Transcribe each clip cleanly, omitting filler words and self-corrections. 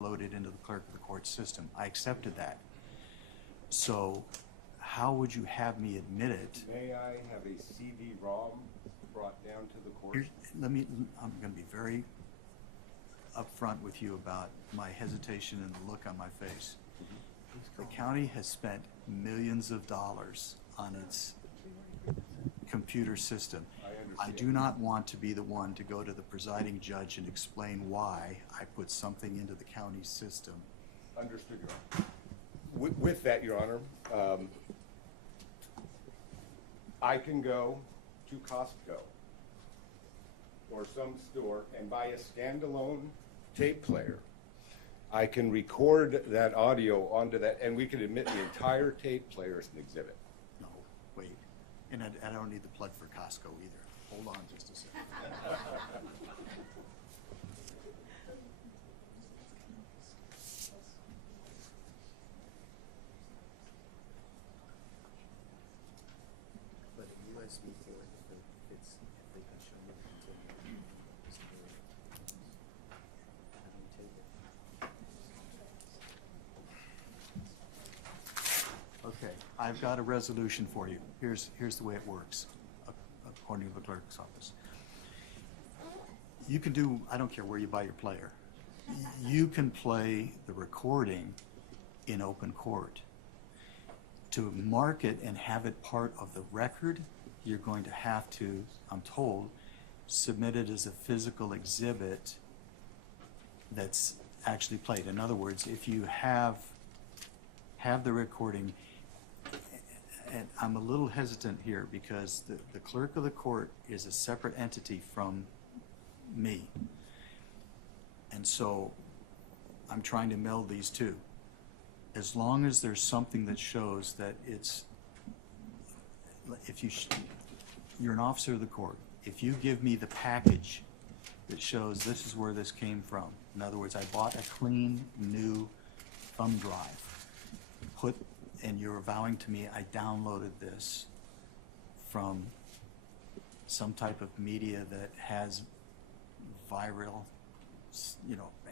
loaded into the clerk of the court system. I accepted that. So how would you have me admit it? May I have a CD-ROM brought down to the court? I'm going to be very upfront with you about my hesitation and the look on my face. The county has spent millions of dollars on its computer system. I do not want to be the one to go to the presiding judge and explain why I put something into the county system. Understood, Your Honor. With that, Your Honor, I can go to Costco or some store and buy a standalone tape player. I can record that audio onto that, and we can admit the entire tape player as an exhibit. No, wait. And I don't need the plug for Costco either. Hold on just a second. But a USB port, if they can show you the container, just have them take it. Okay, I've got a resolution for you. Here's the way it works, according to the clerk's office. You can do, I don't care where you buy your player. You can play the recording in open court. To mark it and have it part of the record, you're going to have to, I'm told, submit it as a physical exhibit that's actually played. In other words, if you have the recording, and I'm a little hesitant here because the clerk of the court is a separate entity from me. And so I'm trying to meld these two. As long as there's something that shows that it's, if you're an officer of the court, if you give me the package that shows this is where this came from, in other words, I bought a clean, new thumb drive, and you're avowing to me I downloaded this from some type of media that has viral,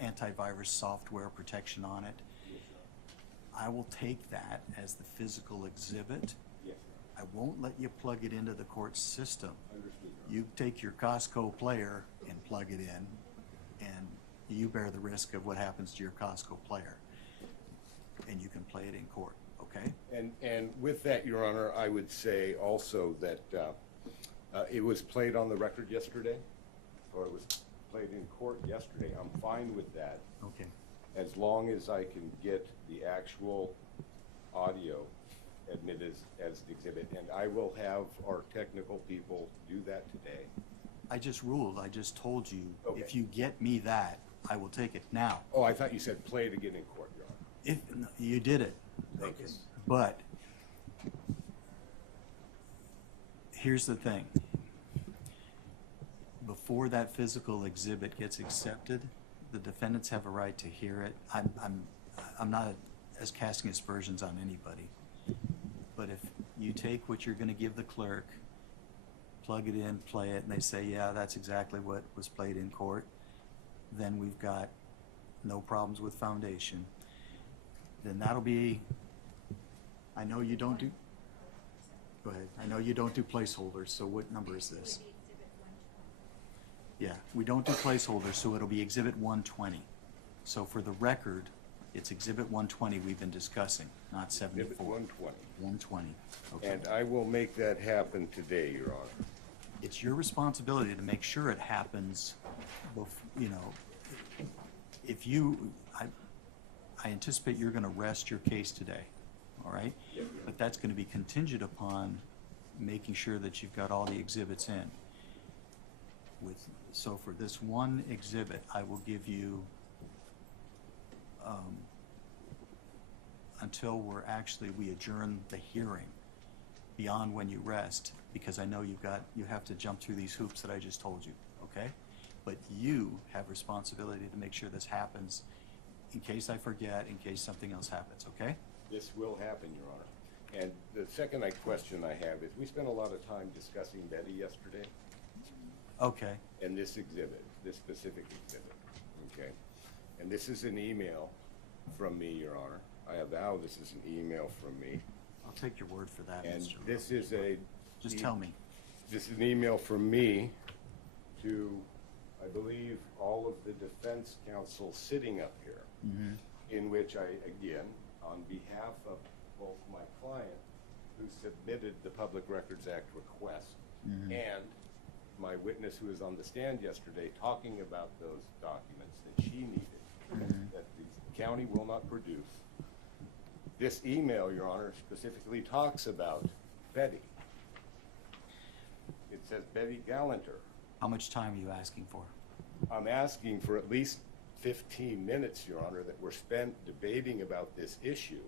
antivirus software protection on it, I will take that as the physical exhibit. Yes. I won't let you plug it into the court system. Understood. You take your Costco player and plug it in, and you bear the risk of what happens to your Costco player, and you can play it in court, okay? And with that, Your Honor, I would say also that it was played on the record yesterday, or it was played in court yesterday. I'm fine with that. Okay. As long as I can get the actual audio admitted as the exhibit, and I will have our technical people do that today. I just ruled, I just told you, Okay. If you get me that, I will take it now. Oh, I thought you said play it again in court, Your Honor. If no, you did it, Thank you. but here's the thing. Before that physical exhibit gets accepted, the defendants have a right to hear it. I'm not as casting aspersions on anybody, but if you take what you're going to give the clerk, plug it in, play it, and they say, yeah, that's exactly what was played in court, then we've got no problems with foundation. Then that'll be, I know you don't do, go ahead. I know you don't do placeholders, so what number is this? Yeah, we don't do placeholders, so it'll be Exhibit 120. So for the record, it's Exhibit 120 we've been discussing, not 74. Exhibit 120. 120, okay. And I will make that happen today, Your Honor. It's your responsibility to make sure it happens, if you, I anticipate you're gonna rest your case today, all right? Yep. But that's gonna be contingent upon making sure that you've got all the exhibits in. So for this one exhibit, I will give you, until we adjourn the hearing beyond when you rest, because I know you have to jump through these hoops that I just told you, okay? But you have responsibility to make sure this happens in case I forget, in case something else happens, okay? This will happen, Your Honor. And the second question I have is, we spent a lot of time discussing Betty yesterday. Okay. And this exhibit, this specific exhibit, okay? and this is an email from me, Your Honor. I avow this is an email from me. I'll take your word for that, And Mr. this is a... Just tell me. This is an email from me to, I believe, all of the defense counsel sitting up here, in which I, again, on behalf of both my client, who submitted the Public Records Act request, and my witness who was on the stand yesterday talking about those documents that she needed, that the county will not produce. This email, Your Honor, specifically talks about Betty. It says Betty Gallanter. How much time are you asking for? I'm asking for at least 15 minutes, Your Honor, that were spent debating about this issue.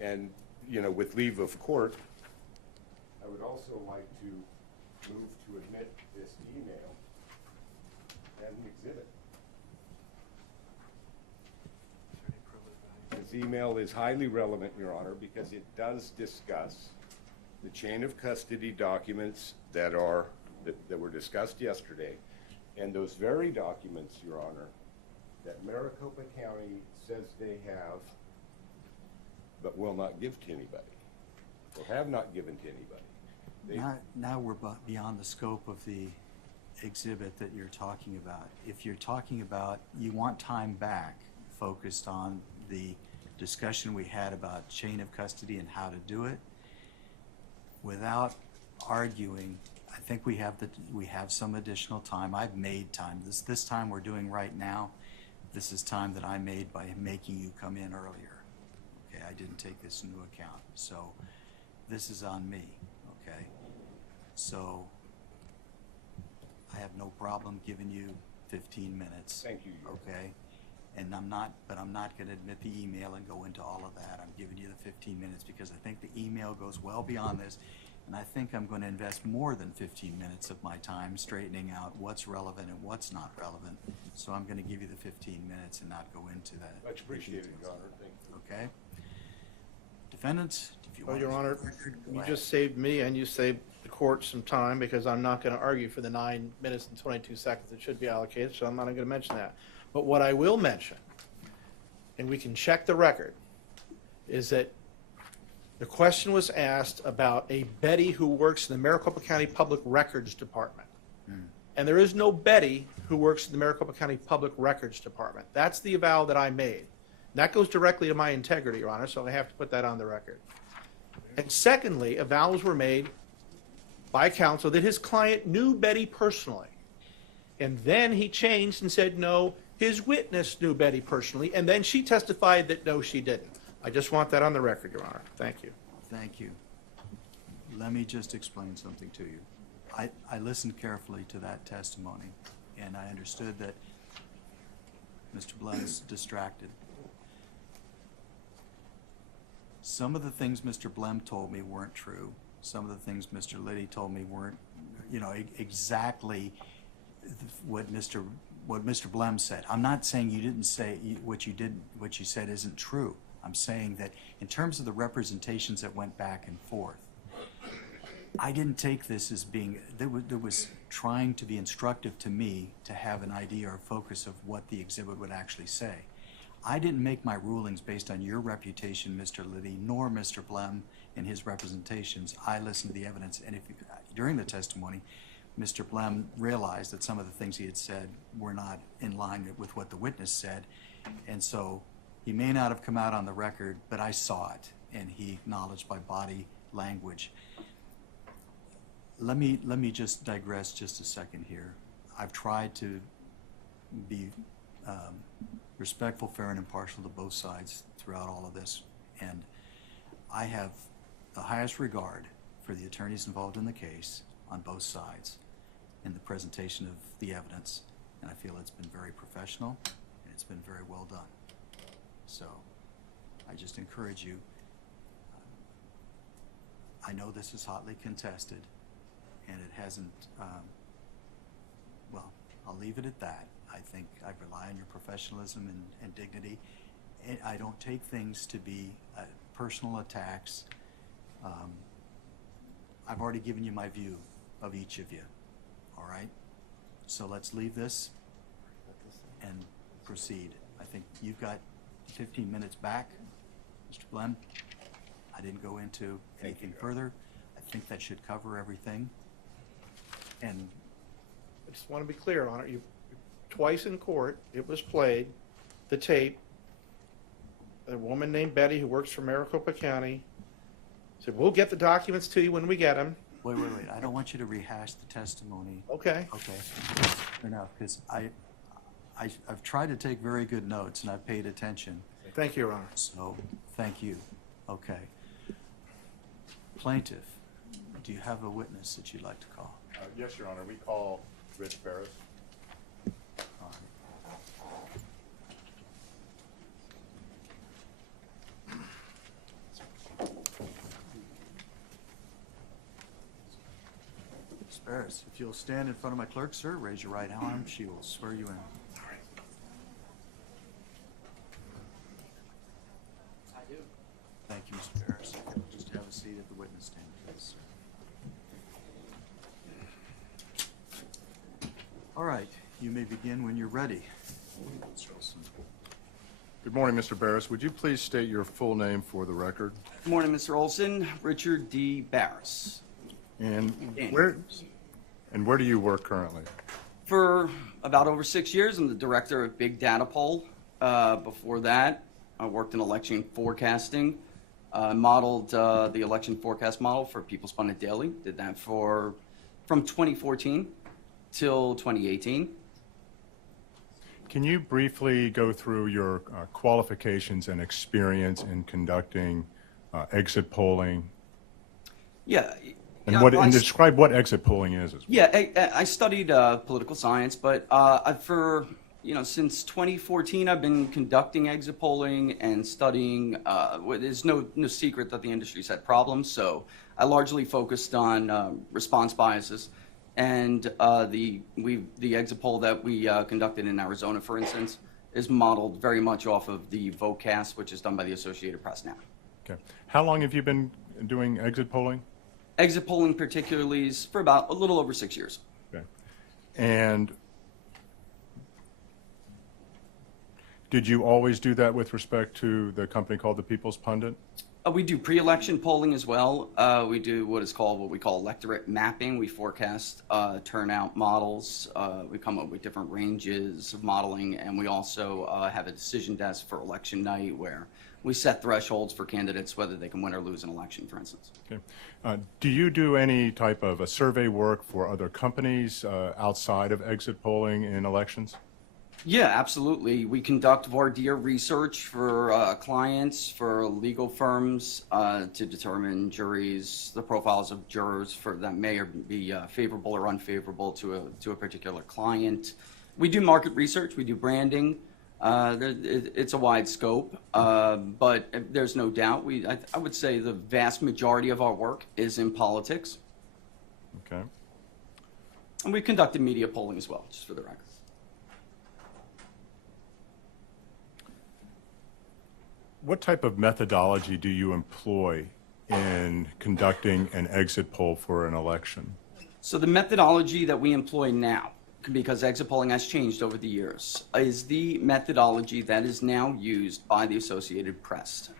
And, you know, with leave of court, I would also like to move to admit this email as an exhibit. This email is highly relevant, Your Honor, because it does discuss the chain of custody documents that were discussed yesterday, and those very documents, Your Honor, that Maricopa County says they have, but will not give to anybody, or have not given to anybody. Now we're beyond the scope of the exhibit that you're talking about. If you're talking about, you want time back focused on the discussion we had about chain of custody and how to do it, without arguing, I think we have some additional time. I've made time. This time we're doing right now, this is time that I made by making you come in earlier. Okay, I didn't take this into account. So this is on me, okay? So I have no problem giving you 15 minutes. Thank you, Your Honor. Okay? And I'm not going to admit the email and go into all of that. I'm giving you the 15 minutes because I think the email goes well beyond this, and I think I'm going to invest more than 15 minutes of my time straightening out what's relevant and what's not relevant. So I'm going to give you the 15 minutes and not go into that. Much appreciated, Your Honor. Thank you. Okay? Defendants, if you Well, want Your to... Honor, go you ahead. just saved me and you saved the court some time because I'm not going to argue for the 9 minutes and 22 seconds that should be allocated, so I'm not going to mention that. But what I will mention, and we can check the record, is that the question was asked about a Betty who works in the Maricopa County Public Records Department. And there is no Betty who works in the Maricopa County Public Records Department. That's the avowal that I made. That goes directly to my integrity, Your Honor, so I have to put that on the record. And secondly, avowals were made by counsel that his client knew Betty personally. And then he changed and said, no, his witness knew Betty personally, and then she testified that no, she didn't. I just want that on the record, Your Honor. Thank you. Thank you. Let me just explain something to you. I listened carefully to that testimony, and I understood that Mr. Blum's distracted. Some of the things Mr. Blum told me weren't true. Some of the things Mr. Liddy told me weren't, you know, exactly what Mr. Blum said. I'm not saying you didn't say what you said isn't true. I'm saying that in terms of the representations that went back and forth, I didn't take this as being, there was trying to be instructive to me to have an idea or focus of what the exhibit would actually say. I didn't make my rulings based on your reputation, Mr. Liddy, nor Mr. Blum and his representations. I listened to the evidence, and during the testimony, Mr. Blum realized that some of the things he had said were not in line with what the witness said, and so he may not have come out on the record, but I saw it, and he acknowledged by body language. Let me just digress just a second here. I've tried to be respectful, fair, and impartial to both sides throughout all of this, and I have the highest regard for the attorneys involved in the case on both sides in the presentation of the evidence, and I feel it's been very professional and it's been very well done. So I just encourage you, I know this is hotly contested and it hasn't, well, I'll leave it at that. I think I rely on your professionalism and dignity. And I don't take things to be personal attacks. I've already given you my view of each of you, all right? So let's leave this and proceed. I think you've got 15 minutes back, Mr. Glenn. I didn't go into anything further. I think that should cover everything. And I just want to be clear on it. You, twice in court, it was played, the tape. A woman named Betty who works for Maricopa County said, we'll get the documents to you when we get them. wait. I don't want you to rehash the testimony. Okay. Okay. Fair enough, because I've tried to take very good notes and I've paid attention. Thank you, Your Honor. So, thank you. Okay. Plaintiff, do you have a witness that you'd like to call? Yes, Your Honor. We call Rich Barris. All right. Ms. Barris, if you'll stand in front of my clerk, sir, raise your right arm. She will swear you in. I do. Thank you, Mr. Barris. If you'll just have a seat at the witness stand, please, sir. All right, you may begin when you're ready. Mr. Olson. Good morning, Mr. Barris. Would you please state your full name for the record? Good morning, Mr. Olson. Richard D. Barris. And Danny. where do you work currently? For about over 6 years, I'm the director of Big Data Poll. Before that, I worked in election forecasting. Modeled the election forecast model for People's Pundit Daily. Did that from 2014 till 2018. Can you briefly go through your qualifications and experience in conducting exit polling? Yeah. And yeah, describe what exit polling is as well. Yeah, I studied political science, but since 2014, I've been conducting exit polling and studying. There's no secret that the industry's had problems, so I largely focused on response biases. And the exit poll that we conducted in Arizona, for instance, is modeled very much off of the VoteCast, which is done by the Associated Press now. Okay. How long have you been doing exit polling? Exit polling particularly is for about a little over 6 years. Okay. And did you always do that with respect to the company called the People's Pundit? We do pre-election polling as well. We do what we call electorate mapping. We forecast turnout models. We come up with different ranges of modeling, and we also have a decision desk for election night where we set thresholds for candidates, whether they can win or lose an election, for instance. Okay. Do you do any type of a survey work for other companies outside of exit polling in elections? Yeah, absolutely. We conduct voir dire research for clients, for legal firms, to determine juries, the profiles of jurors that may be favorable or unfavorable to a particular client. We do market research. We do branding. It's a wide scope, but there's no doubt. I would say the vast majority of our work is in politics. Okay. And we've conducted media polling as well, just for the record. What type of methodology do you employ in conducting an exit poll for an election? So the methodology that we employ now, because exit polling has changed over the years, is the methodology that is now used by the Associated Press,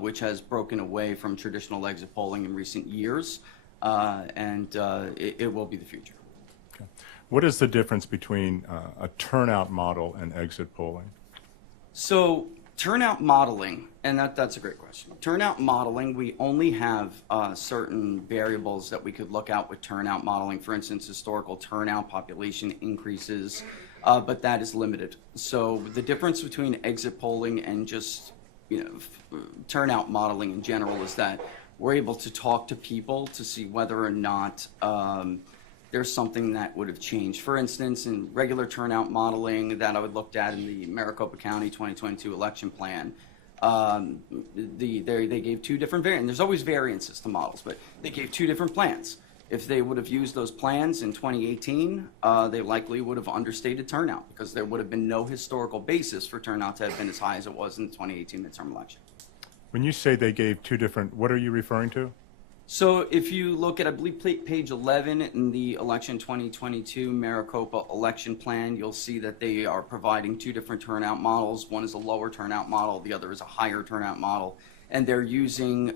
which has broken away from traditional exit polling in recent years, and it will be the future. Okay. What is the difference between a turnout model and exit polling? So turnout modeling, and that's a great question. Turnout modeling, we only have certain variables that we could look at with turnout modeling. For instance, historical turnout, population increases, but that is limited. So the difference between exit polling and just turnout modeling in general is that we're able to talk to people to see whether or not there's something that would have changed. For instance, in regular turnout modeling that I would looked at in the Maricopa County 2022 election plan, they gave two different variants. There's always variances to models, but they gave two different plans. If they would have used those plans in 2018, they likely would have understated turnout because there would have been no historical basis for turnout to have been as high as it was in the 2018 midterm election. When you say they gave two different, what are you referring to? So if you look at, I believe, page 11 in the election 2022 Maricopa election plan, you'll see that they are providing two different turnout models. One is a lower turnout model, the other is a higher turnout model. And they're using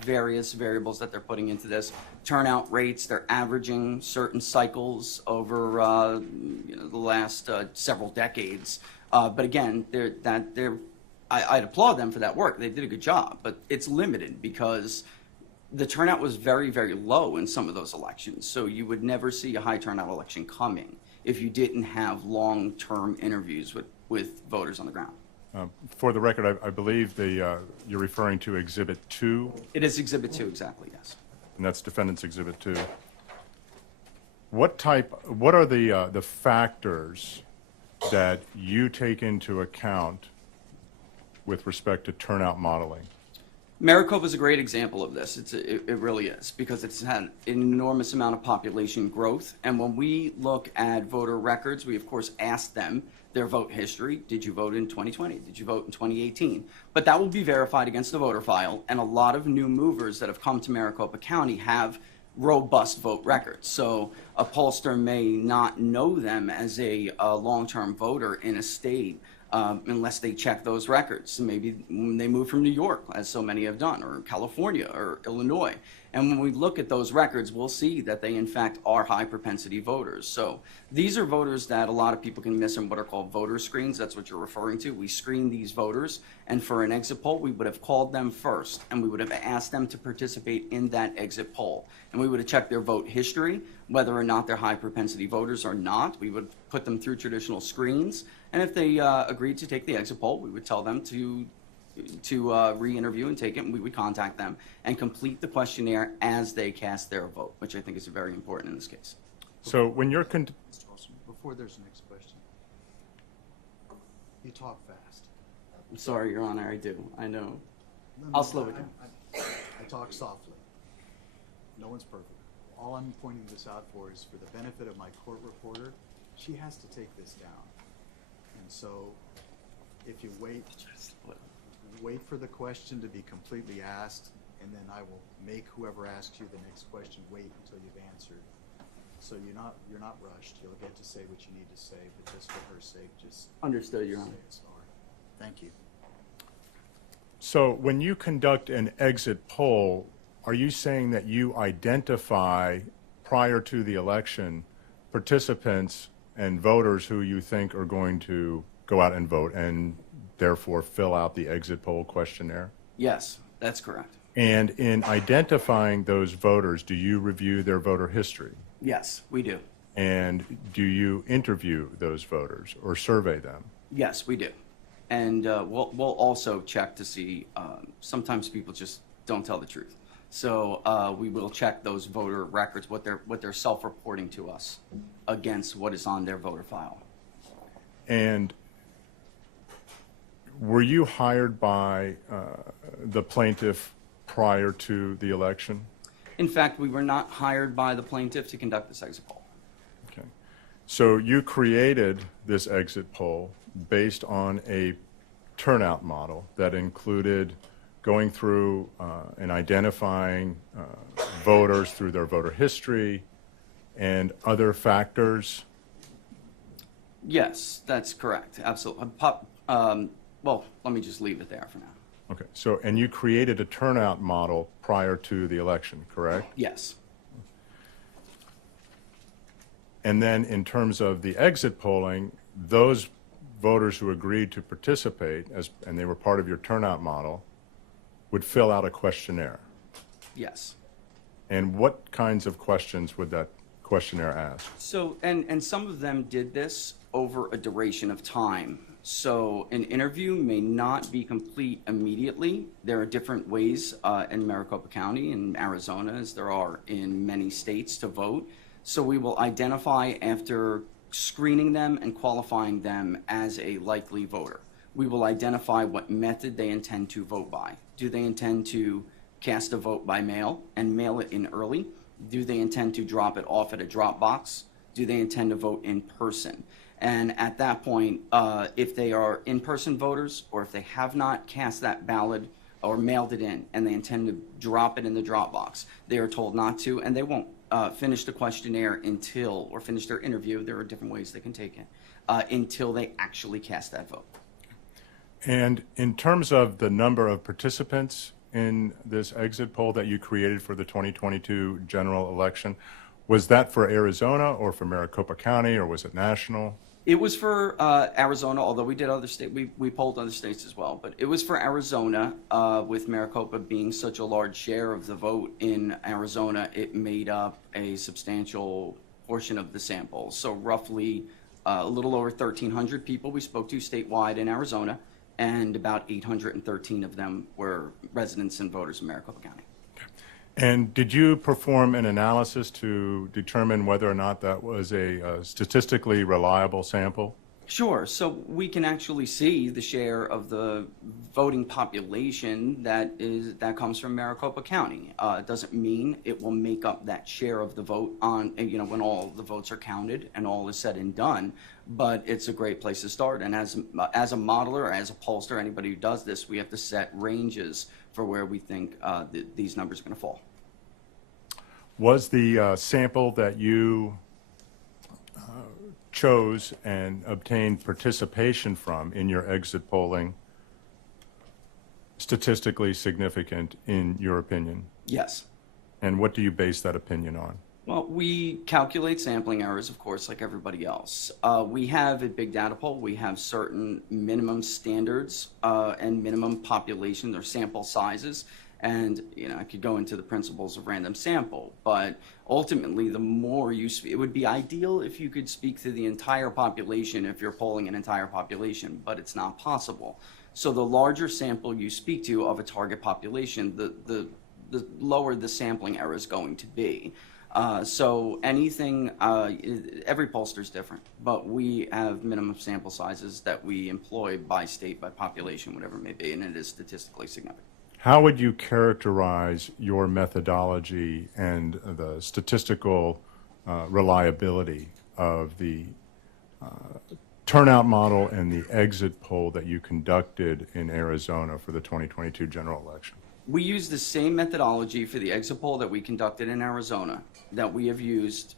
various variables that they're putting into this. Turnout rates, they're averaging certain cycles over the last several decades. But again, I'd applaud them for that work. They did a good job, but it's limited because the turnout was very, very low in some of those elections. So you would never see a high turnout election coming if you didn't have long-term interviews with voters on the ground. For the record, I believe you're referring to Exhibit 2, It is Exhibit 2, exactly, yes. and that's Defendant's Exhibit 2. What are the factors that you take into account with respect to turnout modeling? Maricopa is a great example of this. It really is, because it's had an enormous amount of population growth. And when we look at voter records, we of course ask them their vote history. Did you vote in 2020? Did you vote in 2018? But that will be verified against the voter file. And a lot of new movers that have come to Maricopa County have robust vote records. So a pollster may not know them as a long-term voter in a state unless they check those records. Maybe when they move from New York, as so many have done, or California or Illinois. And when we look at those records, we'll see that they in fact are high propensity voters. So these are voters that a lot of people can miss in what are called voter screens. That's what you're referring to. We screen these voters, and for an exit poll, we would have called them first, and we would have asked them to participate in that exit poll. And we would have checked their vote history, whether or not they're high propensity voters or not. We would put them through traditional screens, and if they agreed to take the exit poll, we would tell them to re-interview and take it, and we would contact them and complete the questionnaire as they cast their vote, which I think is very important in this case. So when you're Mr. Olson, before there's the next question, you talk fast. I'm sorry, Your Honor, I do. I know. No, I'll slow it down. I talk softly. No one's perfect. All I'm pointing this out for is for the benefit of my court reporter, she has to take this down. And so if you wait for the question to be completely asked, and then I will make whoever asks you the next question wait until you've answered. So you're not rushed. You'll get to say what you need to say, but just for her sake, just Understood, Your say Honor. it slower. Thank you. So when you conduct an exit poll, are you saying that you identify prior to the election participants and voters who you think are going to go out and vote and therefore fill out the exit poll questionnaire? Yes, that's correct. And in identifying those voters, do you review their voter history? Yes, we do. And do you interview those voters or survey them? Yes, we do. And we'll also check to see, sometimes people just don't tell the truth. So we will check those voter records, what they're self-reporting to us against what is on their voter file. And were you hired by the plaintiff prior to the election? In fact, we were not hired by the plaintiff to conduct this exit poll. Okay. So you created this exit poll based on a turnout model that included going through and identifying voters through their voter history and other factors? Yes, that's correct. Absolutely. Well, let me just leave it there for now. Okay. So, and you created a turnout model prior to the election, correct? Yes. And then in terms of the exit polling, those voters who agreed to participate, and they were part of your turnout model, would fill out a questionnaire. Yes. And what kinds of questions would that questionnaire ask? So, and some of them did this over a duration of time. So an interview may not be complete immediately. There are different ways in Maricopa County and Arizona, as there are in many states, to vote. So we will identify after screening them and qualifying them as a likely voter. We will identify what method they intend to vote by. Do they intend to cast a vote by mail and mail it in early? Do they intend to drop it off at a drop box? Do they intend to vote in person? And at that point, if they are in-person voters or if they have not cast that ballot or mailed it in, and they intend to drop it in the drop box, they are told not to, and they won't finish the questionnaire until, or finish their interview, there are different ways they can take it, until they actually cast that vote. And in terms of the number of participants in this exit poll that you created for the 2022 general election, was that for Arizona or for Maricopa County, or was it national? It was for Arizona, although we did other state, we polled other states as well, but it was for Arizona, with Maricopa being such a large share of the vote in Arizona, it made up a substantial portion of the sample. So roughly a little over 1,300 people we spoke to statewide in Arizona, and about 813 of them were residents and voters in Maricopa County. And did you perform an analysis to determine whether or not that was a statistically reliable sample? Sure. So we can actually see the share of the voting population that comes from Maricopa County. It doesn't mean it will make up that share of the vote on, when all the votes are counted and all is said and done. But it's a great place to start. And as a modeler, as a pollster, anybody who does this, we have to set ranges for where we think these numbers are going to fall. Was the sample that you chose and obtained participation from in your exit polling statistically significant in your opinion? Yes. And what do you base that opinion on? Well, we calculate sampling errors, of course, like everybody else. We have a big data pool. We have certain minimum standards and minimum populations or sample sizes. And, I could go into the principles of random sample, but ultimately the more it would be ideal if you could speak to the entire population if you're polling an entire population, but it's not possible. So the larger sample you speak to of a target population, the lower the sampling error is going to be. So anything, every pollster is different, but we have minimum sample sizes that we employ by state, by population, whatever it may be, and it is statistically significant. How would you characterize your methodology and the statistical reliability of the turnout model and the exit poll that you conducted in Arizona for the 2022 general election? We use the same methodology for the exit poll that we conducted in Arizona that we have used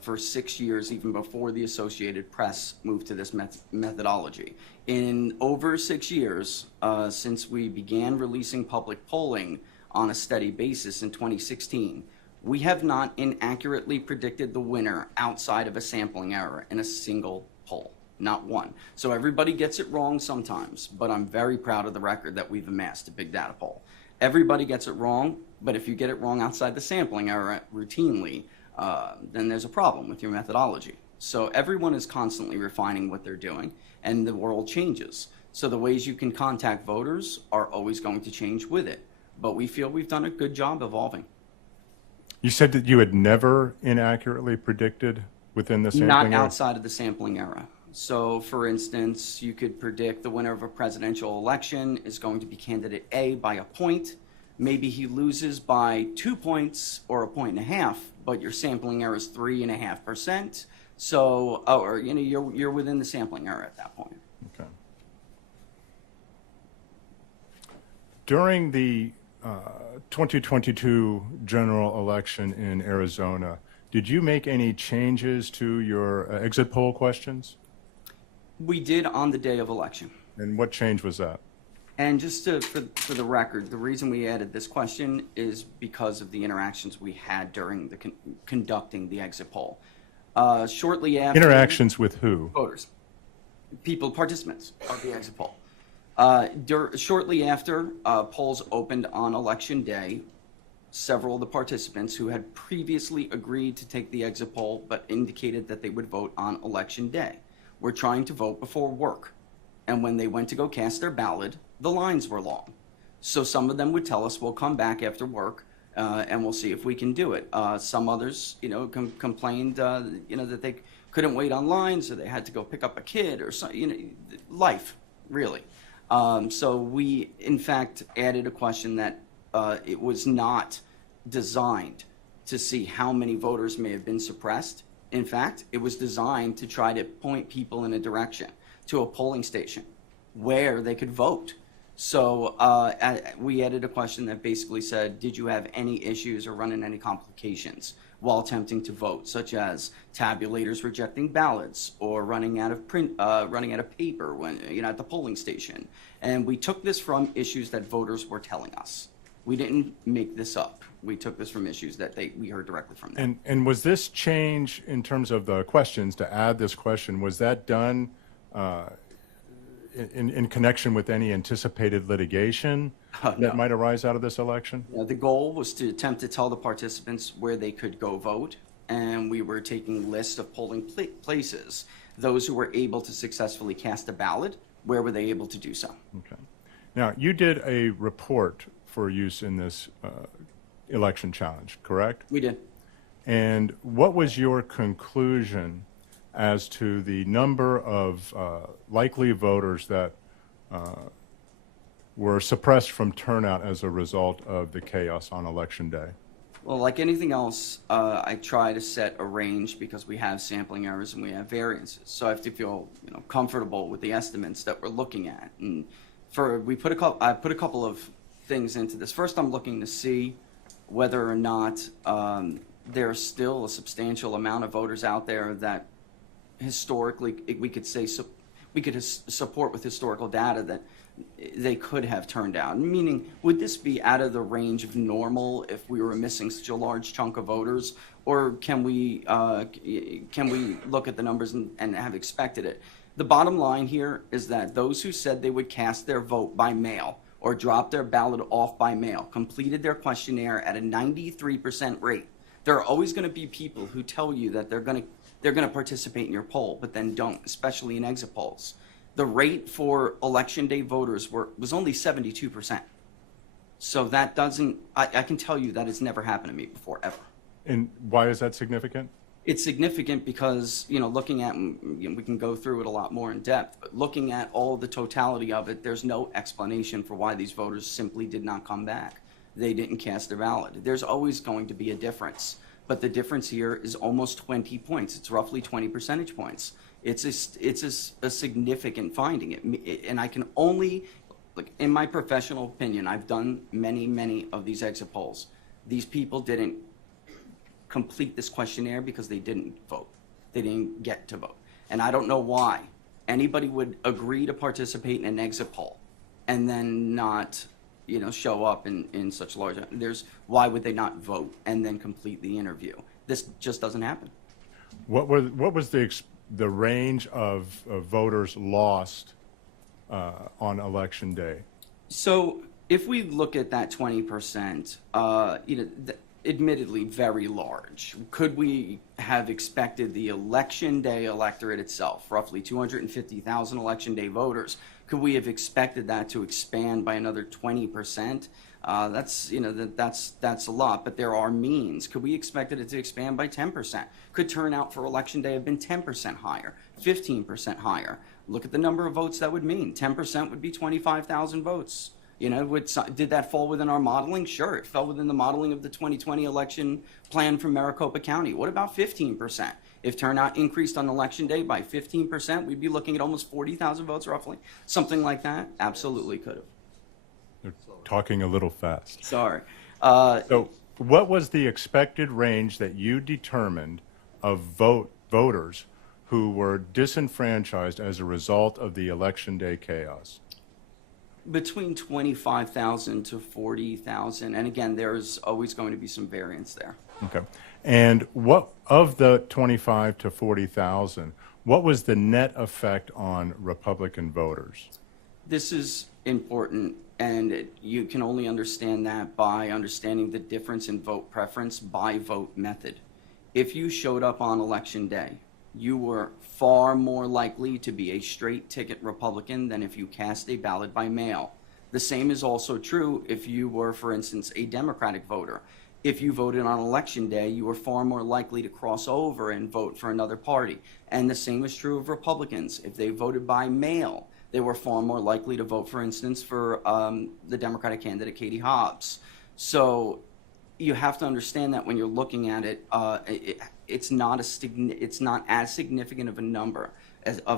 for 6 years, even before the Associated Press moved to this methodology. In over 6 years, since we began releasing public polling on a steady basis in 2016, we have not inaccurately predicted the winner outside of a sampling error in a single poll, not one. So everybody gets it wrong sometimes, but I'm very proud of the record that we've amassed a big data poll. Everybody gets it wrong, but if you get it wrong outside the sampling error routinely, then there's a problem with your methodology. So everyone is constantly refining what they're doing, and the world changes. So the ways you can contact voters are always going to change with it. But we feel we've done a good job evolving. You said that you had never inaccurately predicted within the sampling Not error? outside of the sampling era. So, for instance, you could predict the winner of a presidential election is going to be candidate A by a point. Maybe he loses by 2 points or 1.5 points, but your sampling error is 3.5%. So, you're within the sampling error at that point. Okay. During the 2022 general election in Arizona, did you make any changes to your exit poll questions? We did on the day of election. And what change was that? And just for the record, the reason we added this question is because of the interactions we had during the conducting the exit poll. Shortly after... Interactions with who? Voters. People, participants of the exit poll. Shortly after polls opened on election day, several of the participants who had previously agreed to take the exit poll but indicated that they would vote on election day were trying to vote before work. And when they went to go cast their ballot, the lines were long. So some of them would tell us, we'll come back after work and we'll see if we can do it. Some others, complained, that they couldn't wait online, so they had to go pick up a kid or something, life, really. So we, in fact, added a question that it was not designed to see how many voters may have been suppressed. In fact, it was designed to try to point people in a direction to a polling station where they could vote. So we added a question that basically said, did you have any issues or run into any complications while attempting to vote, such as tabulators rejecting ballots or running out of paper when at the polling station? And we took this from issues that voters were telling us. We didn't make this up. We took this from issues that we heard directly from them. And was this change in terms of the questions, to add this question, was that done in connection with any anticipated litigation No. that might arise out of this election? The goal was to attempt to tell the participants where they could go vote, and we were taking lists of polling places. Those who were able to successfully cast a ballot, where were they able to do so? Okay. Now, you did a report for use in this election challenge, correct? We did. And what was your conclusion as to the number of likely voters that were suppressed from turnout as a result of the chaos on Election Day? Well, like anything else, I try to set a range because we have sampling errors and we have variances. So I have to feel comfortable with the estimates that we're looking at. And I put a couple of things into this. First, I'm looking to see whether or not there's still a substantial amount of voters out there that historically we could support with historical data that they could have turned out. Meaning, would this be out of the range of normal if we were missing such a large chunk of voters, or can we look at the numbers and have expected it? The bottom line here is that those who said they would cast their vote by mail or drop their ballot off by mail completed their questionnaire at a 93% rate. There are always going to be people who tell you that they're going to participate in your poll, but then don't, especially in exit polls. The rate for Election Day voters was only 72%. So that doesn't, I can tell you that has never happened to me before, ever. And why is that significant? It's significant because, looking at, we can go through it a lot more in depth, but looking at all the totality of it, there's no explanation for why these voters simply did not come back. They didn't cast their ballot. There's always going to be a difference, but the difference here is almost 20 points. It's roughly 20 percentage points. It's a significant finding. And I can only, in my professional opinion, I've done many of these exit polls. These people didn't complete this questionnaire because they didn't vote. They didn't get to vote. And I don't know why anybody would agree to participate in an exit poll and then not, show up in such large, why would they not vote and then complete the interview? This just doesn't happen. What was the range of voters lost on Election Day? So if we look at that 20%, admittedly very large. Could we have expected the Election Day electorate itself, roughly 250,000 Election Day voters, could we have expected that to expand by another 20%? That's a lot, but there are means. Could we expect it to expand by 10%? Could turnout for Election Day have been 10% higher, 15% higher? Look at the number of votes that would mean. 10% would be 25,000 votes. Did that fall within our modeling? Sure, it fell within the modeling of the 2020 election plan from Maricopa County. What about 15%? If turnout increased on Election Day by 15%, we'd be looking at almost 40,000 votes roughly. Something like that? Absolutely could have. They're talking a little fast. Sorry. So what was the expected range that you determined of voters who were disenfranchised as a result of the Election Day chaos? Between 25,000 to 40,000. And again, there's always going to be some variance there. Okay. And what of the 25 to 40,000, what was the net effect on Republican voters? This is important, and you can only understand that by understanding the difference in vote preference by vote method. If you showed up on Election Day, you were far more likely to be a straight ticket Republican than if you cast a ballot by mail. The same is also true if you were, for instance, a Democratic voter. If you voted on Election Day, you were far more likely to cross over and vote for another party. And the same is true of Republicans. If they voted by mail, they were far more likely to vote, for instance, for the Democratic candidate Katie Hobbs. So you have to understand that when you're looking at it, it's not as significant of a number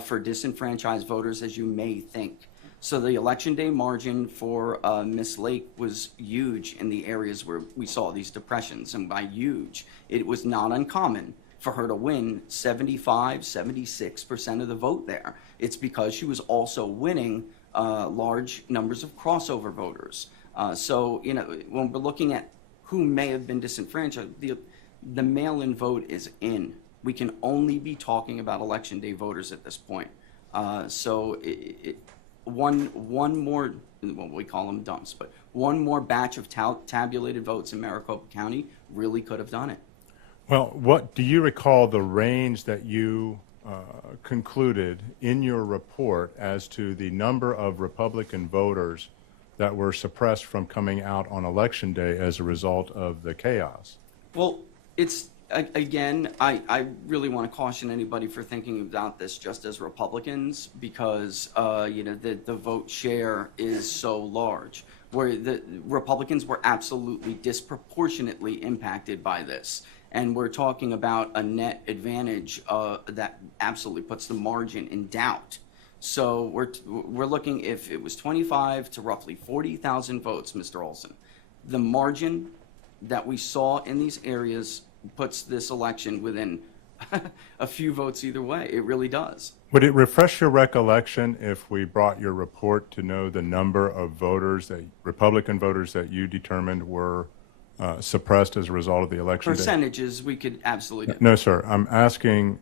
for disenfranchised voters as you may think. So the election day margin for Miss Lake was huge in the areas where we saw these depressions. And by huge, it was not uncommon for her to win 75, 76% of the vote there. It's because she was also winning large numbers of crossover voters. So, you know, when we're looking at who may have been disenfranchised, the mail-in vote is in. We can only be talking about election day voters at this point. So one more, well, we call them dumps, but one more batch of tabulated votes in Maricopa County really could have done it. Well, what do you recall the range that you concluded in your report as to the number of Republican voters that were suppressed from coming out on Election Day as a result of the chaos? Well, it's, again, I really want to caution anybody for thinking about this just as Republicans because, you know, the vote share is so large, where the Republicans were absolutely disproportionately impacted by this. And we're talking about a net advantage that absolutely puts the margin in doubt. So we're looking, if it was 25 to roughly 40,000 votes, Mr. Olson, the margin that we saw in these areas puts this election within a few votes either way. It really does. Would it refresh your recollection if we brought your report to know the number of voters, that Republican voters that you determined were suppressed as a result of the election day? Percentages, we could absolutely do. No, sir. I'm asking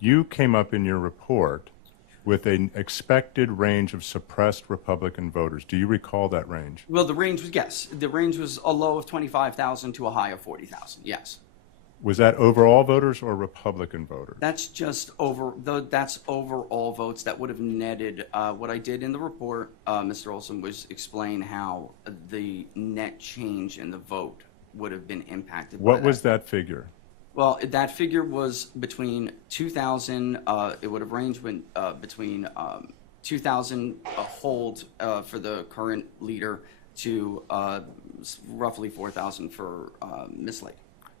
you came up in your report with an expected range of suppressed Republican voters. Do you recall that range? Well, the range was, yes. The range was a low of 25,000 to a high of 40,000, yes. Was that overall voters or Republican voters? That's just that's overall votes that would have netted. What I did in the report, Mr. Olson, was explain how the net change in the vote would have been impacted. What was that figure? Well, that figure was between 2,000. It would have ranged between 2,000 hold for the current leader to roughly 4,000 for Miss Lake.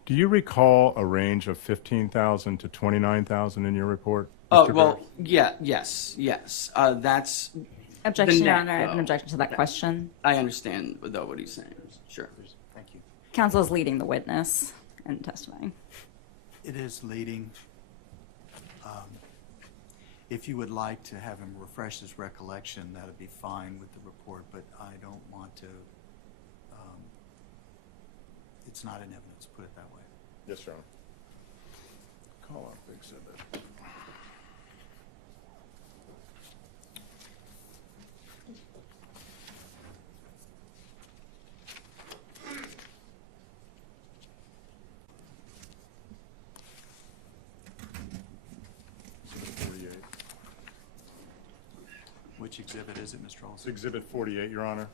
Do you recall a range of 15,000 to 29,000 in your report? Oh, Mr. well, Barris? yes. That's Objection, the Your net, Honor. I have an though. objection to that question. I understand, though, what he's saying. Sure. Thank you. Counsel is leading the witness in testifying. It is leading. If you would like to have him refresh his recollection, that would be fine with the report, but I don't want to, it's not in evidence, put it that way. Yes, Your Honor. Call up exhibit. Which exhibit is it, Mr. It's Olson? exhibit 48, Your Honor.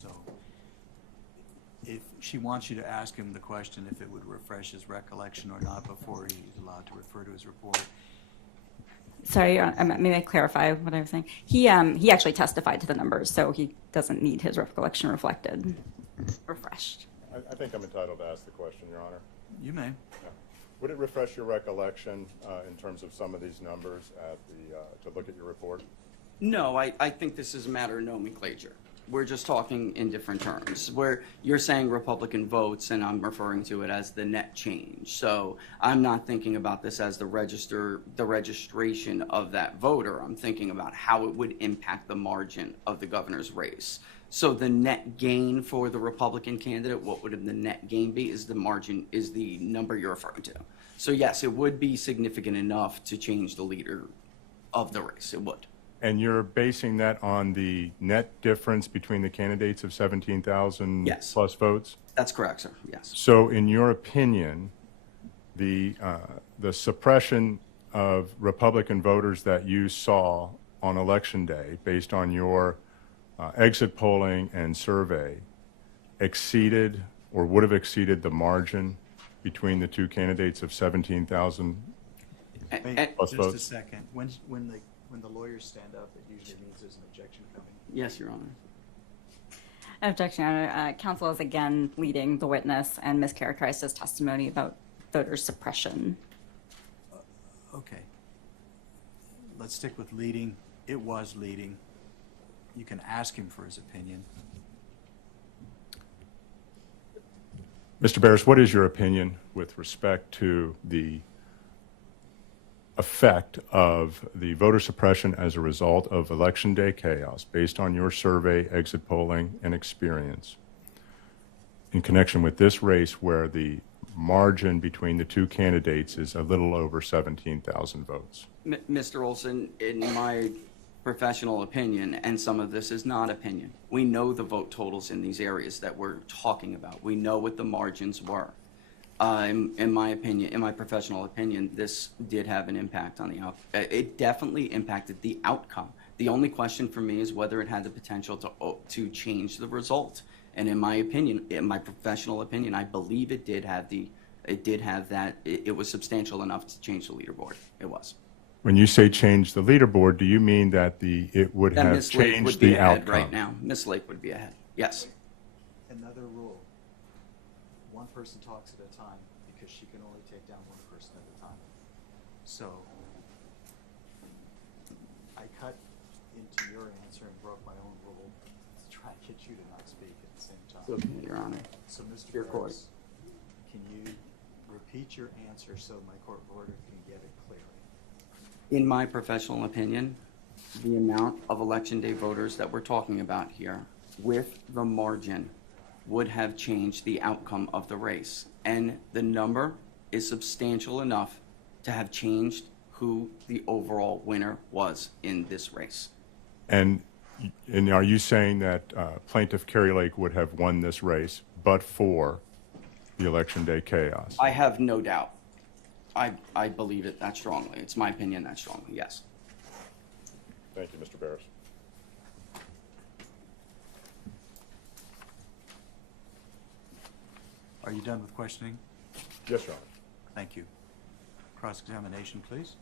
So if she wants you to ask him the question if it would refresh his recollection or not before he's allowed to refer to his report. Sorry, Your Honor, may I clarify what I was saying? He actually testified to the numbers, so he doesn't need his recollection refreshed. I think I'm entitled to ask the question, Your Honor. You may. Yeah. Would it refresh your recollection in terms of some of these numbers to look at your report? No, I think this is a matter of nomenclature. We're just talking in different terms, where you're saying Republican votes, and I'm referring to it as the net change. So I'm not thinking about this as the registration of that voter. I'm thinking about how it would impact the margin of the governor's race. So the net gain for the Republican candidate, what would the net gain be, is the margin, is the number you're referring to. So yes, it would be significant enough to change the leader of the race. It would. And you're basing that on the net difference between the candidates of 17,000 Yes. plus votes? That's correct, sir. Yes. So in your opinion, the suppression of Republican voters that you saw on Election Day, based on your exit polling and survey exceeded or would have exceeded the margin between the two candidates of 17,000 Wait, plus just a votes? second. When the lawyers stand up, it usually means there's an objection coming. Yes, Your Honor. Objection, Your Honor. Counsel is again leading the witness and mischaracterized his testimony about voter suppression. Okay. Let's stick with leading. It was leading. You can ask him for his opinion. Mr. Barris, what is your opinion with respect to the effect of the voter suppression as a result of Election Day chaos, based on your survey, exit polling, and experience, in connection with this race where the margin between the two candidates is a little over 17,000 votes? Mr. Olson, in my professional opinion, and some of this is not opinion, we know the vote totals in these areas that we're talking about. We know what the margins were. In my opinion, in my professional opinion, this did have an impact on the outcome. It definitely impacted the outcome. The only question for me is whether it had the potential to change the result. And in my opinion, in my professional opinion, I believe it did have that. It was substantial enough to change the leaderboard. It was. When you say change the leaderboard, do you mean that it would That have Miss Lake changed would be the ahead outcome? right now. Miss Lake would be ahead. Yes. Another rule. One person talks at a time because she can only take down one person at a time. So I cut into your answer and broke my own rule to try and get you to not speak at the same time. Okay, Your Honor. So Mr. Your court. Barris, can you repeat your answer so my court reporter can get it clearly? In my professional opinion, the amount of Election Day voters that we're talking about here, with the margin, would have changed the outcome of the race. And the number is substantial enough to have changed who the overall winner was in this race. And are you saying that plaintiff Kari Lake would have won this race but for the Election Day chaos? I have no doubt. I believe it that strongly. It's my opinion that strongly, yes. Thank you, Mr. Barris. Are you done with questioning? Yes, Your Honor. Thank you. Cross-examination, please.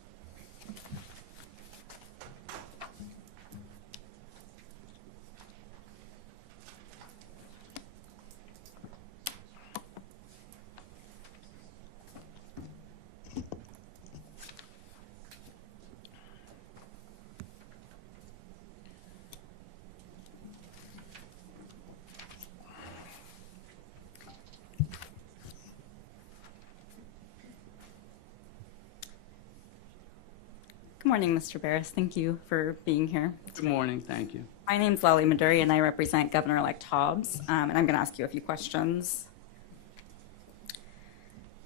Good morning, Mr. Barris. Thank you for being here. Good morning, thank you. My name's Lally Maduri, and I represent Governor-elect Hobbs, and I'm going to ask you a few questions.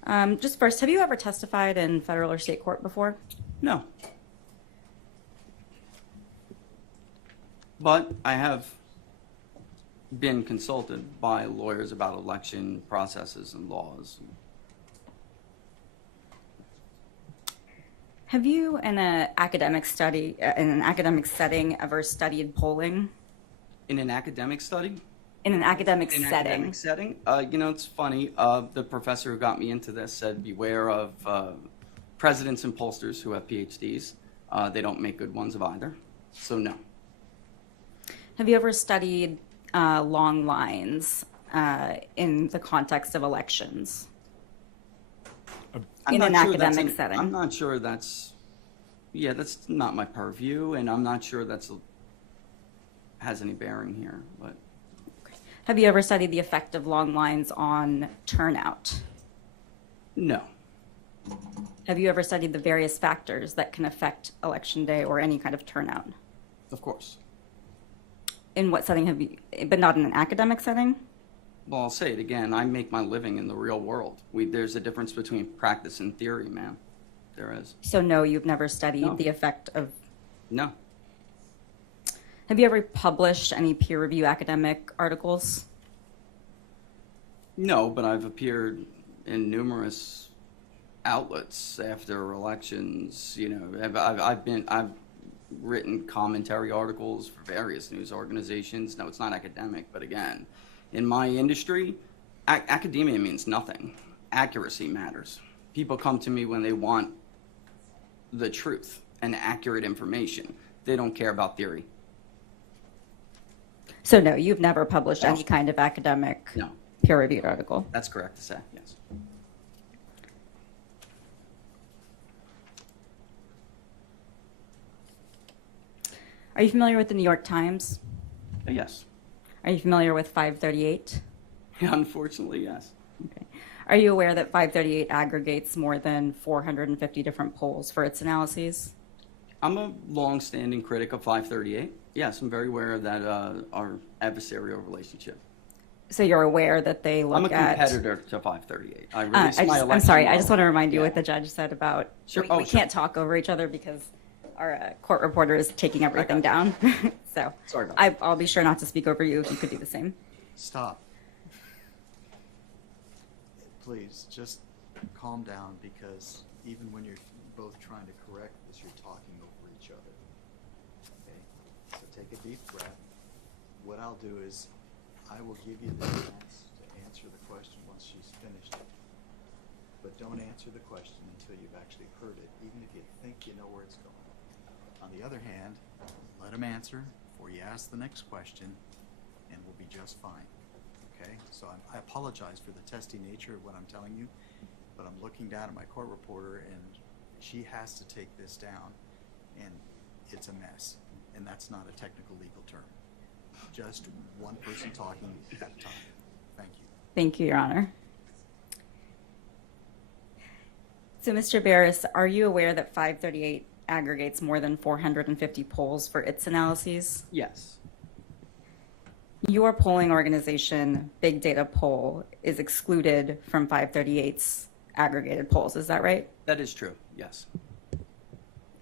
Just first, have you ever testified in federal or state court before? No. But I have been consulted by lawyers about election processes and laws. Have you, in an academic study, in an academic setting, ever studied polling? In an academic study? In an academic In an setting? academic setting? It's funny. The professor who got me into this said, beware of presidents and pollsters who have PhDs. They don't make good ones of either. So no. Have you ever studied long lines in the context of elections? In an academic setting? I'm not sure that's not my purview, and I'm not sure has any bearing here. But Have you ever studied the effect of long lines on turnout? no. Have you ever studied the various factors that can affect Election Day or any kind of turnout? Of course. In what setting have you, but not in an academic setting? Well, I'll say it again. I make my living in the real world. There's a difference between practice and theory, ma'am. There is. So no, you've never studied No. the effect of. No. Have you ever published any peer review academic articles? No, but I've appeared in numerous outlets after elections. I've written commentary articles for various news organizations. No, it's not academic, but again, in my industry, academia means nothing. Accuracy matters. People come to me when they want the truth and accurate information. They don't care about theory. So no, you've never published No. any kind of academic No, peer-reviewed article. that's correct to say, yes. Are you familiar with the New York Times? Yes. Are you familiar with 538? Unfortunately, yes. Okay. Are you aware that 538 aggregates more than 450 different polls for its analyses? I'm a long-standing critic of 538. Yes, I'm very aware of that, our adversarial relationship. So you're aware that they look I'm a at... competitor to 538. I released my election I'm sorry, I just law. want to remind you Yeah. what the judge said about, Sure. we Oh, sure. can't talk over each other because our court reporter is taking everything down. So Sorry about that. I'll be sure not to speak over you if you could do the same. Stop. Please, just calm down, because even when you're both trying to correct this, you're talking over each other. Okay? So take a deep breath. What I'll do is, I will give you the chance to answer the question once she's finished it. But don't answer the question until you've actually heard it, even if you think you know where it's going. On the other hand, let him answer before you ask the next question, and we'll be just fine. Okay, so I apologize for the testy nature of what I'm telling you, but I'm looking down at my court reporter, and she has to take this down, and it's a mess, and that's not a technical legal term. Just one person talking at a time. Thank you. Thank you, Your Honor. So, Mr. Barris, are you aware that 538 aggregates more than 450 polls for its analyses? Yes. Your polling organization, Big Data Poll, is excluded from 538's aggregated polls. Is that right? That is true, yes.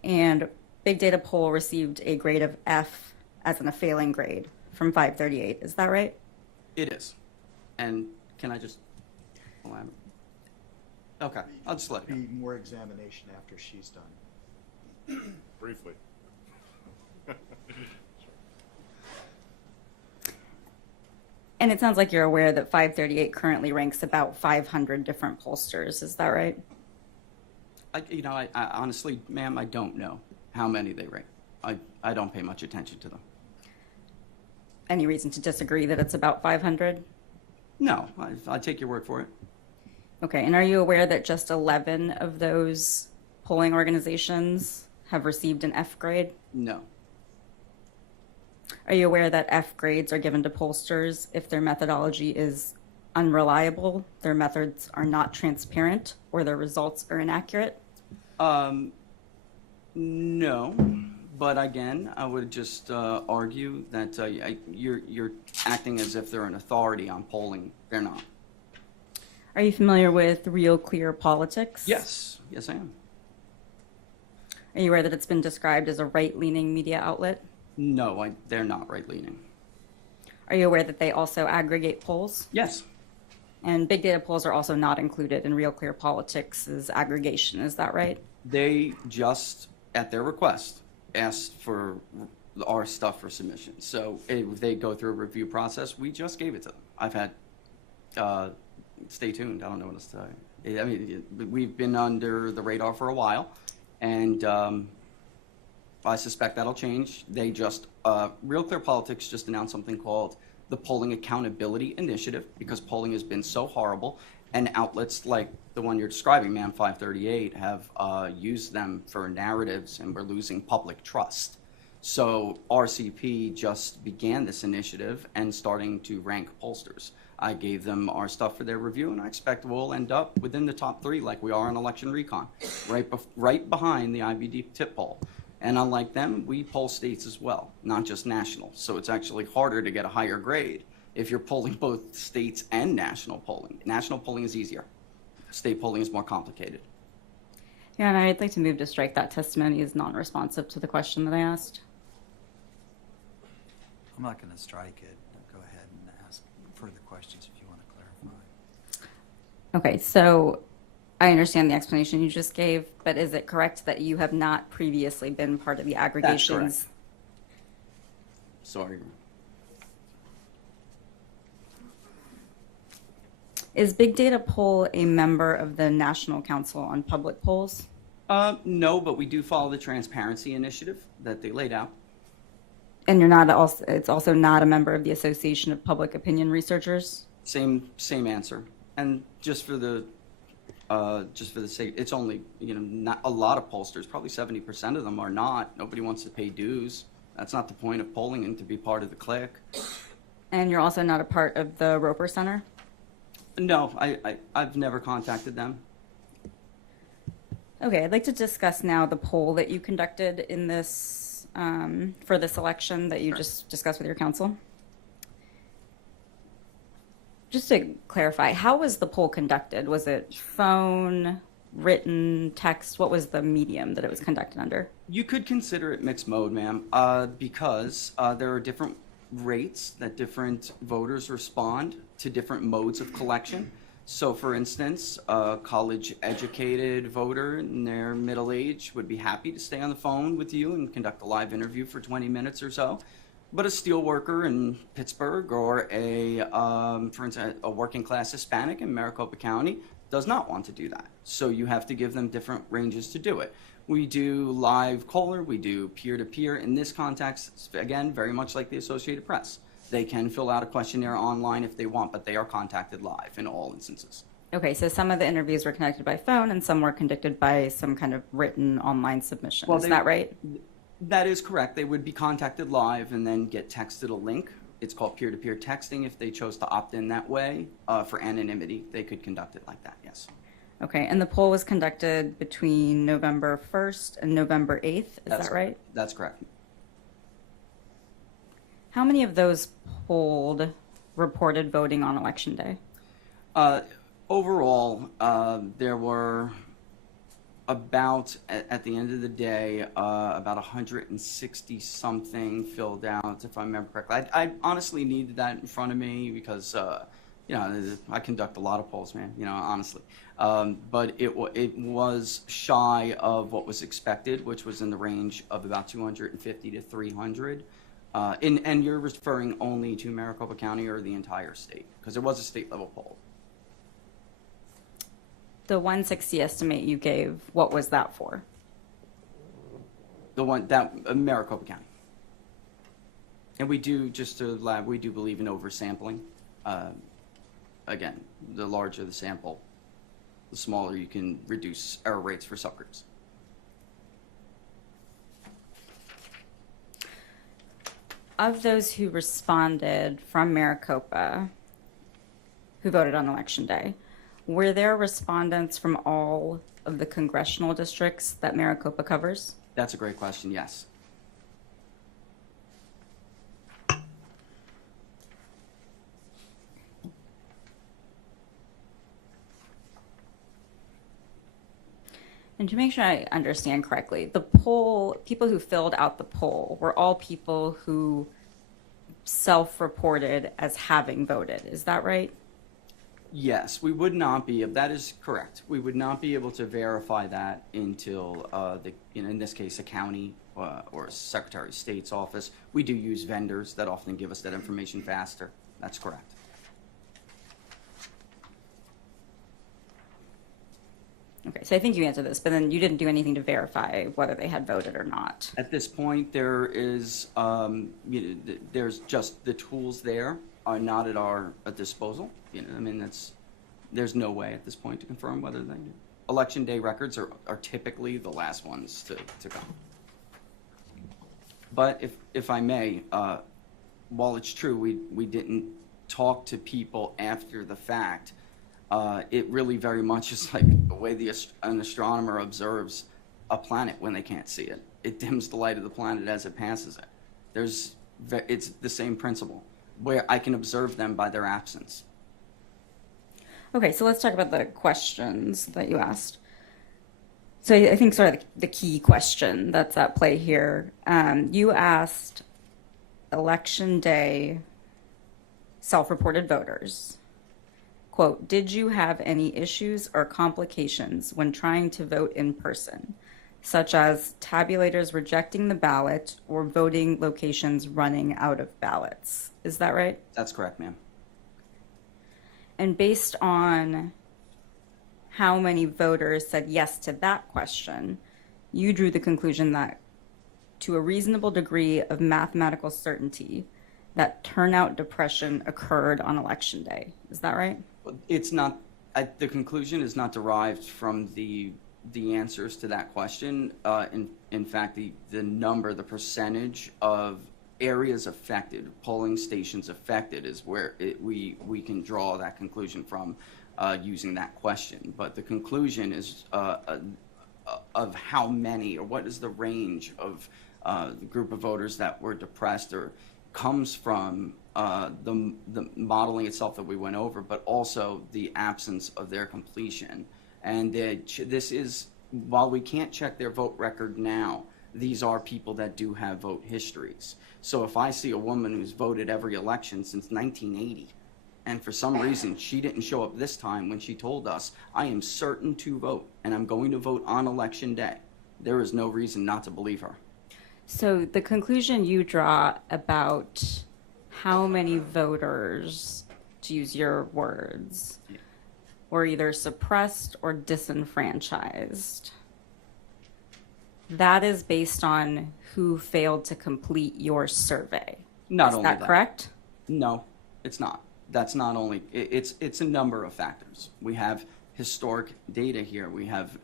And Big Data Poll received a grade of F as in a failing grade from 538. Is that right? It is. And can I just elaborate? Okay, I'll just let it go. Be more examination after she's done. Briefly. And it sounds like you're aware that 538 currently ranks about 500 different pollsters. Is that right? I honestly, ma'am, I don't know how many they rank. I don't pay much attention to them. Any reason to disagree that it's about 500? No, I take your word for it. Okay, and are you aware that just 11 of those polling organizations have received an F grade? No. Are you aware that F grades are given to pollsters if their methodology is unreliable, their methods are not transparent, or their results are inaccurate? No, but again, I would just argue that you're acting as if they're an authority on polling. They're not. Are you familiar with Real Clear Politics? Yes, yes, I am. Are you aware that it's been described as a right-leaning media outlet? No, they're not right-leaning. Are you aware that they also aggregate polls? Yes, And big data polls are also not included in Real Clear Politics' aggregation, is that right? they just, at their request, asked for our stuff for submission. So if they go through a review process, we just gave it to them. I've had, stay tuned, I don't know what else to tell you. I mean, we've been under the radar for a while, and I suspect that'll change. They just, Real Clear Politics just announced something called the Polling Accountability Initiative, because polling has been so horrible, and outlets like the one you're describing, Man 538, have used them for narratives, and we're losing public trust. So RCP just began this initiative and starting to rank pollsters. I gave them our stuff for their review, and I expect we'll end up within the top 3 like we are in election recon, right behind the IBD tip poll. And unlike them, we poll states as well, not just national. So it's actually harder to get a higher grade if you're polling both states and national polling. National polling is easier. State polling is more complicated. Yeah, and I'd like to move to strike that testimony as non-responsive to the question that I asked. I'm not going to strike it. Go ahead and ask further questions if you want to clarify. Okay, so I understand the explanation you just gave, but is it correct that you have not previously been part of the aggregations? correct. Sorry. Is Big Data Poll a member of the National Council on Public Polls? No, but we do follow the transparency initiative that they laid out. And you're not also, it's also not a member of the Association of Public Opinion Researchers? Same answer. And just for the sake, it's only, not a lot of pollsters, probably 70% of them are not. Nobody wants to pay dues. That's not the point of polling and to be part of the clique. And you're also not a part of the Roper Center? No, I've never contacted them. Okay, I'd like to discuss now the poll that you conducted in this, for this election that you just discussed with your counsel. Just to clarify, how was the poll conducted? Was it phone, written, text? What was the medium that it was conducted under? You could consider it mixed mode, ma'am, because there are different rates that different voters respond to different modes of collection. So, for instance, a college-educated voter in their middle age would be happy to stay on the phone with you and conduct a live interview for 20 minutes or so. But a steel worker in Pittsburgh or for instance, a working-class Hispanic in Maricopa County does not want to do that. So you have to give them different ranges to do it. We do live caller, we do peer-to-peer. In this context, again, very much like the Associated Press. They can fill out a questionnaire online if they want, but they are contacted live in all instances. Okay, so some of the interviews were conducted by phone and some were conducted by some kind of written online submission. Is that right? That is correct. They would be contacted live and then get texted a link. It's called peer-to-peer texting. If they chose to opt in that way for anonymity, they could conduct it like that, yes. Okay, and the poll was conducted between November 1st and November 8th, is that right? That's correct. How many of those polled reported voting on Election Day? Overall, there were about, at the end of the day, about 160 something filled out, if I remember correctly. I honestly needed that in front of me because, I conduct a lot of polls, man, honestly. But it was shy of what was expected, which was in the range of about 250 to 300. And you're referring only to Maricopa County or the entire state? Because it was a state level poll. The 160 estimate you gave, what was that for? The one that Maricopa County. And we do, just to lab, we do believe in oversampling. Again, the larger the sample, the smaller you can reduce error rates for subgroups. Of those who responded from Maricopa, who voted on Election Day, were there respondents from all of the congressional districts that Maricopa covers? That's a great question, yes. And to make sure I understand correctly, the poll, people who filled out the poll were all people who self-reported as having voted. Is that right? Yes, we would not be, that is correct. We would not be able to verify that until, in this case, a county or a Secretary of State's office. We do use vendors that often give us that information faster. That's correct. Okay, so I think you answered this, but then you didn't do anything to verify whether they had voted or not. At this point, there is, there's just the tools there are not at our disposal. There's no way at this point to confirm whether they do. Election day records are typically the last ones to come. But if I may, while it's true we didn't talk to people after the fact, it really very much is like the way an astronomer observes a planet when they can't see it. It dims the light of the planet as it passes it. It's the same principle, where I can observe them by their absence. Okay, so let's talk about the questions that you asked. So I think sort of the key question that's at play here, you asked Election Day self-reported voters quote, did you have any issues or complications when trying to vote in person, such as tabulators rejecting the ballot or voting locations running out of ballots? Is that right? That's correct, ma'am. And based on how many voters said yes to that question, you drew the conclusion that to a reasonable degree of mathematical certainty that turnout depression occurred on election day. Is that right? It's not, the conclusion is not derived from the answers to that question. In fact, the number, the percentage of areas affected, polling stations affected, is where we can draw that conclusion from using that question. But the conclusion is of how many, or what is the range of the group of voters that were depressed, or comes from the modeling itself that we went over, but also the absence of their completion. And this is, while we can't check their vote record now, these are people that do have vote histories. So if I see a woman who's voted every election since 1980, and for some reason she didn't show up this time when she told us, I am certain to vote, and I'm going to vote on election day, there is no reason not to believe her. So the conclusion you draw about how many voters, to use your words, were either suppressed or disenfranchised, that is based on who failed to complete your survey. Not Is only that correct? No, it's not. That's not only, it's a number of factors. We have historic data here. We have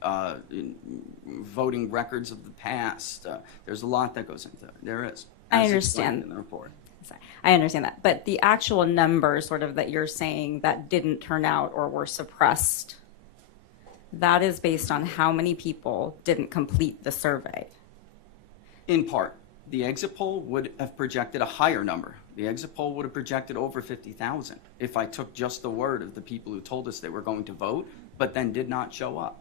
voting records of the past. There's a lot that goes into it. There is. I as understand. explained in the report. Sorry. I understand that. But the actual numbers sort of that you're saying that didn't turn out or were suppressed, that is based on how many people didn't complete the survey. In part, the exit poll would have projected a higher number. The exit poll would have projected over 50,000 if I took just the word of the people who told us they were going to vote, but then did not show up.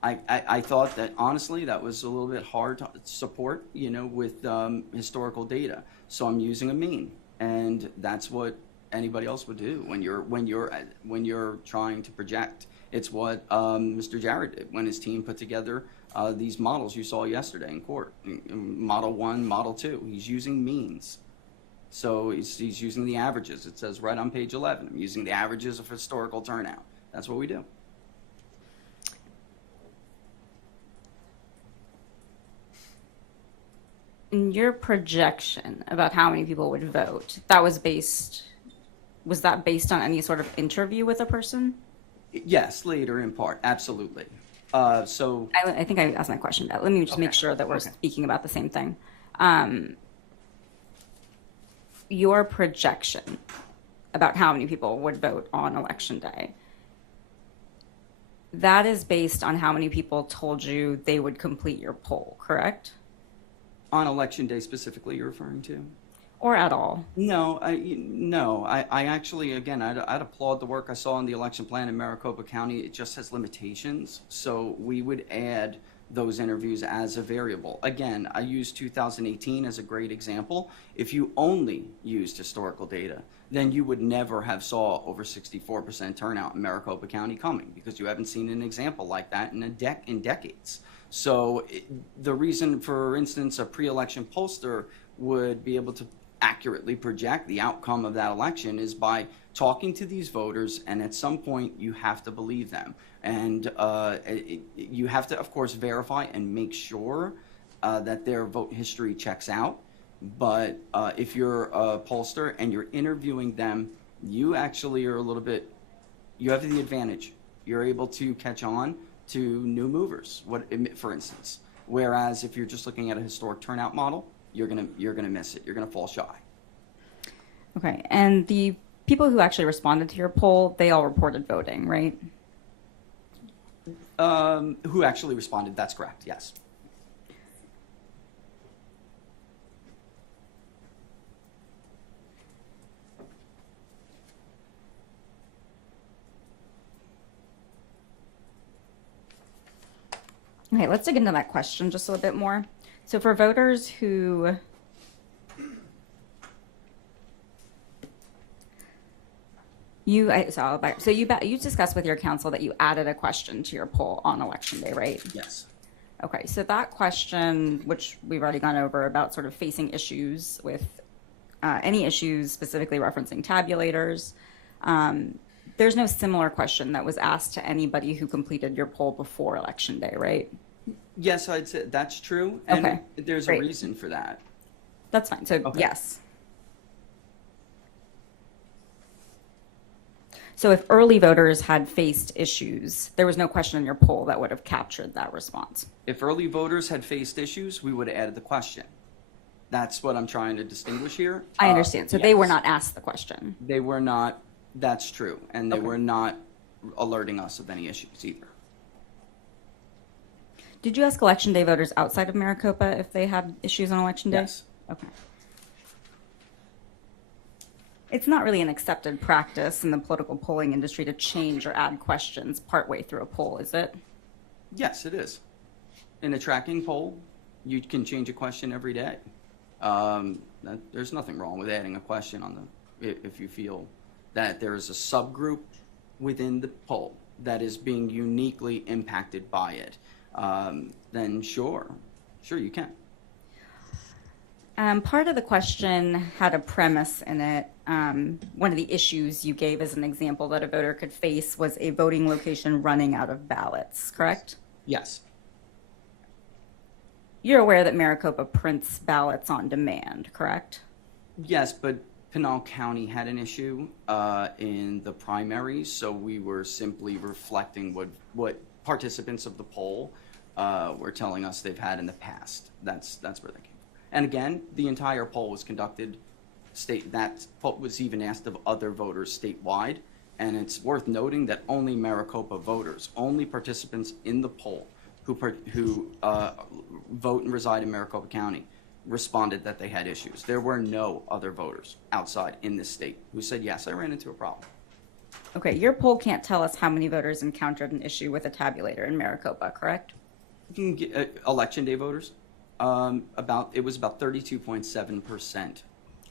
I thought that, honestly, that was a little bit hard to support, with historical data. So I'm using a mean, and that's what anybody else would do when you're trying to project. It's what Mr. Jarrett did when his team put together these models you saw yesterday in court. Model 1, Model 2. He's using means. So he's using the averages. It says right on page 11, I'm using the averages of historical turnout. That's what we do. In your projection about how many people would vote, was that based on any sort of interview with a person? Yes, later in part, absolutely. So I think I asked my question about. Let me just make sure that we're speaking about the same thing. Your projection about how many people would vote on election day, that is based on how many people told you they would complete your poll, correct? on election day specifically you're referring to? Or at all? No, I actually, again, I'd applaud the work I saw in the election plan in Maricopa County. It just has limitations, so we would add those interviews as a variable. Again, I use 2018 as a great example. If you only used historical data, then you would never have saw over 64% turnout in Maricopa County coming, because you haven't seen an example like that in decades. So the reason, for instance, a pre-election pollster would be able to accurately project the outcome of that election is by talking to these voters, and at some point you have to believe them. And you have to, of course, verify and make sure that their vote history checks out. But if you're a pollster and you're interviewing them, you actually are a little bit, you have the advantage. You're able to catch on to new movers, for instance. Whereas if you're just looking at a historic turnout model, you're gonna miss it. You're gonna fall shy. Okay, and the people who actually responded to your poll, they all reported voting, right? Who actually responded? That's correct. Yes. Okay, let's dig into that question just a little bit more. So for voters who You discussed with your counsel that you added a question to your poll on election day, right? Yes. Okay, so that question, which we've already gone over about sort of facing issues with any issues specifically referencing tabulators, there's no similar question that was asked to anybody who completed your poll before election day, right? Yes, I'd say that's true. And Okay, there's great. a reason for that. That's fine. So Okay. yes. So if early voters had faced issues, there was no question in your poll that would have captured that response. If early voters had faced issues, we would have added the question. That's what I'm trying to distinguish here. I understand. So they were yes. not asked the question. They were not, that's true. And they Okay. were not alerting us of any issues either. Did you ask election day voters outside of Maricopa if they had issues on election day? Yes. Okay. It's not really an accepted practice in the political polling industry to change or add questions partway through a poll, is it? Yes, it is. In a tracking poll, you can change a question every day. There's nothing wrong with adding a question on if you feel that there is a subgroup within the poll that is being uniquely impacted by it. Then sure you can. Part of the question had a premise in it. One of the issues you gave as an example that a voter could face was a voting location running out of ballots, correct? Yes. You're aware that Maricopa prints ballots on demand, correct? Yes, but Pinal County had an issue in the primaries, so we were simply reflecting what participants of the poll were telling us they've had in the past. That's where they came from. And again, the entire poll was conducted that poll was even asked of other voters statewide, and it's worth noting that only Maricopa voters, only participants in the poll who vote and reside in Maricopa County responded that they had issues. There were no other voters outside in this state who said, yes, I ran into a problem. Okay, your poll can't tell us how many voters encountered an issue with a tabulator in Maricopa, correct? You can get election day voters. It was about 32.7%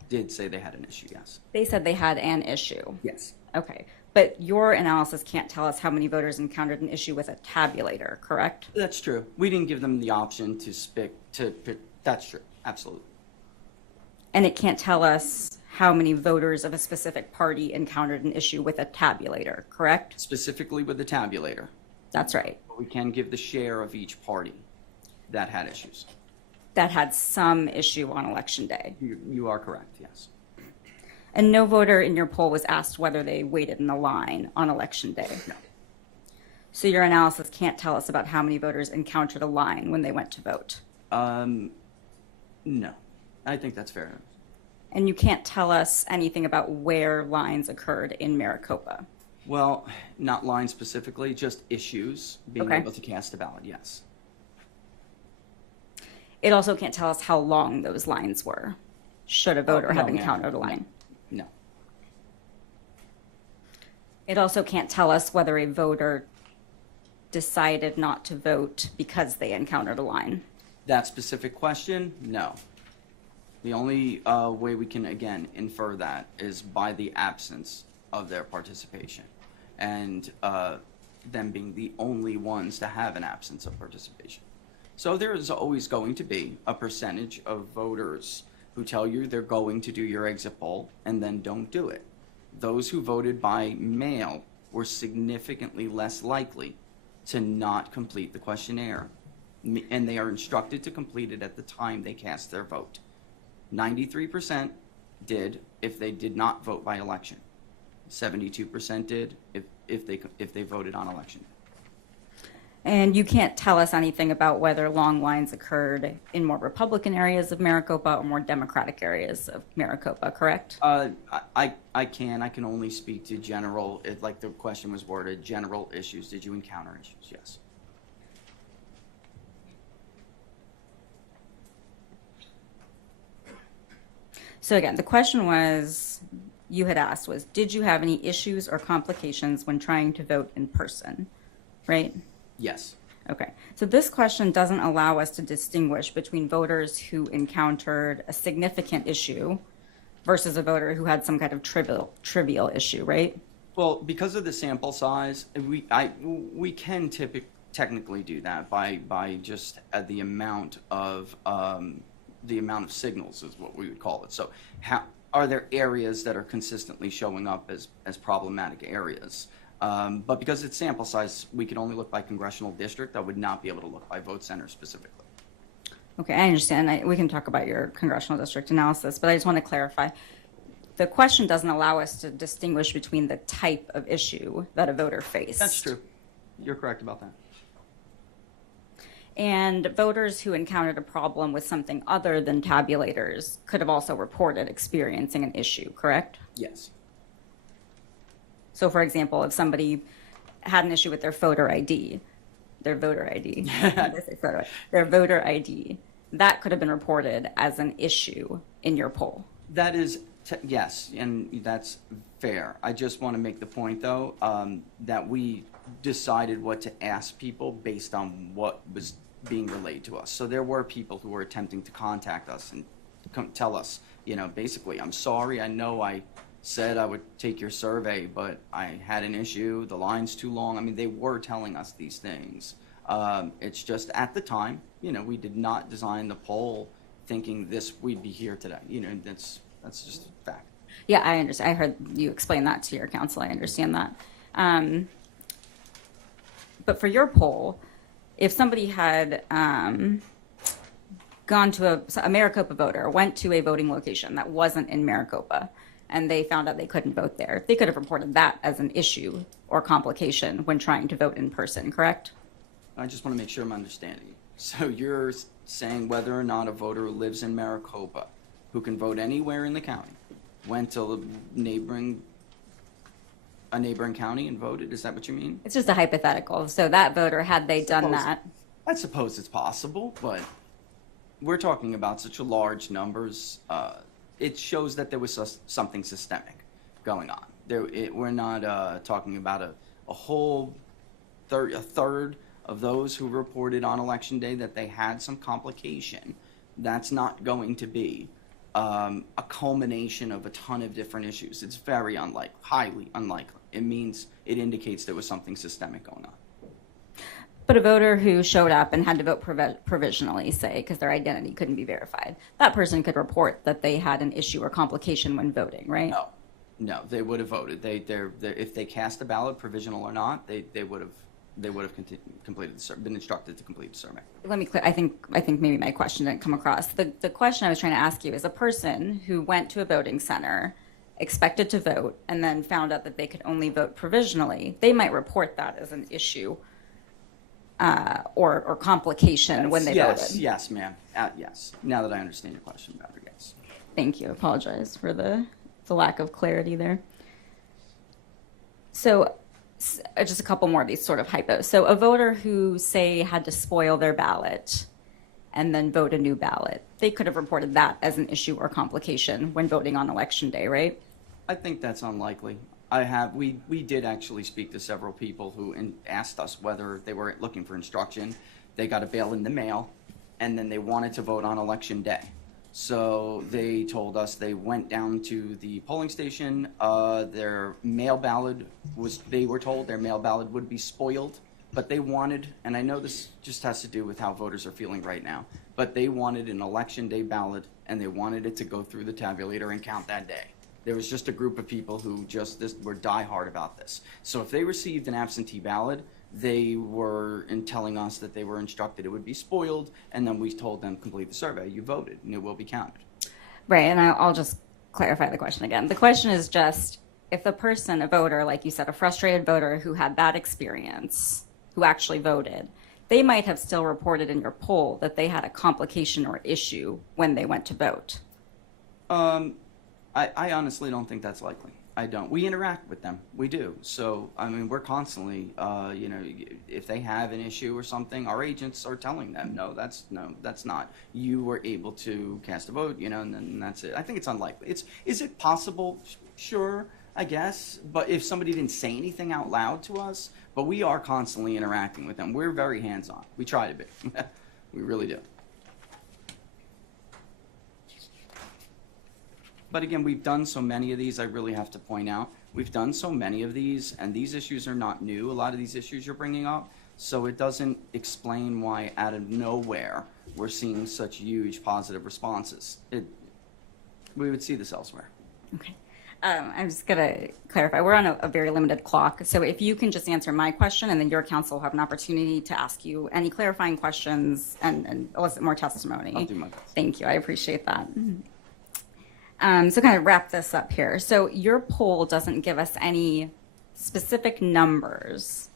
did say they had an issue, yes. They said they had an issue. Yes. Okay, but your analysis can't tell us how many voters encountered an issue with a tabulator, correct? That's true. We didn't give them the option that's true, absolutely. And it can't tell us how many voters of a specific party encountered an issue with a tabulator, correct? Specifically with the tabulator. That's right. We can give the share of each party that had issues. That had some issue on election day. You are correct, yes. And no voter in your poll was asked whether they waited in the line on election day. No. So your analysis can't tell us about how many voters encountered a line when they went to vote. No. I think that's fair. And you can't tell us anything about where lines occurred in Maricopa. Well, not lines specifically, just issues, being Okay. able to cast a ballot, yes. It also can't tell us how long those lines were, should a voter no, have ma'am. encountered a line. No. It also can't tell us whether a voter decided not to vote because they encountered a line. That specific question, no. The only way we can, again, infer that is by the absence of their participation and them being the only ones to have an absence of participation. So there is always going to be a percentage of voters who tell you they're going to do your exit poll and then don't do it. Those who voted by mail were significantly less likely to not complete the questionnaire, and they are instructed to complete it at the time they cast their vote. 93% did if they did not vote by election. 72% did if they voted on election. And you can't tell us anything about whether long lines occurred in more Republican areas of Maricopa or more Democratic areas of Maricopa, correct? I can only speak to general, like the question was worded, general issues. Did you encounter issues? Yes. So again, the question you had asked was, did you have any issues or complications when trying to vote in person, right? Yes. Okay, so this question doesn't allow us to distinguish between voters who encountered a significant issue versus a voter who had some kind of trivial issue, right? Well, because of the sample size, we can technically do that by just the amount of signals is what we would call it. So are there areas that are consistently showing up as problematic areas? But because it's sample size, we can only look by congressional district. I would not be able to look by vote center specifically. Okay, I understand. We can talk about your congressional district analysis, but I just want to clarify. The question doesn't allow us to distinguish between the type of issue that a voter faced. That's true. You're correct about that. And voters who encountered a problem with something other than tabulators could have also reported experiencing an issue, correct? Yes. So, for example, if somebody had an issue with their voter ID, their voter ID, that could have been reported as an issue in your poll. That is, yes, and that's fair. I just want to make the point, though, that we decided what to ask people based on what was being relayed to us. So there were people who were attempting to contact us and tell us, basically, I'm sorry, I know I said I would take your survey, but I had an issue, the line's too long. I mean, they were telling us these things. It's just at the time, we did not design the poll thinking we'd be here today. That's just a fact. Yeah, I understand. I heard you explain that to your counsel. I understand that. But for your poll, if somebody had gone to a Maricopa voter, went to a voting location that wasn't in Maricopa, and they found out they couldn't vote there, they could have reported that as an issue or complication when trying to vote in person, correct? I just want to make sure I'm understanding. So you're saying whether or not a voter who lives in Maricopa, who can vote anywhere in the county, went to a neighboring county and voted? Is that what you mean? It's just a hypothetical. So that voter, had they done that, I suppose it's possible, but we're talking about such large numbers. It shows that there was something systemic going on. We're not talking about a whole third of those who reported on election day that they had some complication. That's not going to be a culmination of a ton of different issues. It's very unlikely, highly unlikely. It indicates there was something systemic going on. but a voter who showed up and had to vote provisionally, say, because their identity couldn't be verified, that person could report that they had an issue or complication when voting, right? No, they would have voted. If they cast a ballot, provisional or not, they would have completed been instructed to complete the survey. Let me clear. I think maybe my question didn't come across. The question I was trying to ask you is a person who went to a voting center, expected to vote, and then found out that they could only vote provisionally. They might report that as an issue or complication when they voted. Yes, ma'am. Yes. Now that I understand your question better, yes. Thank you. I apologize for the lack of clarity there. So just a couple more of these sort of hypos. So a voter who, say, had to spoil their ballot and then vote a new ballot, they could have reported that as an issue or complication when voting on election day, right? I think that's unlikely. We did actually speak to several people who asked us whether they were looking for instruction. They got a ballot in the mail, and then they wanted to vote on election day. So they told us they went down to the polling station. Their mail ballot they were told their mail ballot would be spoiled, but they wanted, and I know this just has to do with how voters are feeling right now, but they wanted an election day ballot, and they wanted it to go through the tabulator and count that day. There was just a group of people who were diehard about this. So if they received an absentee ballot, they were telling us that they were instructed it would be spoiled, and then we told them complete the survey. You voted, and it will be counted. Right, and I'll just clarify the question again. The question is just if the person, a voter, like you said, a frustrated voter who had that experience, who actually voted, they might have still reported in your poll that they had a complication or issue when they went to vote. I honestly don't think that's likely. I don't. We interact with them. We do. So, I mean, we're constantly, if they have an issue or something, our agents are telling them, no, that's not. You were able to cast a vote, and then that's it. I think it's unlikely. Is it possible? Sure, I guess. But if somebody didn't say anything out loud to us, but we are constantly interacting with them. We're very hands-on. We try to be. We really do. But again, we've done so many of these, I really have to point out, We've done so many of these, and these issues are not new, a lot of these issues you're bringing up, so it doesn't explain why out of nowhere we're seeing such huge positive responses. We would see this elsewhere. Okay. I'm just going to clarify. We're on a very limited clock. So if you can just answer my question, and then your counsel will have an opportunity to ask you any clarifying questions and elicit more testimony. I'll do my best. Thank you. I appreciate that. So kind of wrap this up here. So your poll doesn't give us any specific numbers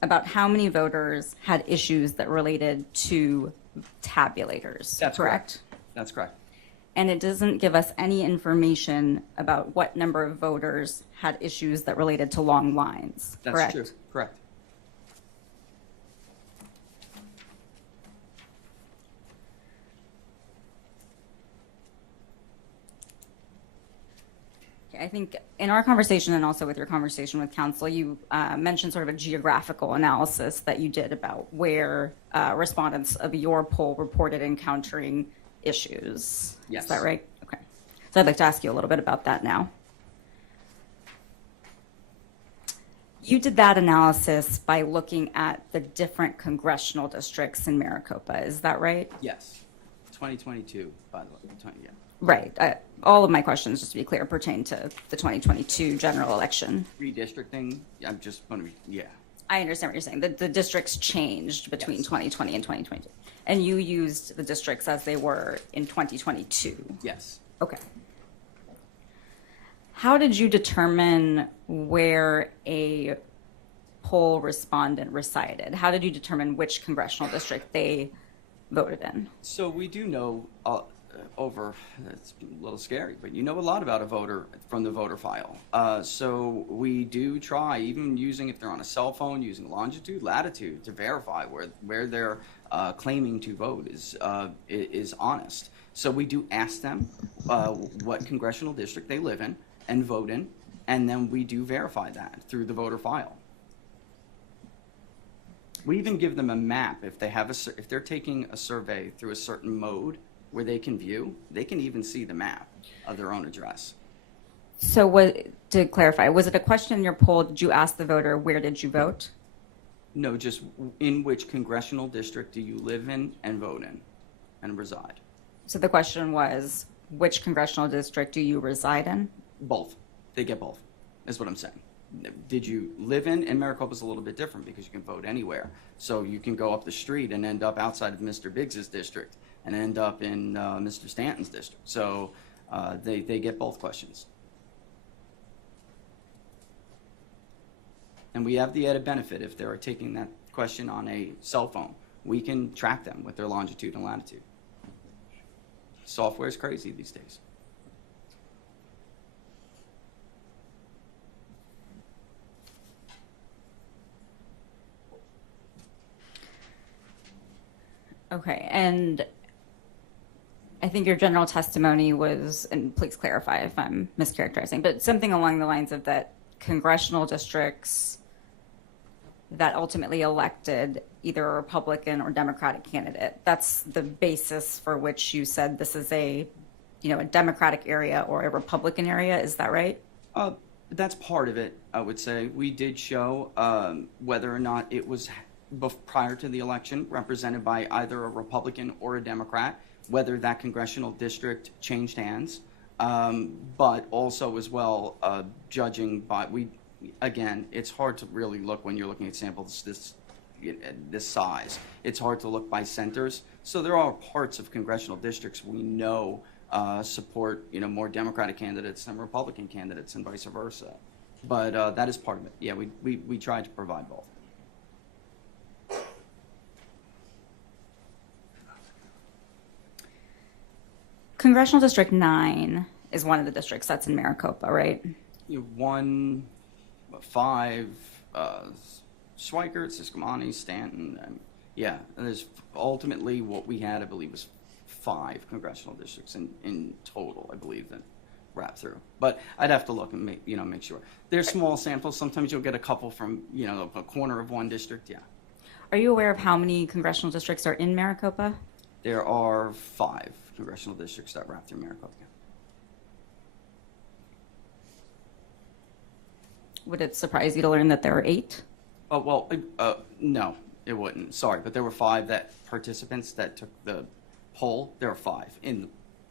about how many voters had issues that related to tabulators, That's correct? That's correct. And it doesn't give us any information about what number of voters had issues that related to long lines, That's correct? true. Correct. Okay, I think in our conversation and also with your conversation with counsel, you mentioned sort of a geographical analysis that you did about where respondents of your poll reported encountering issues. Yes. Is that right? Okay. So I'd like to ask you a little bit about that now. You did that analysis by looking at the different congressional districts in Maricopa. Is that right? Yes. 2022, by the way. Yeah. Right. All of my questions, just to be clear, pertain to the 2022 general election. Redistricting, I'm just wondering, yeah. I understand what you're saying. The districts changed between Yes. 2020 and 2022. And you used the districts as they were in 2022. Yes. Okay. How did you determine where a poll respondent resided? How did you determine which congressional district they voted in? So we do know it's a little scary, but you know a lot about a voter from the voter file. So we do try, even using, if they're on a cell phone, using longitude, latitude to verify where they're claiming to vote is honest. So we do ask them what congressional district they live in and vote in, and then we do verify that through the voter file. We even give them a map if they have if they're taking a survey through a certain mode where they can view, they can even see the map of their own address. So to clarify, was it a question in your poll, did you ask the voter, where did you vote? No, just in which congressional district do you live in and vote in and reside? So the question was, which congressional district do you reside in? Both. They get both, is what I'm saying. Did you live in? And Maricopa's a little bit different because you can vote anywhere. So you can go up the street and end up outside of Mr. Biggs's district and end up in Mr. Stanton's district. So they get both questions. And we have the added benefit if they're taking that question on a cell phone. We can track them with their longitude and latitude. Software is crazy these days. Okay, and I think your general testimony was, and please clarify if I'm mischaracterizing, but something along the lines of that congressional districts that ultimately elected either a Republican or Democratic candidate, that's the basis for which you said this is a Democratic area or a Republican area, is that right? That's part of it, I would say. We did show whether or not it was prior to the election represented by either a Republican or a Democrat, whether that congressional district changed hands, but also as well judging by, again, it's hard to really look when you're looking at samples this size. It's hard to look by centers. So there are parts of congressional districts we know support more Democratic candidates than Republican candidates and vice versa. But that is part of it. Yeah, we tried to provide both. Congressional District 9 is one of the districts that's in Maricopa, right? 1, 5, Schweikert, Sisquamani, Stanton. Yeah, and there's ultimately what we had, I believe, was 5 congressional districts in total, I believe, that wrap through. But I'd have to look and make sure. There's small samples. Sometimes you'll get a couple from a corner of one district. Yeah. Are you aware of how many congressional districts are in Maricopa? There are 5 congressional districts that wrap through Maricopa. Would it surprise you to learn that there are 8? Oh, well, no, it wouldn't. Sorry, but there were 5 participants that took the poll. There are 5 in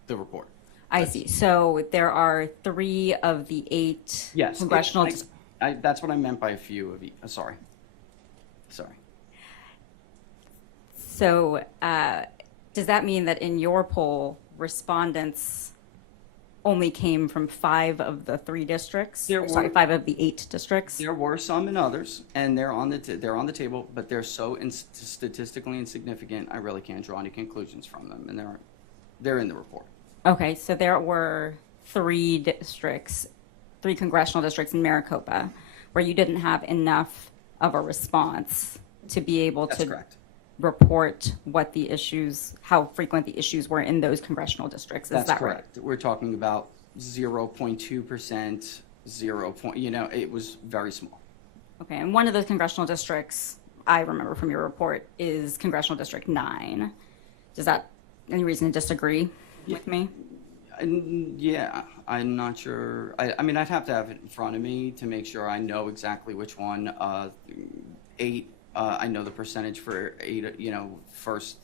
the report. I see. So there are 3 of the 8 Yes. congressional. That's what I meant by a few of sorry. So does that mean that in your poll, respondents only came from 5 of the 3 districts? There Sorry, were- 5 of the 8 districts? There were some in others, and they're on the table, but they're so statistically insignificant, I really can't draw any conclusions from them, and they're in the report. Okay, so there were 3 districts, 3 congressional districts in Maricopa where you didn't have enough of a response to be able That's to correct. report what the issues, how frequent the issues were in those congressional districts. Is That's that right? correct. We're talking about 0.2%, it was very small. Okay, and one of those congressional districts, I remember from your report, is Congressional District 9. Does that, any reason to disagree with me? Yeah, I'm not sure. I mean, I'd have to have it in front of me to make sure I know exactly which one. 8, I know the percentage for 8, first.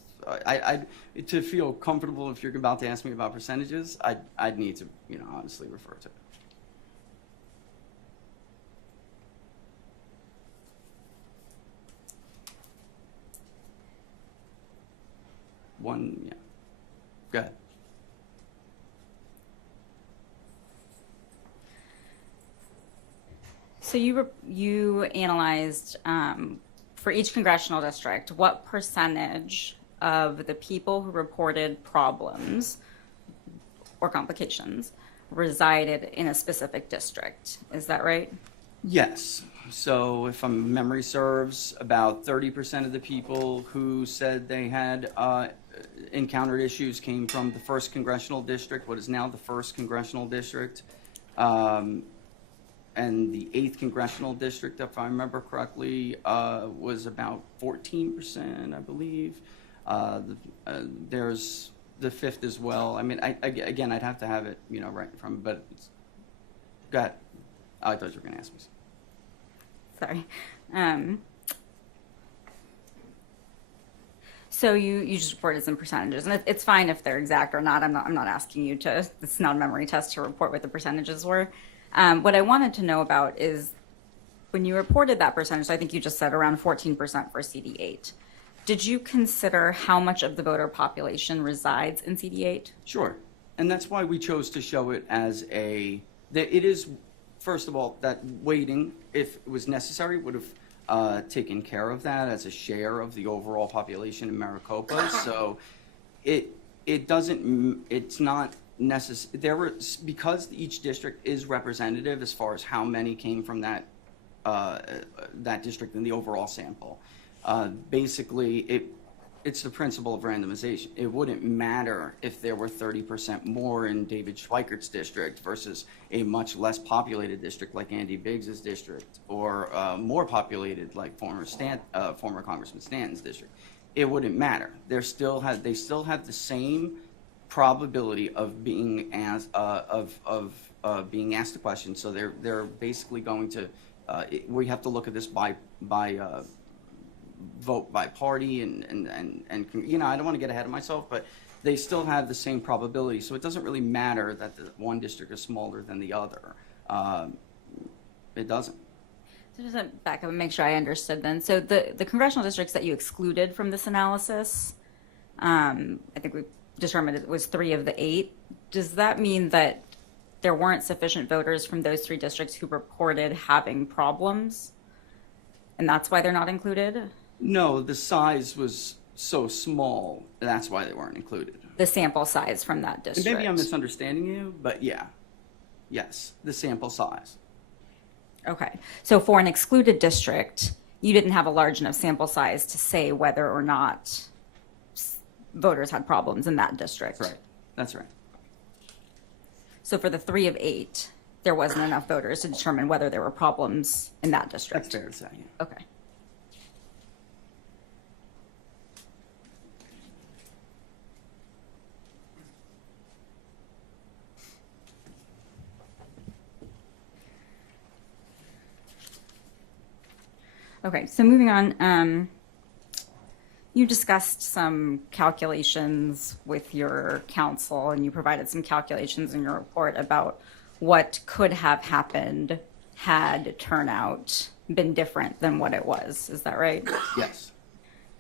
To feel comfortable if you're about to ask me about percentages, I'd need to, honestly refer to it. Yeah. Go ahead. So you analyzed for each congressional district what percentage of the people who reported problems or complications resided in a specific district. Is that right? Yes. So if memory serves, about 30% of the people who said they had encountered issues came from the 1st Congressional District, what is now the 1st Congressional District. And the 8th Congressional District, if I remember correctly, was about 14%, I believe. There's the 5th as well. I mean, again, I'd have to have it, right in front of me, but go ahead. I thought you were going to ask me something. Sorry. So you just reported some percentages, and it's fine if they're exact or not. I'm not asking you to. It's not a memory test to report what the percentages were. What I wanted to know about is when you reported that percentage, I think you just said around 14% for CD8. Did you consider how much of the voter population resides in CD8? Sure. And that's why we chose to show it as it is, first of all, that weighting, if it was necessary, would have taken care of that as a share of the overall population in Maricopa. So it's not necessary. Because each district is representative as far as how many came from that district in the overall sample. Basically, it's the principle of randomization. It wouldn't matter if there were 30% more in David Schweikert's district versus a much less populated district like Andy Biggs's district, or more populated like former Congressman Stanton's district. It wouldn't matter. They still have the same probability of being asked being asked a question. So they're basically going to. We have to look at this by vote by party and I don't want to get ahead of myself, but they still have the same probability. So it doesn't really matter that the one district is smaller than the other. It doesn't. So just to back up and make sure I understood then. So the congressional districts that you excluded from this analysis, I think we determined it was 3 of the 8. Does that mean that there weren't sufficient voters from those 3 districts who reported having problems, and that's why they're not included? No, the size was so small, that's why they weren't included. The sample size from that district. And maybe I'm misunderstanding you, but yeah. Yes, the sample size. Okay. So for an excluded district, you didn't have a large enough sample size to say whether or not voters had problems in that district. That's right. That's right. So for the 3 of 8, there wasn't enough voters to determine whether there were problems in that district. That's fair to say, yeah. Okay. Okay, so moving on, you discussed some calculations with your counsel, and you provided some calculations in your report about what could have happened had turnout been different than what it was. Is that right? Yes.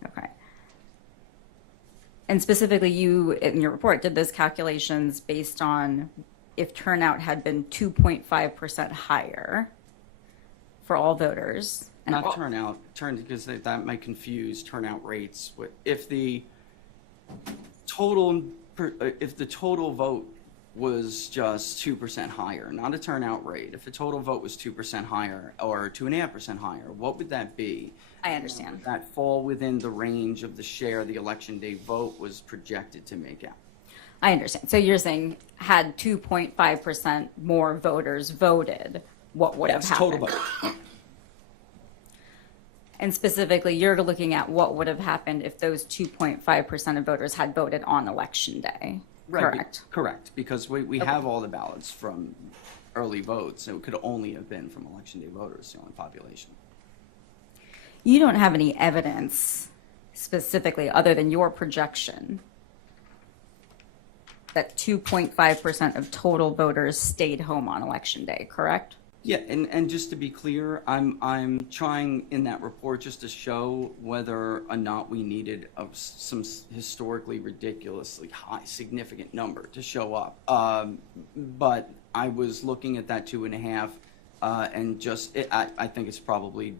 Okay. And specifically, you, in your report, did those calculations based on if turnout had been 2.5% higher for all voters. And Not turnout, because that might confuse turnout rates. If the total vote was just 2% higher, not a turnout rate, if the total vote was 2% higher or 2.5% higher, what would that be? I understand. Would that fall within the range of the share the election day vote was projected to make out? I understand. So you're saying had 2.5% more voters voted, what would have Yes, happened? total vote. And specifically, you're looking at what would have happened if those 2.5% of voters had voted on election day, Right, correct? Correct, because we have all the ballots from early votes, so it could only have been from election day voters, the only population. You don't have any evidence specifically, other than your projection, that 2.5% of total voters stayed home on election day, correct? Yeah, and just to be clear, I'm trying in that report just to show whether or not we needed some historically ridiculously high, significant number to show up. But I was looking at that 2.5, and I think it's probably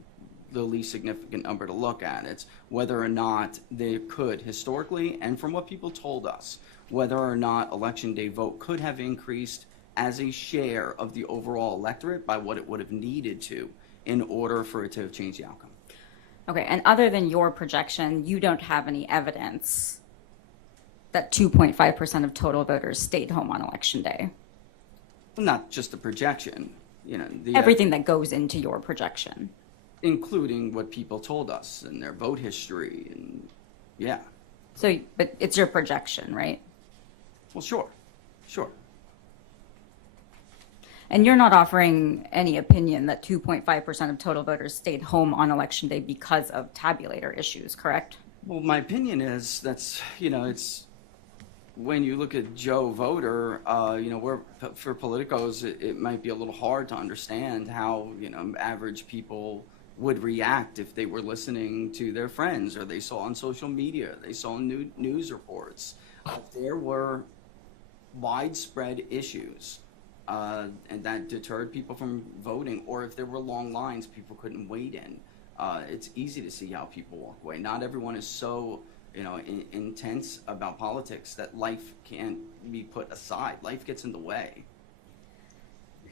the least significant number to look at. It's whether or not they could historically, and from what people told us, whether or not election day vote could have increased as a share of the overall electorate by what it would have needed to in order for it to have changed the outcome. Okay, and other than your projection, you don't have any evidence that 2.5% of total voters stayed home on election day? Well, not just a projection, Everything that goes into your projection. including what people told us and their vote history, and yeah. So, but it's your projection, right? Well, sure. And you're not offering any opinion that 2.5% of total voters stayed home on election day because of tabulator issues, correct? Well, my opinion is it's when you look at Joe voter, for politicos, it might be a little hard to understand how, average people would react if they were listening to their friends or they saw on social media, they saw news reports. If there were widespread issues and that deterred people from voting, or if there were long lines people couldn't wait in, it's easy to see how people walk away. Not everyone is so intense about politics that life can't be put aside. Life gets in the way.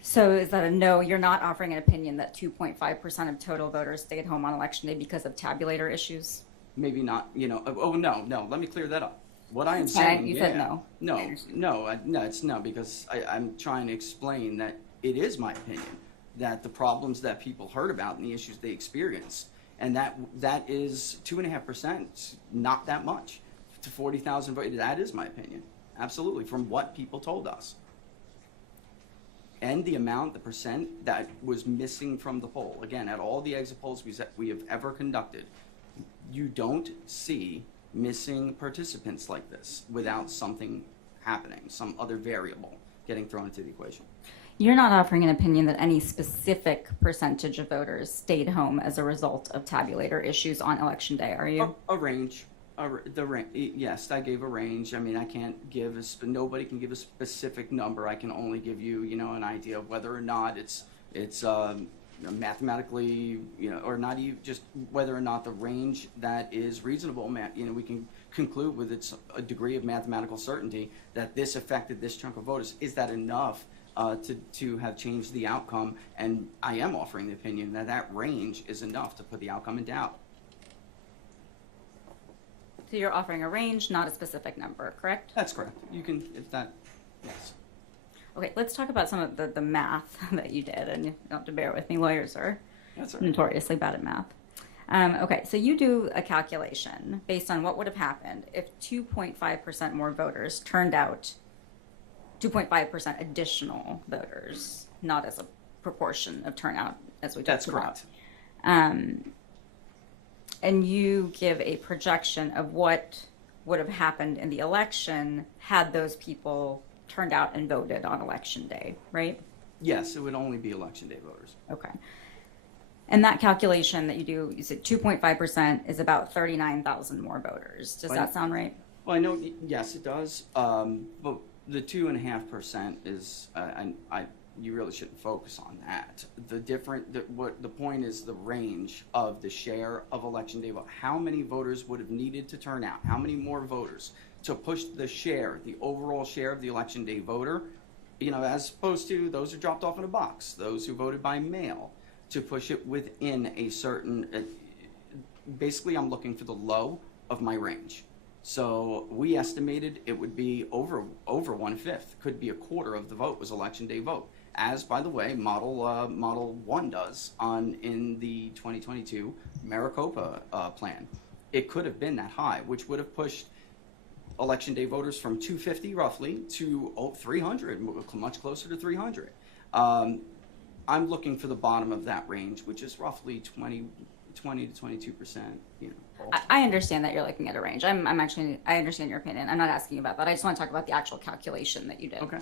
So is that a no? You're not offering an opinion that 2.5% of total voters stayed home on election day because of tabulator issues? Maybe not, no, let me clear that up. What I am Okay, saying, you said no. No, it's no, because I'm trying to explain that it is my opinion that the problems that people heard about and the issues they experienced, and that is 2.5%, not that much to 40,000 voters. That is my opinion, absolutely, from what people told us. And the percent that was missing from the poll. Again, at all the exit polls we have ever conducted, you don't see missing participants like this without something happening, some other variable getting thrown into the equation. You're not offering an opinion that any specific percentage of voters stayed home as a result of tabulator issues on election day, are you? A range. Yes, I gave a range. I mean, I can't give nobody can give a specific number. I can only give you, an idea of whether or not it's mathematically, or not even just whether or not the range that is reasonable. We can conclude with a degree of mathematical certainty that this affected this chunk of voters. Is that enough to have changed the outcome? And I am offering the opinion that range is enough to put the outcome in doubt. So you're offering a range, not a specific number, correct? That's correct. You can, yes. Okay, let's talk about some of the math that you did, and you don't have to bear with me. Lawyers are That's all right. notoriously bad at math. Okay, so you do a calculation based on what would have happened if 2.5% more voters turned out, 2.5% additional voters, not as a proportion of turnout, as we talked That's about. correct. And you give a projection of what would have happened in the election had those people turned out and voted on election day, right? Yes, it would only be election day voters. Okay. And that calculation that you do, you said 2.5% is about 39,000 more voters. Does that sound right? Well, I know, yes, it does. But the 2.5% is, you really shouldn't focus on that. The point is the range of the share of election day vote. How many voters would have needed to turn out? How many more voters to push the share, the overall share of the election day voter, as opposed to those who dropped off in a box, those who voted by mail, to push it within a certain, basically I'm looking for the low of my range. So we estimated it would be over 1/5, could be a quarter of the vote was election day vote. As, by the way, Model 1 does in the 2022 Maricopa plan. It could have been that high, which would have pushed election day voters from 250 roughly to 300, much closer to 300. I'm looking for the bottom of that range, which is roughly 20 to 22%. I understand that you're looking at a range. I understand your opinion. I'm not asking you about that. I just want to talk about the actual calculation that you did. Okay.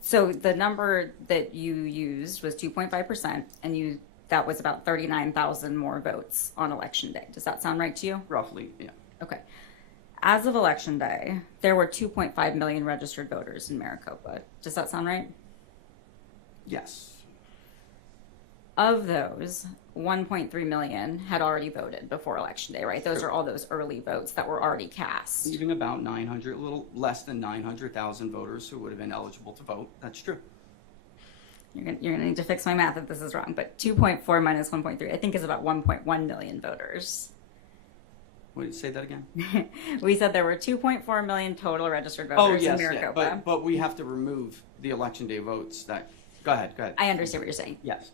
So the number that you used was 2.5%, and that was about 39,000 more votes on election day. Does that sound right to you? Roughly, yeah. Okay. As of election day, there were 2.5 million registered voters in Maricopa. Does that sound right? Yes. Of those, 1.3 million had already voted before election day, right? Those are all those early votes that were already cast. Leaving about 900, a little less than 900,000 voters who would have been eligible to vote. That's true. You're gonna need to fix my math if this is wrong, but 2.4 minus 1.3, I think, is about 1.1 million voters. Wait, say that again? We said there were 2.4 million total registered voters in Maricopa. Yeah, but we have to remove the election day votes that. Go ahead. I understand what you're saying. Yes.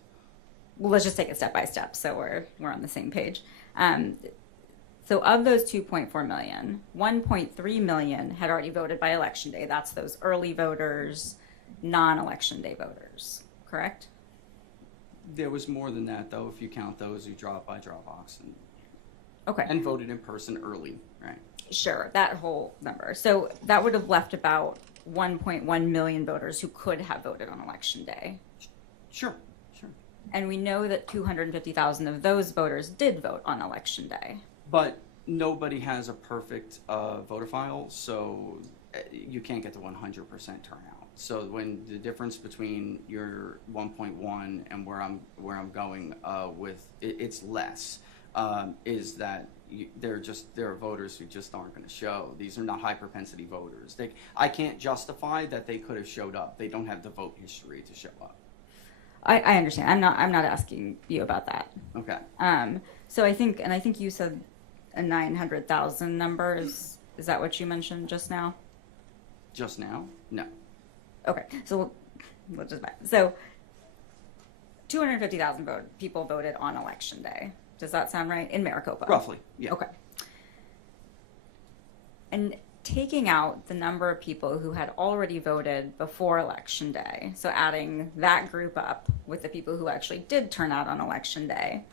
Well, let's just take it step by step so we're on the same page. So of those 2.4 million, 1.3 million had already voted by election day. That's those early voters, non-election day voters, correct? There was more than that, though, if you count those who dropped by Dropbox Okay. and voted in person early, right? Sure, that whole number. So that would have left about 1.1 million voters who could have voted on election day. Sure. And we know that 250,000 of those voters did vote on election day. But nobody has a perfect voter file, so you can't get to 100% turnout. So when the difference between your 1.1 and where I'm going with it's less, is that there are voters who just aren't going to show. These are not high propensity voters. I can't justify that they could have showed up. They don't have the vote history to show up. I understand. I'm not asking you about that. Okay. So I think you said a 900,000 number. Is that what you mentioned just now? Just now? No. Okay. So we'll just back. So 250,000 people voted on election day. Does that sound right? In Maricopa? Roughly, yeah. Okay. And taking out the number of people who had already voted before election day, so adding that group up with the people who actually did turn out on election day,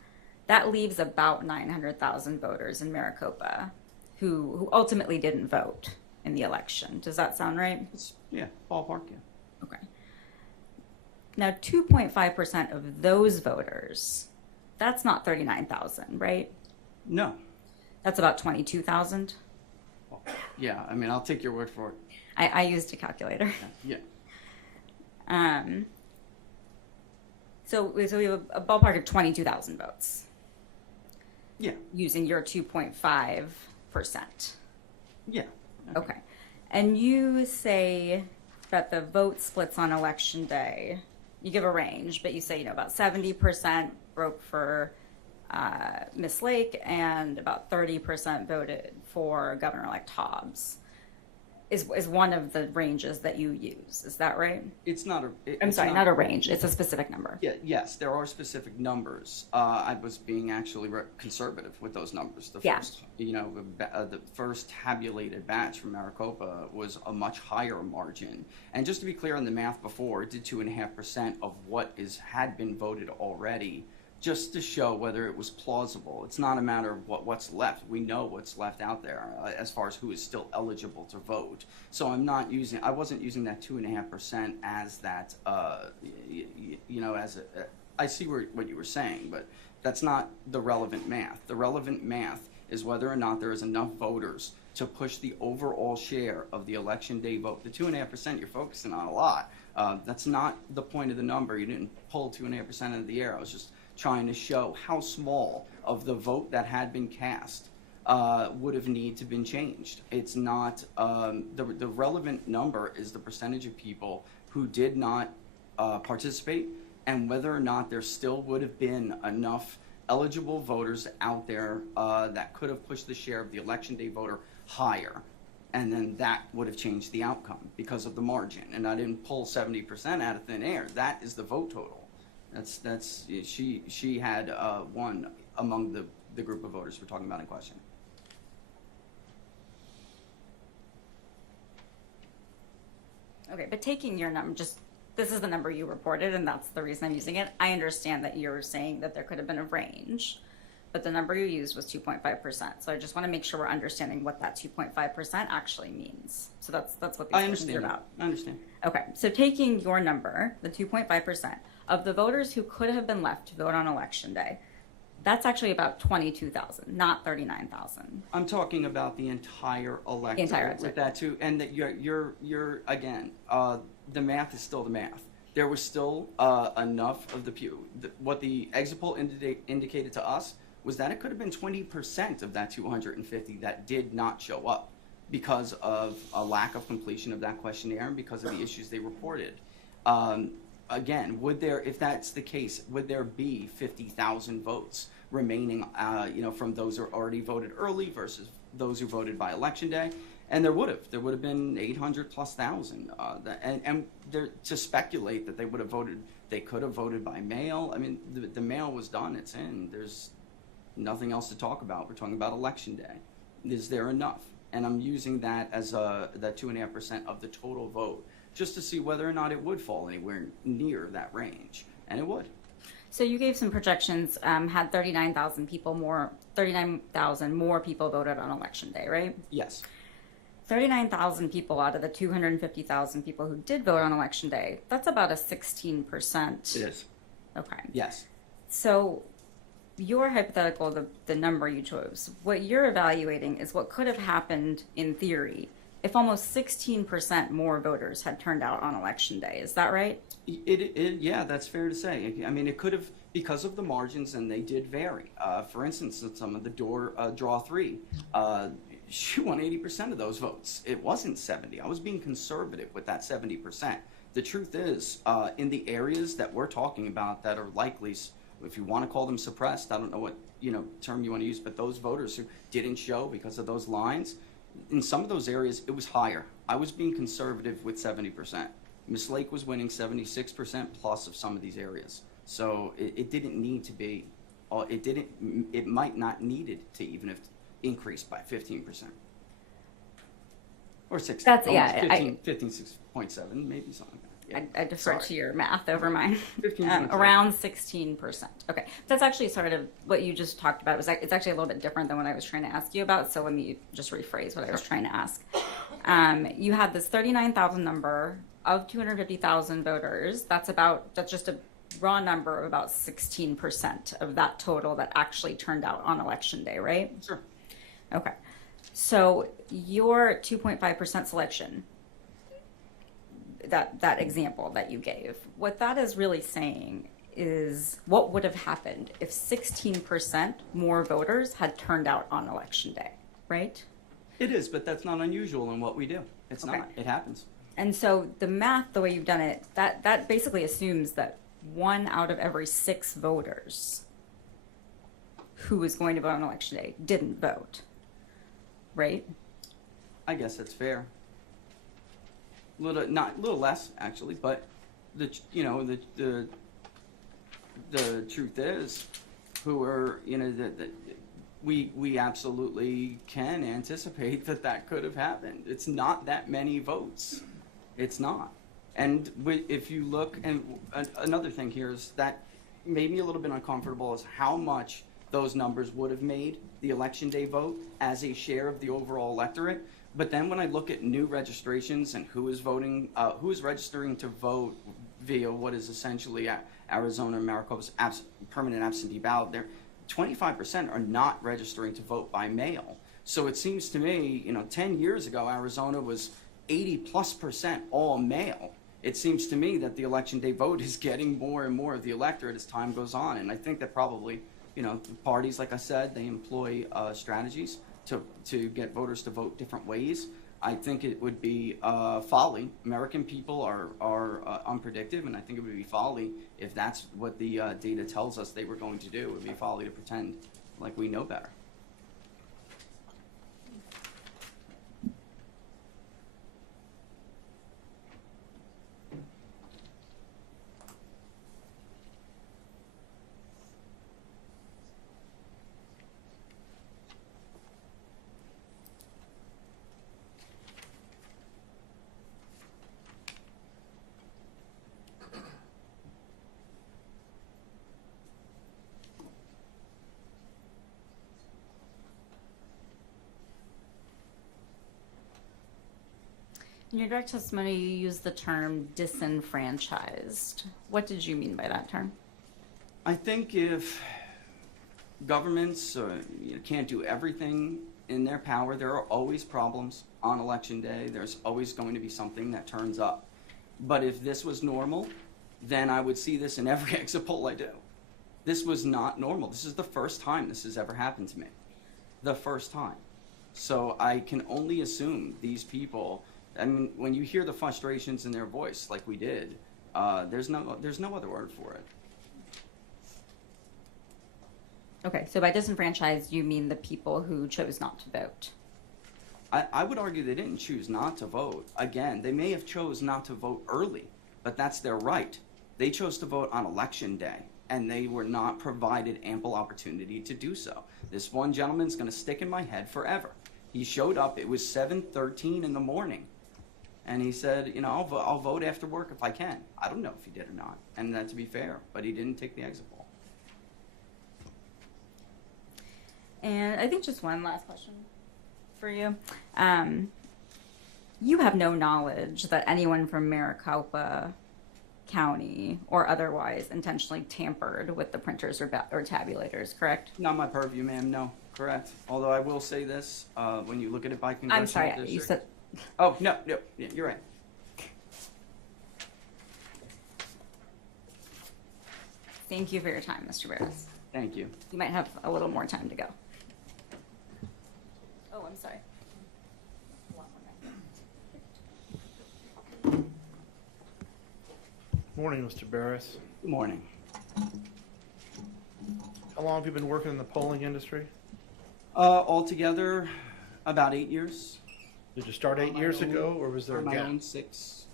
that leaves about 900,000 voters in Maricopa who ultimately didn't vote in the election. Does that sound right? Yeah, ballpark, yeah. Okay. Now, 2.5% of those voters, that's not 39,000, right? No. That's about 22,000. Yeah, I mean, I'll take your word for it. I used a calculator. Yeah. So we have a ballpark of 22,000 votes. Yeah. Using your 2.5%. Yeah. Okay. And you say that the vote splits on election day, you give a range, but you say, about 70% broke for Miss Lake and about 30% voted for Governor-elect Hobbs is one of the ranges that you use. Is that right? It's not a... I'm sorry, not a range. It's a specific number. Yeah, yes, there are specific numbers. I was being actually conservative with those numbers. The first, the first tabulated batch from Maricopa was a much higher margin. And just to be clear on the math before, it did 2.5% of what had been voted already just to show whether it was plausible. It's not a matter of what's left. We know what's left out there as far as who is still eligible to vote. So I wasn't using that 2.5% as that, I see what you were saying, but that's not the relevant math. The relevant math is whether or not there is enough voters to push the overall share of the election day vote. The 2.5% you're focusing on a lot. That's not the point of the number. You didn't pull 2.5% out of the air. I was just trying to show how small of the vote that had been cast would have need to been changed. It's not, the relevant number is the percentage of people who did not participate, and whether or not there still would have been enough eligible voters out there that could have pushed the share of the election day voter higher. And then that would have changed the outcome because of the margin. And I didn't pull 70% out of thin air. That is the vote total. She had won among the group of voters we're talking about in question. Okay, but taking your number, this is the number you reported, and that's the reason I'm using it. I understand that you're saying that there could have been a range, but the number you used was 2.5%. So I just want to make sure we're understanding what that 2.5% actually means. So that's what these questions are about. I understand. Okay, so taking your number, the 2.5%, of the voters who could have been left to vote on election day, that's actually about 22,000, not 39,000. I'm talking about the entire electorate with that too, and that you're again, the math is still the math. There was still enough of the pew. What the exit poll indicated to us was that it could have been 20% of that 250 that did not show up because of a lack of completion of that questionnaire and because of the issues they reported. Again, if that's the case, would there be 50,000 votes remaining, from those who already voted early versus those who voted by election day? And there would have been 800 plus thousand. And to speculate that they could have voted by mail. I mean, the mail was done, it's in. There's nothing else to talk about. We're talking about election day. Is there enough? And I'm using that as that 2.5% of the total vote, just to see whether or not it would fall anywhere near that range, and it would. So you gave some projections, had 39,000 more people voted on election day, right? Yes. 39,000 people out of the 250,000 people who did vote on election day, that's about a 16%. It is. Okay. Yes. So your hypothetical, the number you chose, what you're evaluating is what could have happened in theory if almost 16% more voters had turned out on election day. Is that right? Yeah, that's fair to say. I mean, it could have, because of the margins, and they did vary. For instance, some of the draw three, she won 80% of those votes. It wasn't 70. I was being conservative with that 70%. The truth is, in the areas that we're talking about that are likely, if you want to call them suppressed, I don't know what term you want to use, but those voters who didn't show because of those lines, in some of those areas, it was higher. I was being conservative with 70%. Miss Lake was winning 76% plus of some of these areas. So it didn't need to be, it might not needed to even have increased by 15%. Or 16. That's, 15.7, maybe something like that. Yeah. I defer to your math over mine. 15%. Around 16%. Okay, that's actually sort of what you just talked about. It's actually a little bit different than what I was trying to ask you about. So let me just rephrase what I was trying to ask. You had this 39,000 number of 250,000 voters. That's just a raw number of about 16% of that total that actually turned out on election day, right? Sure. Okay, so your 2.5% selection, that example that you gave, what that is really saying is what would have happened if 16% more voters had turned out on election day, right? It is, but that's not unusual in what we do. It's Okay. not. It happens. And so the math, the way you've done it, that basically assumes that 1 out of every 6 voters who was going to vote on election day didn't vote, right? I guess that's fair. Little less actually, but the truth is, we absolutely can anticipate that could have happened. It's not that many votes. It's not. And if you look, and another thing here is that made me a little bit uncomfortable is how much those numbers would have made the election day vote as a share of the overall electorate. But then when I look at new registrations and who is voting, who is registering to vote via what is essentially Arizona and Maricopa's permanent absentee ballot, there 25% are not registering to vote by mail. So it seems to me, 10 years ago, Arizona was 80+% all mail. It seems to me that the election day vote is getting more and more of the electorate as time goes on. And I think that probably, the parties, like I said, they employ strategies to get voters to vote different ways. I think it would be folly. American people are unpredictable, and I think it would be folly if that's what the data tells us they were going to do. It would be folly to pretend like we know better. In your direct testimony, you used the term disenfranchised. What did you mean by that term? I think if governments can't do everything in their power, there are always problems on election day. There's always going to be something that turns up. But if this was normal, then I would see this in every exit poll I do. This was not normal. This is the first time this has ever happened to me. The first time. So I can only assume these people, I mean, when you hear the frustrations in their voice like we did, there's no other word for it. Okay, so by disenfranchised, you mean the people who chose not to vote. I would argue they didn't choose not to vote. Again, they may have chose not to vote early, but that's their right. They chose to vote on election day, and they were not provided ample opportunity to do so. This one gentleman's going to stick in my head forever. He showed up, it was 7:13 in the morning, and he said, I'll vote after work if I can. I don't know if he did or not, and that to be fair, but he didn't take the exit poll. And I think just one last question for you. You have no knowledge that anyone from Maricopa County or otherwise intentionally tampered with the printers or tabulators, correct? Not my purview, ma'am, no, correct. Although I will say this, when you look at it by congressional I'm sorry, district. you said. Oh, no, yeah, you're right. Thank you for your time, Mr. Barris. Thank you. You might have a little more time to go. Oh, I'm sorry. Morning, Mr. Barris. Good morning. How long have you been working in the polling industry? Altogether, about 8 years. Did you start 8 years ago, or was there a my gap? own 6.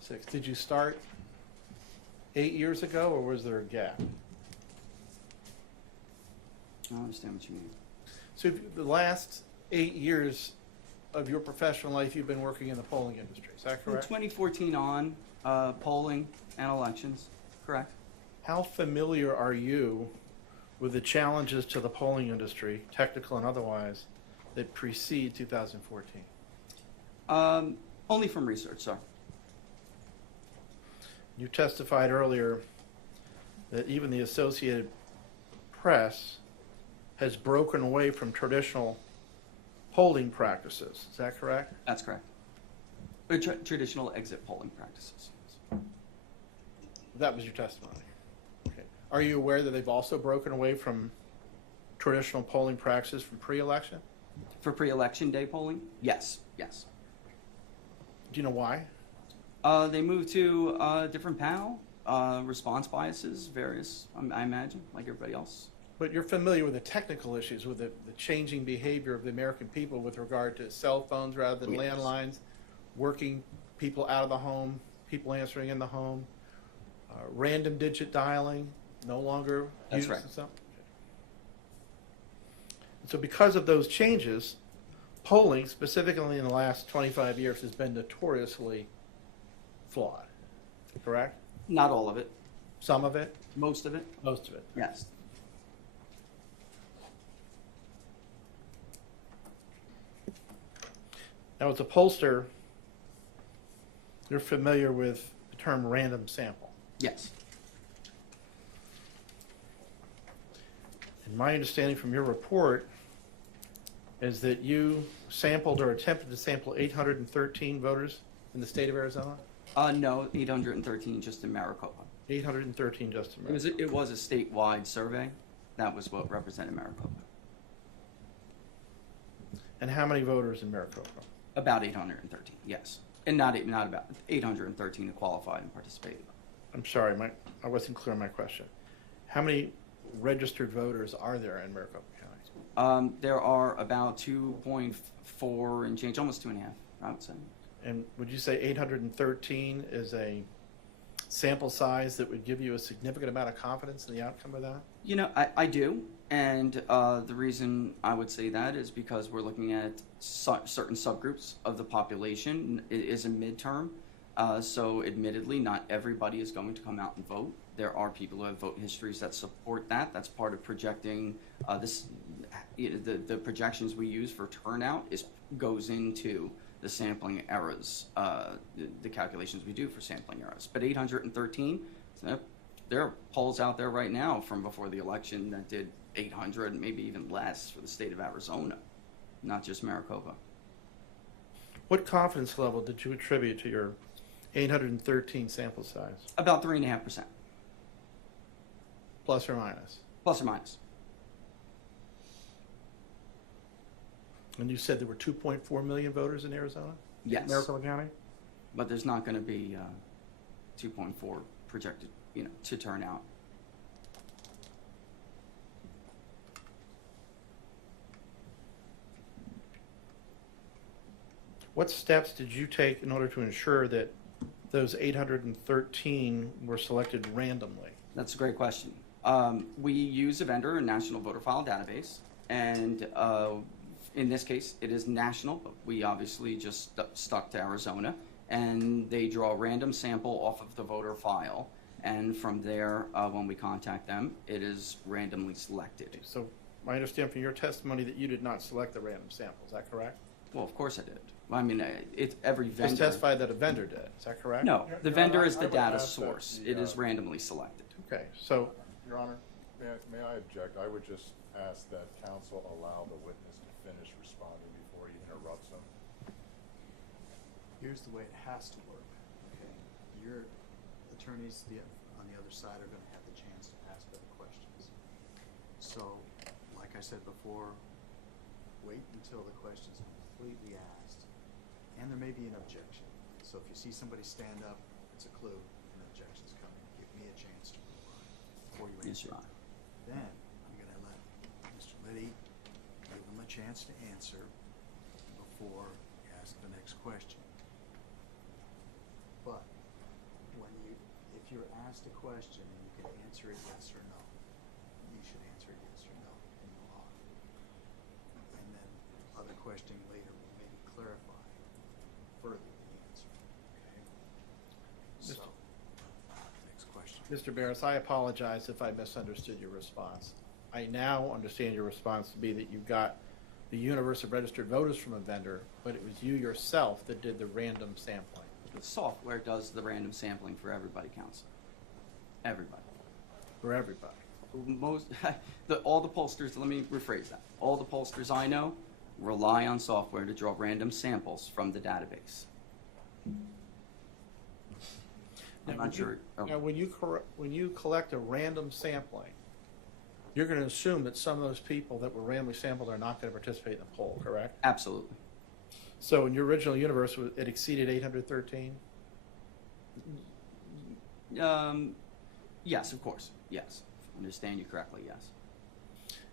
6. Did you start 8 years ago, or was there a gap? I don't understand what you mean. So if the last 8 years of your professional life, you've been working in the polling industry. Is that From correct? 2014 on, polling and elections, correct? How familiar are you with the challenges to the polling industry, technical and otherwise, that precede 2014? Only from research, sir. You testified earlier that even the Associated Press has broken away from traditional polling practices. Is that correct? That's correct. Traditional exit polling practices. That was your testimony. Okay. Are you aware that they've also broken away from traditional polling practices from pre-election? For pre-election day polling? Yes, yes. Do you know why? They moved to a different panel, response biases, various, I imagine, like everybody else. But you're familiar with the technical issues, with the changing behavior of the American people with regard to cell phones rather than Yes. landlines, working people out of the home, people answering in the home, random digit dialing, no longer That's used right. and so. So because of those changes, polling, specifically in the last 25 years, has been notoriously flawed, correct? Not all of it. Some of it? Most of it, Most of it. yes. Now, as a pollster, you're familiar with the term random sample. Yes. And my understanding from your report is that you sampled or attempted to sample 813 voters in the state of Arizona? No, 813 just in Maricopa. 813 just in Maricopa. It was a statewide survey. That was what represented Maricopa. And how many voters in Maricopa? About 813, yes. And not about 813 who qualified and participated. I'm sorry, I wasn't clear on my question. How many registered voters are there in Maricopa County? There are about 2.4 and change, almost 2.5, I would say. And would you say 813 is a sample size that would give you a significant amount of confidence in the outcome of that? You know, I do. And the reason I would say that is because we're looking at certain subgroups of the population. It is a midterm. So admittedly, not everybody is going to come out and vote. There are people who have vote histories that support that. That's part of projecting the projections we use for turnout goes into the sampling errors, the calculations we do for sampling errors. But 813, there are polls out there right now from before the election that did 800, maybe even less for the state of Arizona, not just Maricopa. What confidence level did you attribute to your 813 sample size? About 3.5%, Plus or minus? plus or minus. And you said there were 2.4 million voters in Arizona? Yes. Maricopa County? But there's not going to be 2.4 projected, to turn out. What steps did you take in order to ensure that those 813 were selected randomly? That's a great question. We use a vendor, a national voter file database, and in this case, it is national, but we obviously just stuck to Arizona, and they draw a random sample off of the voter file, and from there, when we contact them, it is randomly selected. So I understand from your testimony that you did not select the random sample, is that correct? Well, of course I did. I mean, it's every Just vendor. testified that a vendor did, is that correct? No, the Your vendor Honor, is I the would data ask that source. the, It is randomly selected. Okay, so Your Honor, may I object? I would just ask that counsel allow the witness to finish responding before he interrupts him. Here's the way it has to work, okay? Your attorneys on the other side are gonna have the chance to ask better questions. So, like I said before, wait until the question's completely asked. And there may be an objection. So if you see somebody stand up, it's a clue, an objection's coming. Give me a chance to reply before you Yes, answer. Your Honor. Then, I'm gonna let Mr. Liddy give him a chance to answer before you ask the next question. But, if you're asked a question and you can answer it yes or no, you should answer it yes or no in the law. And then other questioning later will maybe clarify further the answer, okay? So, next question. Mr. Barris, I apologize if I misunderstood your response. I now understand your response to be that you got the universe of registered voters from a vendor, but it was you yourself that did the random sampling. The software does the random sampling for everybody, counsel. Everybody. For everybody. All the pollsters, let me rephrase that. All the pollsters I know rely on software to draw random samples from the database. I'm not sure. Now, when you collect a random sampling, you're going to assume that some of those people that were randomly sampled are not going to participate in the poll, correct? Absolutely. So in your original universe, it exceeded 813? Yes, of course. Yes. If I understand you correctly, yes.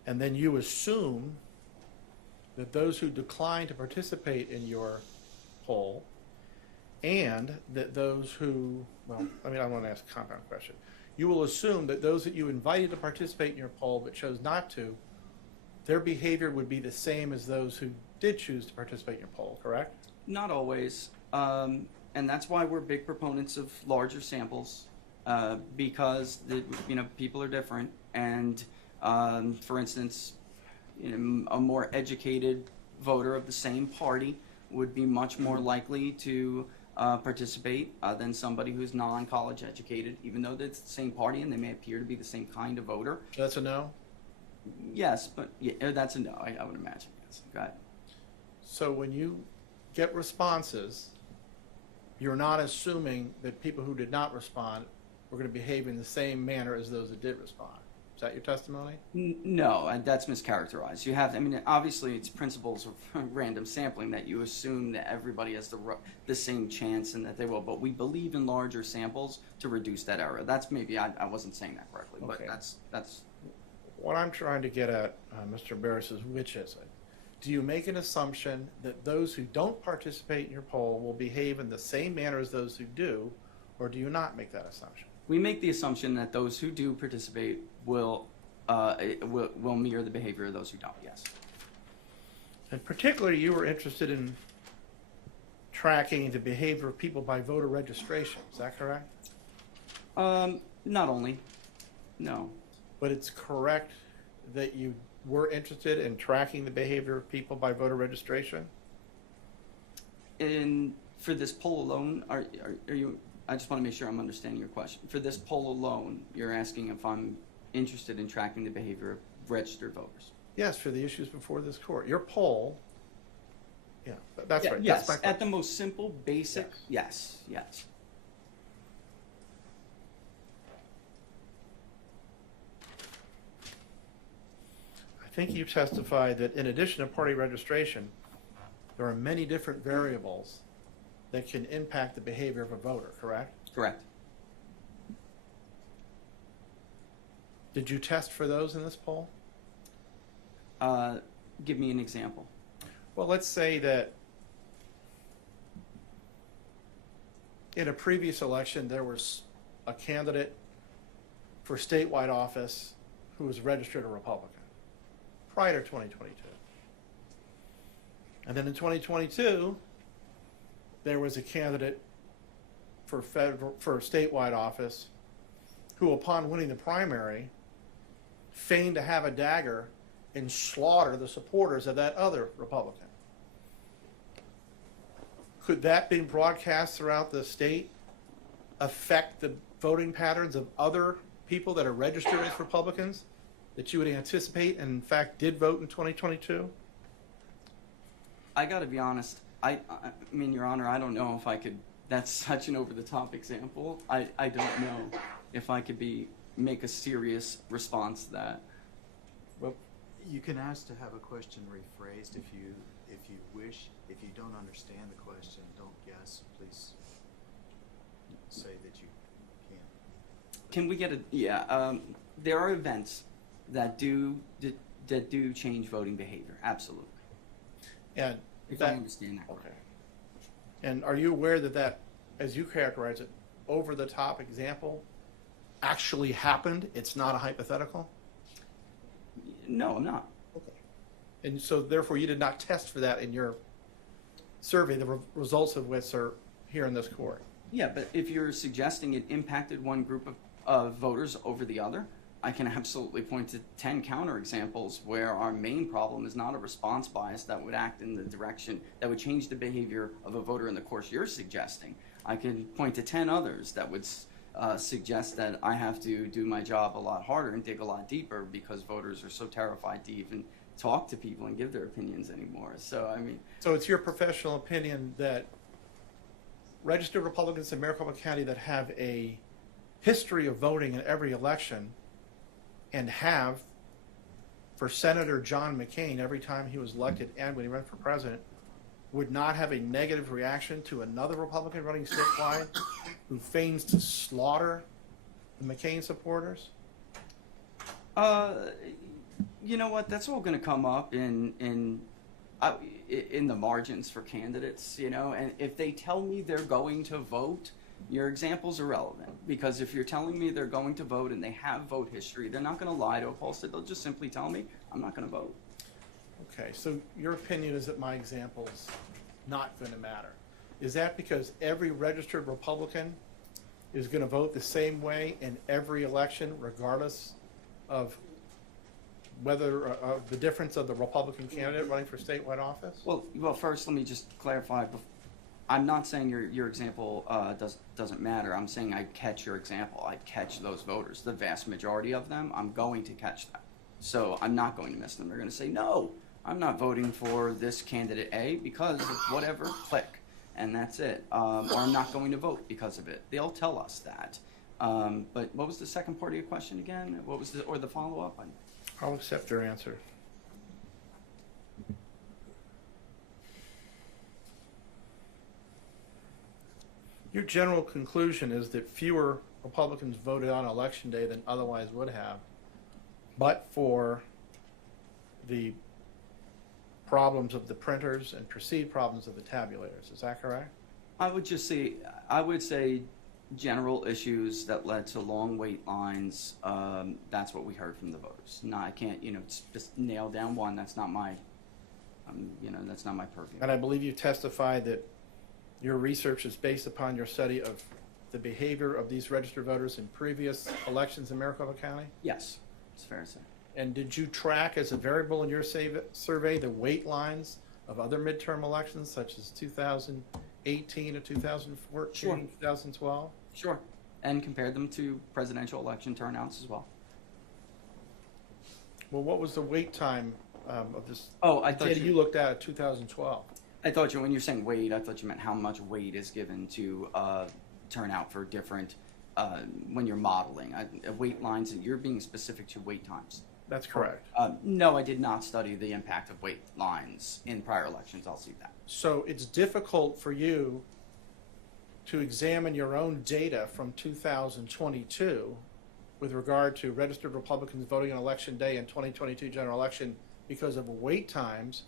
And then you assume that those who declined to participate in your poll and that those who, well, I want to ask a compound question. You will assume that those that you invited to participate in your poll but chose not to, their behavior would be the same as those who did choose to participate in your poll, correct? Not always. And that's why we're big proponents of larger samples. because people are different, and for instance, a more educated voter of the same party would be much more likely to participate than somebody who's non-college educated, even though it's the same party and they may appear to be the same kind of voter. That's a no? Yes, but yeah, that's a no. I would imagine. Yes. Go ahead. So when you get responses, you're not assuming that people who did not respond were going to behave in the same manner as those that did respond. Is that your testimony? No, and that's mischaracterized. You have, obviously it's principles of random sampling that you assume that everybody has the same chance and that they will, but we believe in larger samples to reduce that error. That's maybe, I wasn't saying that correctly, Okay. but that's. What I'm trying to get at, Mr. Barris, is which is it? Do you make an assumption that those who don't participate in your poll will behave in the same manner as those who do, or do you not make that assumption? We make the assumption that those who do participate will mirror the behavior of those who don't, yes. And particularly, you were interested in tracking the behavior of people by voter registration. Is that correct? Not only, no. But it's correct that you were interested in tracking the behavior of people by voter registration? For this poll alone, are you, I just want to make sure I'm understanding your question. For this poll alone, you're asking if I'm interested in tracking the behavior of registered voters? Yes, for the issues before this court. Your poll, yeah, that's right. Yes, That's my question. at the most simple, basic, yes. I think you testified that in addition to party registration, there are many different variables that can impact the behavior of a voter, correct? Correct. Did you test for those in this poll? Give me an example. Well, let's say that in a previous election, there was a candidate for statewide office who was registered a Republican prior to 2022. And then in 2022, there was a candidate for statewide office who, upon winning the primary, feigned to have a dagger and slaughter the supporters of that other Republican. Could that being broadcast throughout the state affect the voting patterns of other people that are registered as Republicans that you would anticipate and in fact did vote in 2022? I got to be honest. I mean, Your Honor, I don't know if I could. That's such an over-the-top example. I don't know if I could make a serious response to that. Well, you can ask to have a question rephrased if you wish. If you don't understand the question, don't guess. Please say that you can. Can we get a there are events that do change voting behavior. Absolutely. And If I understand that. Okay. And are you aware that, as you characterize it, over-the-top example actually happened? It's not a hypothetical? No, I'm not. Okay. And so, therefore, you did not test for that in your survey, the results of which are here in this court. Yeah, but if you're suggesting it impacted one group of voters over the other, I can absolutely point to 10 counterexamples where our main problem is not a response bias that would act in the direction that would change the behavior of a voter in the course you're suggesting. I can point to 10 others that would suggest that I have to do my job a lot harder and dig a lot deeper because voters are so terrified to even talk to people and give their opinions anymore. So, I mean... So it's your professional opinion that registered Republicans in Maricopa County that have a history of voting in every election and have, for Senator John McCain, every time he was elected and when he ran for president, would not have a negative reaction to another Republican running statewide who feigns to slaughter the McCain supporters? You know what? That's all going to come up in the margins for candidates, and if they tell me they're going to vote, your example's irrelevant, because if you're telling me they're going to vote and they have vote history, they're not going to lie to a pollster. They'll just simply tell me, I'm not going to vote. Okay, so your opinion is that my example's not going to matter. Is that because every registered Republican is going to vote the same way in every election, regardless of whether the difference of the Republican candidate running for statewide office? Well, first, let me just clarify. I'm not saying your example doesn't matter. I'm saying I'd catch your example. I'd catch those voters. The vast majority of them, I'm going to catch them. So I'm not going to miss them. They're going to say, no, I'm not voting for this candidate A because of whatever, click, and that's it. Or I'm not going to vote because of it. They'll tell us that. But what was the second part of your question again? What was the follow-up? I'll accept your answer. Your general conclusion is that fewer Republicans voted on Election Day than otherwise would have, but for the problems of the printers and perceived problems of the tabulators. Is that correct? I would say general issues that led to long wait lines. That's what we heard from the voters. No, I can't, just nail down one. That's not my, that's not my purview. And I believe you testified that your research is based upon your study of the behavior of these registered voters in previous elections in Maricopa County? Yes, it's fair to say. And did you track as a variable in your survey the wait lines of other midterm elections, such as 2018 to 2014, Sure. 2012? Sure, and compared them to presidential election turnouts as well. Well, what was the wait time of this Oh, I thought data you looked at 2012? when you're saying wait, I thought you meant how much weight is given to turnout for different, when you're modeling. Wait lines, you're being specific to wait times. That's correct. No, I did not study the impact of wait lines in prior elections. I'll see that. So it's difficult for you to examine your own data from 2022 with regard to registered Republicans voting on Election Day and 2022 general election because of wait times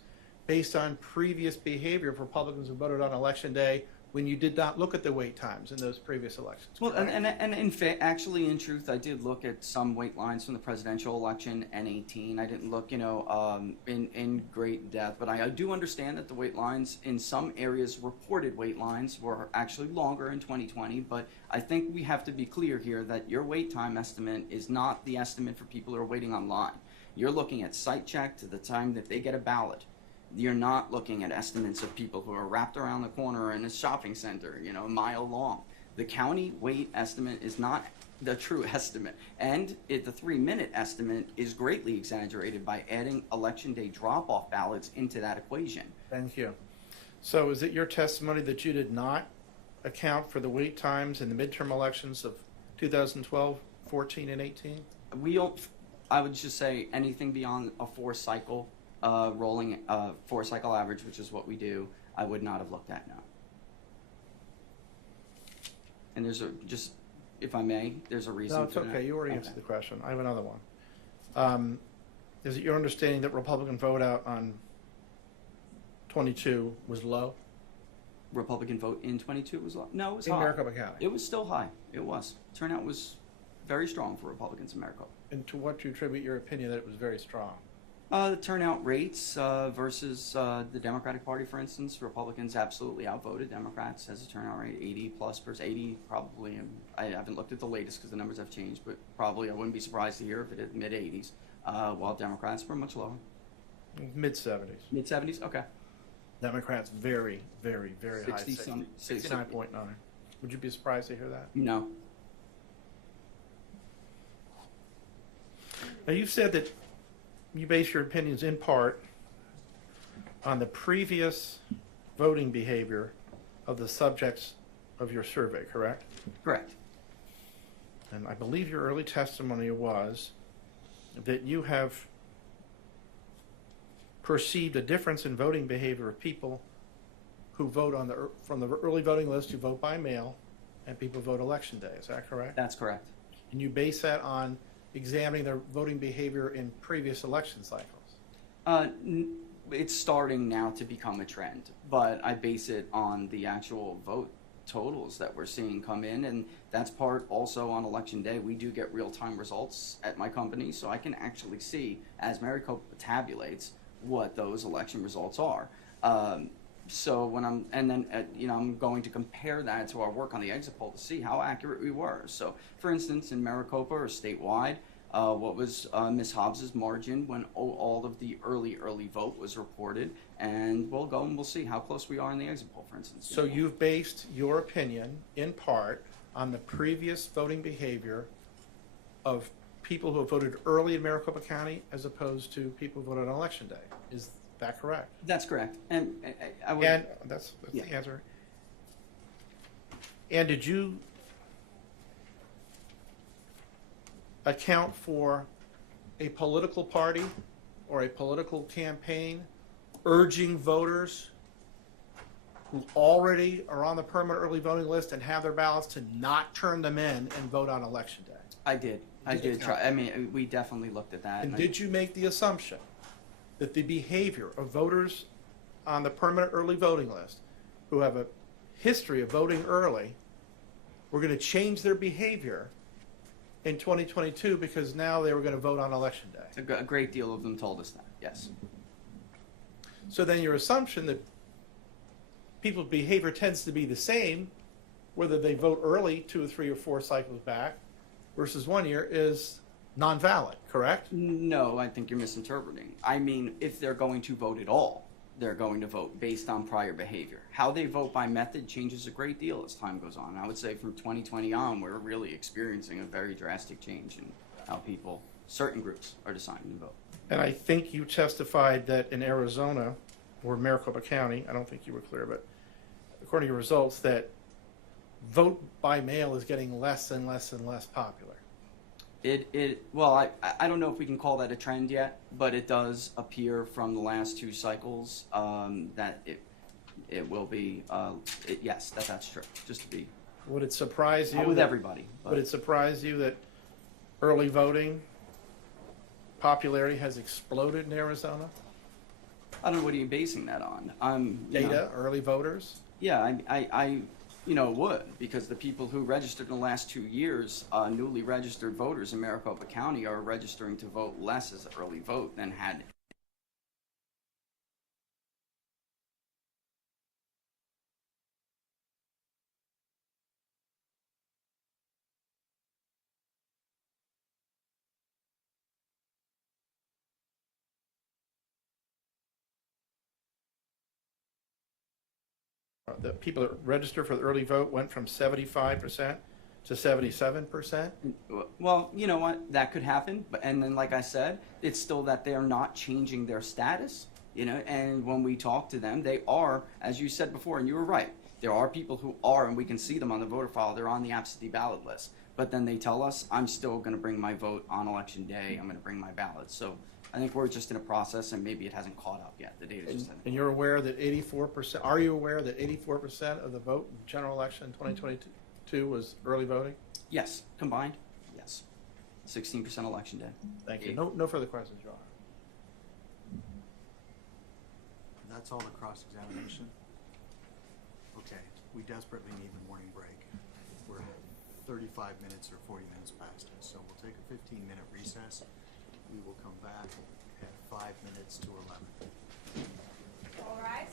based on previous behavior of Republicans who voted on Election Day when you did not look at the wait times in those previous elections. Well, correct? and in fact, actually, in truth, I did look at some wait lines from the presidential election and 18. I didn't look, in great depth, but I do understand that the wait lines in some areas, reported wait lines, were actually longer in 2020. But I think we have to be clear here that your wait time estimate is not the estimate for people who are waiting online. You're looking at site check to the time that they get a ballot. You're not looking at estimates of people who are wrapped around the corner in a shopping center, a mile long. The county wait estimate is not the true estimate. And the 3-minute estimate is greatly exaggerated by adding Election Day drop-off ballots into that equation. Thank you. So is it your testimony that you did not account for the wait times in the midterm elections of 2012, 14, and 18? I would just say anything beyond a 4-cycle rolling 4-cycle average, which is what we do, I would not have looked at now. And if I may, there's a reason. No, it's for okay. that. You already answered the question. I have another one. Is it your understanding that Republican vote out on 22 was low? Republican vote in 22 was low? No, it was In high. Maricopa County. It was still high. It was. Turnout was very strong for Republicans in Maricopa. And to what do you attribute your opinion that it was very strong? The turnout rates versus the Democratic Party, for instance, Republicans absolutely outvoted Democrats as a turnout rate, 80+%, 80 probably. I haven't looked at the latest because the numbers have changed, but probably I wouldn't be surprised to hear if it hit mid-80s, while Democrats were much lower. Mid-70s. Mid-70s? Okay. Democrats very, very, very high. 69.9. Would you be surprised to hear that? No. Now, you've said that you base your opinions in part on the previous voting behavior of the subjects of your survey, correct? Correct. And I believe your early testimony was that you have perceived a difference in voting behavior of people who vote from the early voting list who vote by mail and people who vote election day. Is that correct? That's correct. And you base that on examining their voting behavior in previous election cycles? It's starting now to become a trend, but I base it on the actual vote totals that we're seeing come in, and that's part also on election day. We do get real-time results at my company, so I can actually see, as Maricopa tabulates, what those election results are. So when I'm going to compare that to our work on the exit poll to see how accurate we were. So, for instance, in Maricopa or statewide, what was Ms. Hobbs's margin when all of the early vote was reported, and we'll go and we'll see how close we are in the exit poll, for instance. So you've based your opinion in part on the previous voting behavior of people who have voted early in Maricopa County as opposed to people who voted on election day. Is that correct? That's correct, and I would. And that's Yeah. the answer. And did you account for a political party or a political campaign urging voters who already are on the permanent early voting list and have their ballots to not turn them in and vote on election day? I did. I did did account try. I mean, we definitely looked at that. And I- did you make the assumption that the behavior of voters on the permanent early voting list who have a history of voting early were going to change their behavior in 2022 because now they were going to vote on election day? A great deal of them told us that. Yes. So then your assumption that people's behavior tends to be the same whether they vote early 2 or 3 or 4 cycles back versus 1 year is non-valid, correct? No, I think you're misinterpreting. I mean, if they're going to vote at all, they're going to vote based on prior behavior. How they vote by method changes a great deal as time goes on. I would say from 2020 on, we're really experiencing a very drastic change in how people, certain groups, are deciding to vote. And I think you testified that in Arizona or Maricopa County, I don't think you were clear, but according to your results, that vote by mail is getting less and less and less popular. Well, I don't know if we can call that a trend yet, but it does appear from the last 2 cycles that it will be, yes, that's true, just to be, Would it surprise you? not with that- everybody. Would it surprise you that early voting popularity has exploded in Arizona? I don't know, what are you basing that on? You know, Data, early voters? Yeah, I would, because the people who registered in the last 2 years, newly registered voters in Maricopa County are registering to vote less as an early vote than had. The people that registered for the early vote went from 75% to 77%? Well, you know what, that could happen, but, and then like I said, it's still that they're not changing their status, you know, and when we talk to them, they are, as you said before, and you were right, there are people who are, and we can see them on the voter file, they're on the absentee ballot list, but then they tell us, I'm still going to bring my vote on election day, I'm going to bring my ballot. So I think we're just in a process, and maybe it hasn't caught up yet, the data just hasn't. And you're aware that 84%, are you aware that 84% of the vote in general election in 2022 was early voting? Yes, combined, yes. 16% election day. Thank you. No further questions, Your Honor. That's all the cross-examination? Okay, we desperately need the morning break. We're 35 minutes or 40 minutes past it, so we'll take a 15-minute recess. We will come back at 5 minutes to 11. All rise.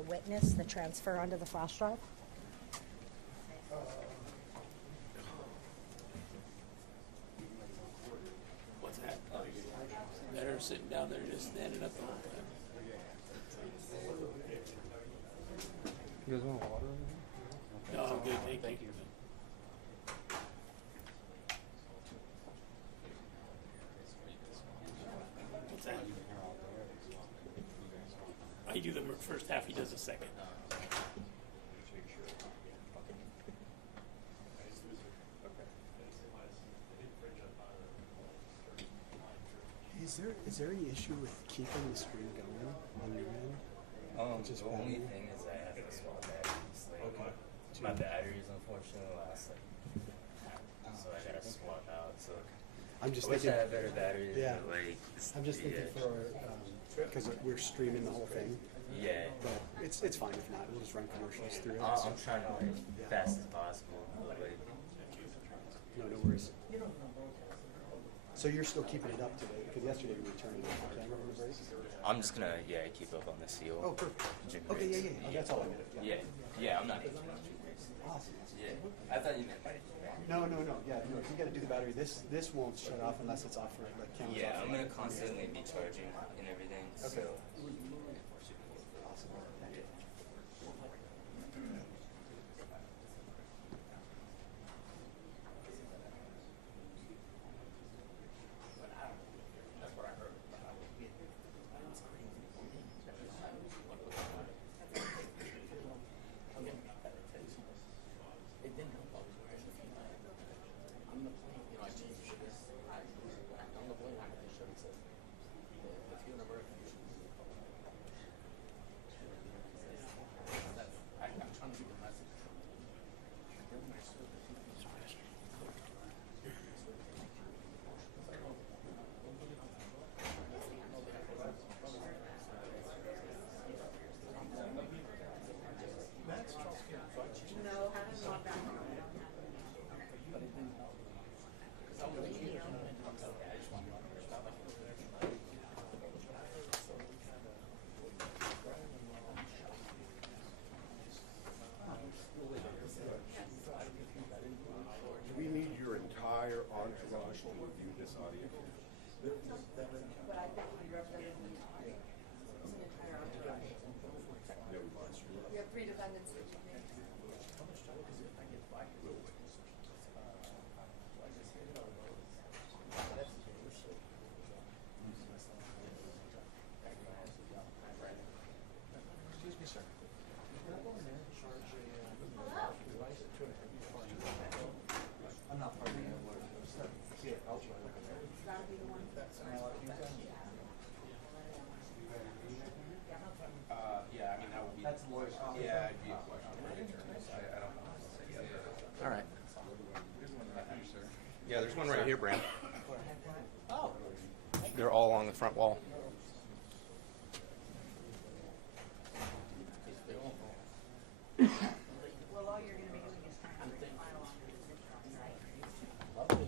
the witness, the transfer onto the flash drive? What's that? They're sitting down there just standing up the whole time. You guys want water? No, I'm good, thank you. What's that? I do the first half, he does the second. Is there any issue with keeping the screen going on your end? The only thing is I have to swap batteries. Like, my batteries unfortunately last like so I gotta swap out. So I'm just I wish thinking. I had better batteries. Yeah. But like, I'm just thinking for because we're streaming the whole thing, yeah. but it's fine if not. We'll just run commercials through it. I'm trying to like fast as possible. But like, No worries. So you're still keeping it up today because yesterday we turned it off camera on the break. I'm just gonna keep up on the seal. Oh, perfect. Gym Okay, breaks. yeah. Oh, that's all I needed. Yeah. I'm not making much. Awesome. Yeah. I thought you meant like. No. Yeah, no. You got to do the battery. This won't shut off unless it's off for like cameras. Yeah, off I'm for, gonna like, constantly be charging and everything. Okay. So. Awesome. Do we need your entire entourage to review this audio? We have 3 defendants. Excuse me, sir. Can I go in there and charge a device at 200? I'm not part of it. Yeah, I'll try. It's gotta be the one. Yeah, I mean that would be. That's the lawyer. Yeah, it'd be a question for the attorneys. I don't know what to say yet. All right. Yeah, there's one right here, Brand. Oh. They're all along the front wall. Well, all you're gonna be doing is trying to file on the decision, right? As long as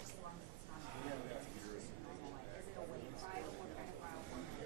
it's not is it a wait file? What kind of file format?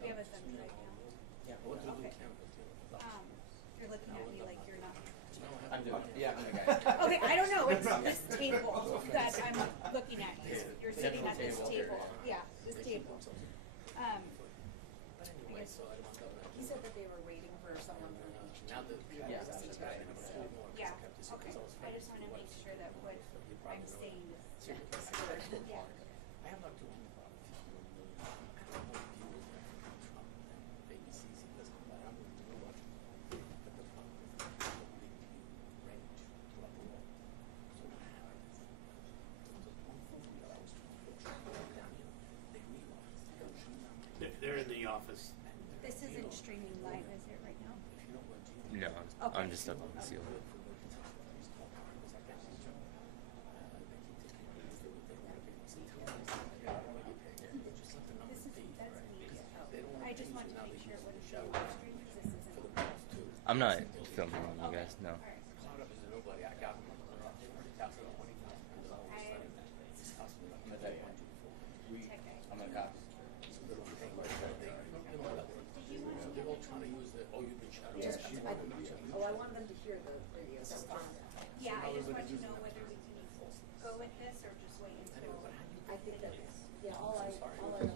We have a thumbs right now. Yeah, we'll do Okay. count. You're looking at me like you're not. I'm doing it. Yeah, I'm the guy. Okay, I don't know, it's this table that I'm looking at, you're sitting at this table, yeah, this table. I guess, he said that they were waiting for someone from each Now team. the Yeah. Yeah, okay, I just wanna make sure that what I'm saying is, yeah. I have not too many problems. ABCs, it doesn't matter. I'm going to do what. But the problem is the range throughout the wall. So what happens? There was one phone that I was trying to put down here. They realized the ocean. They're in the office. This isn't streaming live, is it, right now? If you know what you No, Okay. I'm just up on the ceiling. This is, that's me, I just wanted to make sure it wasn't being live streamed, 'cause this isn't. I'm not filming on you guys, no. caught up as nobody. I got them. $20,000. This cost me like I'm gonna tell you. I'm gonna copy. they're all trying to use the, oh, you've been shot. I want them to hear the radio. Yeah, I just want to know whether we can go with this or just wait until. I think that's, yeah, all I know.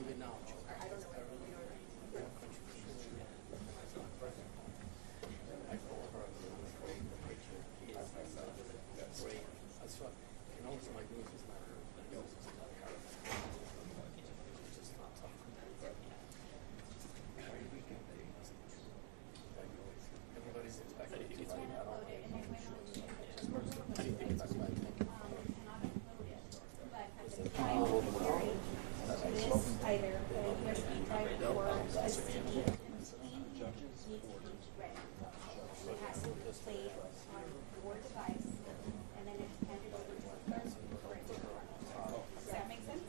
Even now, I don't know. that's what, you know, it's like news is not, it's just not tough. Everybody's expecting it to find out. This either a USB drive or a CD needs to be ready. It has to be played on your device and then it's handed over to a person for it to run. Does that make sense?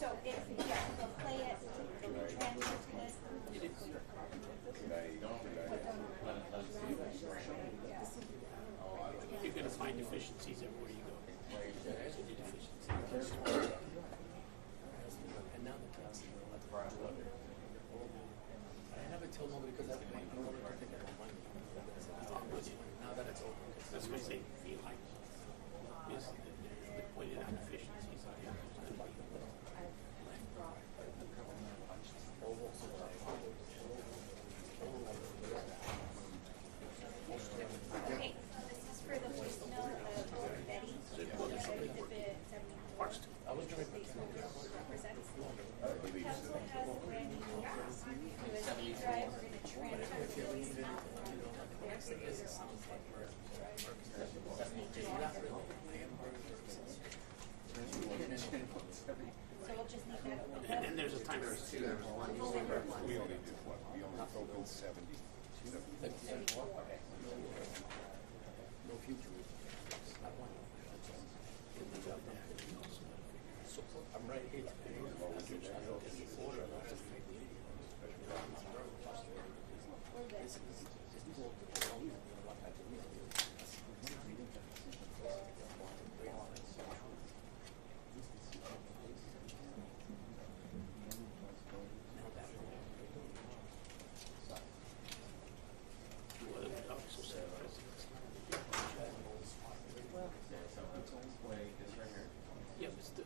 So if, yeah, they'll play it and then transfer to this. You're gonna find deficiencies everywhere you go. Deficiencies. And now the kids, I never tell nobody because I don't want to take my money. Now that it's over. That's what they feel like. Is they pointed out deficiencies. Okay, this is for the voicemail of Betty. Exhibit 74. Parts to I was doing Represents. Council has brand new USB drive. We're gonna transfer the voicemail from their computer onto this new drive. So we'll just need that. and then there's a timer. We only did what? We only opened 70. no future. I want it. So I'm right here. Yeah, but still.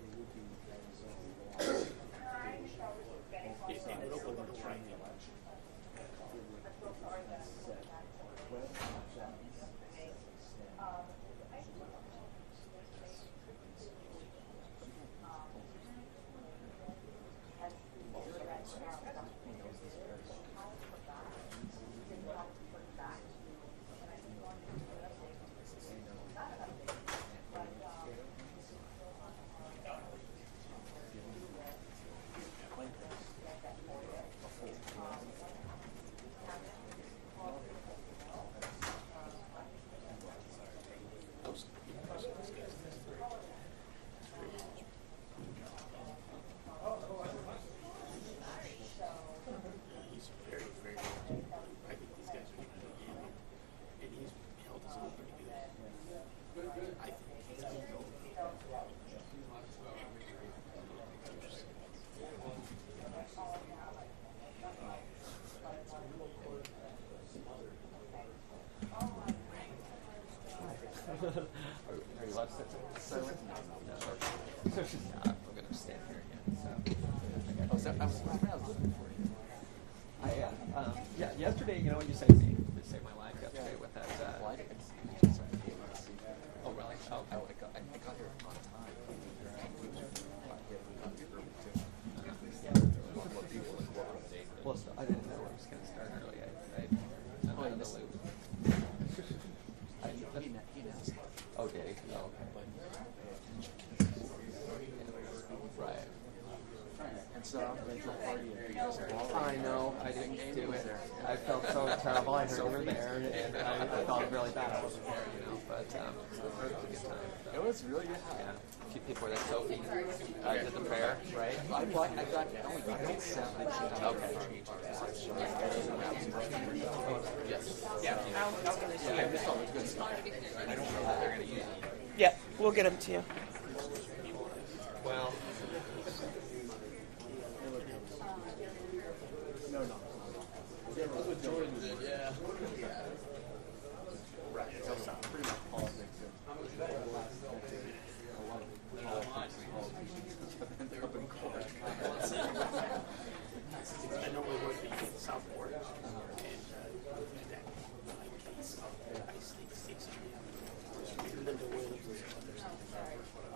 Are you left silent? No. I'm gonna stand here again. So. Oh, so I was looking for you. Yeah, yesterday, you know what you saved me? You saved my life yesterday with that. Oh, really? Oh, I got here on time. Well, so I didn't know I was going to start early. I'm out of the loop. Oh, did he? Oh, okay. Right. And so I know, I didn't do it. I felt so terrible. I heard you were there, and I felt really bad. I wasn't there, you know, but it was a good time. It was really good. Yeah. A few people were there. Sophie did the prayer, right? I got 7. Okay. Yes. Yeah. Yeah, this one was good stuff. I don't know how they're going to use it. Yeah, we'll get them to you. Well. Jordan did, yeah. Right. So pretty much politics. I normally work in Southport, and that ice station, Linda Williams and some other stuff.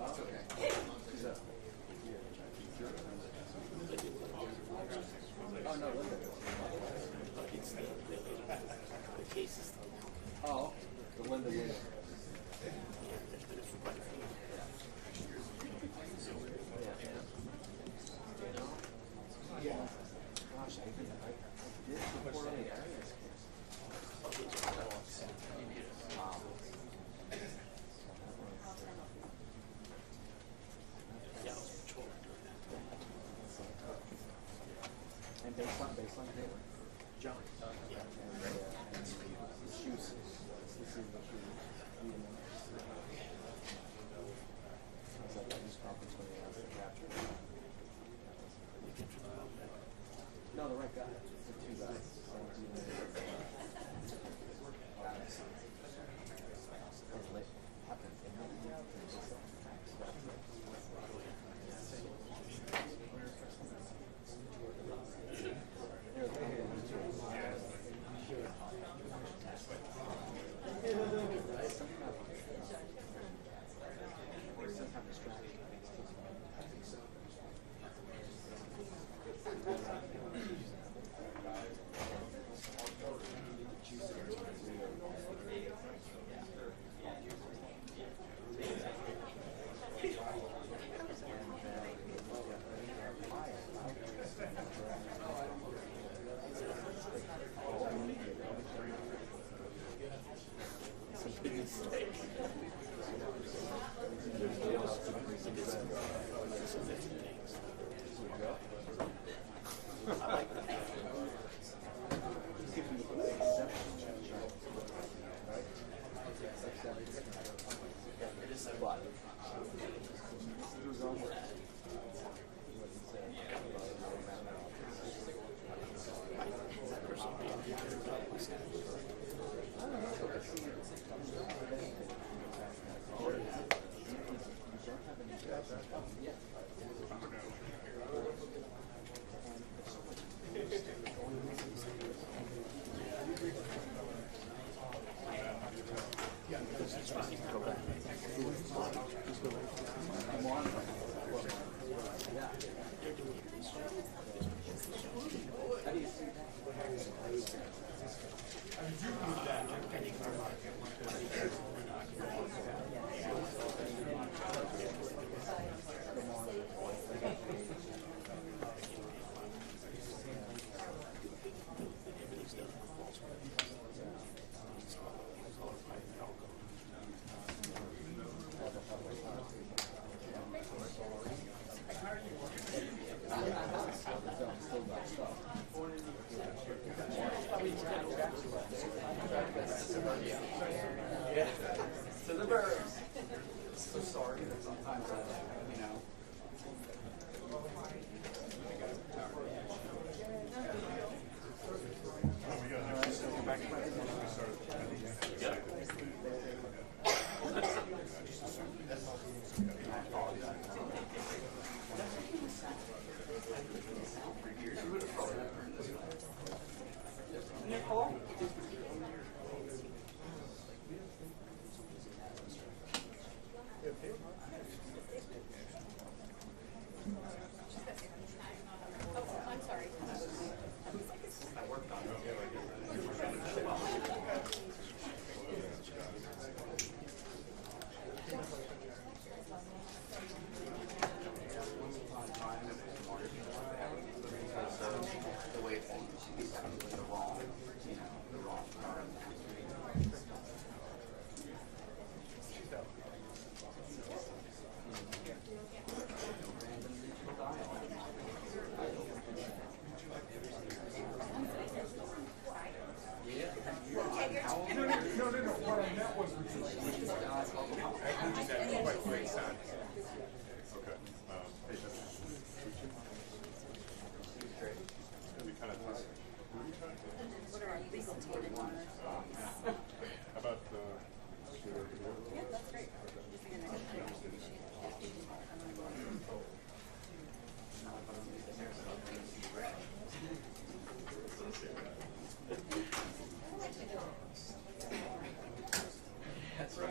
That's right.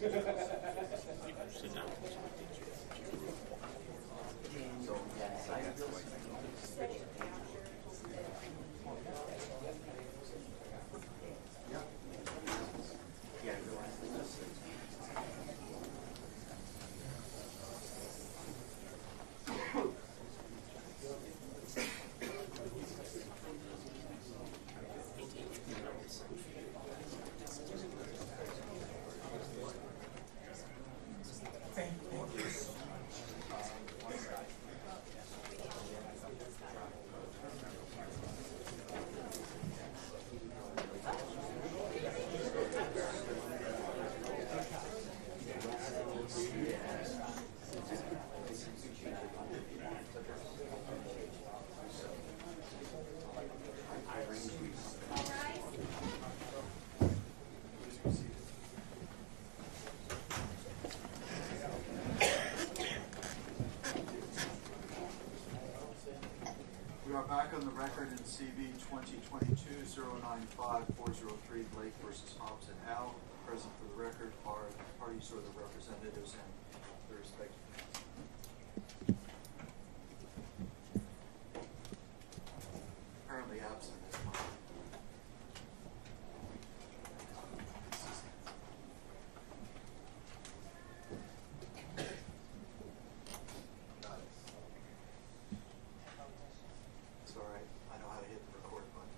Sit down. Back on the record in CV 2022-095-403 Lake versus Hobbs et al. Present for the record are the parties or the representatives and their respective counsel. Apparently absent this month. It's all right. I know how to hit the record button.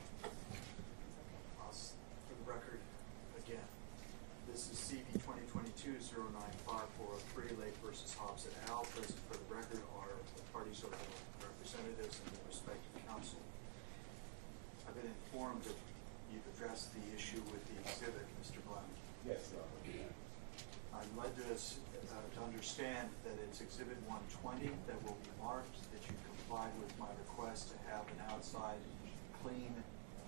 For the record, again, this is CV 2022-095-403 Lake versus Hobbs et al. Present for the record are the parties or the representatives and their respective counsel. I've been informed that you've addressed the issue with the exhibit, Mr. Glenn. Yes, Your Honor. I'm led to understand that it's Exhibit 120 that will be marked, that you complied with my request to have an outside clean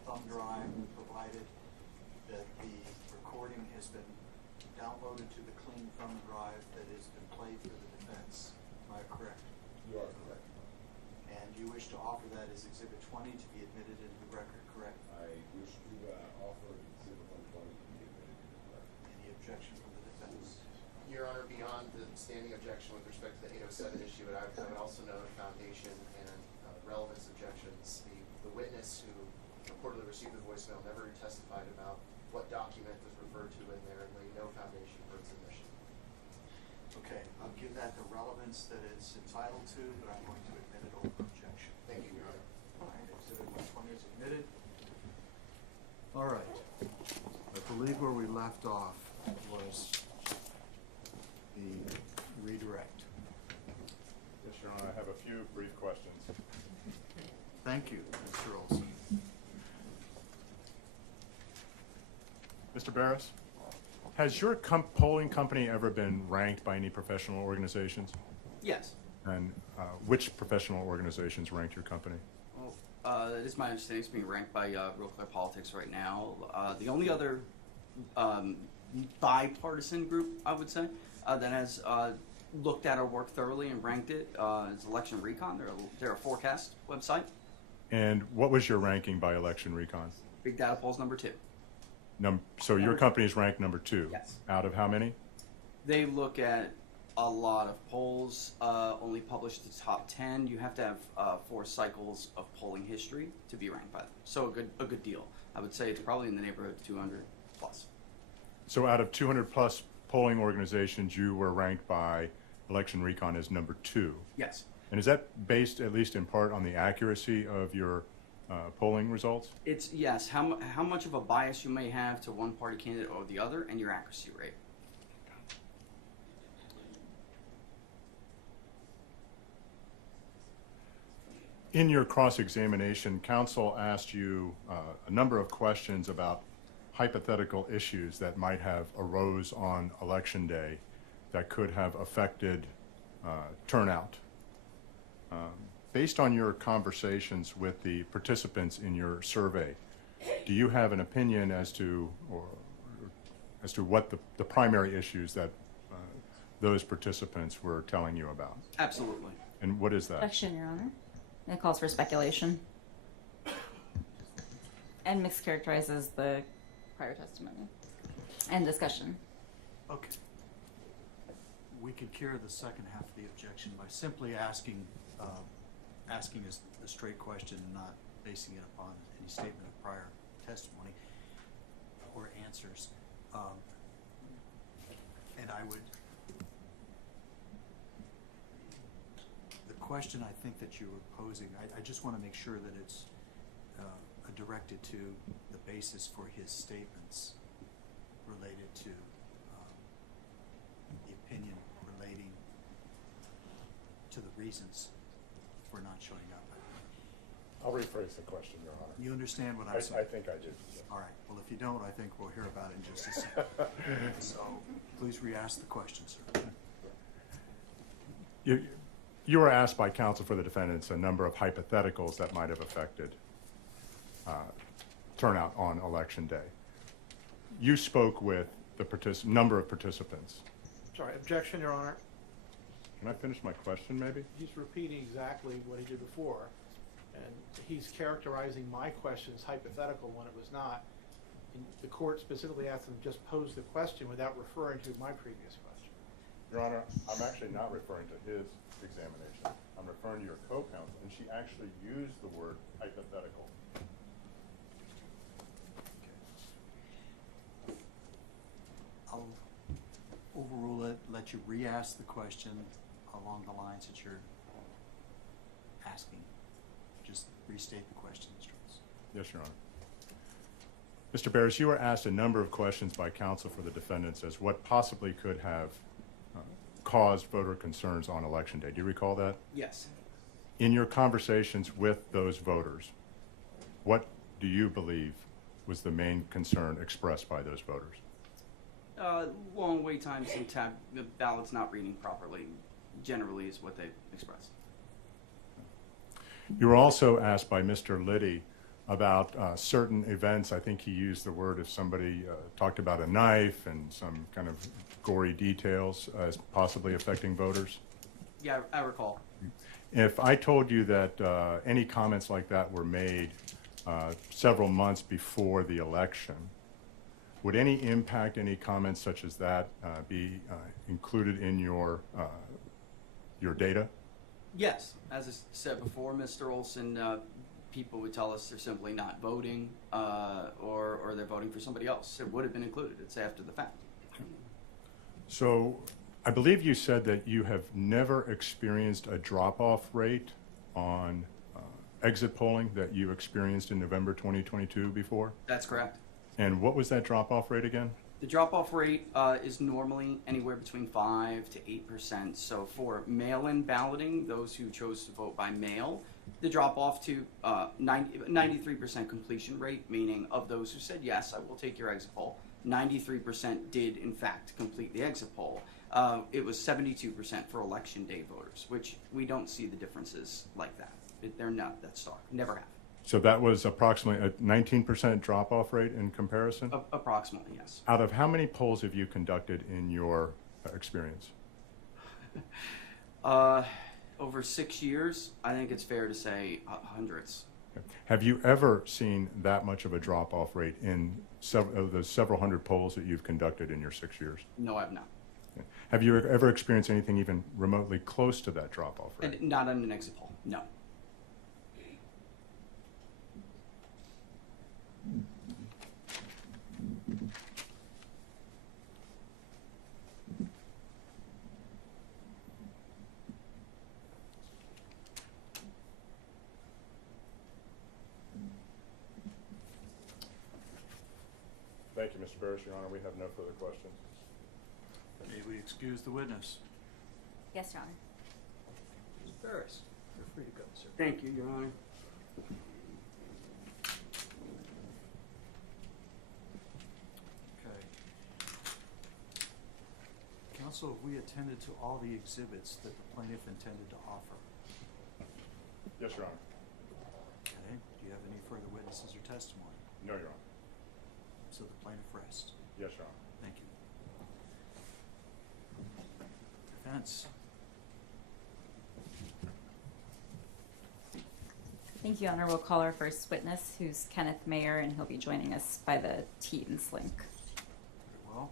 thumb drive provided, that the recording has been downloaded to the clean thumb drive that has been played for the defense. Am I correct? You are correct. And you wish to offer that as Exhibit 20 to be admitted into the record, correct? I wish to offer Exhibit 120 to be admitted to the record. Any objection from the defense? Your Honor, beyond the standing objection with respect to the 807 issue, but I would also note a foundation and relevance objections. The witness who reportedly received the voicemail never testified about what document was referred to in there and laid no foundation for its admission. Okay, I'll give that the relevance that it's entitled to, but I'm going to admit it over objection. Thank you, Your Honor. All right, Exhibit 120 is admitted. All right. I believe where we left off was the redirect. Yes, Your Honor, I have a few brief questions. Thank you, Mr. Olson. Mr. Barris, has your polling company ever been ranked by any professional organizations? Yes. And which professional organizations ranked your company? Well, it is my understanding it's being ranked by Real Clear Politics right now. The only other bipartisan group, I would say, that has looked at our work thoroughly and ranked it is Election Recon. They're a forecast website. And what was your ranking by Election Recon? Big Data Polls #2. So your company is ranked number 2? Yes. Out of how many? They look at a lot of polls, only publish the top 10. You have to have 4 cycles of polling history to be ranked by them. So a good deal. I would say it's probably in the neighborhood of 200 plus. So out of 200 plus polling organizations, you were ranked by Election Recon as number 2? Yes. And is that based at least in part on the accuracy of your polling results? It's, yes, how much of a bias you may have to one party candidate or the other, and your accuracy rate. In your cross-examination, counsel asked you a number of questions about hypothetical issues that might have arose on election day that could have affected turnout. Based on your conversations with the participants in your survey, do you have an opinion as to what the primary issues that those participants were telling you about? Absolutely. And what is that? Objection, Your Honor. It calls for speculation and mischaracterizes the prior testimony and discussion. Okay. We could cure the second half of the objection by simply asking us a straight question and not basing it upon any statement of prior testimony or answers. And I would, the question I think that you were posing, I just want to make sure that it's directed to the basis for his statements related to the opinion relating to the reasons for not showing up. I'll rephrase the question, Your Honor. You understand what I'm saying? I think I do. All right. Well, if you don't, I think we'll hear about it in just a second. So please re-ask the question, sir. You were asked by counsel for the defendants a number of hypotheticals that might have affected turnout on election day. You spoke with the number of participants. Sorry, objection, Your Honor. Can I finish my question, maybe? He's repeating exactly what he did before, and he's characterizing my questions hypothetical when it was not. And the court specifically asked him to just pose the question without referring to my previous question. Your Honor, I'm actually not referring to his examination. I'm referring to your co-counsel, and she actually used the word hypothetical. I'll overrule it, let you re-ask the question along the lines that you're asking. Just restate the question, Mr. Ross. Yes, Your Honor. Mr. Barris, you were asked a number of questions by counsel for the defendants as what possibly could have caused voter concerns on election day. Do you recall that? Yes. In your conversations with those voters, what do you believe was the main concern expressed by those voters? Long wait times and the ballots not reading properly generally is what they express. You were also asked by Mr. Liddy about certain events. I think he used the word, if somebody talked about a knife and some kind of gory details as possibly affecting voters. Yeah, I recall. If I told you that any comments like that were made several months before the election, would any impact, any comments such as that be included in your data? Yes, as I said before, Mr. Olson, people would tell us they're simply not voting or they're voting for somebody else. It would have been included. It's after the fact. So I believe you said that you have never experienced a drop-off rate on exit polling that you experienced in November 2022 before? That's correct. And what was that drop-off rate again? The drop-off rate is normally anywhere between 5 to 8%. So for mail-in balloting, those who chose to vote by mail, the drop-off to 93% completion rate, meaning of those who said, yes, I will take your exit poll, 93% did, in fact, complete the exit poll. It was 72% for election day voters, which we don't see the differences like that. They're not that stark. Never have. So that was approximately a 19% drop-off rate in comparison? Approximately, yes. Out of how many polls have you conducted in your experience? Over 6 years, I think it's fair to say hundreds. Have you ever seen that much of a drop-off rate in the several hundred polls that you've conducted in your 6 years? No, I have not. Have you ever experienced anything even remotely close to that drop-off rate? And not on an exit poll, no. Thank you, Mr. Barris. Your Honor, we have no further questions. May we excuse the witness? Yes, Your Honor. Mr. Barris, you're free to go, sir. Thank you, Your Honor. Okay. Counsel, have we attended to all the exhibits that the plaintiff intended to offer? Yes, Your Honor. Okay. Do you have any further witnesses or testimony? No, Your Honor. So the plaintiff rests. Yes, Your Honor. Thank you. Defense. Thank you, Your Honor. We'll call our first witness, who's Kenneth Mayer, and he'll be joining us by the Teams link. Very well.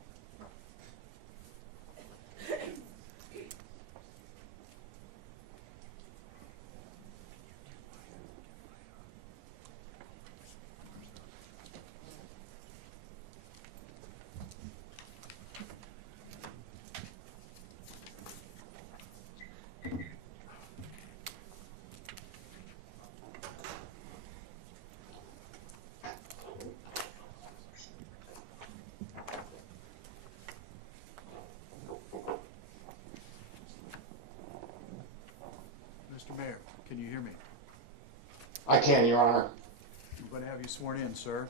Mr. Mayor, can you hear me? I can, Your Honor. I'm going to have you sworn in, sir.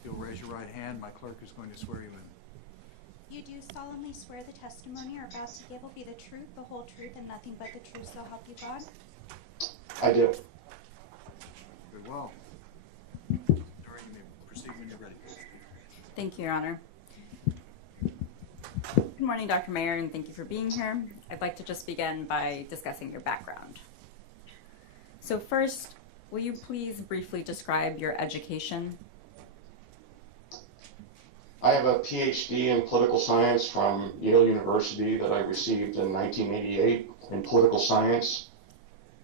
If you'll raise your right hand, my clerk is going to swear you in. You do solemnly swear the testimony you're about to give will be the truth, the whole truth, and nothing but the truth, so help you God? I do. Very well. Dory, you may proceed when you're ready. Thank you, Your Honor. Good morning, Dr. Mayer, and thank you for being here. I'd like to just begin by discussing your background. So first, will you please briefly describe your education? I have a PhD in political science from Yale University that I received in 1988 in political science.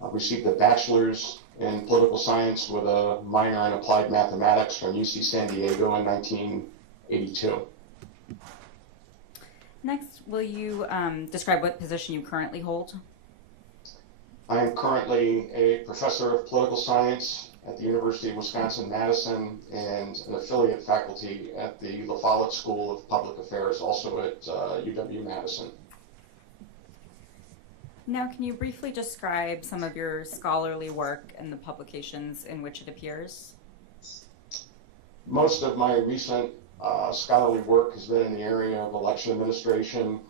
I received a bachelor's in political science with a minor in applied mathematics from UC San Diego in 1982. Next, will you describe what position you currently hold? I am currently a professor of political science at the University of Wisconsin-Madison and an affiliate faculty at the La Follette School of Public Affairs, also at UW-Madison. Now, can you briefly describe some of your scholarly work and the publications in which it appears? Most of my recent scholarly work has been in the area of election administration,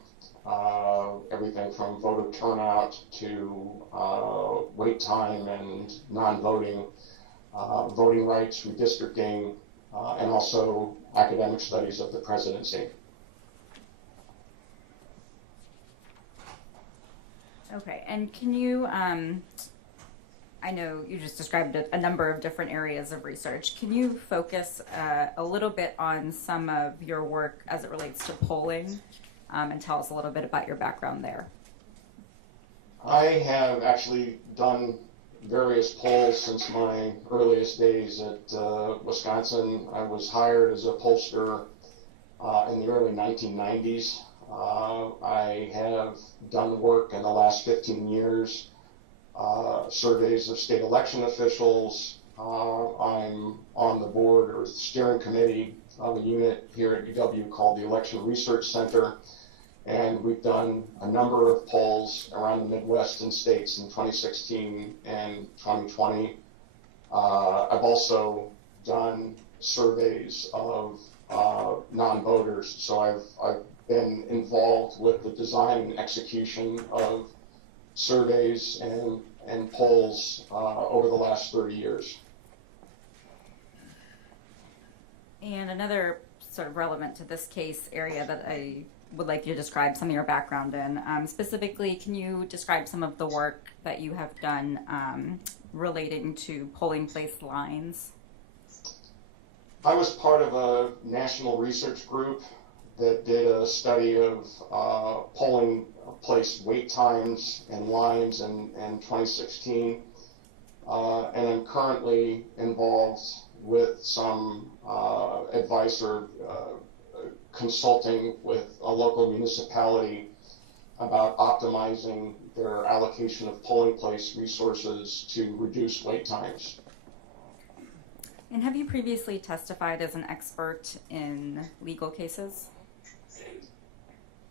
everything from voter turnout to wait time and non-voting, voting rights, redistricting, and also academic studies of the presidency. Okay, and can you, I know you just described a number of different areas of research. Can you focus a little bit on some of your work as it relates to polling and tell us a little bit about your background there? I have actually done various polls since my earliest days at Wisconsin. I was hired as a pollster in the early 1990s. I have done work in the last 15 years, surveys of state election officials. I'm on the board or steering committee of a unit here at UW called the Election Research Center, and we've done a number of polls around the Midwest and states in 2016 and 2020. I've also done surveys of non-voters, so I've been involved with the design and execution of surveys and polls over the last 30 years. And another sort of relevant to this case area that I would like you to describe some of your background in. Specifically, can you describe some of the work that you have done relating to polling place lines? I was part of a national research group that did a study of polling place wait times and lines in 2016. And I'm currently involved with some advice or consulting with a local municipality about optimizing their allocation of polling place resources to reduce wait times. And have you previously testified as an expert in legal cases?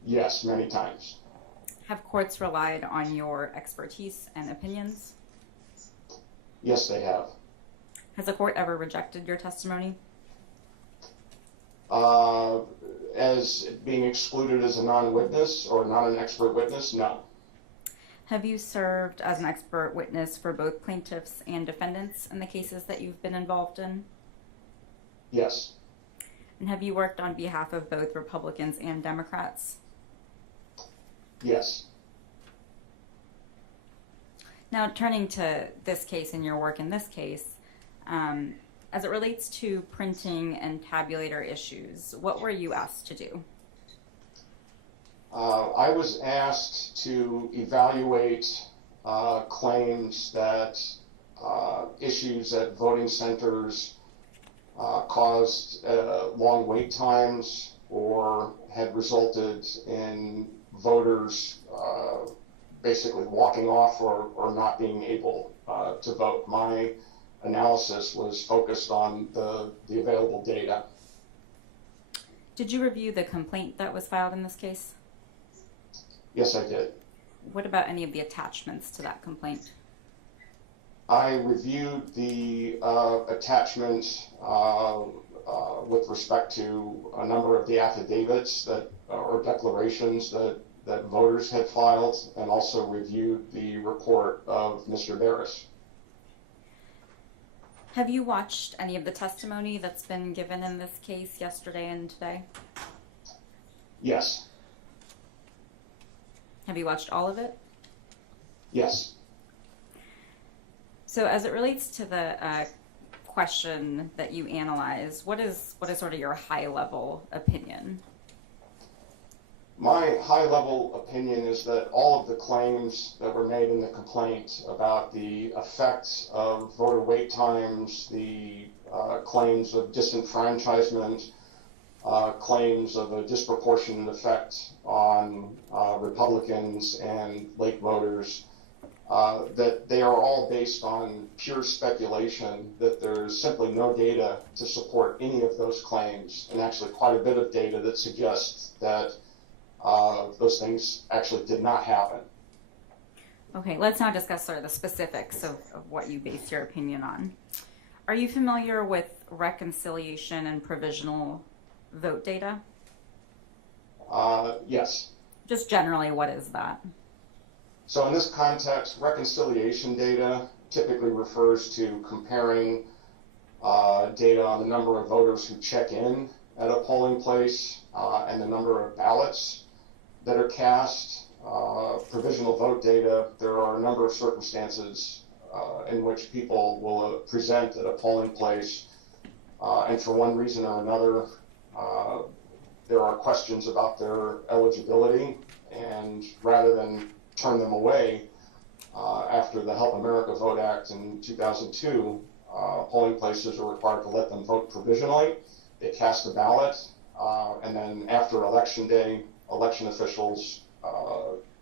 Yes, many times. Have courts relied on your expertise and opinions? Yes, they have. Has a court ever rejected your testimony? As being excluded as a non-witness or not an expert witness, no. Have you served as an expert witness for both plaintiffs and defendants in the cases that you've been involved in? Yes. And have you worked on behalf of both Republicans and Democrats? Yes. Now, turning to this case and your work in this case, as it relates to printing and tabulator issues, what were you asked to do? I was asked to evaluate claims that issues at voting centers caused long wait times or had resulted in voters basically walking off or not being able to vote. My analysis was focused on the available data. Did you review the complaint that was filed in this case? Yes, I did. What about any of the attachments to that complaint? I reviewed the attachment with respect to a number of the affidavits that or declarations that voters had filed, and also reviewed the report of Mr. Barris. Have you watched any of the testimony that's been given in this case yesterday and today? Yes. Have you watched all of it? Yes. So as it relates to the question that you analyze, what is sort of your high-level opinion? My high-level opinion is that all of the claims that were made in the complaint about the effects of voter wait times, the claims of disenfranchisement, claims of a disproportionate effect on Republicans and Lake voters, that they are all based on pure speculation, that there's simply no data to support any of those claims, and actually quite a bit of data that suggests that those things actually did not happen. Okay, let's now discuss sort of the specifics of what you base your opinion on. Are you familiar with reconciliation and provisional vote data? Yes. Just generally, what is that? So in this context, reconciliation data typically refers to comparing data on the number of voters who check in at a polling place and the number of ballots that are cast. Provisional vote data, there are a number of circumstances in which people will present at a polling place, and for one reason or another, there are questions about their eligibility, and rather than turn them away, after the Help America Vote Act in 2002, polling places are required to let them vote provisionally. They cast a ballot, and then after Election Day, election officials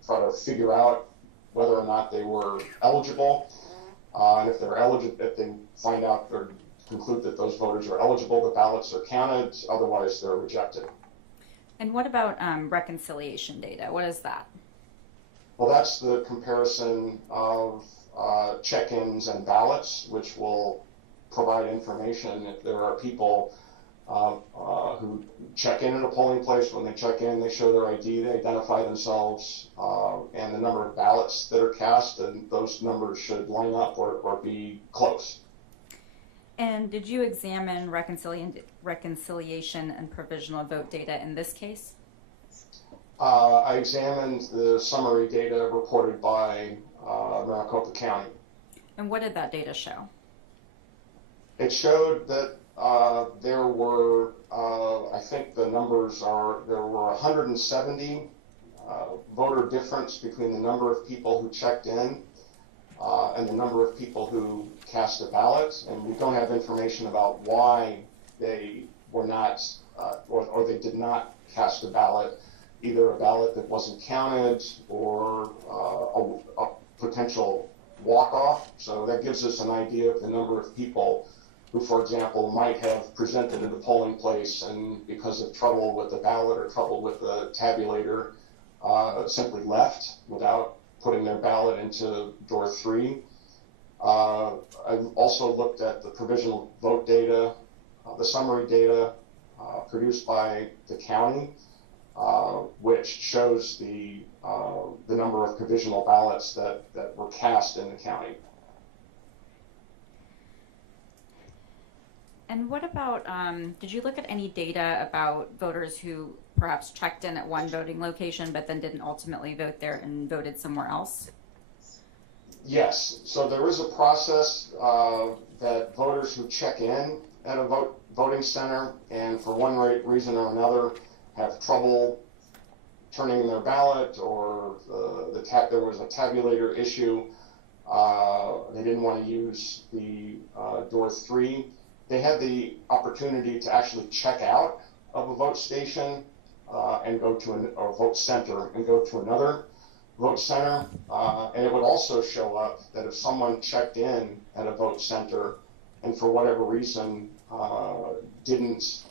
try to figure out whether or not they were eligible. And if they're eligible, if they find out or conclude that those voters are eligible, the ballots are counted. Otherwise, they're rejected. And what about reconciliation data? What is that? Well, that's the comparison of check-ins and ballots, which will provide information if there are people who check in at a polling place. When they check in, they show their ID, they identify themselves, and the number of ballots that are cast, and those numbers should line up or be close. And did you examine reconciliation and provisional vote data in this case? I examined the summary data reported by Maricopa County. And what did that data show? It showed that there were, I think the numbers are, there were 170 voter difference between the number of people who checked in and the number of people who cast a ballot, and we don't have information about why they were not, or they did not cast a ballot, either a ballot that wasn't counted or a potential walk-off. So that gives us an idea of the number of people who, for example, might have presented at a polling place and because of trouble with the ballot or trouble with the tabulator, simply left without putting their ballot into door 3. I've also looked at the provisional vote data, the summary data produced by the county, which shows the number of provisional ballots that were cast in the county. And what about, did you look at any data about voters who perhaps checked in at one voting location but then didn't ultimately vote there and voted somewhere else? Yes, so there is a process that voters who check in at a voting center and for one reason or another have trouble turning in their ballot, or there was a tabulator issue, they didn't want to use the door 3. They had the opportunity to actually check out of a vote station and go to or vote center and go to another vote center. And it would also show up that if someone checked in at a vote center and for whatever reason didn't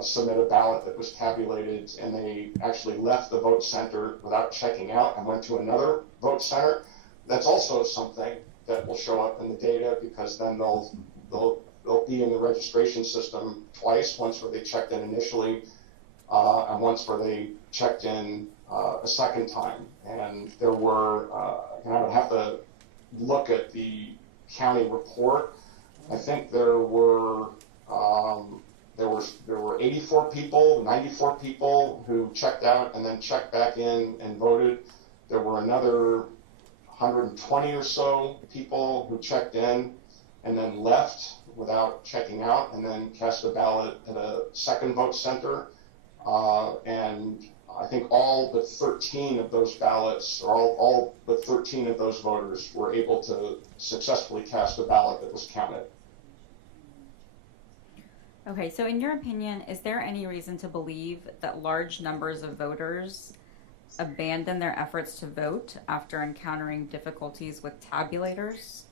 submit a ballot that was tabulated and they actually left the vote center without checking out and went to another vote center, that's also something that will show up in the data, because then they'll be in the registration system twice, once where they checked in initially and once where they checked in a second time. And there were, and I would have to look at the county report. I think there were 84 people, 94 people who checked out and then checked back in and voted. There were another 120 or so people who checked in and then left without checking out and then cast a ballot at a second vote center. And I think all but 13 of those ballots, or all but 13 of those voters, were able to successfully cast a ballot that was counted. Okay, so in your opinion, is there any reason to believe that large numbers of voters abandon their efforts to vote after encountering difficulties with tabulators?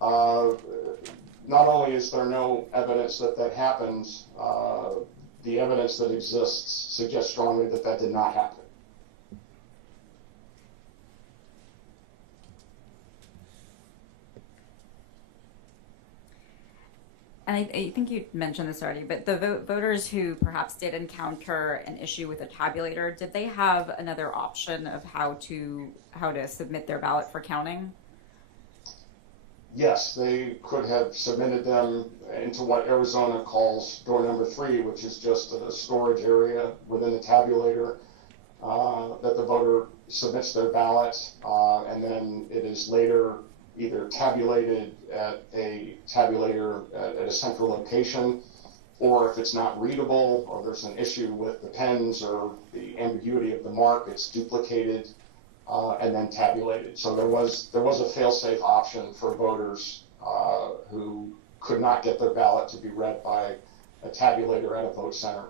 Not only is there no evidence that that happened, the evidence that exists suggests strongly that that did not happen. And I think you mentioned this already, but the voters who perhaps did encounter an issue with a tabulator, did they have another option of how to submit their ballot for counting? Yes, they could have submitted them into what Arizona calls door number 3, which is just a storage area within the tabulator that the voter submits their ballot, and then it is later either tabulated at a tabulator at a central location, or if it's not readable or there's an issue with the pens or the ambiguity of the mark, it's duplicated and then tabulated. So there was a fail-safe option for voters who could not get their ballot to be read by a tabulator at a vote center.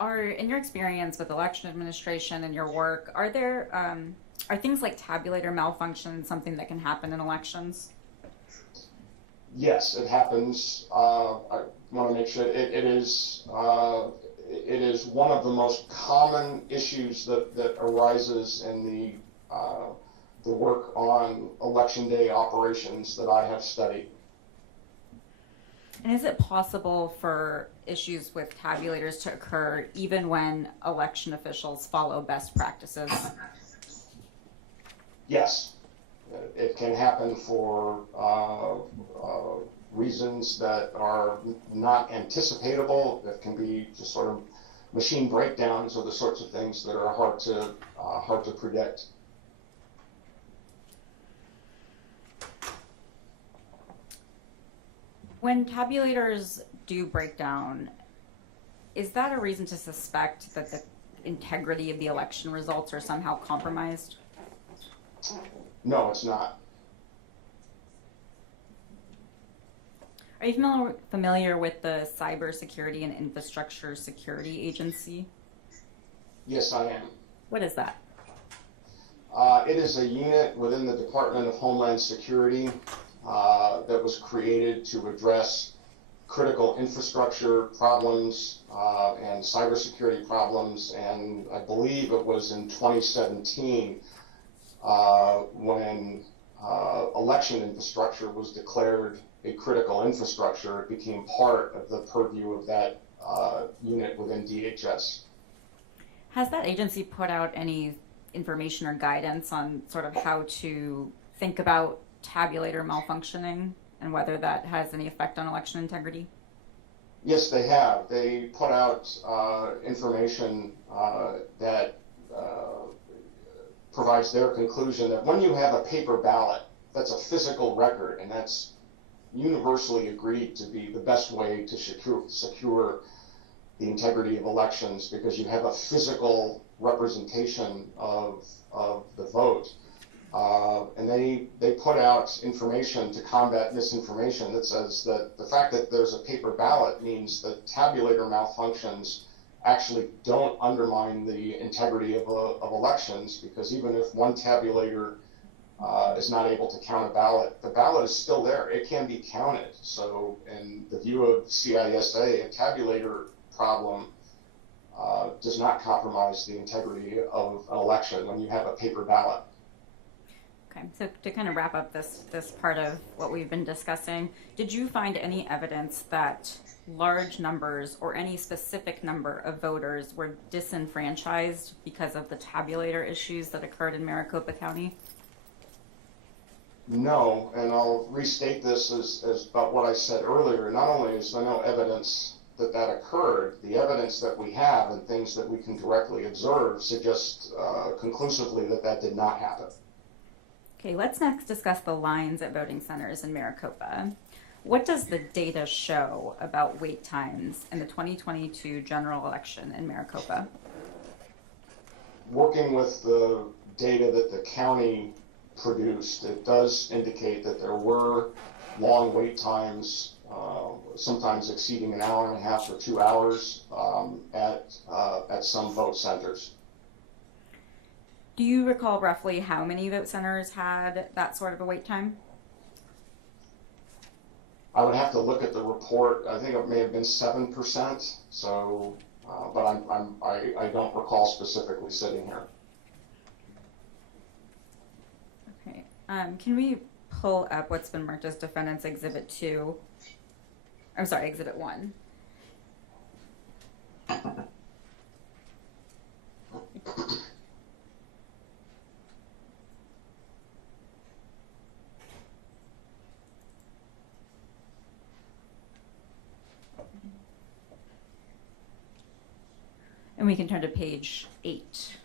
In your experience with election administration and your work, are things like tabulator malfunction something that can happen in elections? Yes, it happens. I want to make sure it is one of the most common issues that arises in the work on election day operations that I have studied. And is it possible for issues with tabulators to occur even when election officials follow best practices? Yes, it can happen for reasons that are not anticipatable. That can be just sort of machine breakdowns or the sorts of things that are hard to predict. When tabulators do break down, is that a reason to suspect that the integrity of the election results are somehow compromised? No, it's not. Are you familiar with the Cybersecurity and Infrastructure Security Agency? Yes, I am. What is that? It is a unit within the Department of Homeland Security that was created to address critical infrastructure problems and cybersecurity problems, and I believe it was in 2017 when election infrastructure was declared a critical infrastructure. It became part of the purview of that unit within DHS. Has that agency put out any information or guidance on sort of how to think about tabulator malfunctioning and whether that has any effect on election integrity? Yes, they have. They put out information that provides their conclusion that when you have a paper ballot, that's a physical record, and that's universally agreed to be the best way to secure the integrity of elections, because you have a physical representation of the vote. And they put out information to combat misinformation that says that the fact that there's a paper ballot means that tabulator malfunctions actually don't undermine the integrity of elections, because even if one tabulator is not able to count a ballot, the ballot is still there. It can be counted. So in the view of CISA, a tabulator problem does not compromise the integrity of an election when you have a paper ballot. Okay, so to kind of wrap up this part of what we've been discussing, did you find any evidence that large numbers or any specific number of voters were disenfranchised because of the tabulator issues that occurred in Maricopa County? No, and I'll restate this as about what I said earlier. Not only is there no evidence that that occurred, the evidence that we have and things that we can directly observe suggest conclusively that that did not happen. Okay, let's next discuss the lines at voting centers in Maricopa. What does the data show about wait times in the 2022 general election in Maricopa? Working with the data that the county produced, it does indicate that there were long wait times, sometimes exceeding an hour and a half or 2 hours at some vote centers. Do you recall roughly how many vote centers had that sort of a wait time? I would have to look at the report. I think it may have been 7%. So, but I don't recall specifically sitting here. Okay. Can we pull up what's been marked as Defendant's Exhibit 2? I'm sorry, Exhibit 1. And we can turn to page 8.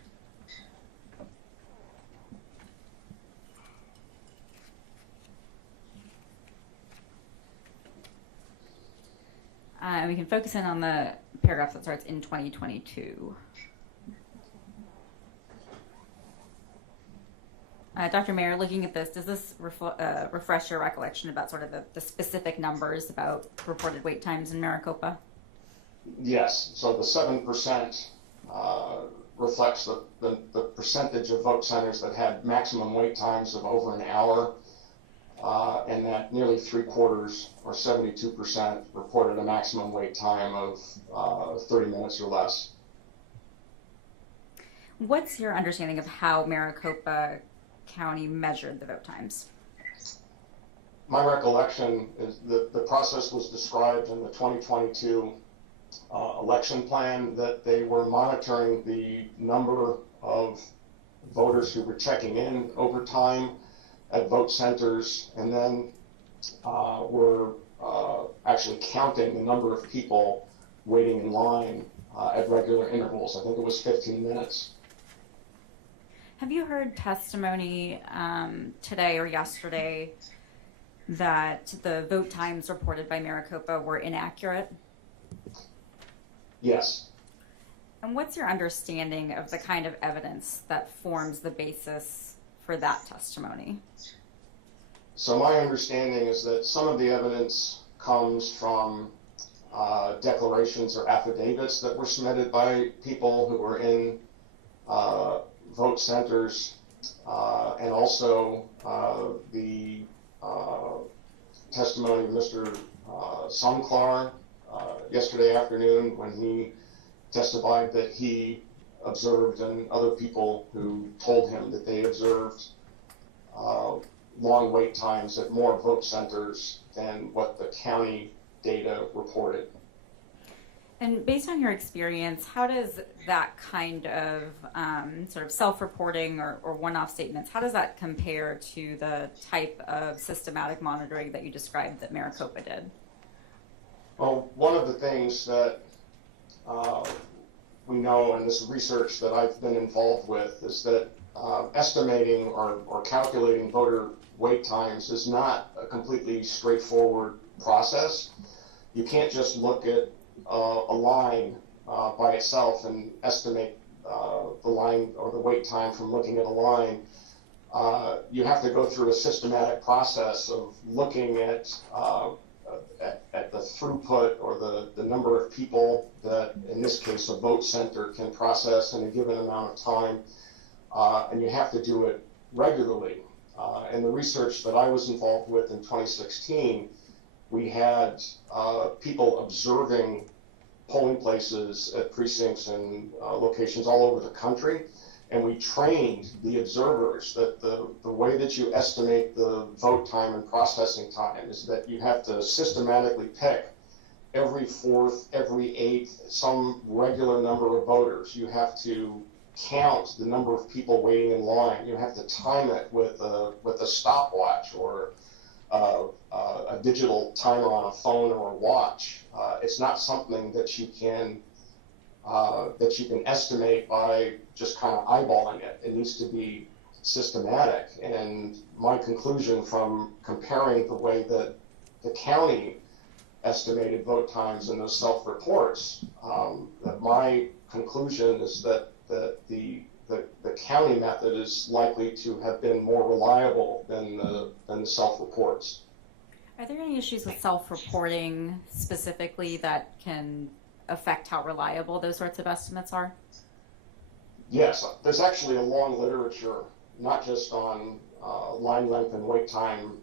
And we can focus in on the paragraph that starts in 2022. Dr. Mayer, looking at this, does this refresh your recollection about sort of the specific numbers about reported wait times in Maricopa? Yes, so the 7% reflects the percentage of vote centers that had maximum wait times of over an hour, and that nearly 3/4 or 72% reported a maximum wait time of 30 minutes or less. What's your understanding of how Maricopa County measured the vote times? My recollection is that the process was described in the 2022 election plan, that they were monitoring the number of voters who were checking in over time at vote centers, and then were actually counting the number of people waiting in line at regular intervals. I think it was 15 minutes. Have you heard testimony today or yesterday that the vote times reported by Maricopa were inaccurate? Yes. And what's your understanding of the kind of evidence that forms the basis for that testimony? So my understanding is that some of the evidence comes from declarations or affidavits that were submitted by people who were in vote centers, and also the testimony of Mr. Sunklar yesterday afternoon, when he testified that he observed, and other people who told him that they observed long wait times at more vote centers than what the county data reported. And based on your experience, how does that kind of sort of self-reporting or one-off statements, how does that compare to the type of systematic monitoring that you described that Maricopa did? Well, one of the things that we know in this research that I've been involved with is that estimating or calculating voter wait times is not a completely straightforward process. You can't just look at a line by itself and estimate the line or the wait time from looking at a line. You have to go through a systematic process of looking at the throughput or the number of people that, in this case, a vote center can process in a given amount of time, and you have to do it regularly. In the research that I was involved with in 2016, we had people observing polling places at precincts and locations all over the country, and we trained the observers that the way that you estimate the vote time and processing time is that you have to systematically pick every fourth, every eighth, some regular number of voters. You have to count the number of people waiting in line. You have to time it with a stopwatch or a digital timer on a phone or a watch. It's not something that you can estimate by just kind of eyeballing it. It needs to be systematic. And my conclusion from comparing the way that the county estimated vote times in those self-reports, that my conclusion is that the county method is likely to have been more reliable than the self-reports. Are there any issues with self-reporting specifically that can affect how reliable those sorts of estimates are? Yes, there's actually a long literature, not just on line length and wait time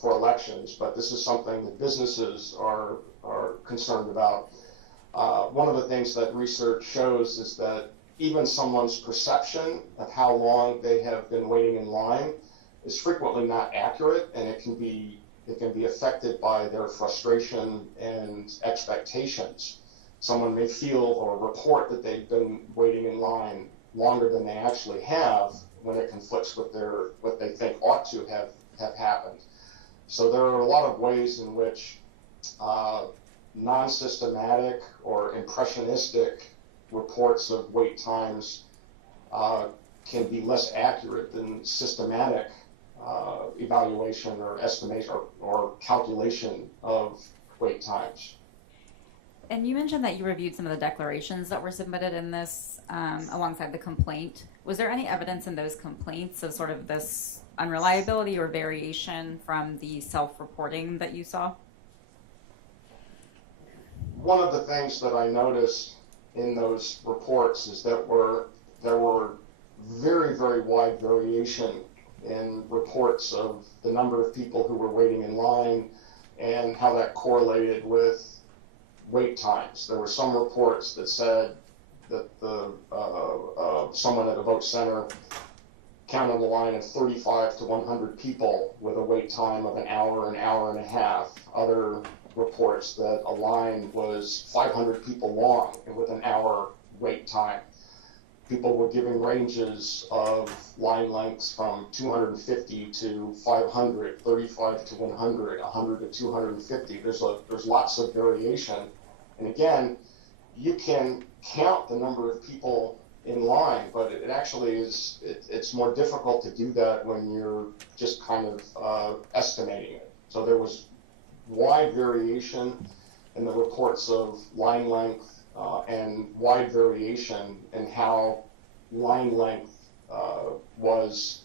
for elections, but this is something that businesses are concerned about. One of the things that research shows is that even someone's perception of how long they have been waiting in line is frequently not accurate, and it can be affected by their frustration and expectations. Someone may feel or report that they've been waiting in line longer than they actually have when it conflicts with what they think ought to have happened. So there are a lot of ways in which non-systematic or impressionistic reports of wait times can be less accurate than systematic evaluation or estimation or calculation of wait times. And you mentioned that you reviewed some of the declarations that were submitted in this alongside the complaint. Was there any evidence in those complaints of sort of this unreliability or variation from the self-reporting that you saw? One of the things that I noticed in those reports is that there were very, very wide variation in reports of the number of people who were waiting in line and how that correlated with wait times. There were some reports that said that someone at a vote center counted a line of 35 to 100 people with a wait time of an hour and a half. Other reports that a line was 500 people long and with an hour wait time. People were giving ranges of line lengths from 250 to 500, 35 to 100, 100 to 250. There's lots of variation. And again, you can count the number of people in line, but it actually it's more difficult to do that when you're just kind of estimating it. So there was wide variation in the reports of line length and wide variation in how line length was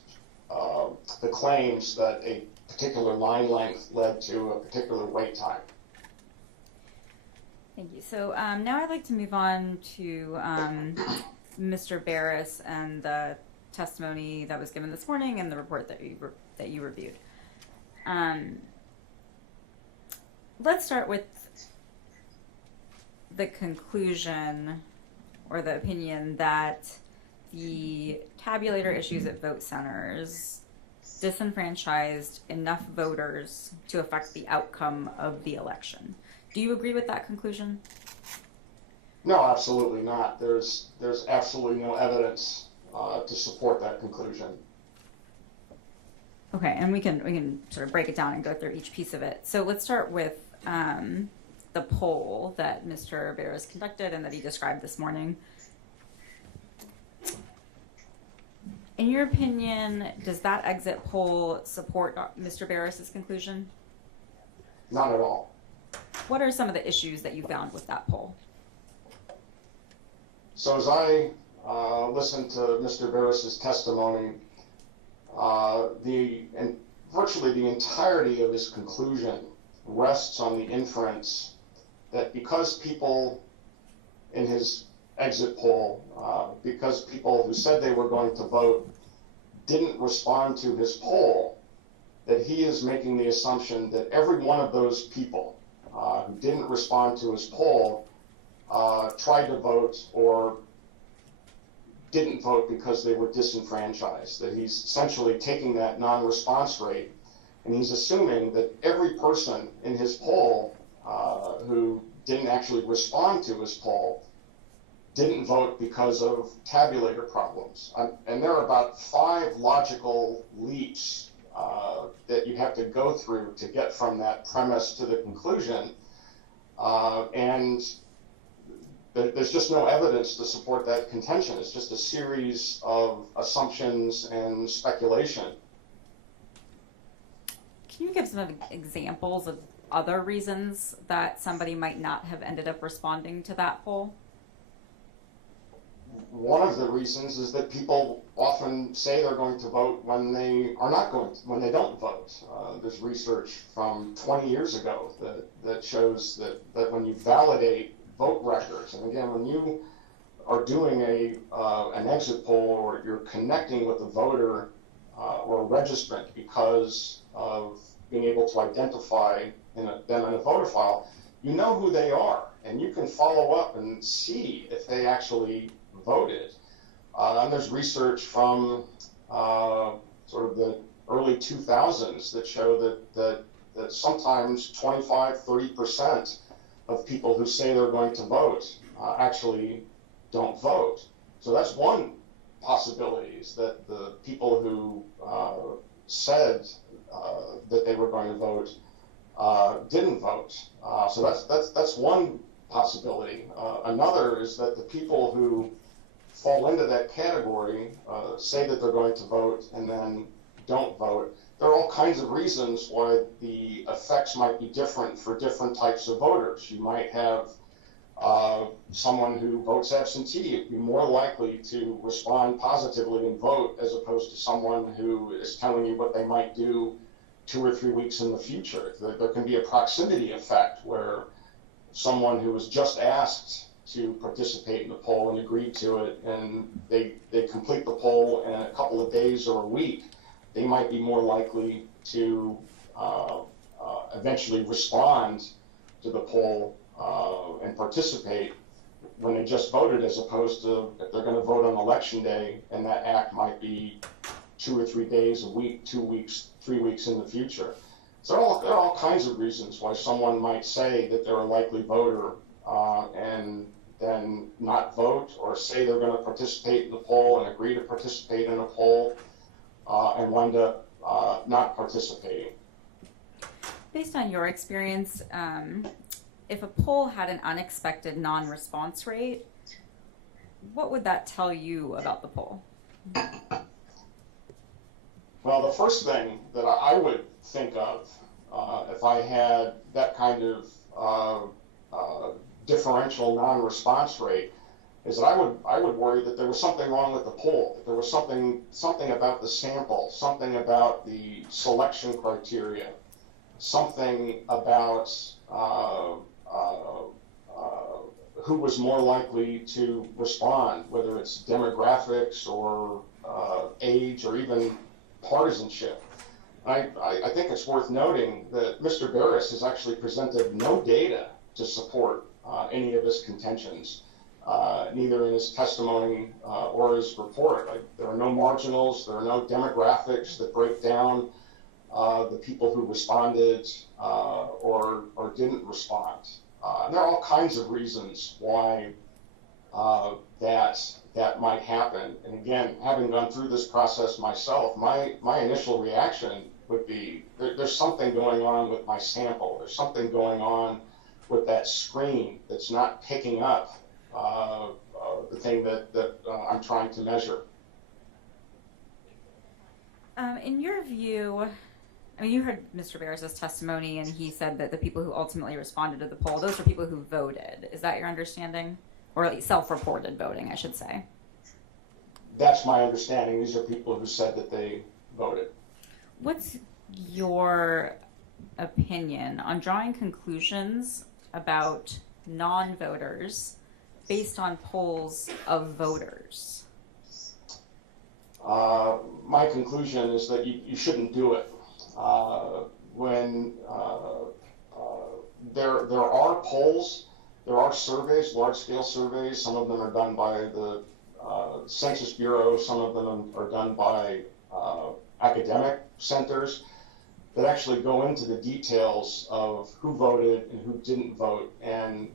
the claims that a particular line length led to a particular wait time. Thank you. So now I'd like to move on to Mr. Barris and the testimony that was given this morning and the report that you reviewed. Let's start with the conclusion or the opinion that the tabulator issues at vote centers disenfranchised enough voters to affect the outcome of the election. Do you agree with that conclusion? No, absolutely not. There's absolutely no evidence to support that conclusion. Okay, and we can sort of break it down and go through each piece of it. So let's start with the poll that Mr. Barris conducted and that he described this morning. In your opinion, does that exit poll support Mr. Barris's conclusion? Not at all. What are some of the issues that you found with that poll? So as I listened to Mr. Barris's testimony, virtually the entirety of his conclusion rests on the inference that because people in his exit poll, because people who said they were going to vote didn't respond to his poll, that he is making the assumption that every one of those people who didn't respond to his poll tried to vote or didn't vote because they were disenfranchised, that he's essentially taking that non-response rate and he's assuming that every person in his poll who didn't actually respond to his poll didn't vote because of tabulator problems. And there are about 5 logical leaps that you have to go through to get from that premise to the conclusion. And there's just no evidence to support that contention. It's just a series of assumptions and speculation. Can you give some examples of other reasons that somebody might not have ended up responding to that poll? One of the reasons is that people often say they're going to vote when they are not going to, when they don't vote. There's research from 20 years ago that shows that when you validate vote records, and again, when you are doing an exit poll or you're connecting with a voter or a registrant because of being able to identify them in a voter file, you know who they are, and you can follow up and see if they actually voted. And there's research from sort of the early 2000s that show that sometimes 25-30% of people who say they're going to vote actually don't vote. So that's one possibility, is that the people who said that they were going to vote didn't vote. So that's one possibility. Another is that the people who fall into that category say that they're going to vote and then don't vote. There are all kinds of reasons why the effects might be different for different types of voters. You might have someone who votes absentee be more likely to respond positively and vote as opposed to someone who is telling you what they might do 2 or 3 weeks in the future. There can be a proximity effect where someone who was just asked to participate in the poll and agreed to it, and they complete the poll in a couple of days or a week, they might be more likely to eventually respond to the poll and participate when they just voted, as opposed to if they're going to vote on election day and that act might be 2 or 3 days, a week, 2 weeks, 3 weeks in the future. So there are all kinds of reasons why someone might say that they're a likely voter and then not vote, or say they're going to participate in the poll and agree to participate in a poll and wind up not participating. Based on your experience, if a poll had an unexpected non-response rate, what would that tell you about the poll? Well, the first thing that I would think of if I had that kind of differential non-response rate is that I would worry that there was something wrong with the poll, that there was something about the sample, something about the selection criteria, something about who was more likely to respond, whether it's demographics or age or even partisanship. I think it's worth noting that Mr. Barris has actually presented no data to support any of his contentions, neither in his testimony or his report. There are no marginals, there are no demographics that break down the people who responded or didn't respond. There are all kinds of reasons why that might happen. And again, having gone through this process myself, my initial reaction would be there's something going on with my sample. There's something going on with that screen that's not picking up the thing that I'm trying to measure. In your view, I mean, you heard Mr. Barris's testimony, and he said that the people who ultimately responded to the poll, those are people who voted. Is that your understanding? Or at least self-reported voting, I should say. That's my understanding. These are people who said that they voted. What's your opinion on drawing conclusions about non-voters based on polls of voters? My conclusion is that you shouldn't do it. When there are polls, there are surveys, large-scale surveys. Some of them are done by the Census Bureau. Some of them are done by academic centers that actually go into the details of who voted and who didn't vote. And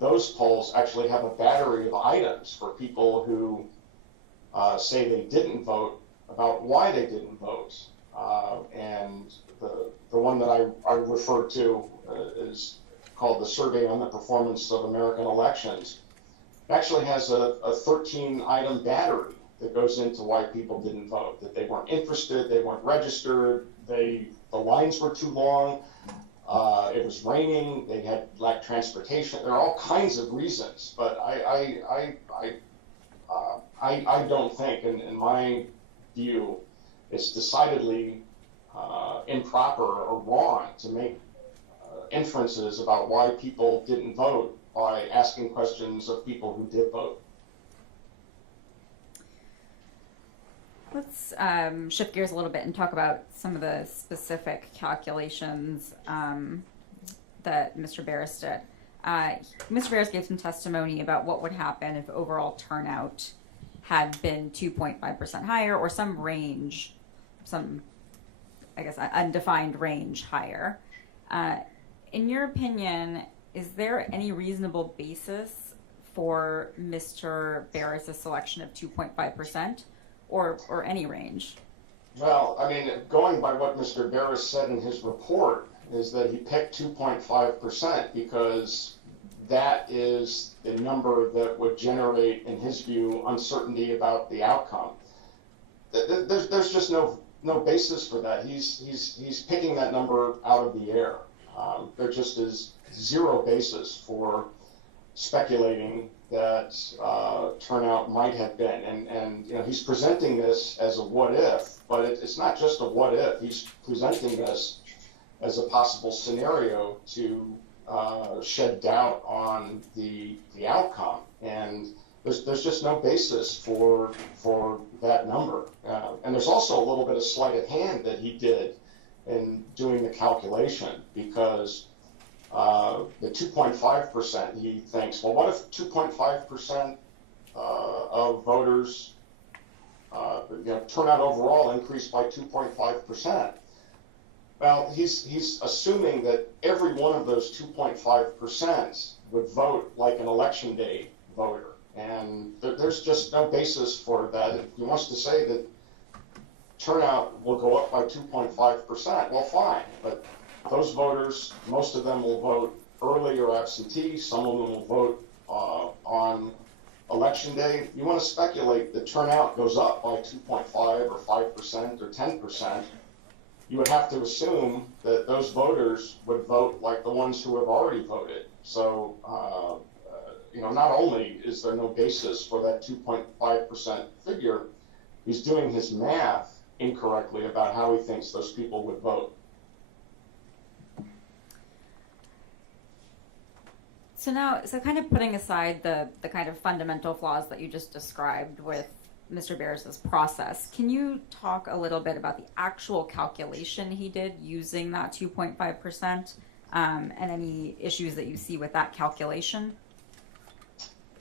those polls actually have a battery of items for people who say they didn't vote, about why they didn't vote. And the one that I refer to is called the Survey on the Performance of American Elections. It actually has a 13-item battery that goes into why people didn't vote, that they weren't interested, they weren't registered, the lines were too long, it was raining, they had lacked transportation. There are all kinds of reasons, but I don't think, in my view, it's decidedly improper or wrong to make inferences about why people didn't vote by asking questions of people who did vote. Let's shift gears a little bit and talk about some of the specific calculations that Mr. Barris did. Mr. Barris gave some testimony about what would happen if overall turnout had been 2.5% higher, or some range, some, I guess, undefined range higher. In your opinion, is there any reasonable basis for Mr. Barris' selection of 2.5%, or any range? Well, I mean, going by what Mr. Barris said in his report, is that he picked 2.5% because that is the number that would generate, in his view, uncertainty about the outcome. There's just no basis for that. He's picking that number out of the air. There just is zero basis for speculating that turnout might have been. And you know, he's presenting this as a what if, but it's not just a what if. He's presenting this as a possible scenario to shed doubt on the outcome. And there's just no basis for that number. And there's also a little bit of sleight of hand that he did in doing the calculation, because the 2.5%, he thinks, well, what if 2.5% of voters, turnout overall increased by 2.5%? Well, he's assuming that every one of those 2.5% would vote like an election day voter. And there's just no basis for that. If he wants to say that turnout will go up by 2.5%, well, fine. But those voters, most of them will vote early or absentee. Some of them will vote on election day. If you want to speculate that turnout goes up by 2.5 or 5% or 10%, you would have to assume that those voters would vote like the ones who have already voted. So, not only is there no basis for that 2.5% figure, he's doing his math incorrectly about how he thinks those people would vote. So kind of putting aside the kind of fundamental flaws that you just described with Mr. Barris's process, can you talk a little bit about the actual calculation he did using that 2.5%, and any issues that you see with that calculation?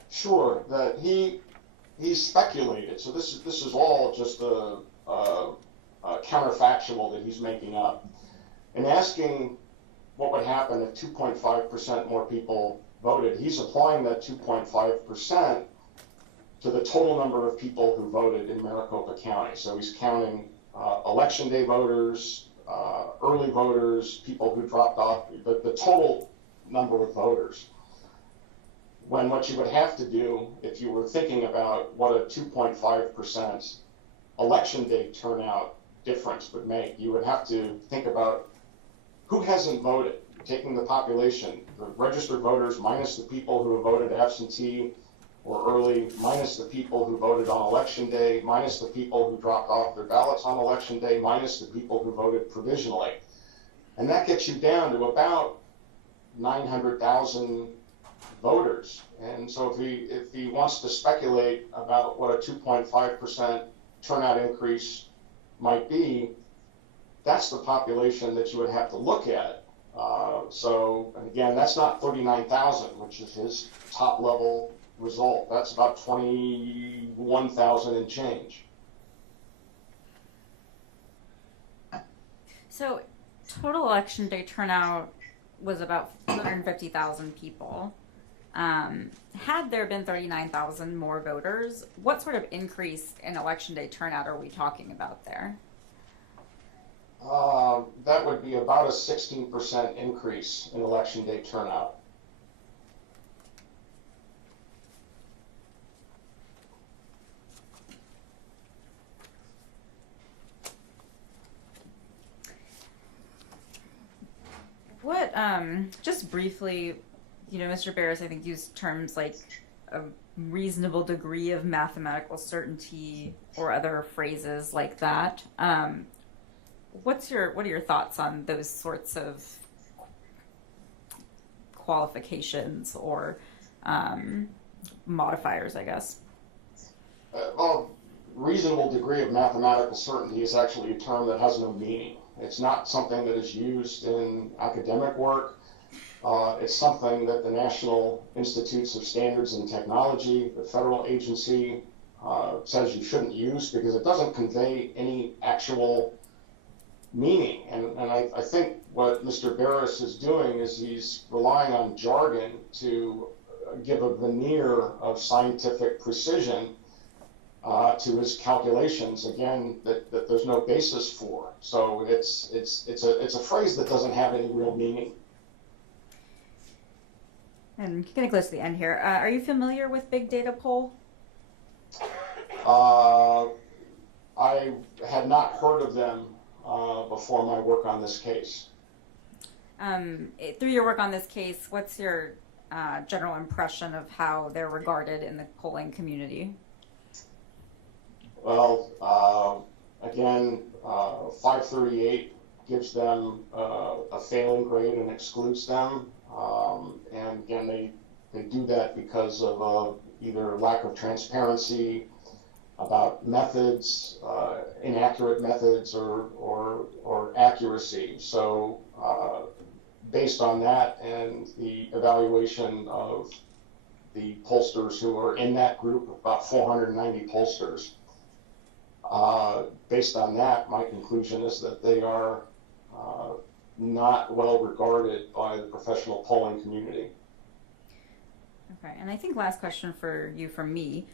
Sure, that he speculated. So this is all just a counterfactual that he's making up, and asking what would happen if 2.5% more people voted. He's applying that 2.5% to the total number of people who voted in Maricopa County. So he's counting election day voters, early voters, people who dropped off, the total number of voters. When what you would have to do, if you were thinking about what a 2.5% election day turnout difference would make, you would have to think about who hasn't voted, taking the population, the registered voters minus the people who have voted absentee or early, minus the people who voted on election day, minus the people who dropped off their ballots on election day, minus the people who voted provisionally. And that gets you down to about 900,000 voters. And so if he wants to speculate about what a 2.5% turnout increase might be, that's the population that you would have to look at. And again, that's not 39,000, which is his top level result. That's about 21,000 and change. So total election day turnout was about 250,000 people. Had there been 39,000 more voters, what sort of increase in election day turnout are we talking about there? That would be about a 16% increase in election day turnout. What, just briefly, Mr. Barris, I think, used terms like a reasonable degree of mathematical certainty or other phrases like that. What are your thoughts on those sorts of qualifications or modifiers, I guess? Well, reasonable degree of mathematical certainty is actually a term that has no meaning. It's not something that is used in academic work. It's something that the National Institutes of Standards and Technology, the federal agency, says you shouldn't use because it doesn't convey any actual meaning. And I think what Mr. Barris is doing is he's relying on jargon to give a veneer of scientific precision to his calculations, again, that there's no basis for. So it's a phrase that doesn't have any real meaning. And getting close to the end here, are you familiar with big data poll? I had not heard of them before my work on this case. Through your work on this case, what's your general impression of how they're regarded in the polling community? Well, again, 538 gives them a failing grade and excludes them. And again, they do that because of either lack of transparency about methods, inaccurate methods, or accuracy. So based on that and the evaluation of the pollsters who are in that group, about 490 pollsters, based on that, my conclusion is that they are not well regarded by the professional polling community. Okay, and I think last question for you from me.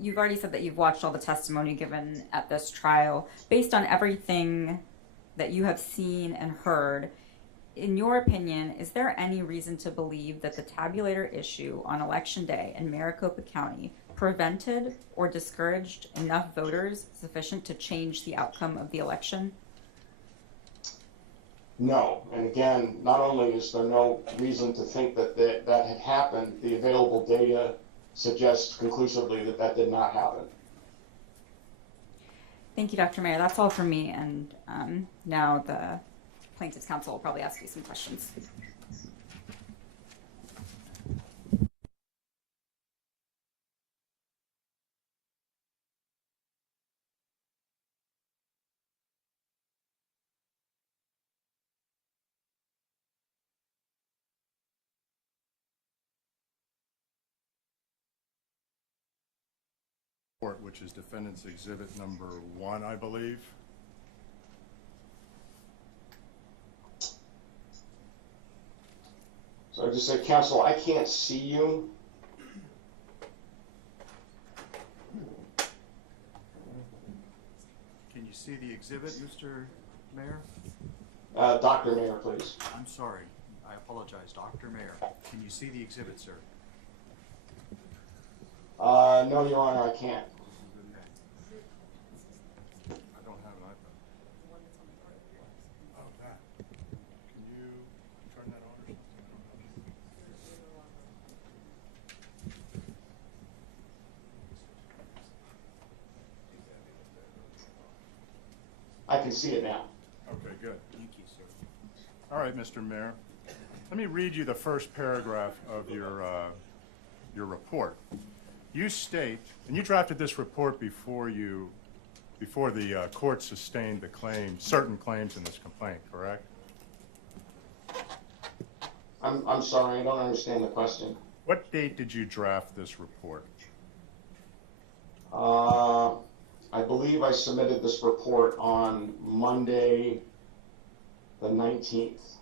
You've already said that you've watched all the testimony given at this trial. Based on everything that you have seen and heard, in your opinion, is there any reason to believe that the tabulator issue on Election Day in Maricopa County prevented or discouraged enough voters sufficient to change the outcome of the election? No, and again, not only is there no reason to think that that had happened, the available data suggests conclusively that that did not happen. Thank you, Dr. Mayer. That's all from me, and now the plaintiff's counsel will probably ask you some questions. Which is Defendant's Exhibit number 1, I believe. So I just said, counsel, I can't see you. Can you see the exhibit, Mr. Mayor? Dr. Mayor, please. I'm sorry. I apologize. Dr. Mayor, can you see the exhibit, sir? No, Your Honor, I can't. I don't have an iPad. Oh, that. Can you turn that on or something? I can see it now. Okay, good. Thank you, sir. All right, Mr. Mayor. Let me read you the first paragraph of your report. You state, and you drafted this report before the court sustained the certain claims in this complaint, correct? I'm sorry, I don't understand the question. What date did you draft this report? I believe I submitted this report on Monday, the 19th.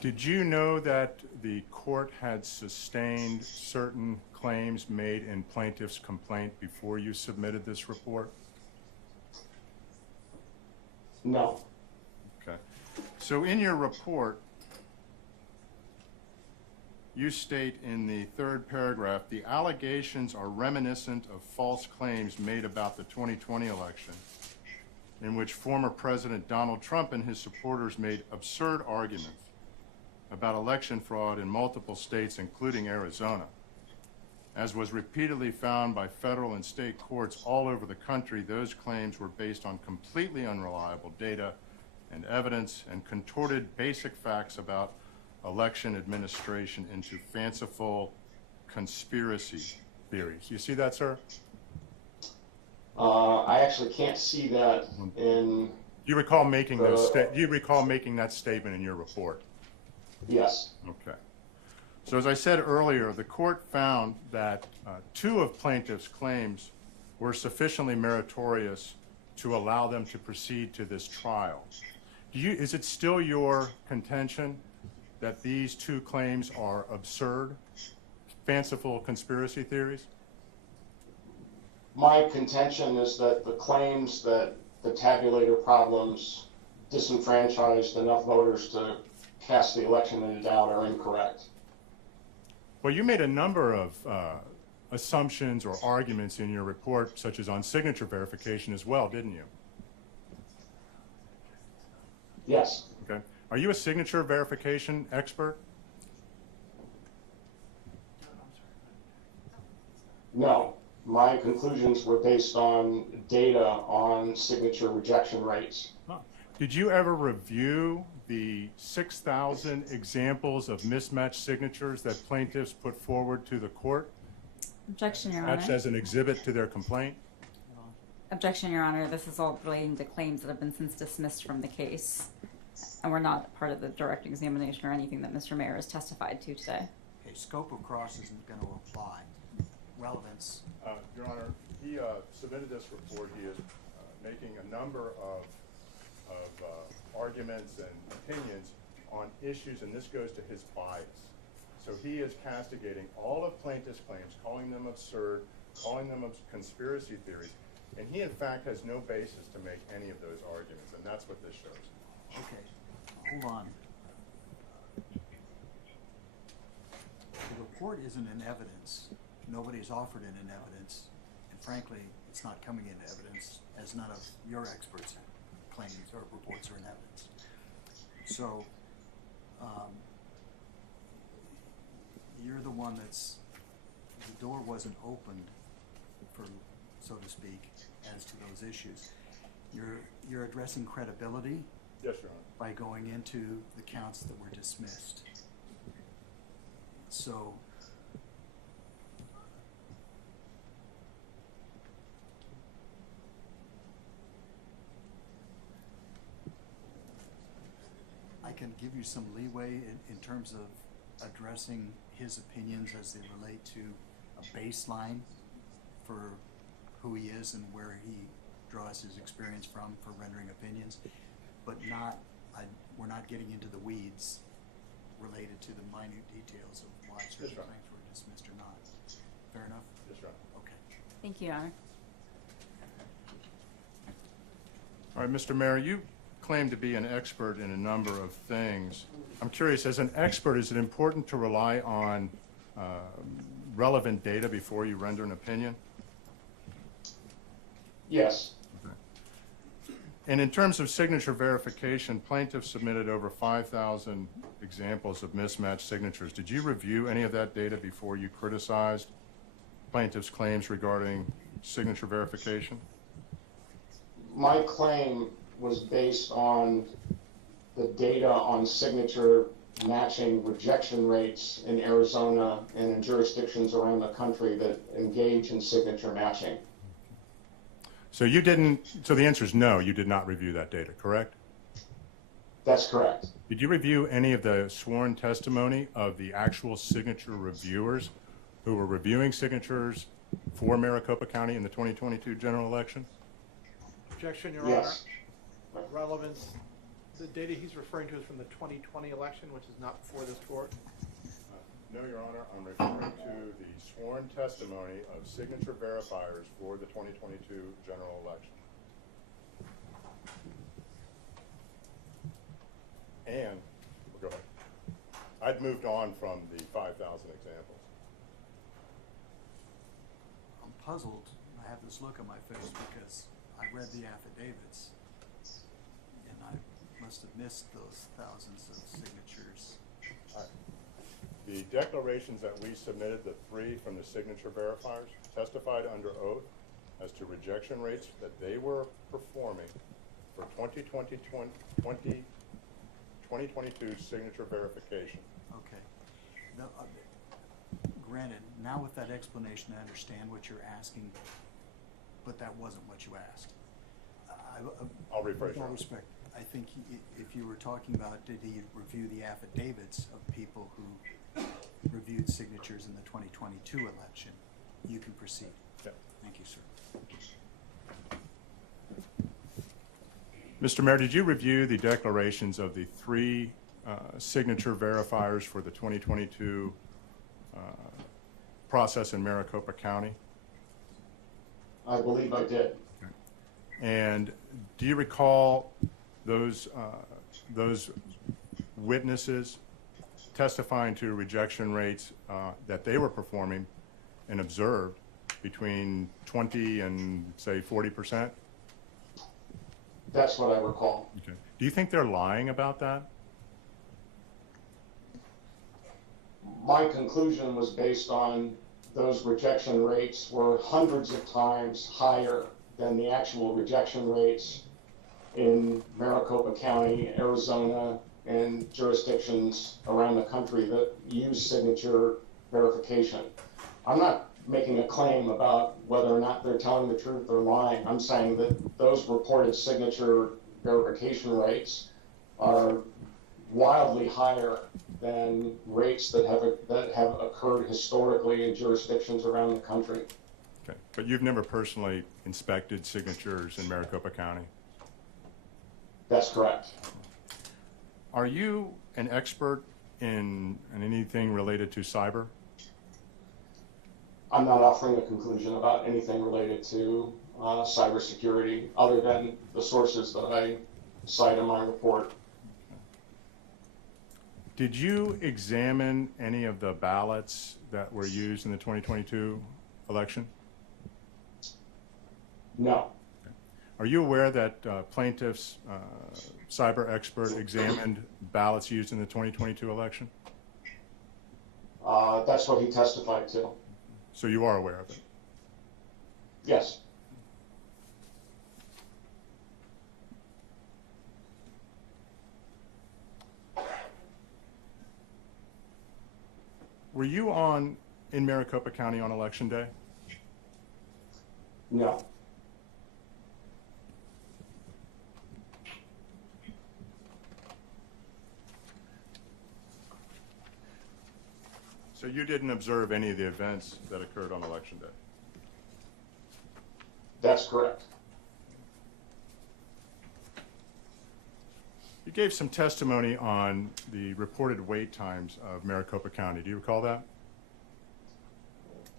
Did you know that the court had sustained certain claims made in plaintiff's complaint before you submitted this report? No. Okay. So in your report, you state in the third paragraph, the allegations are reminiscent of false claims made about the 2020 election, in which former President Donald Trump and his supporters made absurd arguments about election fraud in multiple states, including Arizona. As was repeatedly found by federal and state courts all over the country, those claims were based on completely unreliable data and evidence and contorted basic facts about election administration into fanciful conspiracy theories. You see that, sir? I actually can't see that in. Do you recall making do you recall making that statement in your report? Yes. Okay. So as I said earlier, the court found that two of plaintiffs' claims were sufficiently meritorious to allow them to proceed to this trial. Is it still your contention that these two claims are absurd, fanciful conspiracy theories? My contention is that the claims that the tabulator problems disenfranchised enough voters to cast the election into doubt are incorrect. Well, you made a number of assumptions or arguments in your report, such as on signature verification as well, didn't you? Yes. Okay. Are you a signature verification expert? No. My conclusions were based on data on signature rejection rates. Huh. Did you ever review the 6,000 examples of mismatched signatures that plaintiffs put forward to the court? Objection, Your That's Honor. as an exhibit to their complaint? Objection, Your Honor. This is all relating to claims that have been since dismissed from the case. And we're not part of the direct examination or anything that Mr. Mayor has testified to today. Okay, scope of cross isn't going to apply. Relevance. Your Honor, he submitted this report. He is making a number of arguments and opinions on issues, and this goes to his bias. So he is castigating all of plaintiffs' claims, calling them absurd, calling them conspiracy theories, and he in fact has no basis to make any of those arguments, and that's what this shows. Okay, hold on. The report isn't in evidence. Nobody's offered it in evidence, and frankly, it's not coming into evidence as none of your experts' claims or reports are in evidence. So, you're the one the door wasn't opened for, so to speak, as to those issues. You're addressing credibility. Yes, Your Honor. By going into the counts that were dismissed. So, I can give you some leeway in terms of addressing his opinions as they relate to a baseline for who he is and where he draws his experience from for rendering opinions, but we're not getting into the weeds related to the minute details of why certain right. claims were dismissed or not. Fair enough? That's right. Okay. Thank you, Your Honor. All right, Mr. Mayor, you claim to be an expert in a number of things. I'm curious, as an expert, is it important to rely on relevant data before you render an opinion? Yes. And in terms of signature verification, plaintiffs submitted over 5,000 examples of mismatched signatures. Did you review any of that data before you criticized plaintiffs' claims regarding signature verification? My claim was based on the data on signature matching rejection rates in Arizona and in jurisdictions around the country that engage in signature matching. So you didn't, so the answer is no, you did not review that data, correct? That's correct. Did you review any of the sworn testimony of the actual signature reviewers who were reviewing signatures for Maricopa County in the 2022 general election? Objection, Your Yes. Honor. Relevance, the data he's referring to is from the 2020 election, which is not before this court. No, Your Honor, I'm referring to the sworn testimony of signature verifiers for the 2022 general election. And, go ahead. I'd moved on from the 5,000 examples. I'm puzzled. I have this look on my face because I read the affidavits and I must have missed those thousands of signatures. The declarations that we submitted, the 3 from the signature verifiers, testified under oath as to rejection rates that they were performing for 2022 signature verification. Okay. Now, granted, now with that explanation, I understand what you're asking, but that wasn't what you asked. I'll rephrase, With Your all Honor. respect, I think if you were talking about did he review the affidavits of people who reviewed signatures in the 2022 election, you can proceed. Yeah. Thank you, sir. Mr. Mayor, did you review the declarations of the 3 signature verifiers for the 2022 process in Maricopa County? I believe I did. And do you recall those witnesses testifying to rejection rates that they were performing and observed between 20 and, say, 40%? That's what I recall. Okay. Do you think they're lying about that? My conclusion was based on those rejection rates were hundreds of times higher than the actual rejection rates in Maricopa County, Arizona, and jurisdictions around the country that use signature verification. I'm not making a claim about whether or not they're telling the truth or lying. I'm saying that those reported signature verification rates are wildly higher than rates that have occurred historically in jurisdictions around the country. Okay. But you've never personally inspected signatures in Maricopa County? That's correct. Are you an expert in anything related to cyber? I'm not offering a conclusion about anything related to cybersecurity other than the sources that I cite in my report. Did you examine any of the ballots that were used in the 2022 election? No. Are you aware that plaintiff's cyber expert examined ballots used in the 2022 election? That's what he testified to. So you are aware of it? Yes. Were you in Maricopa County on election day? No. So you didn't observe any of the events that occurred on election day? That's correct. You gave some testimony on the reported wait times of Maricopa County. Do you recall that?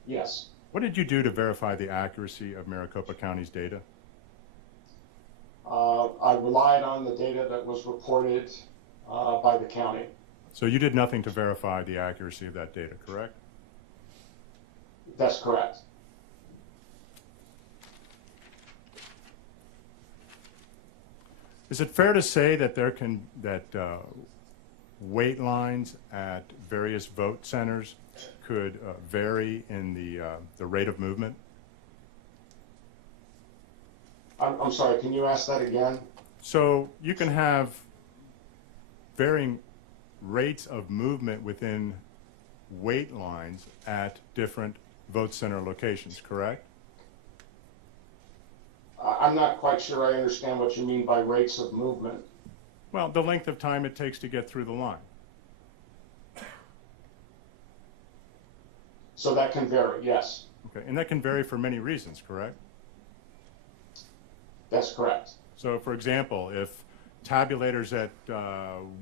Yes. What did you do to verify the accuracy of Maricopa County's data? I relied on the data that was reported by the county. So you did nothing to verify the accuracy of that data, correct? That's correct. Is it fair to say that wait lines at various vote centers could vary in the rate of movement? I'm sorry, can you ask that again? So you can have varying rates of movement within wait lines at different vote center locations, correct? I'm not quite sure I understand what you mean by rates of movement. Well, the length of time it takes to get through the line. So that can vary, yes. Okay, and that can vary for many reasons, correct? That's correct. So, for example, if tabulators at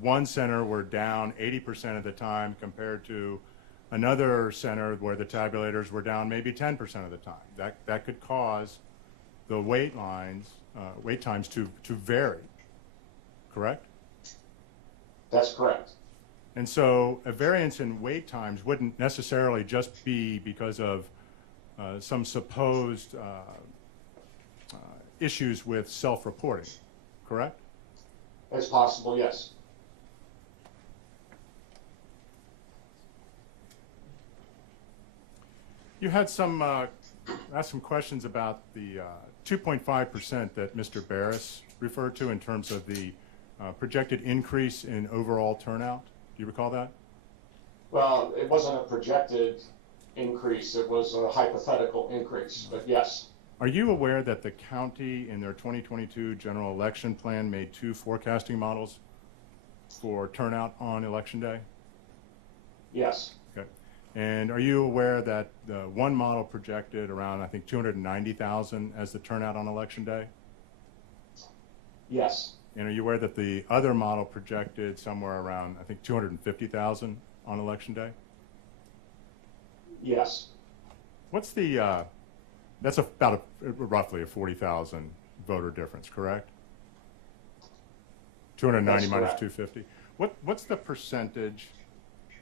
one center were down 80% of the time compared to another center where the tabulators were down maybe 10% of the time, that could cause the wait times to vary, correct? That's correct. And so a variance in wait times wouldn't necessarily just be because of some supposed issues with self-reporting, correct? It's possible, yes. You had asked some questions about the 2.5% that Mr. Barris referred to in terms of the projected increase in overall turnout. Do you recall that? Well, it wasn't a projected increase, it was a hypothetical increase, but yes. Are you aware that the county in their 2022 general election plan made 2 forecasting models for turnout on election day? Yes. Okay. And are you aware that the one model projected around, I think, 290,000 as the turnout on election day? Yes. And are you aware that the other model projected somewhere around, I think, 250,000 on election day? Yes. What's the, that's about roughly a 40,000 voter difference, correct? 290 That's minus correct. 250. What's the percentage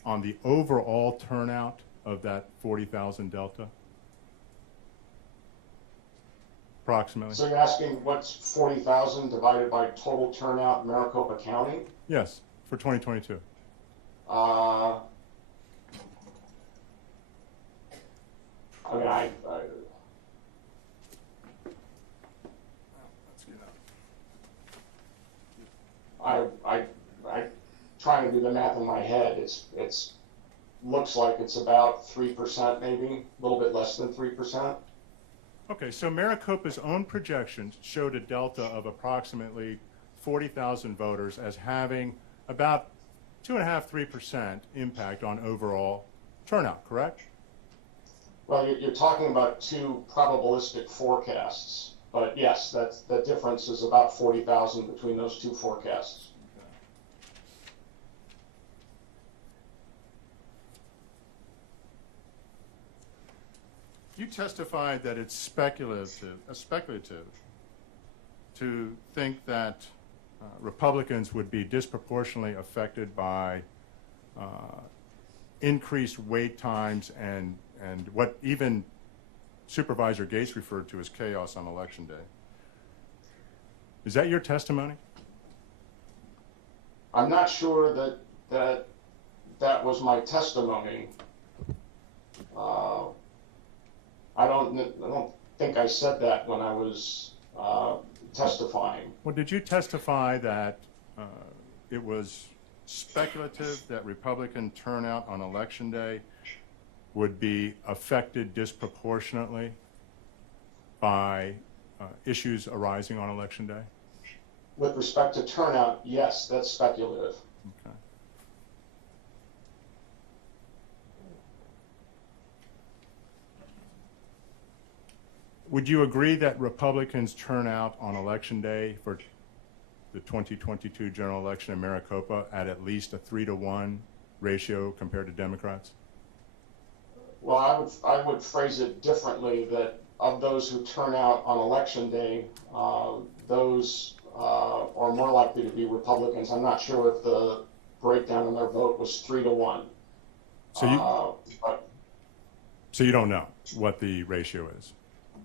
on the overall turnout of that 40,000 delta? Approximately. So you're asking what's 40,000 divided by total turnout in Maricopa County? Yes, for 2022. I mean, I trying to do the math in my head. It's looks like it's about 3%, maybe a little bit less than 3%. Okay, so Maricopa's own projections showed a delta of approximately 40,000 voters as having about 2.5–3% impact on overall turnout, correct? Well, you're talking about 2 probabilistic forecasts, but yes, the difference is about 40,000 between those 2 forecasts. You testified that it's speculative to think that Republicans would be disproportionately affected by increased wait times and what even Supervisor Gates referred to as chaos on Election Day. Is that your testimony? I'm not sure that was my testimony. I don't think I said that when I was testifying. Well, did you testify that it was speculative that Republican turnout on Election Day would be affected disproportionately by issues arising on Election Day? With respect to turnout, yes, that's speculative. Okay. Would you agree that Republicans' turnout on Election Day for the 2022 general election in Maricopa at least a 3-to-1 ratio compared to Democrats? Well, I would phrase it differently, that of those who turn out on election day, those are more likely to be Republicans. I'm not sure if the breakdown in their vote was 3-to-1. So you don't know what the ratio is?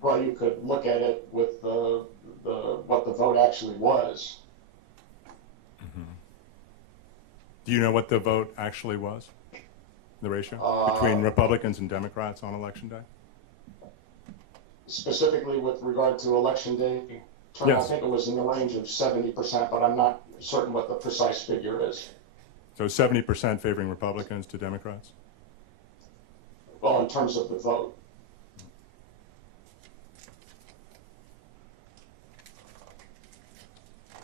Well, you could look at it with what the vote actually was. Do you know what the vote actually was? The ratio between Republicans and Democrats on election day? Specifically with regard to election day turnout, Yes. I think it was in the range of 70%, but I'm not certain what the precise figure is. So 70% favoring Republicans to Democrats? Well, in terms of the vote.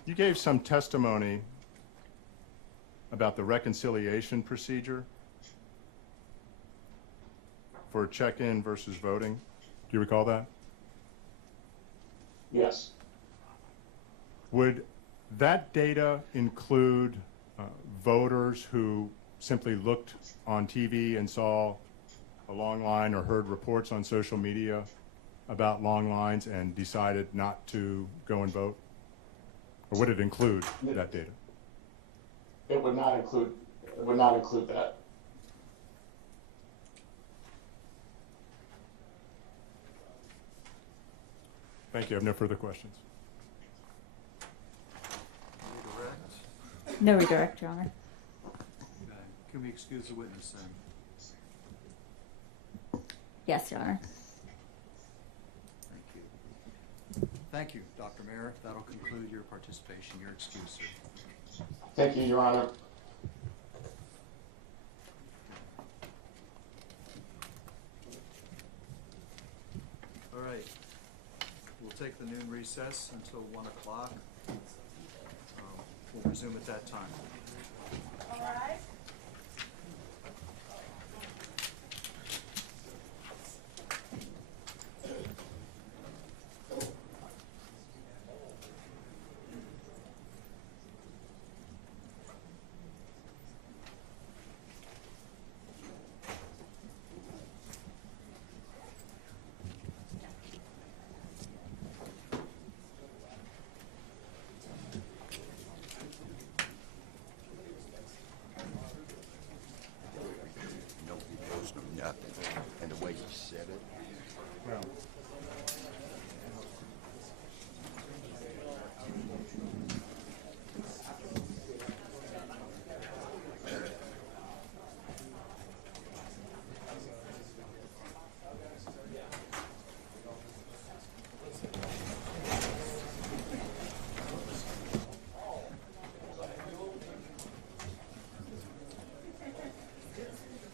You gave some testimony about the reconciliation procedure for check-in versus voting. Do you recall that? Yes. Would that data include voters who simply looked on TV and saw a long line or heard reports on social media about long lines and decided not to go and vote? Or would it include that data? It would not include that. Thank you. I have no further questions. No redirect, Your Honor. Okay. Can we excuse the witness then? Yes, Your Honor. Thank you. Thank you, Dr. Mayer. That'll conclude your participation. Your excuse, sir. Thank you, Your Honor. All right. We'll take the noon recess until 1 o'clock. We'll resume at that time. All right. Nothing. And the way you said it.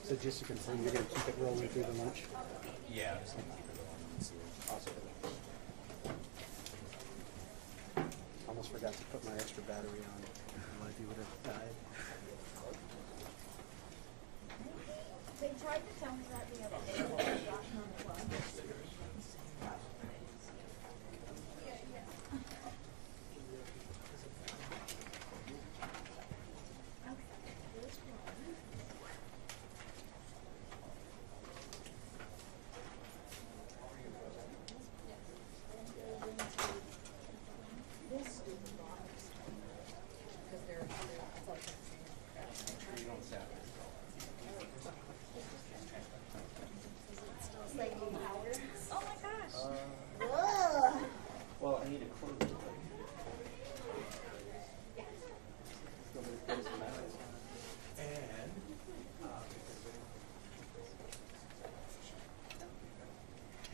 So just to confirm, you're going to keep it rolling through the lunch? Yeah, I'm just gonna keep it rolling and see. Awesome. Almost forgot to put my extra battery on. Otherwise you would have died. They tried to tell me that the other day. But I got none of them. Well, I need a quarter.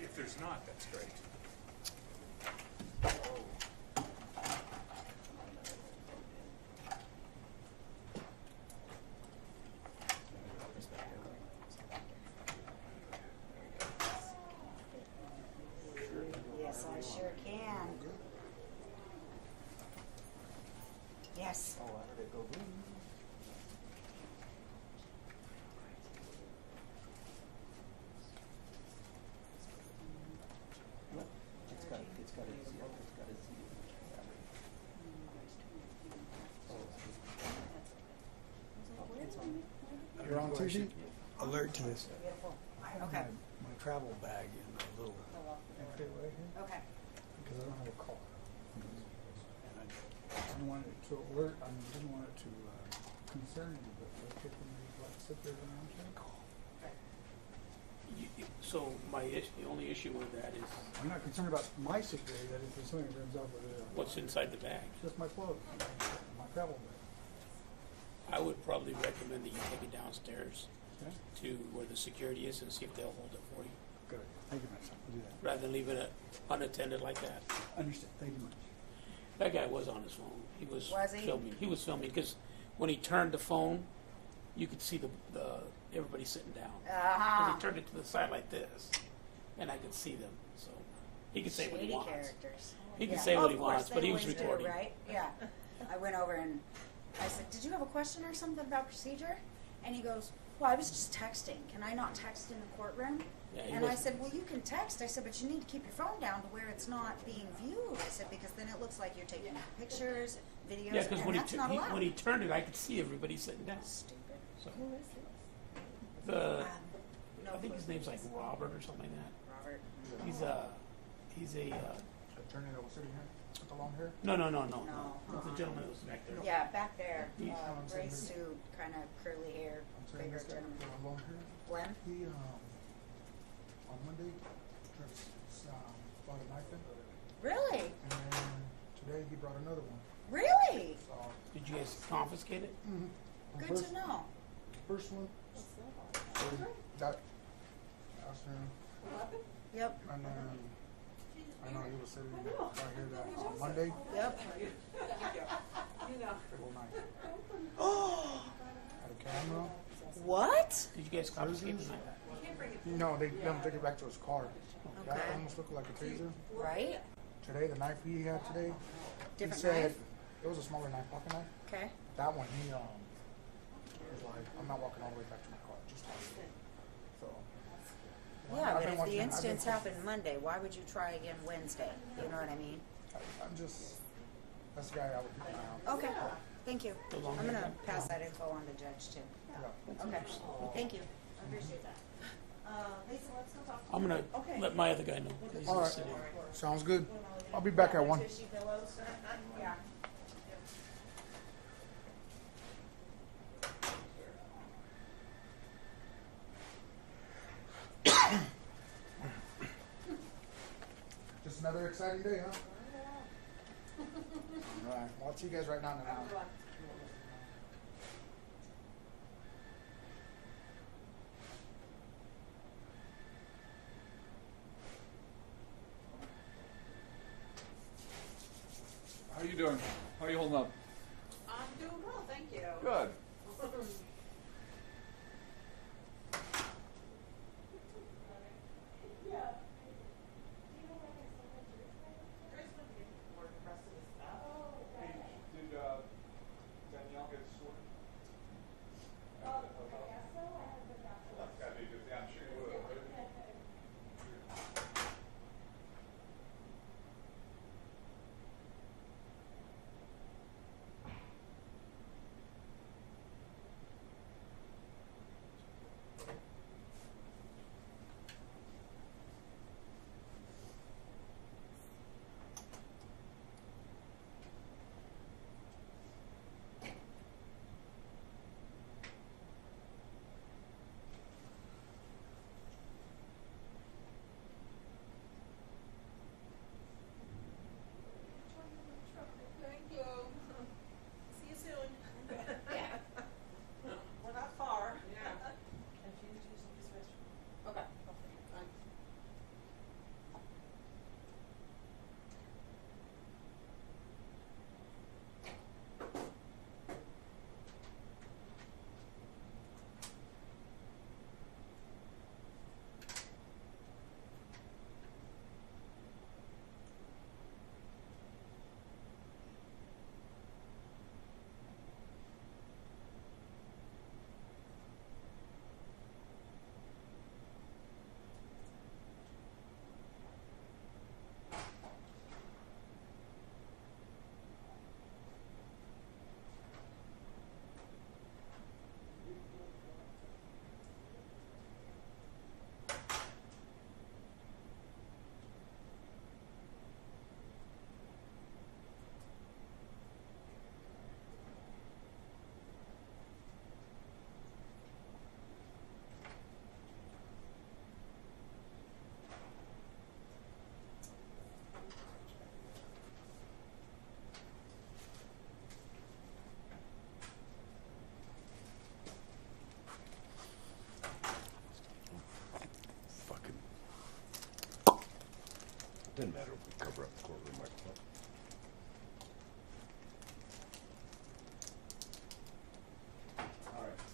If there's not, that's great. Yes, I sure can. Yes. Oh, I heard it go boom. to this. I have Okay. my travel bag in my little entryway here Okay. because I don't have a car. And I didn't want it to alert, I didn't want it to concern you, but I could sit there and I'm like, So the only issue with that is I'm not concerned about my sick day, that if something runs up with it. what's inside the bag. Just my clothes, my travel bag. I would probably recommend that you take it downstairs Okay? to where the security is and see if they'll hold it for you, Good. Thank you, my son. I'll do that. rather than leaving it unattended like that. Understand. Thank you much. That guy was on his phone. He was, Was he? filming. He was filming because when he turned the phone, you could see the everybody sitting down. Because he turned it to the side like this, and I could see them. So he could say what he Shady wants. characters. He could Yeah. say what he Of course, wants, but they he was always do, recording. right? Yeah. I went over and I said, "Did you have a question or something about procedure?" And he goes, "Well, I was just texting. Can I not text in the courtroom?" Yeah, he And I wasn't- said, "Well, you can text." I said, "But you need to keep your phone down to where it's not being viewed." I said, "Because then it looks like you're taking pictures, videos, Yeah, because and when that's not allowed." when he turned it, I could see everybody sitting down. Stupid. So Who is this? the No I think his clue. name's like Robert or something like that. Robert. He's a Attorney that was sitting here with the long hair? no. No. It's the gentleman that was back there. Yeah, back there. He's- Gray suit, kind of curly hair, I'm saying bigger this guy gentleman. with the long hair. Glenn? He, on Monday, brought a knife in. Really? And then today he brought another one. Really? So, Did you guys confiscate it? the Good to know. First one, so that, asked him, Yep. and then, I know he was sitting right here that on Monday, Yep. little knife. Had a camera. What? Did you guys confiscate the knife? No, they let him take it back to his car. That Okay. almost looked like a taser. Right? Today, the knife he had today, Different he said, knife? it was a smaller knife, pocket knife. Okay. That one, he was like, I'm not walking all the way back to my car, just talk to me. So. Yeah, I've but been if watching- the I've been instance watching- happened Monday, why would you try again Wednesday? You know what I mean? I'm just, that's the guy I would keep an eye on. Okay. Thank you. The long I'm hair gonna guy? pass that info on to Judge too. Yeah. Okay. Thank you. I appreciate that. Lisa, let's go talk. I'm gonna Okay. let my other guy know. He's All right, sitting. sounds good. I'll be back at 1. Tushy pillows? Yeah. Just another exciting day, huh? All right, well, I'll see you guys right now in an hour. How you doing? How you holding up? I'm doing well, thank you. Good. Did Danielle get sorted? Yeah, I'm sure you would have. Doesn't matter if we cover up the courtroom microphone. All right.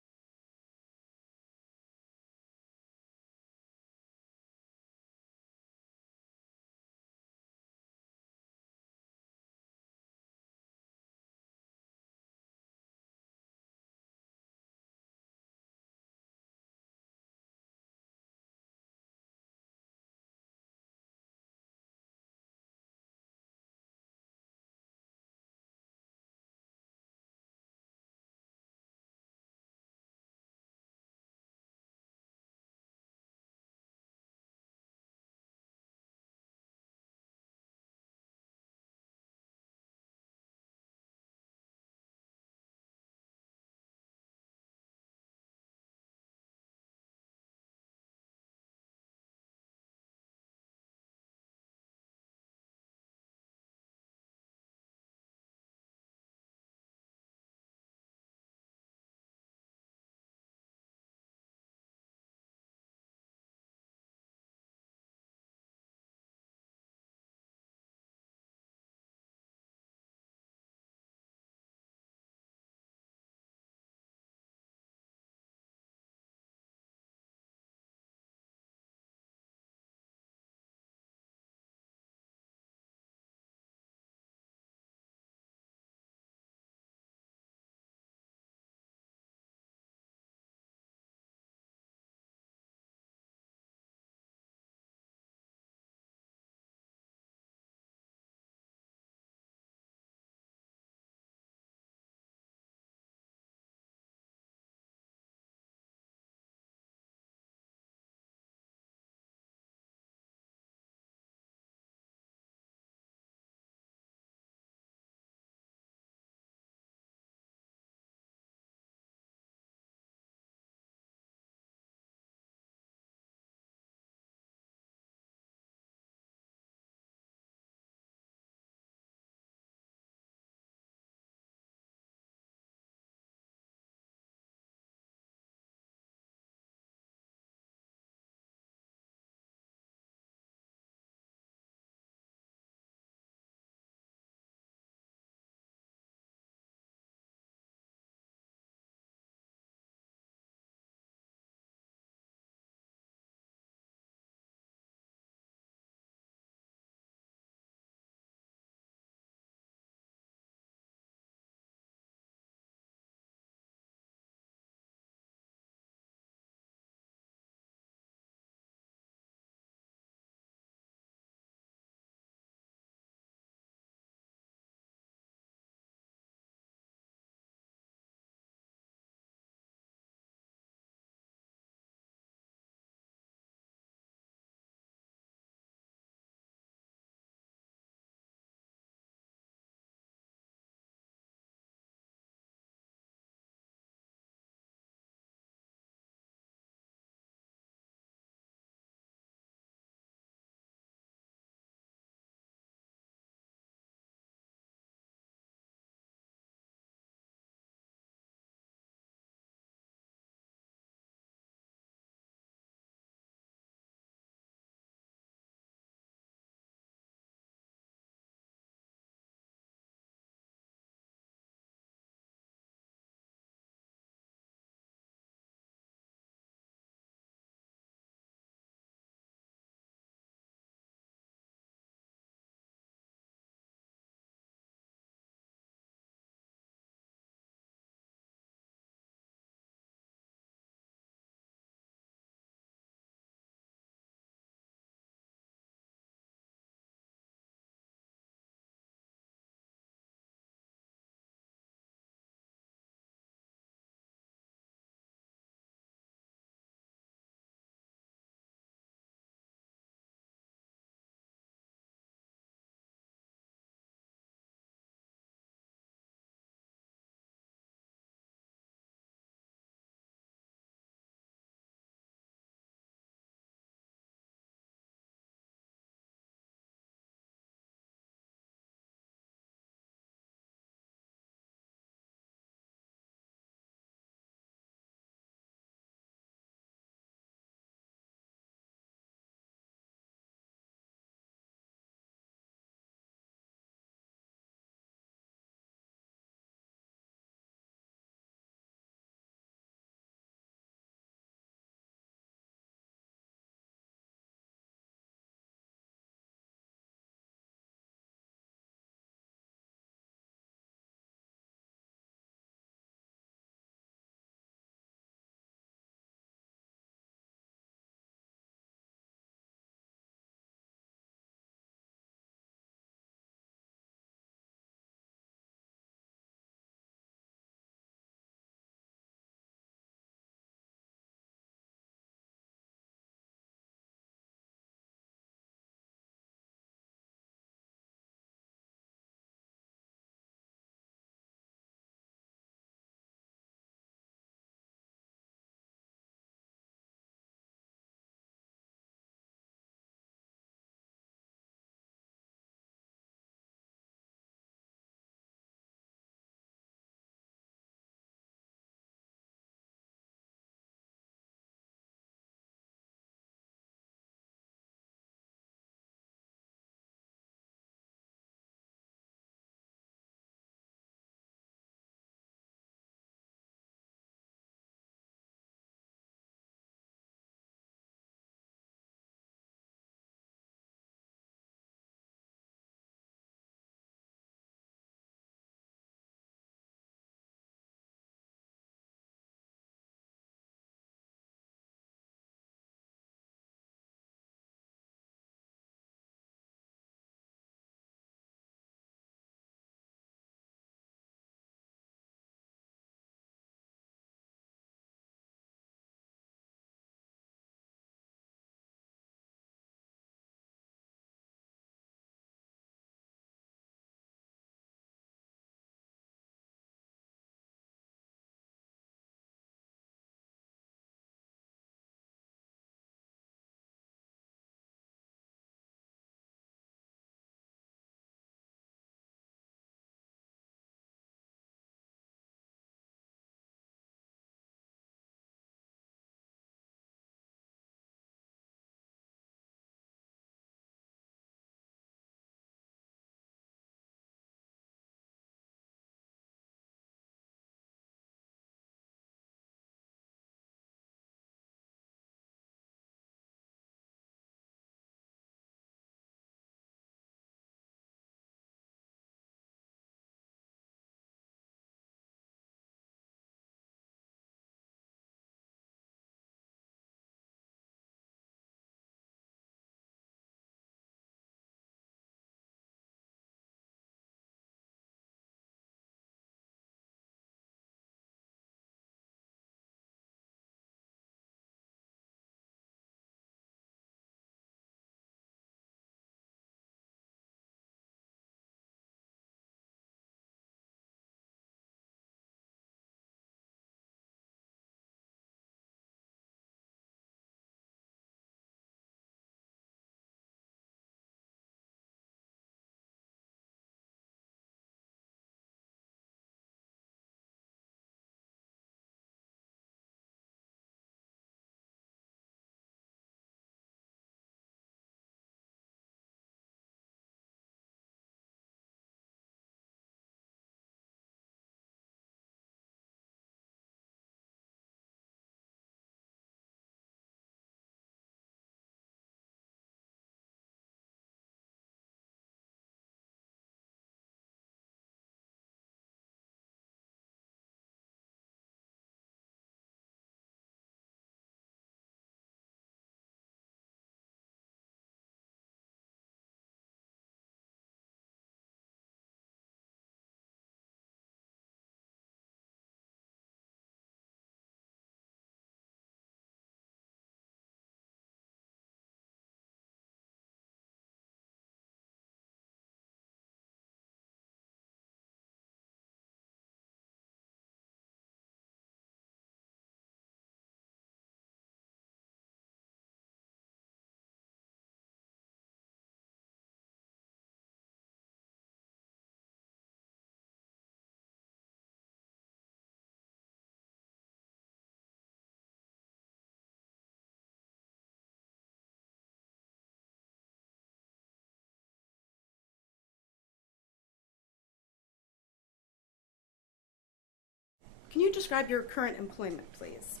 Can you describe your current employment, please?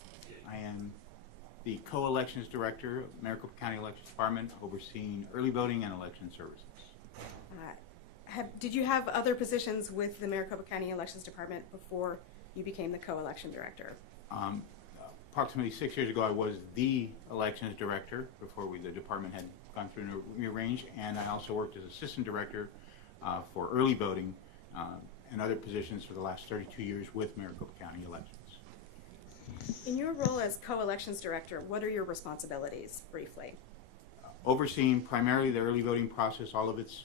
I am the co-elections director of Maricopa County Elections Department, overseeing early voting and election services. Did you have other positions with the Maricopa County Elections Department before you became the co-election director? Approximately 6 years ago, I was the elections director before the department had gone through and rearranged, and I also worked as assistant director for early voting and other positions for the last 32 years with Maricopa County Elections. In your role as co-elections director, what are your responsibilities, briefly? Overseeing primarily the early voting process, all of its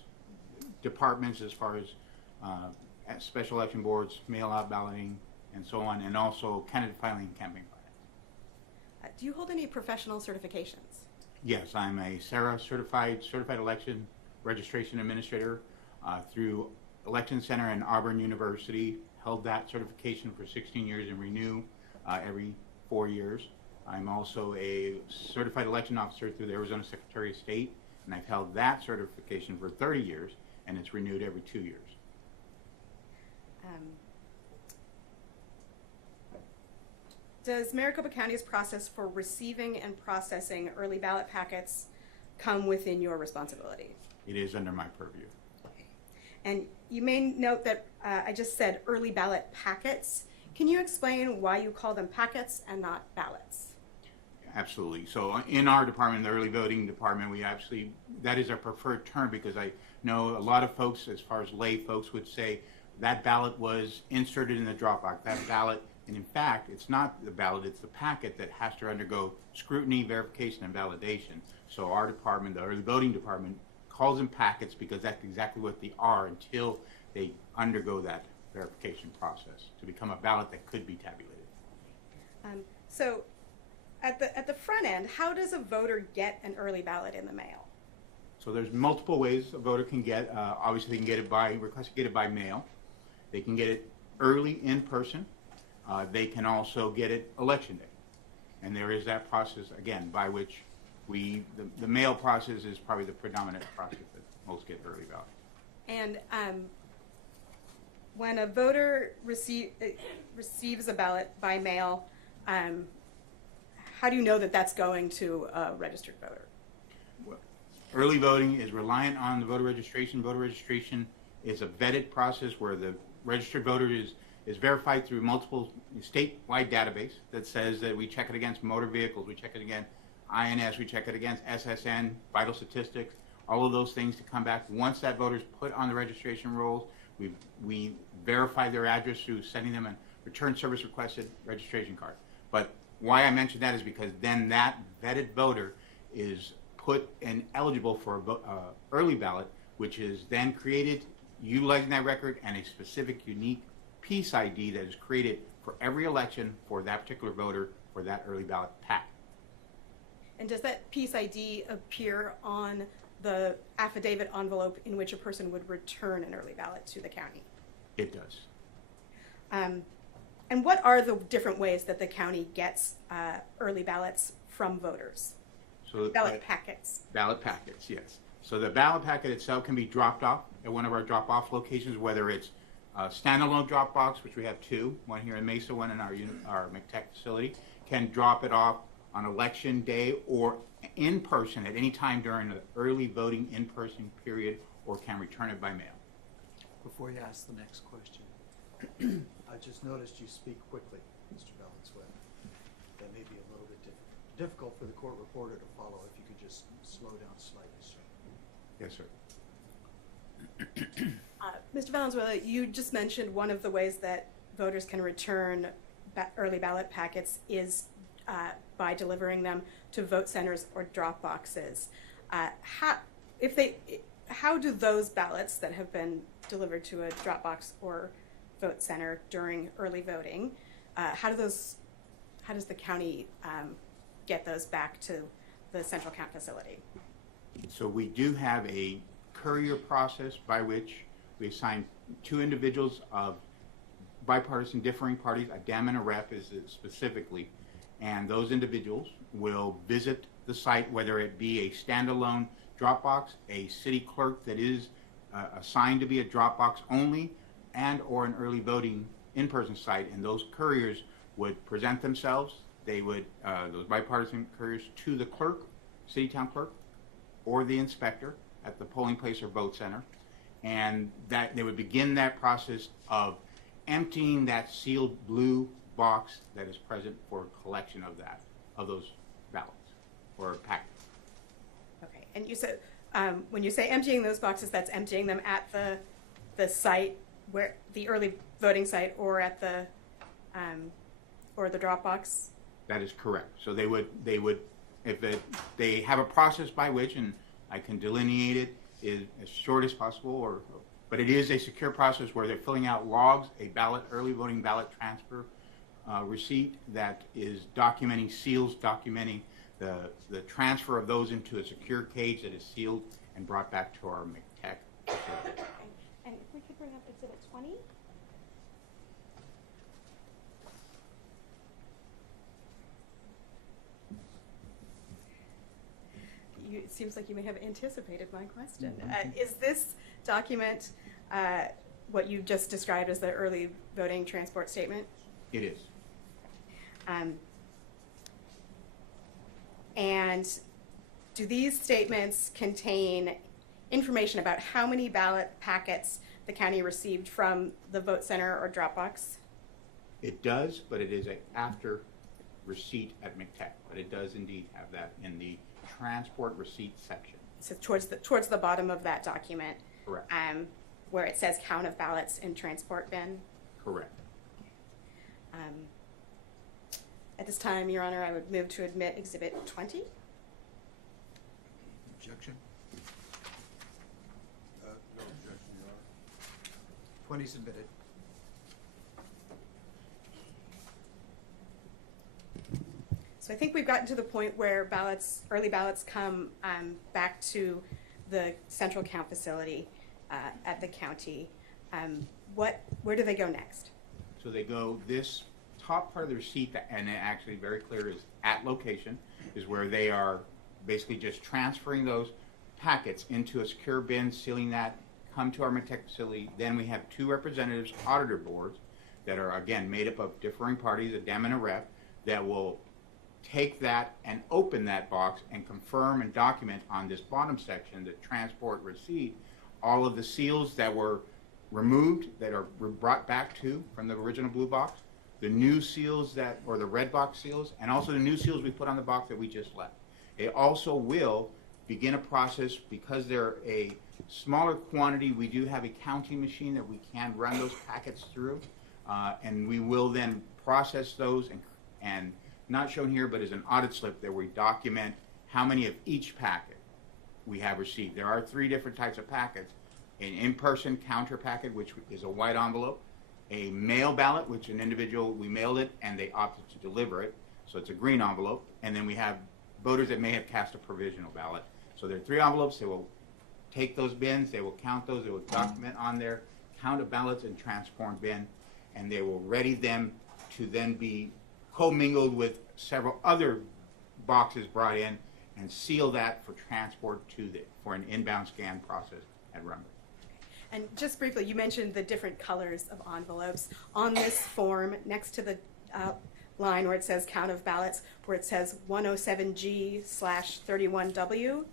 departments as far as special election boards, mail-out balloting, and so on, and also candidate filing and campaign filing. Do you hold any professional certifications? Yes, I'm a SARA certified election registration administrator through Election Center and Auburn University. Held that certification for 16 years and renew every 4 years. I'm also a certified election officer through the Arizona Secretary of State, and I've held that certification for 30 years, and it's renewed every 2 years. Does Maricopa County's process for receiving and processing early ballot packets come within your responsibility? It is under my purview. And you may note that I just said early ballot packets. Can you explain why you call them packets and not ballots? Absolutely. So in our department, the early voting department, that is our preferred term, because I know a lot of folks, as far as lay folks, would say that ballot was inserted in the drop box, that ballot, and in fact, it's not the ballot, it's the packet that has to undergo scrutiny, verification, and validation. So our department, the early voting department, calls them packets because that's exactly what they are until they undergo that verification process to become a ballot that could be tabulated. So at the front end, how does a voter get an early ballot in the mail? So there's multiple ways a voter can get. Obviously, they can get it request to get it by mail. They can get it early in person. They can also get it election day. And there is that process, again, by which the mail process is probably the predominant process that most get early ballot. And when a voter receives a ballot by mail, how do you know that that's going to a registered voter? Well, early voting is reliant on the voter registration. Voter registration is a vetted process where the registered voter is verified through multiple statewide database that says that we check it against motor vehicles, we check it against INS, we check it against SSN, vital statistics, all of those things to come back. Once that voter's put on the registration rolls, we verify their address through sending them a return service requested registration card. But why I mention that is because then that vetted voter is put and eligible for a early ballot, which is then created utilizing that record and a specific unique piece ID that is created for every election for that particular voter for that early ballot pack. And does that piece ID appear on the affidavit envelope in which a person would return an early ballot to the county? It does. And what are the different ways that the county gets early ballots from voters? So ballot packets. Ballot packets, yes. So the ballot packet itself can be dropped off at one of our drop-off locations, whether it's a standalone drop box, which we have two, one here in Mesa, one in our McTech facility, can drop it off on election day or in person at any time during the early voting in-person period, or can return it by mail. Before you ask the next question, I just noticed you speak quickly, Mr. Valenzuela. That may be a little bit difficult for the court reporter to follow. If you could just slow down slightly, sir. Yes, sir. Mr. Valenzuela, you just mentioned one of the ways that voters can return early ballot packets is by delivering them to vote centers or drop boxes. How do those ballots that have been delivered to a drop box or vote center during early voting, how does the county get those back to the central count facility? So we do have a courier process by which we assign two individuals of bipartisan differing parties, a DEM and a REP is it specifically, and those individuals will visit the site, whether it be a standalone drop box, a city clerk that is assigned to be a drop box only, and or an early voting in-person site, and those couriers would present themselves. They would, those bipartisan couriers, to the clerk, city town clerk, or the inspector at the polling place or vote center, and that they would begin that process of emptying that sealed blue box that is present for collection of those ballots or packets. Okay, and you said, when you say emptying those boxes, that's emptying them at the site where, the early voting site, or at the, or the drop box? That is correct. So they would, if they have a process by which, and I can delineate it as short as possible, but it is a secure process where they're filling out logs, a ballot, early voting ballot transfer receipt that is documenting, seals documenting the transfer of those into a secure cage that is sealed and brought back to our McTech facility. And if we could bring up Exhibit 20? It seems like you may have anticipated my question. Is this document what you just described as the early voting transport statement? It is. And do these statements contain information about how many ballot packets the county received from the vote center or drop box? It does, but it is after receipt at McTech. But it does indeed have that in the transport receipt section. So towards the bottom of that document. Correct. Where it says count of ballots in transport bin. Correct. At this time, Your Honor, I would move to admit Exhibit 20. Objection? No objection, Your Honor. 20 submitted. So I think we've gotten to the point where ballots, early ballots, come back to the central count facility at the county. Where do they go next? So they go, this top part of the receipt, and it actually very clear, is at location, is where they are basically just transferring those packets into a secure bin, sealing that, come to our McTech facility. Then we have two representatives, auditor boards, that are, again, made up of differing parties, a Dem and a Rep, that will take that and open that box and confirm and document on this bottom section, the transport receipt, all of the seals that were removed, that are brought back from the original blue box, the new seals or the red box seals, and also the new seals we put on the box that we just left. They also will begin a process, because they're a smaller quantity, we do have a counting machine that we can run those packets through, and we will then process those, and not shown here, but as an audit slip that we document how many of each packet we have received. There are 3 different types of packets: an in-person counter packet, which is a white envelope; a mail ballot, which an individual, we mailed it and they opted to deliver it, so it's a green envelope; and then we have voters that may have cast a provisional ballot. So there are 3 envelopes. They will take those bins, they will count those, they will document on their count of ballots and transform bin, and they will ready them to then be commingled with several other boxes brought in, and seal that for transport for an inbound scan process at Rumber. And just briefly, you mentioned the different colors of envelopes. On this form, next to the line where it says count of ballots, where it says 107G/31W,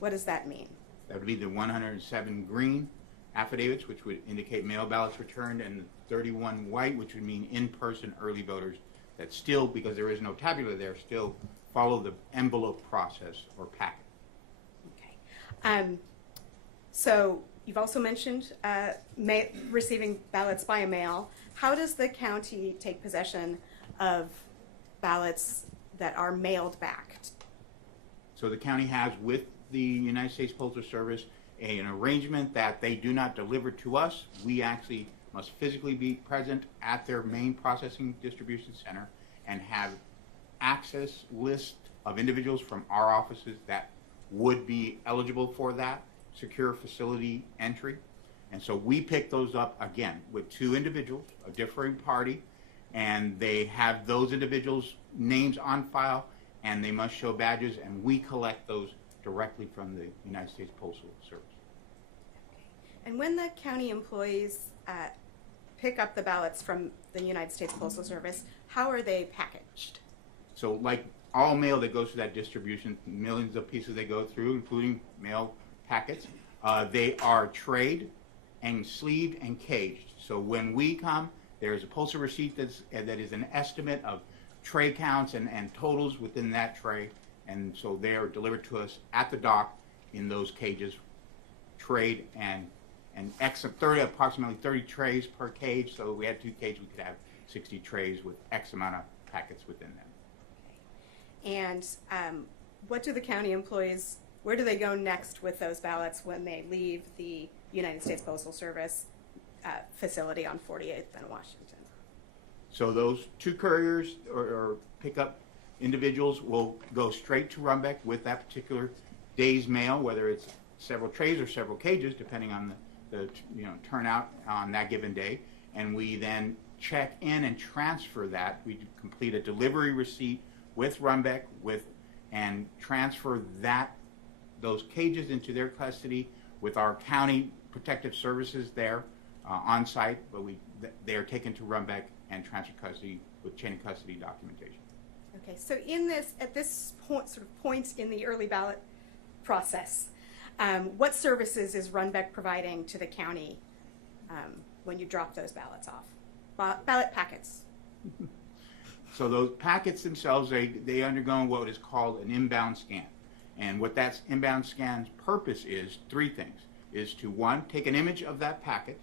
what does that mean? That would be the 107 green affidavits, which would indicate mail ballots returned, and the 31 white, which would mean in-person early voters that still, because there is no tabular there, still follow the envelope process or packet. Okay. So you've also mentioned receiving ballots by mail. How does the county take possession of ballots that are mailed back? So the county has, with the United States Postal Service, an arrangement that they do not deliver to us. We actually must physically be present at their main processing distribution center and have access list of individuals from our offices that would be eligible for that secure facility entry. And so we pick those up, again, with 2 individuals, a differing party, and they have those individuals' names on file, and they must show badges, and we collect those directly from the United States Postal Service. And when the county employees pick up the ballots from the United States Postal Service, how are they packaged? So like all mail that goes through that distribution, millions of pieces they go through, including mail packets, they are trayed and sleeved and caged. So when we come, there is a postal receipt that is an estimate of tray counts and totals within that tray. And so they are delivered to us at the dock in those cages, trayed and approximately 30 trays per cage. So if we had 2 cages, we could have 60 trays with X amount of packets within them. And what do the county employees, where do they go next with those ballots when they leave the United States Postal Service facility on 48th and Washington? So those 2 couriers or pickup individuals will go straight to Runbeck with that particular day's mail, whether it's several trays or several cages, depending on the turnout on that given day. And we then check in and transfer that. We complete a delivery receipt with Runbeck and transfer those cages into their custody with our county protective services there on site. But they are taken to Runbeck and transfer custody with chain of custody documentation. Okay, so at this point in the early ballot process, what services is Runbeck providing to the county when you drop those ballots off? Ballot packets. So those packets themselves, they undergo what is called an inbound scan. And what that inbound scan's purpose is 3 things. Is to 1, take an image of that packet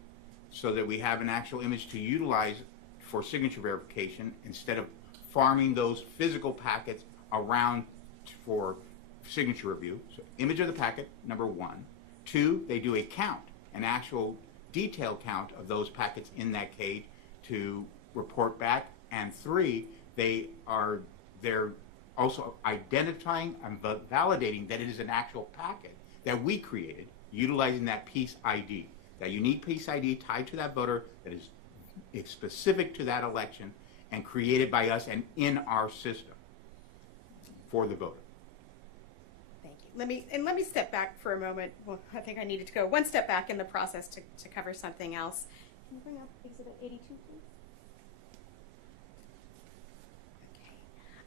so that we have an actual image to utilize for signature verification instead of farming those physical packets around for signature review. So image of the packet, number 1. 2, they do a count, an actual detailed count of those packets in that cage to report back. And 3, they're also identifying and validating that it is an actual packet that we created utilizing that piece ID, that unique piece ID tied to that voter that is specific to that election and created by us and in our system for the voter. Thank you. Let me step back for a moment. Well, I think I needed to go 1 step back in the process to cover something else. Can you bring up Exhibit 82, please?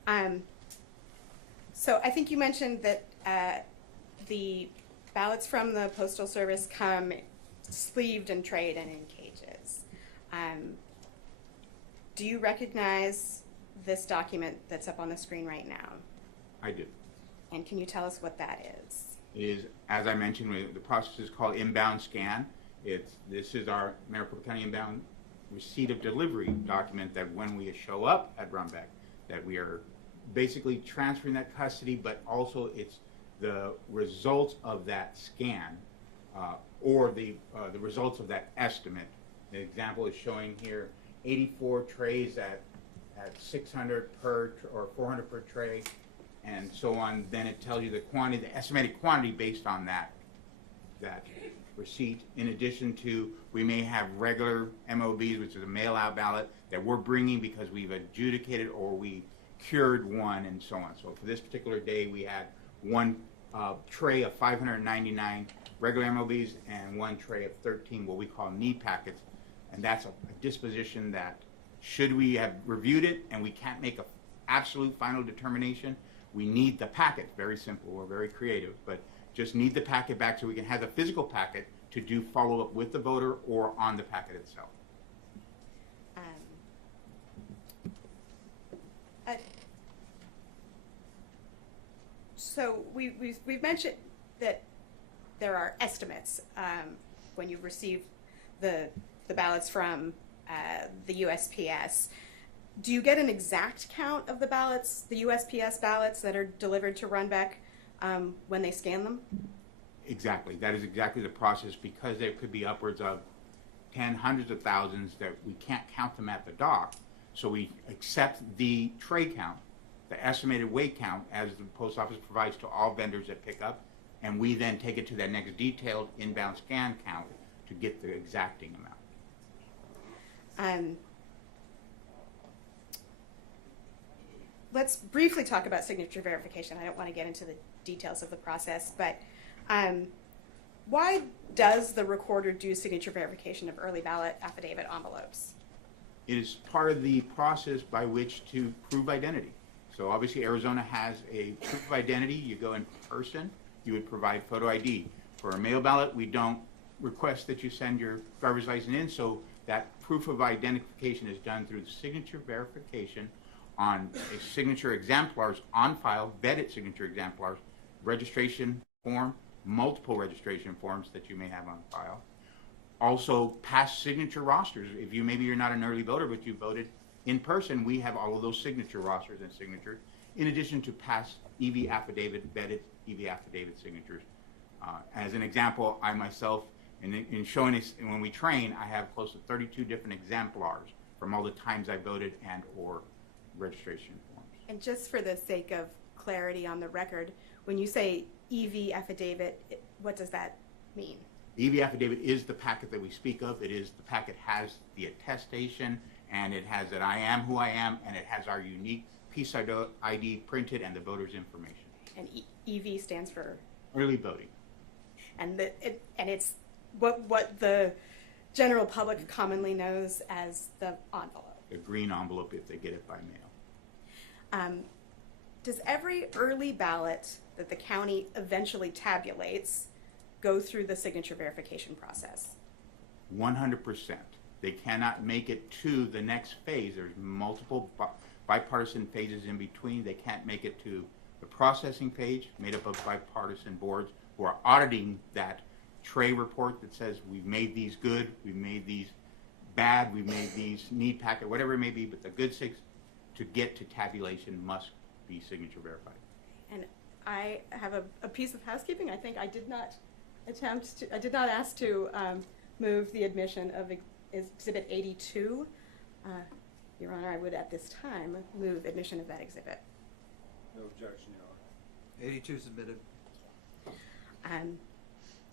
Okay. So I think you mentioned that the ballots from the Postal Service come sleeved and trayed and in cages. Do you recognize this document that's up on the screen right now? I do. And can you tell us what that is? It is, as I mentioned, the process is called inbound scan. This is our Maricopa County inbound receipt of delivery document that when we show up at Runbeck, that we are basically transferring that custody, but also it's the results of that scan or the results of that estimate. The example is showing here 84 trays at 600 per or 400 per tray, and so on. Then it tells you the quantity, the estimated quantity based on that receipt. In addition to, we may have regular MOBs, which is a mail-out ballot that we're bringing because we've adjudicated or we cured one, and so on. So for this particular day, we had 1 tray of 599 regular MOBs and 1 tray of 13 what we call need packets, and that's a disposition that, should we have reviewed it and we can't make an absolute final determination, we need the packet. Very simple. We're very creative, but just need the packet back so we can have the physical packet to do follow-up with the voter or on the packet itself. So we've mentioned that there are estimates when you receive the ballots from the USPS. Do you get an exact count of the ballots, the USPS ballots that are delivered to Runbeck when they scan them? Exactly. That is exactly the process, because there could be upwards of 10, hundreds of thousands that we can't count them at the dock. So we accept the tray count, the estimated weight count, as the post office provides to all vendors that pick up, and we then take it to that next detailed inbound scan count to get the exacting amount. Let's briefly talk about signature verification. I don't want to get into the details of the process, but why does the recorder do signature verification of early ballot affidavit envelopes? It is part of the process by which to prove identity. So obviously Arizona has a proof of identity. You go in person, you would provide photo ID. For a mail ballot, we don't request that you send your driver's license in, so that proof of identification is done through the signature verification on a signature exemplars on file, vetted signature exemplars, registration form, multiple registration forms that you may have on file. Also, past signature rosters. If maybe you're not an early voter, but you voted in person, we have all of those signature rosters and signatures, in addition to past EV affidavit, vetted EV affidavit signatures. As an example, I myself, in showing this, when we train, I have close to 32 different exemplars from all the times I voted and or registration forms. And just for the sake of clarity on the record, when you say EV affidavit, what does that mean? The EV affidavit is the packet that we speak of. It is the packet has the attestation, and it has that I am who I am, and it has our unique piece ID printed and the voter's information. And EV stands for? Early voting. And it's what the general public commonly knows as the envelope. The green envelope if they get it by mail. Does every early ballot that the county eventually tabulates go through the signature verification process? 100%. They cannot make it to the next phase. There's multiple bipartisan phases in between. They can't make it to the processing page made up of bipartisan boards who are auditing that tray report that says we've made these good, we've made these bad, we've made these need packet, whatever it may be, but the good six to get to tabulation must be signature verified. And I have a piece of housekeeping. I think I did not ask to move the admission of Exhibit 82. Your Honor, I would at this time move admission of that exhibit. No objection, Your Honor. 82 submitted.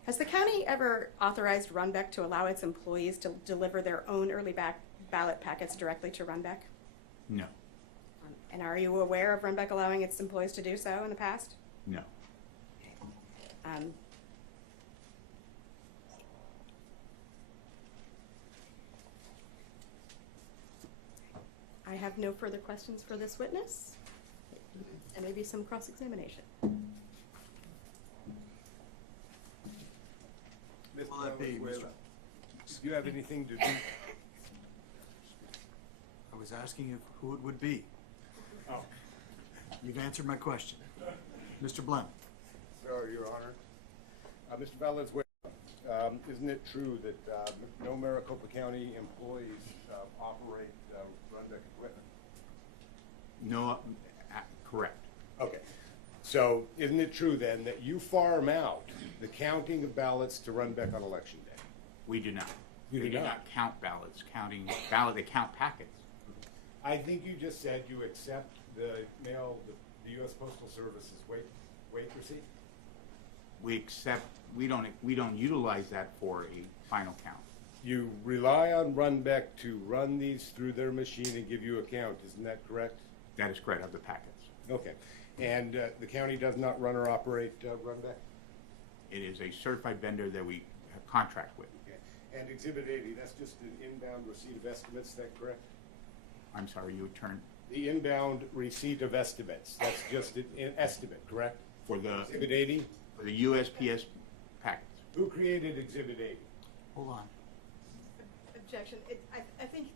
Has the county ever authorized Runbeck to allow its employees to deliver their own early ballot packets directly to Runbeck? No. And are you aware of Runbeck allowing its employees to do so in the past? No. I have no further questions for this witness, and maybe some cross-examination. Will that be, Mr. Do you have anything to do? I was asking you who it would be. Oh. You've answered my question. Mr. Blunt. Sorry, Your Honor. Mr. Valenzuela, isn't it true that no Maricopa County employees operate Runbeck equipment? No, correct. Okay. So isn't it true then that you farm out the counting of ballots to Runbeck on Election Day? We do not. You They do do not? not count ballots. They count packets. I think you just said you accept the mail, the U.S. Postal Service's weight receipt? We don't utilize that for a final count. You rely on Runbeck to run these through their machine and give you a count, isn't that correct? That is correct, of the packets. Okay. And the county does not run or operate Runbeck? It is a certified vendor that we have contract with. Okay. And Exhibit 80, that's just an inbound receipt of estimates, is that correct? I'm sorry, you turn The inbound receipt of estimates, that's just an estimate, correct? for the Exhibit 80? USPS packets. Who created Exhibit 80? Hold on. Objection. I think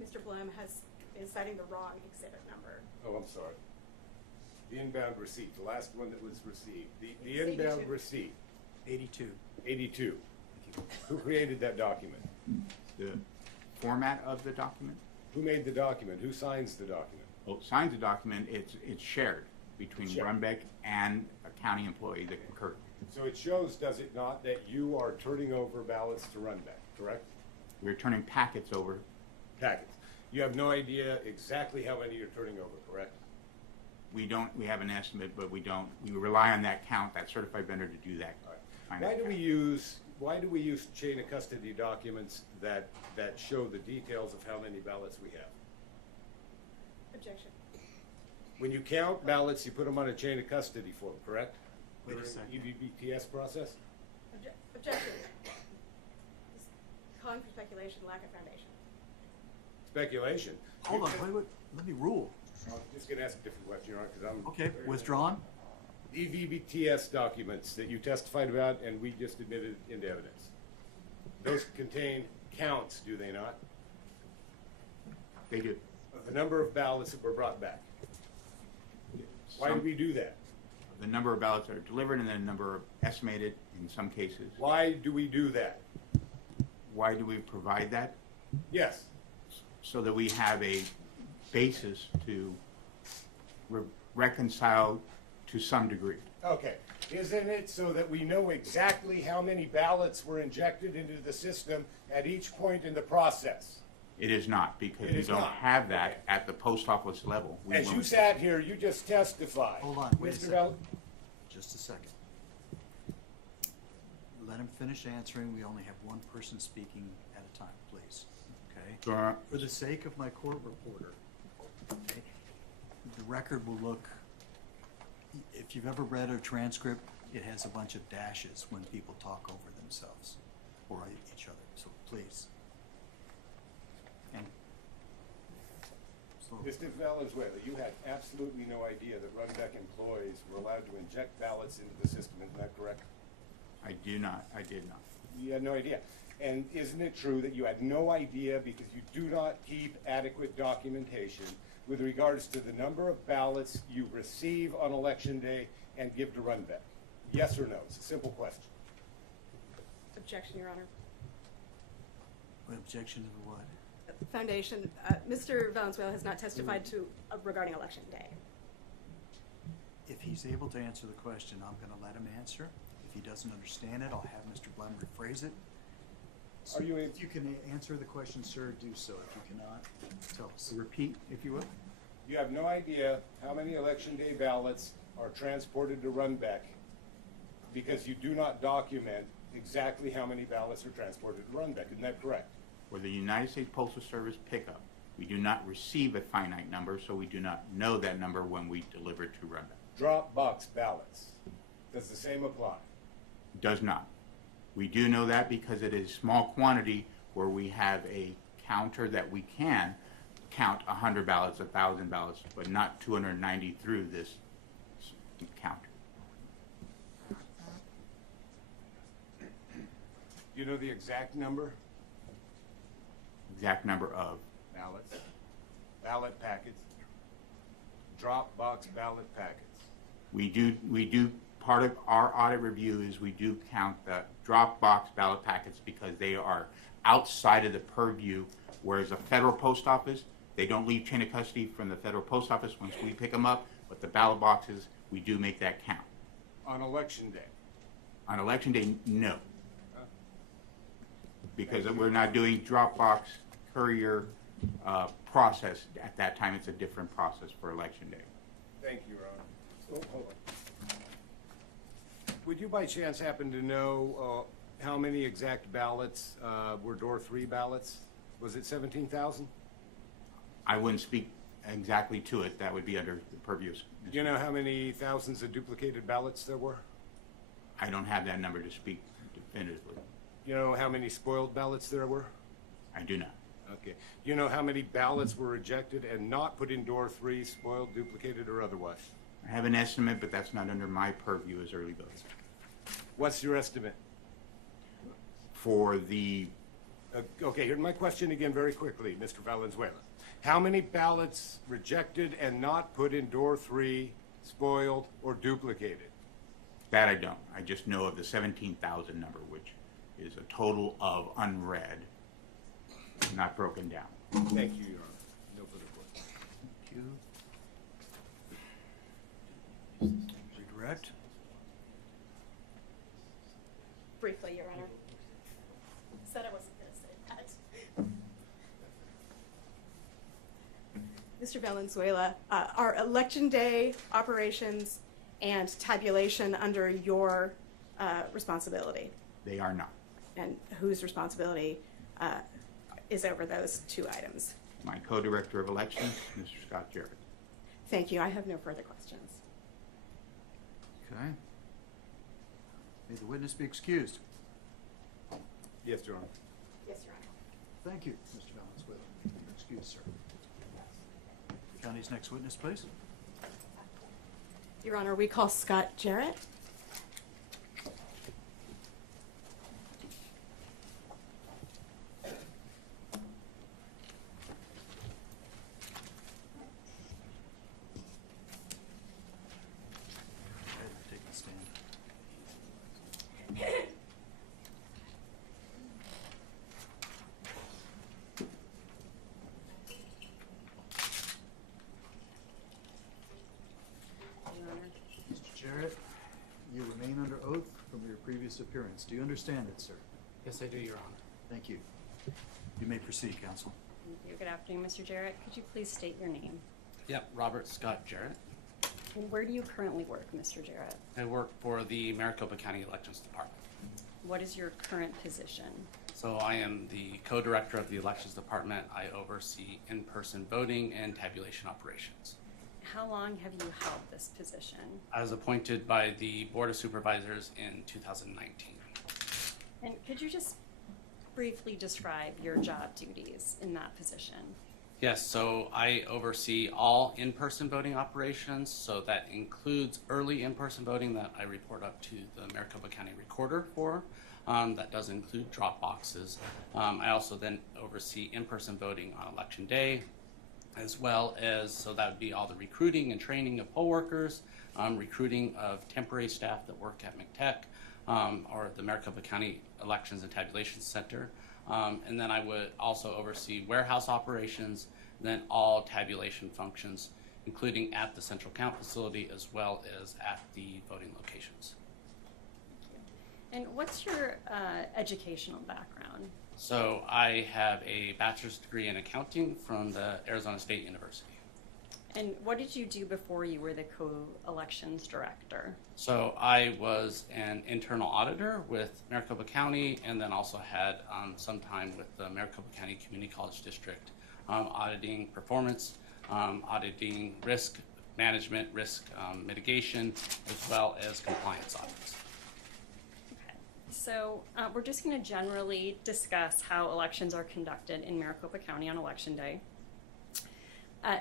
Mr. Blum is citing the wrong exhibit number. Oh, I'm sorry. The inbound receipt, the last one that was received. The It's inbound 82. receipt, 82. 82. Who created that document? The format of the document, Who made the document? Who signs the document? signs the document, it's shared between Shared. Runbeck and a county employee that concurred. So it shows, does it not, that you are turning over ballots to Runbeck, correct? We're turning packets over. Packets. You have no idea exactly how many you're turning over, correct? We have an estimate, but we rely on that count, that certified vendor to do that. All right. kind of Why do we count. use chain of custody documents that show the details of how many ballots we have? Objection. When you count ballots, you put them on a chain of custody form, correct? Wait a During second. EVBPS process? Objection. Calling for speculation, lack of foundation. Speculation. Hold on, wait, let me rule. I'm just gonna ask a different question, Your Honor, because I'm. Okay, withdrawn? EVBTS documents that you testified about and we just admitted into evidence. Those contain counts, do they not? They do. Of the number of ballots that were brought back. Why do we do that? The number of ballots that are delivered and the number of estimated in some cases. Why do we do that? Why do we provide that? Yes. So that we have a basis to reconcile to some degree. Okay. Isn't it so that we know exactly how many ballots were injected into the system at each point in the process? It is not, because It we is don't not. have that at the post office level. We As you won't- sat here, you just testified. Hold on, wait a Mr. second. Bell- Just a second. Let him finish answering. We only have one person speaking at a time, please. Okay? Sure. For the sake of my court reporter, okay, the record will look, if you've ever read a transcript, it has a bunch of dashes when people talk over themselves or each other. So please. And so, Mr. Valenzuela, you had absolutely no idea that Runbeck employees were allowed to inject ballots into the system, isn't that correct? I do not. I did not. You had no idea. And isn't it true that you had no idea because you do not keep adequate documentation with regards to the number of ballots you receive on election day and give to Runbeck? Yes or no? It's a simple question. Objection, Your Honor. what objection to what? Foundation, Mr. Valenzuela has not testified to regarding Election Day. If he's able to answer the question, I'm gonna let him answer. If he doesn't understand it, I'll have Mr. Blum rephrase it. So Are you a- if you can answer the question, sir, do so. If you cannot, tell us. Repeat, if you will. You have no idea how many election day ballots are transported to Runbeck because you do not document exactly how many ballots are transported to Runbeck. Isn't that correct? For the United States Postal Service pickup, we do not receive a finite number, so we do not know that number when we deliver to Runbeck. Drop box ballots. Does the same apply? Does not. We do know that because it is small quantity where we have a counter that we can count 100 ballots, 1,000 ballots, but not 290 through this counter. You know the exact number? Exact number of. Ballots, ballot packets, drop box ballot packets. We do, part of our audit review is we do count the drop box ballot packets because they are outside of the purview, whereas a federal post office, they don't leave chain of custody from the federal post office once we pick them up, but the ballot boxes, we do make that count. On election day. On election day, no. Because we're not doing drop box courier process at that time. It's a different process for election day. Thank you, Your Honor. Oh, hold on. Would you by chance happen to know how many exact ballots were door 3 ballots? Was it 17,000? I wouldn't speak exactly to it. That would be under the purview. Do you know how many thousands of duplicated ballots there were? I don't have that number to speak definitively. You know how many spoiled ballots there were? I do not. Okay. You know how many ballots were rejected and not put in door 3, spoiled, duplicated, or otherwise? I have an estimate, but that's not under my purview as early votes. What's your estimate? For the, Okay, here's my question again very quickly, Mr. Valenzuela. How many ballots rejected and not put in door 3, spoiled, or duplicated? that I don't. I just know of the 17,000 number, which is a total of unread, not broken down. Thank you, Your Honor. No further questions. Thank you. Redirect. Briefly, Your Honor. Said I wasn't going to say that. Mr. Valenzuela, are election day operations and tabulation under your responsibility? They are not. And whose responsibility is over those two items? My co-director of elections, Mr. Scott Jarrett. Thank you. I have no further questions. Okay. May the witness be excused. Yes, Your Honor. Yes, Your Honor. Thank you, Mr. Valenzuela. Excuse, sir. The county's next witness, please. Your Honor, we call Scott Jarrett. Take the stand. Mr. Jarrett, you remain under oath from your previous appearance. Do you understand it, sir? Yes, I do, Your Honor. Thank you. You may proceed, counsel. Thank you. Good afternoon, Mr. Jarrett. Could you please state your name? Yep, Robert Scott Jarrett. And where do you currently work, Mr. Jarrett? I work for the Maricopa County Elections Department. What is your current position? So I am the co-director of the Elections Department. I oversee in-person voting and tabulation operations. How long have you held this position? I was appointed by the Board of Supervisors in 2019. And could you just briefly describe your job duties in that position? Yes, so I oversee all in-person voting operations, so that includes early in-person voting that I report up to the Maricopa County Recorder for. That does include drop boxes. I also then oversee in-person voting on Election Day, as well as, so that would be all the recruiting and training of poll workers, recruiting of temporary staff that work at McTech, or the Maricopa County Elections and Tabulation Center. And then I would also oversee warehouse operations, then all tabulation functions, including at the central count facility as well as at the voting locations. And what's your educational background? So I have a bachelor's degree in accounting from the Arizona State University. And what did you do before you were the co-elections director? So I was an internal auditor with Maricopa County, and then also had some time with the Maricopa County Community College District, auditing performance, auditing risk management, risk mitigation, as well as compliance audits. Okay. So we're just going to generally discuss how elections are conducted in Maricopa County on Election Day.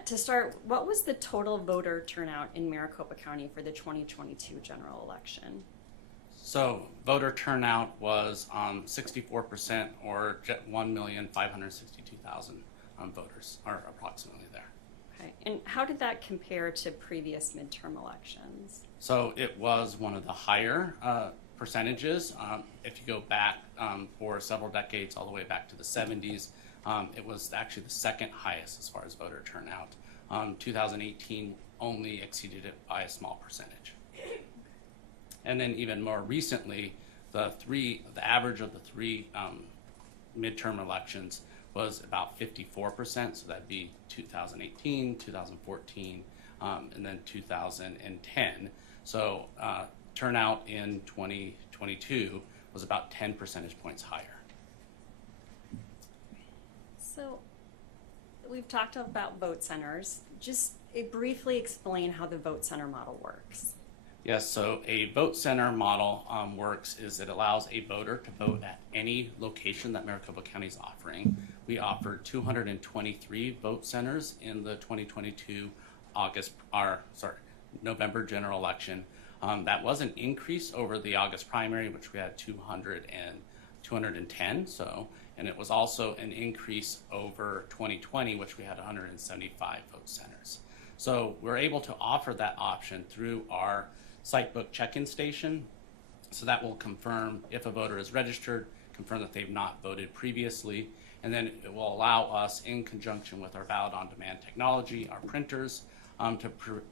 To start, what was the total voter turnout in Maricopa County for the 2022 general election? So voter turnout was 64%, or 1,562,000 voters, or approximately there. Okay. And how did that compare to previous midterm elections? So it was one of the higher percentages. If you go back for several decades, all the way back to the 70s, it was actually the second highest as far as voter turnout. 2018 only exceeded it by a small percentage. And then even more recently, the average of the three midterm elections was about 54%, so that'd be 2018, 2014, and then 2010. So turnout in 2022 was about 10 percentage points higher. So we've talked about vote centers. Just briefly explain how the vote center model works. Yes, so a vote center model works is it allows a voter to vote at any location that Maricopa County is offering. We offered 223 vote centers in the 2022 November general election. That was an increase over the August primary, which we had 210. And it was also an increase over 2020, which we had 175 vote centers. So we're able to offer that option through our Sitebook check-in station. So that will confirm if a voter is registered, confirm that they've not voted previously, and then it will allow us, in conjunction with our ballot on demand technology, our printers, to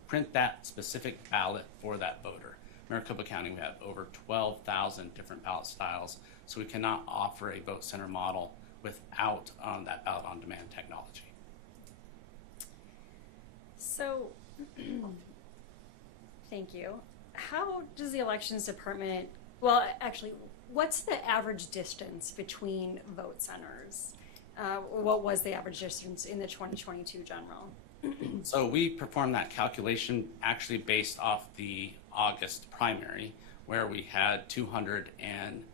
print that specific ballot for that voter. Maricopa County, we have over 12,000 different ballot styles, so we cannot offer a vote center model without that ballot on demand technology. So, thank you. How does the elections department, well, actually, what's the average distance between vote centers? What was the average distance in the 2022 general? So we performed that calculation actually based off the August primary, where we had 200 and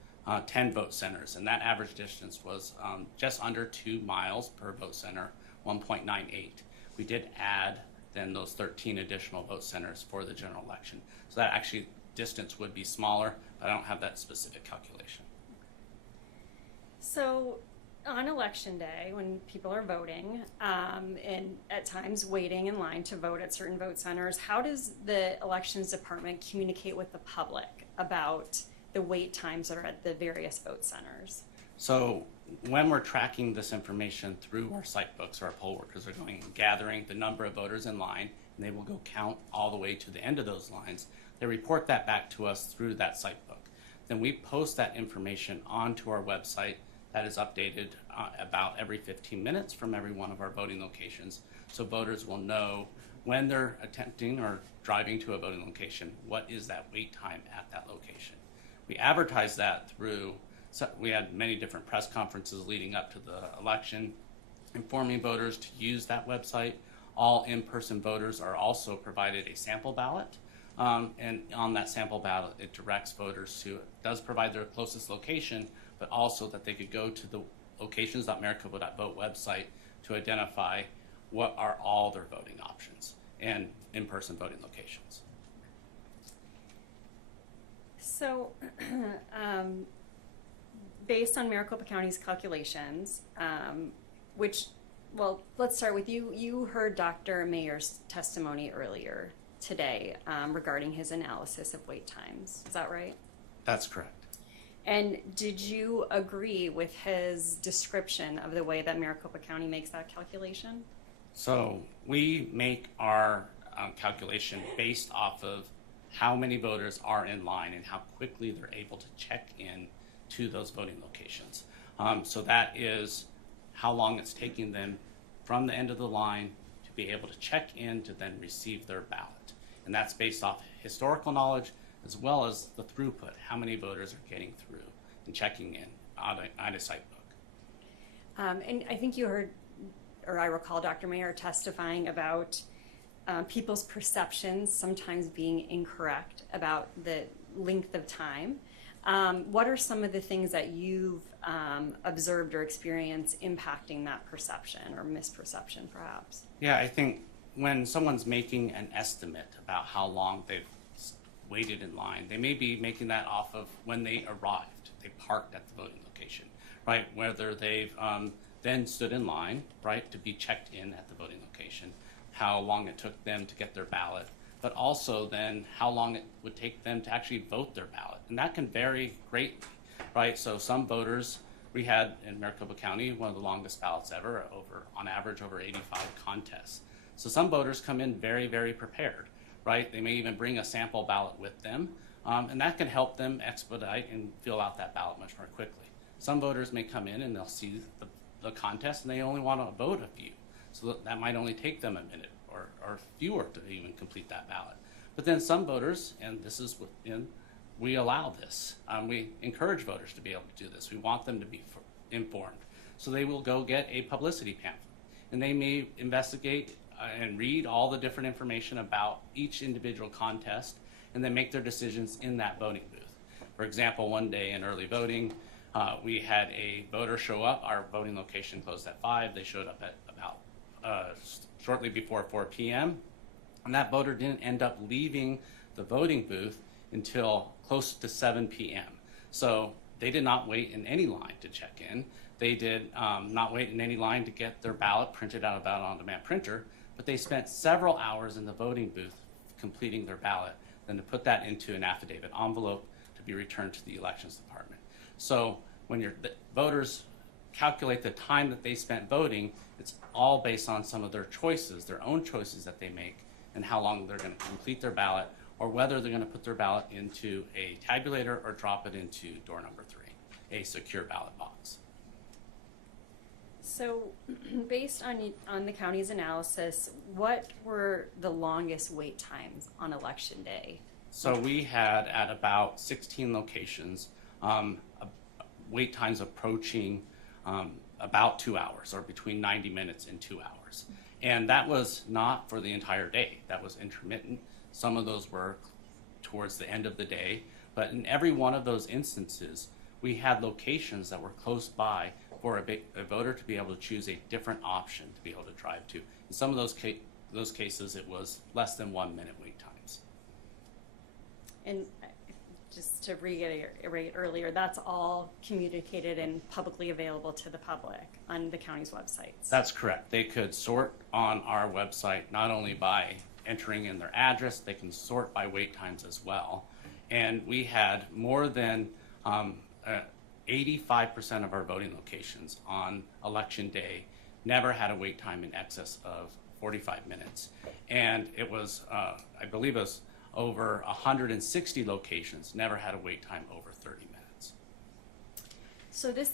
10 vote centers, and that average distance was just under 2 miles per vote center, 1.98. We did add then those 13 additional vote centers for the general election. So that actually distance would be smaller, but I don't have that specific calculation. So on election day, when people are voting, and at times waiting in line to vote at certain vote centers, how does the elections department communicate with the public about the wait times that are at the various vote centers? So when we're tracking this information through our site books, our poll workers are going and gathering the number of voters in line, and they will go count all the way to the end of those lines. They report that back to us through that site book. Then we post that information onto our website that is updated about every 15 minutes from every one of our voting locations. So voters will know when they're attempting or driving to a voting location, what is that wait time at that location. We advertise that through, so we had many different press conferences leading up to the election, informing voters to use that website. All in-person voters are also provided a sample ballot. And on that sample ballot, it directs voters to, it does provide their closest location, but also that they could go to the locations.maricopa.vote website to identify what are all their voting options and in-person voting locations. So, based on Maricopa County's calculations, well, let's start with you. You heard Dr. Mayer's testimony earlier today regarding his analysis of wait times. Is that right? That's correct. And did you agree with his description of the way that Maricopa County makes that calculation? So we make our calculation based off of how many voters are in line and how quickly they're able to check in to those voting locations. So that is how long it's taking them from the end of the line to be able to check in to then receive their ballot. And that's based off historical knowledge as well as the throughput, how many voters are getting through and checking in on a site book. And I think you heard, or I recall Dr. Mayer testifying about people's perceptions sometimes being incorrect about the length of time. What are some of the things that you've observed or experienced impacting that perception or misperception, perhaps? Yeah, I think when someone's making an estimate about how long they've waited in line, they may be making that off of when they arrived, they parked at the voting location, right? Whether they've then stood in line, right, to be checked in at the voting location, how long it took them to get their ballot, but also then how long it would take them to actually vote their ballot. And that can vary greatly, right? So some voters, we had in Maricopa County one of the longest ballots ever, on average over 85 contests. So some voters come in very, very prepared, right? They may even bring a sample ballot with them, and that can help them expedite and fill out that ballot much more quickly. Some voters may come in and they'll see the contest and they only want to vote a few. So that might only take them a minute or fewer to even complete that ballot. But then some voters, and this is within, we allow this. We encourage voters to be able to do this. We want them to be informed. So they will go get a publicity pamphlet, and they may investigate and read all the different information about each individual contest and then make their decisions in that voting booth. For example, one day in early voting, we had a voter show up. Our voting location closed at 5. They showed up at about shortly before 4 p.m. And that voter didn't end up leaving the voting booth until close to 7 p.m. So they did not wait in any line to check in. They did not wait in any line to get their ballot printed out of that on-demand printer, but they spent several hours in the voting booth completing their ballot, then to put that into an affidavit envelope to be returned to the elections department. So when the voters calculate the time that they spent voting, it's all based on some of their choices, their own choices that they make, and how long they're going to complete their ballot, or whether they're going to put their ballot into a tabulator or drop it into door number 3, a secure ballot box. So, based on the county's analysis, what were the longest wait times on election day? So we had at about 16 locations wait times approaching about 2 hours, or between 90 minutes and 2 hours. And that was not for the entire day. That was intermittent. Some of those were towards the end of the day. But in every one of those instances, we had locations that were close by for a voter to be able to choose a different option to be able to drive to. In some of those cases, it was less than 1 minute wait times. And just to reiterate earlier, that's all communicated and publicly available to the public on the county's websites. That's correct. They could sort on our website not only by entering in their address, they can sort by wait times as well. And we had more than 85% of our voting locations on election day never had a wait time in excess of 45 minutes. And it was, I believe it was over 160 locations never had a wait time over 30 minutes. So this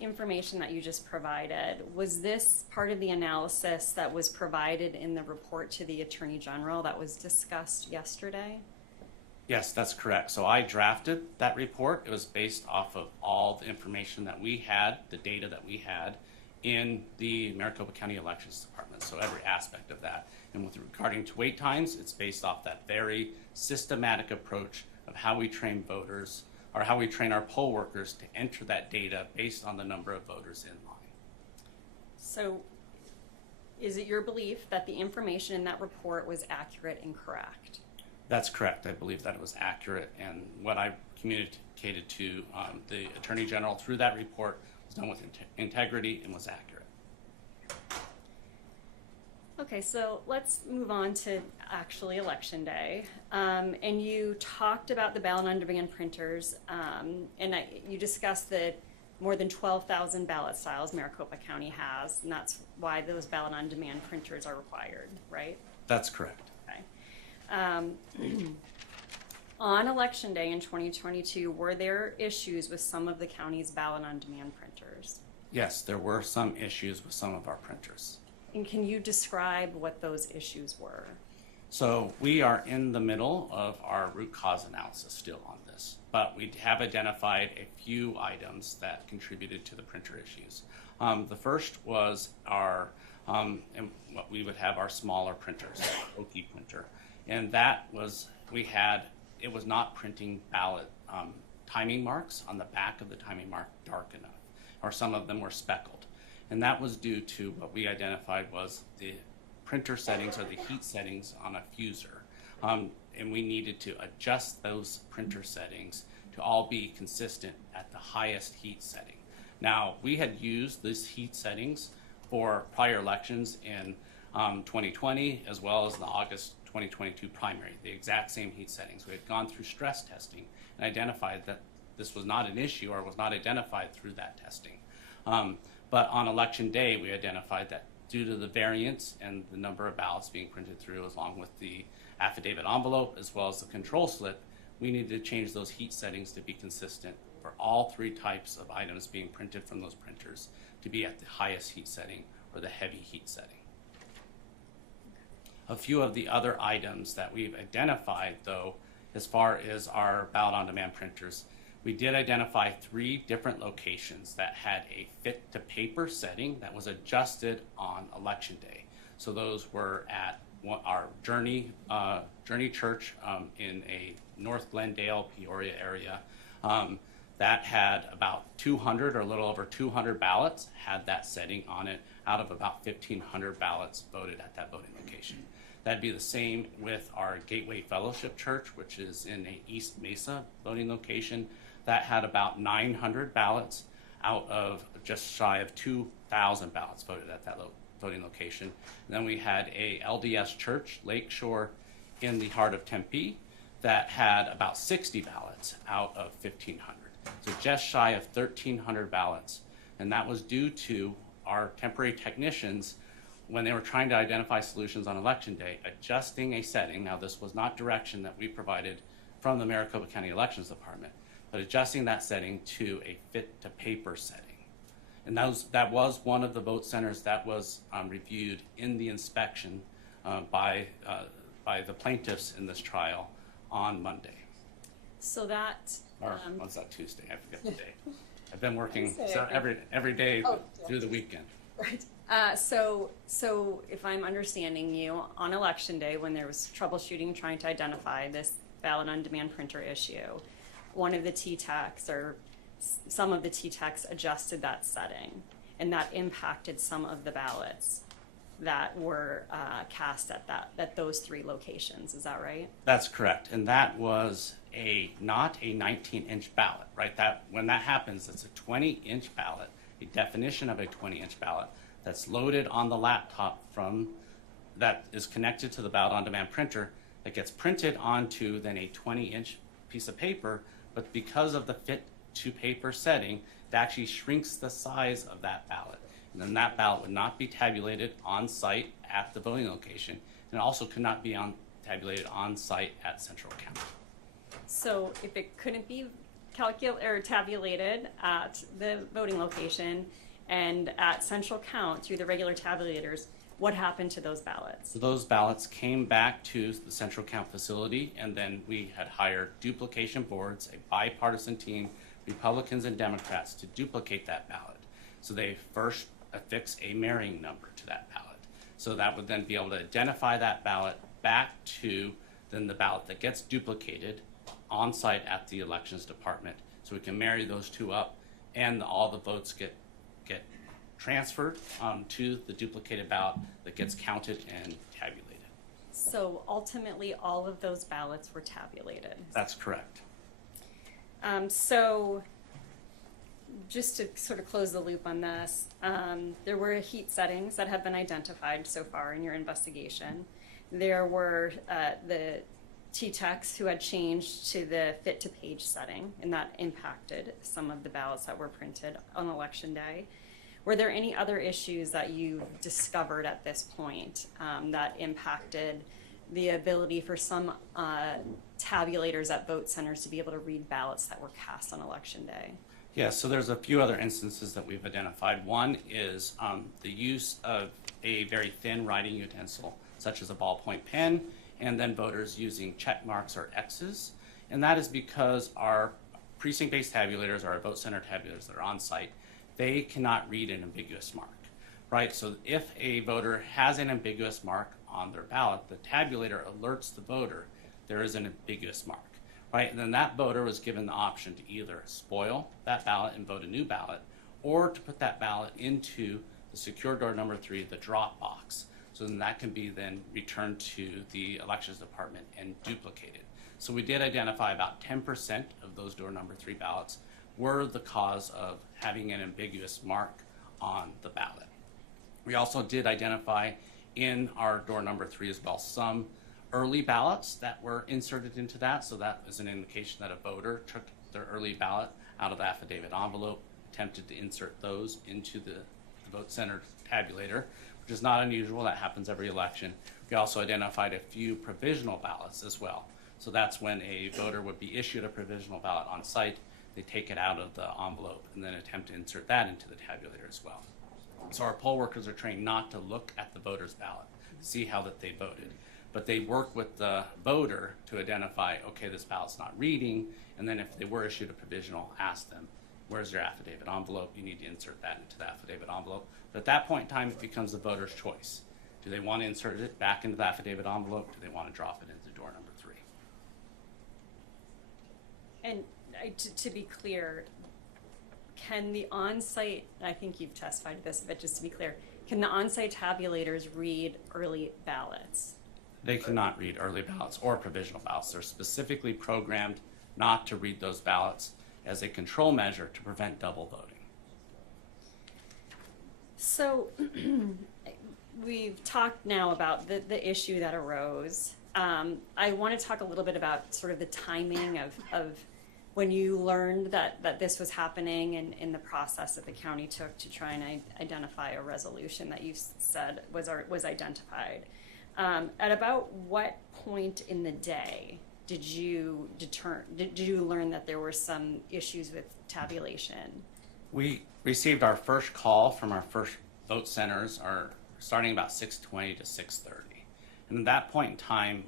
information that you just provided, was this part of the analysis that was provided in the report to the Attorney General that was discussed yesterday? Yes, that's correct. So I drafted that report. It was based off of all the information that we had, the data that we had in the Maricopa County Elections Department, so every aspect of that. And with regarding to wait times, it's based off that very systematic approach of how we train voters, or how we train our poll workers to enter that data based on the number of voters in line. So is it your belief that the information in that report was accurate and correct? That's correct. I believe that it was accurate, and what I communicated to the Attorney General through that report was done with integrity and was accurate. Okay, so let's move on to actually Election Day. And you talked about the ballot on demand printers, and you discussed that more than 12,000 ballot styles Maricopa County has, and that's why those ballot on demand printers are required, right? That's correct. On Election Day in 2022, were there issues with some of the county's ballot on demand printers? Yes, there were some issues with some of our printers. And can you describe what those issues were? So we are in the middle of our root cause analysis still on this, but we have identified a few items that contributed to the printer issues. The first was our, and what we would have our smaller printers, Oki printer. And that was, it was not printing ballot timing marks on the back of the timing mark dark enough, or some of them were speckled. And that was due to what we identified was the printer settings or the heat settings on a fuser. And we needed to adjust those printer settings to all be consistent at the highest heat setting. Now, we had used these heat settings for prior elections in 2020 as well as the August 2022 primary, the exact same heat settings. We had gone through stress testing and identified that this was not an issue or was not identified through that testing. But on Election Day, we identified that due to the variance and the number of ballots being printed through, along with the affidavit envelope as well as the control slip, we needed to change those heat settings to be consistent for all three types of items being printed from those printers to be at the highest heat setting or the heavy heat setting. A few of the other items that we've identified, though, as far as our ballot on demand printers, we did identify 3 different locations that had a fit to paper setting that was adjusted on Election Day. So those were at our Journey Church in a North Glendale, Peoria area. That had about 200 or a little over 200 ballots had that setting on it out of about 1,500 ballots voted at that voting location. That'd be the same with our Gateway Fellowship Church, which is in a East Mesa voting location. That had about 900 ballots out of just shy of 2,000 ballots voted at that voting location. And then we had a LDS Church, Lakeshore, in the heart of Tempe, that had about 60 ballots out of 1,500. So just shy of 1,300 ballots. And that was due to our temporary technicians, when they were trying to identify solutions on Election Day, adjusting a setting. Now, this was not direction that we provided from the Maricopa County Elections Department, but adjusting that setting to a fit-to-paper setting. And that was one of the vote centers that was reviewed in the inspection by the plaintiffs in this trial on Monday. So that... Or was that Tuesday? I forget the day. I've been working every day through the weekend. Right. So if I'm understanding you, on Election Day, when there was troubleshooting trying to identify this ballot on demand printer issue, one of the TTACs or some of the T-techs adjusted that setting, and that impacted some of the ballots that were cast at those 3 locations. Is that right? That's correct, and that was not a 19-inch ballot, right? When that happens, it's a 20-inch ballot, a definition of a 20-inch ballot that's loaded on the laptop that is connected to the ballot on demand printer that gets printed onto then a 20-inch piece of paper, but because of the fit to paper setting, it actually shrinks the size of that ballot. And then that ballot would not be tabulated on site at the voting location, and it also could not be tabulated on site at central count. So if it couldn't be tabulated at the voting location and at central count through the regular tabulators, what happened to those ballots? So those ballots came back to the central count facility, and then we had hired duplication boards, a bipartisan team, Republicans and Democrats, to duplicate that ballot. So they first affix a marrying number to that ballot. So that would then be able to identify that ballot back to then the ballot that gets duplicated on site at the elections department. So we can marry those 2 up, and all the votes get transferred to the duplicated ballot that gets counted and tabulated. So ultimately, all of those ballots were tabulated. That's correct. So just to sort of close the loop on this, there were heat settings that have been identified so far in your investigation. There were the T-techs who had changed to the fit to page setting, and that impacted some of the ballots that were printed on election day. Were there any other issues that you discovered at this point that impacted the ability for some tabulators at vote centers to be able to read ballots that were cast on election day? Yeah, so there's a few other instances that we've identified. One is the use of a very thin writing utensil, such as a ballpoint pen, and then voters using check marks or X's. And that is because our precinct-based tabulators, or our vote center tabulators that are on site, they cannot read an ambiguous mark, right? So if a voter has an ambiguous mark on their ballot, the tabulator alerts the voter there is an ambiguous mark, right? And then that voter was given the option to either spoil that ballot and vote a new ballot, or to put that ballot into the secure door number 3, the drop box. So then that can be then returned to the elections department and duplicated. So we did identify about 10% of those door number 3 ballots were the cause of having an ambiguous mark on the ballot. We also did identify in our door number 3 as well some early ballots that were inserted into that. So that is an indication that a voter took their early ballot out of the affidavit envelope, attempted to insert those into the vote center tabulator, which is not unusual. That happens every election. We also identified a few provisional ballots as well. So that's when a voter would be issued a provisional ballot on site. They take it out of the envelope and then attempt to insert that into the tabulator as well. So our poll workers are trained not to look at the voter's ballot, see how that they voted, but they work with the voter to identify, okay, this ballot's not reading, and then if they were issued a provisional, ask them, where's your affidavit envelope? You need to insert that into the affidavit envelope. But at that point in time, it becomes the voter's choice. Do they want to insert it back into the affidavit envelope? Do they want to drop it into door number 3? And to be clear, can the on-site, I think you've testified to this, but just to be clear, can the on-site tabulators read early ballots? They cannot read early ballots or provisional ballots. They're specifically programmed not to read those ballots as a control measure to prevent double voting. So we've talked now about the issue that arose. I want to talk a little bit about sort of the timing of when you learned that this was happening and in the process that the county took to try and identify a resolution that you said was identified. At about what point in the day did you learn that there were some issues with tabulation? We received our first call from our first vote centers starting about 6:20 to 6:30. And at that point in time,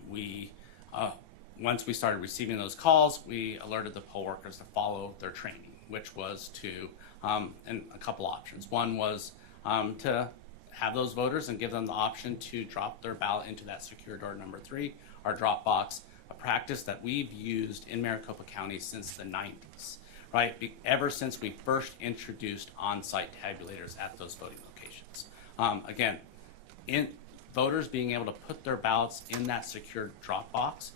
once we started receiving those calls, we alerted the poll workers to follow their training, which was to, and a couple options. One was to have those voters and give them the option to drop their ballot into that secure door number 3, our drop box, a practice that we've used in Maricopa County since the 90s, right? Ever since we first introduced on-site tabulators at those voting locations. Again, voters being able to put their ballots in that secured drop box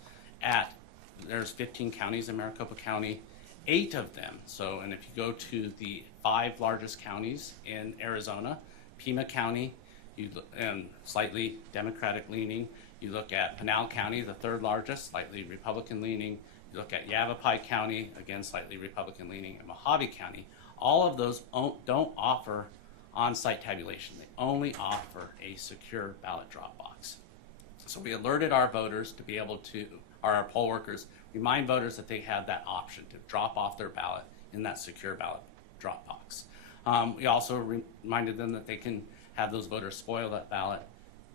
there's 15 counties in Maricopa County, 8 of them. So, and if you go to the 5 largest counties in Arizona, Pima County, slightly Democratic leaning. You look at Pinal County, the 3rd largest, slightly Republican leaning. You look at Yavapai County, again slightly Republican leaning, and Mojave County. All of those don't offer on-site tabulation. They only offer a secure ballot drop box. So we alerted our voters to be able to, or our poll workers, remind voters that they have that option to drop off their ballot in that secure ballot drop box. We also reminded them that they can have those voters spoil that ballot,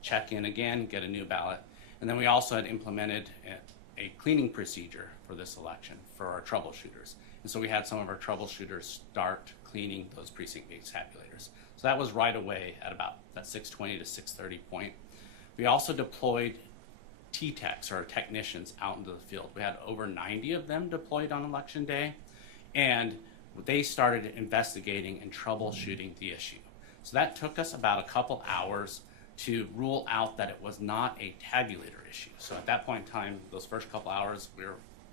check in again, get a new ballot. And then we also had implemented a cleaning procedure for this election for our troubleshooters. And so we had some of our troubleshooters start cleaning those precinct-based tabulators. So that was right away at about that 6:20 to 6:30 point. We also deployed T-techs, or technicians, out into the field. We had over 90 of them deployed on election day, and they started investigating and troubleshooting the issue. So that took us about a couple hours to rule out that it was not a tabulator issue. So at that point in time, those first couple hours,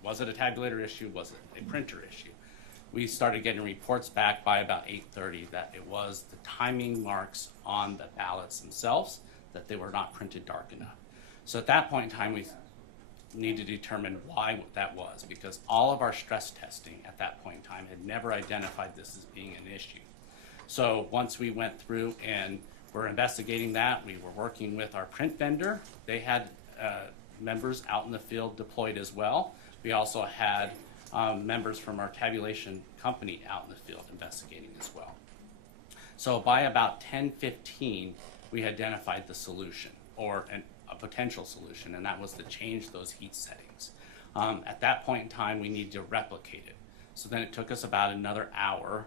was it a tabulator issue? Was it a printer issue? We started getting reports back by about 8:30 that it was the timing marks on the ballots themselves, that they were not printed dark enough. So at that point in time, we need to determine why that was, because all of our stress testing at that point in time had never identified this as being an issue. So once we went through and were investigating that, we were working with our print vendor. They had members out in the field deployed as well. We also had members from our tabulation company out in the field investigating as well. So by about 10:15, we identified the solution, or a potential solution, and that was to change those heat settings. At that point in time, we needed to replicate it. So then it took us about another hour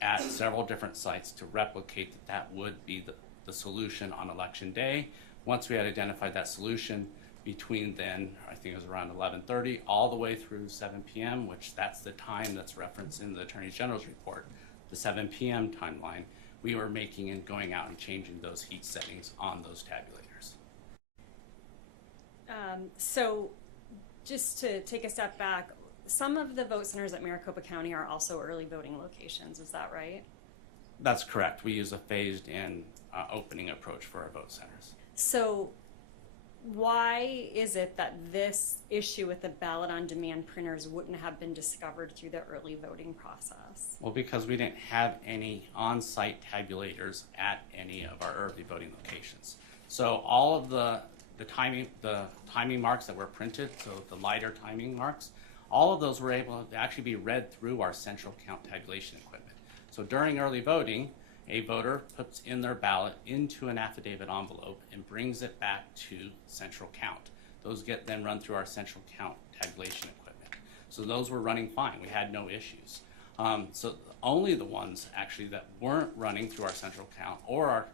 at several different sites to replicate that would be the solution on election day. Once we had identified that solution, between then, I think it was around 11:30, all the way through 7 p.m., which that's the time that's referenced in the Attorney General's report, the 7 p.m. timeline, we were making and going out and changing those heat settings on those tabulators. So just to take a step back, some of the vote centers at Maricopa County are also early voting locations, is that right? That's correct. We use a phased-in opening approach for our vote centers. So why is it that this issue with the ballot-on-demand printers wouldn't have been discovered through the early voting process? Well, because we didn't have any on-site tabulators at any of our early voting locations. So all of the timing marks that were printed, so the lighter timing marks, all of those were able to actually be read through our central count tabulation equipment. So during early voting, a voter puts in their ballot into an affidavit envelope and brings it back to central count. Those get then run through our central count tabulation equipment. So those were running fine. We had no issues. So only the ones actually that weren't running through our central count or our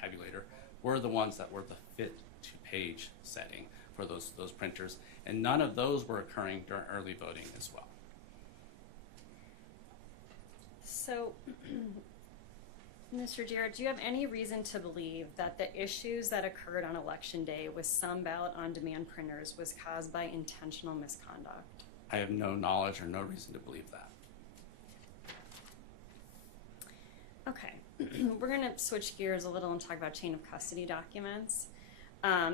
tabulator were the ones that were the fit to page setting for those printers, and none of those were occurring during early voting as well. So, Mr. Jarrett, do you have any reason to believe that the issues that occurred on election day with some ballot-on-demand printers was caused by intentional misconduct? I have no knowledge or no reason to believe that. Okay, we're going to switch gears a little and talk about chain of custody documents.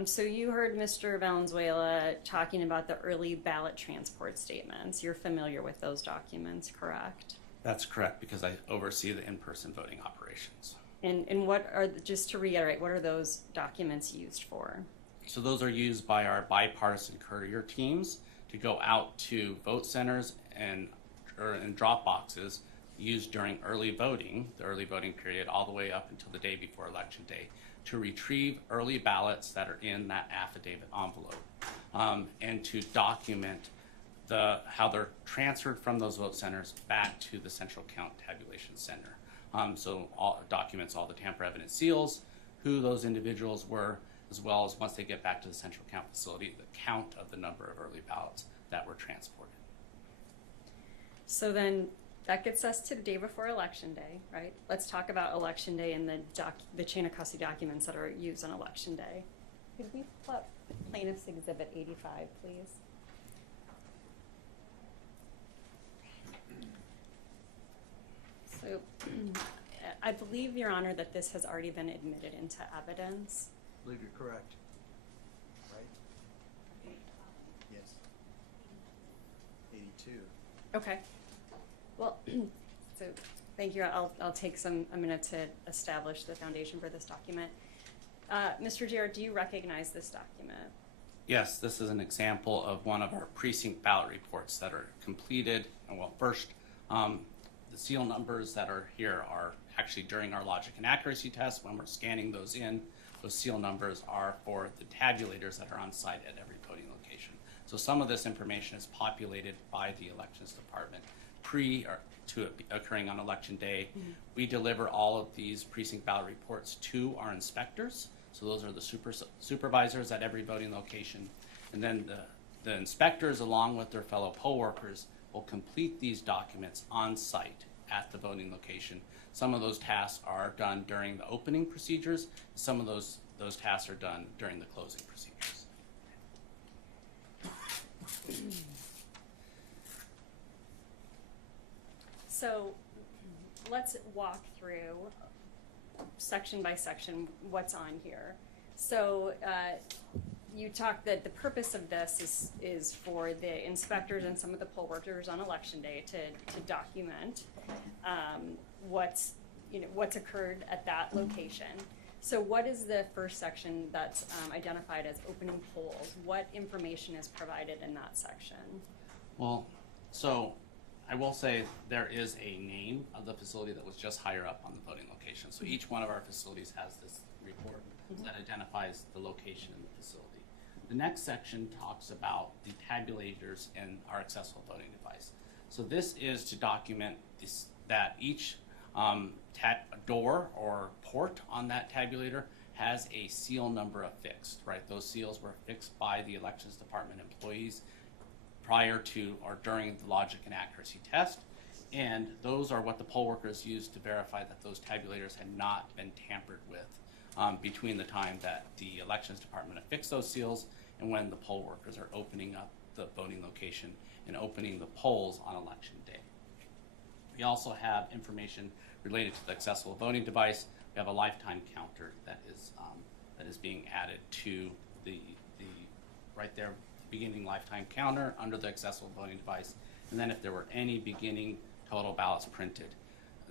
So you heard Mr. Valenzuela talking about the early ballot transport statements. You're familiar with those documents, correct? That's correct, because I oversee the in-person voting operations. And what are, just to reiterate, what are those documents used for? So those are used by our bipartisan courier teams to go out to vote centers and drop boxes used during early voting, the early voting period, all the way up until the day before Election Day, to retrieve early ballots that are in that affidavit envelope, and to document how they're transferred from those vote centers back to the central count tabulation center. So documents all the tamper evidence seals, who those individuals were, as well as once they get back to the central count facility, the count of the number of early ballots that were transported. So then that gets us to the day before Election Day, right? Let's talk about Election Day and the chain of custody documents that are used on Election Day. Could we pull up Plaintiff's Exhibit 85, please? So, I believe, Your Honor, that this has already been admitted into evidence. I believe you're correct. Right? Yes. 82. Okay. Well, so thank you. I'll take a minute to establish the foundation for this document. Mr. Jarrett, do you recognize this document? Yes, this is an example of one of our precinct ballot reports that are completed. And well, first, the seal numbers that are here are actually during our logic and accuracy test. When we're scanning those in, those seal numbers are for the tabulators that are on site at every voting location. So some of this information is populated by the elections department to it occurring on election day. Mm-hmm. We deliver all of these precinct ballot reports to our inspectors. So those are the supervisors at every voting location. And then the inspectors, along with their fellow poll workers, will complete these documents on site at the voting location. Some of those tasks are done during the opening procedures. Some of those tasks are done during the closing procedures. So let's walk through section by section what's on here. So you talked that the purpose of this is for the inspectors and some of the poll workers on election day to document what's occurred at that location. So what is the first section that's identified as opening polls? What information is provided in that section? Well, so I will say there is a name of the facility that was just higher up on the voting location. So each one of our facilities has this report that identifies the location in the facility. The next section talks about the tabulators in our accessible voting device. So this is to document that each door or port on that tabulator has a seal number affixed, right? Those seals were affixed by the elections department employees prior to or during the logic and accuracy test. And those are what the poll workers used to verify that those tabulators had not been tampered with between the time that the elections department affixed those seals and when the poll workers are opening up the voting location and opening the polls on election day. We also have information related to the accessible voting device. We have a lifetime counter that is being added to the right there, beginning lifetime counter under the accessible voting device. And then if there were any beginning total ballots printed,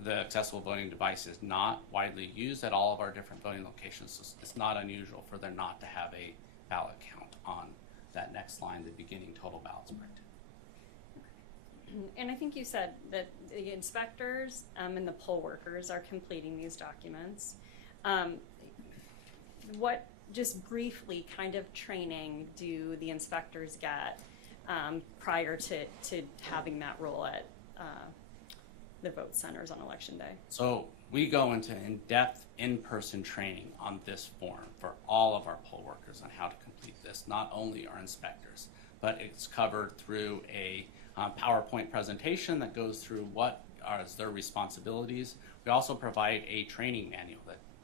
the accessible voting device is not widely used at all of our different voting locations. So it's not unusual for there not to have a ballot count on that next line, the beginning total ballots printed. And I think you said that the inspectors and the poll workers are completing these documents. What, just briefly, kind of training do the inspectors get prior to having that role at the vote centers on election day? So we go into in-depth, in-person training on this form for all of our poll workers on how to complete this, not only our inspectors, but it's covered through a PowerPoint presentation that goes through what are their responsibilities. We also provide a training manual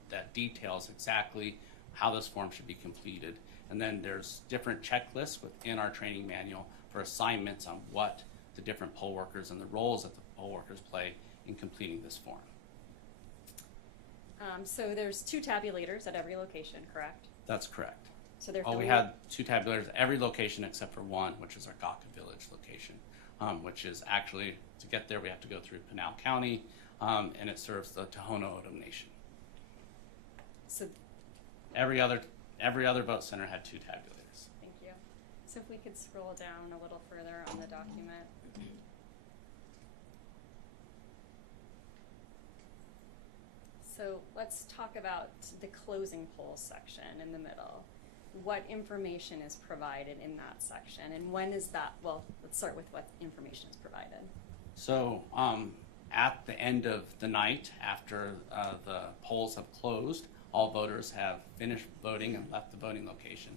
that details exactly how this form should be completed. And then there's different checklists within our training manual for assignments on what the different poll workers and the roles that the poll workers play in completing this form. So there's 2 tabulators at every location, correct? That's correct. So they're we had 2 tabulators at every location except for one, which is our Gawker Village location, which is actually, to get there, we have to go through Pinal County, and it serves the Tohono O'odham Nation. So every other vote center had 2 tabulators. thank you. So if we could scroll down a little further on the document. So let's talk about the closing polls section in the middle. What information is provided in that section, and when is that? Well, let's start with what information is provided. So at the end of the night, after the polls have closed, all voters have finished voting and left the voting location.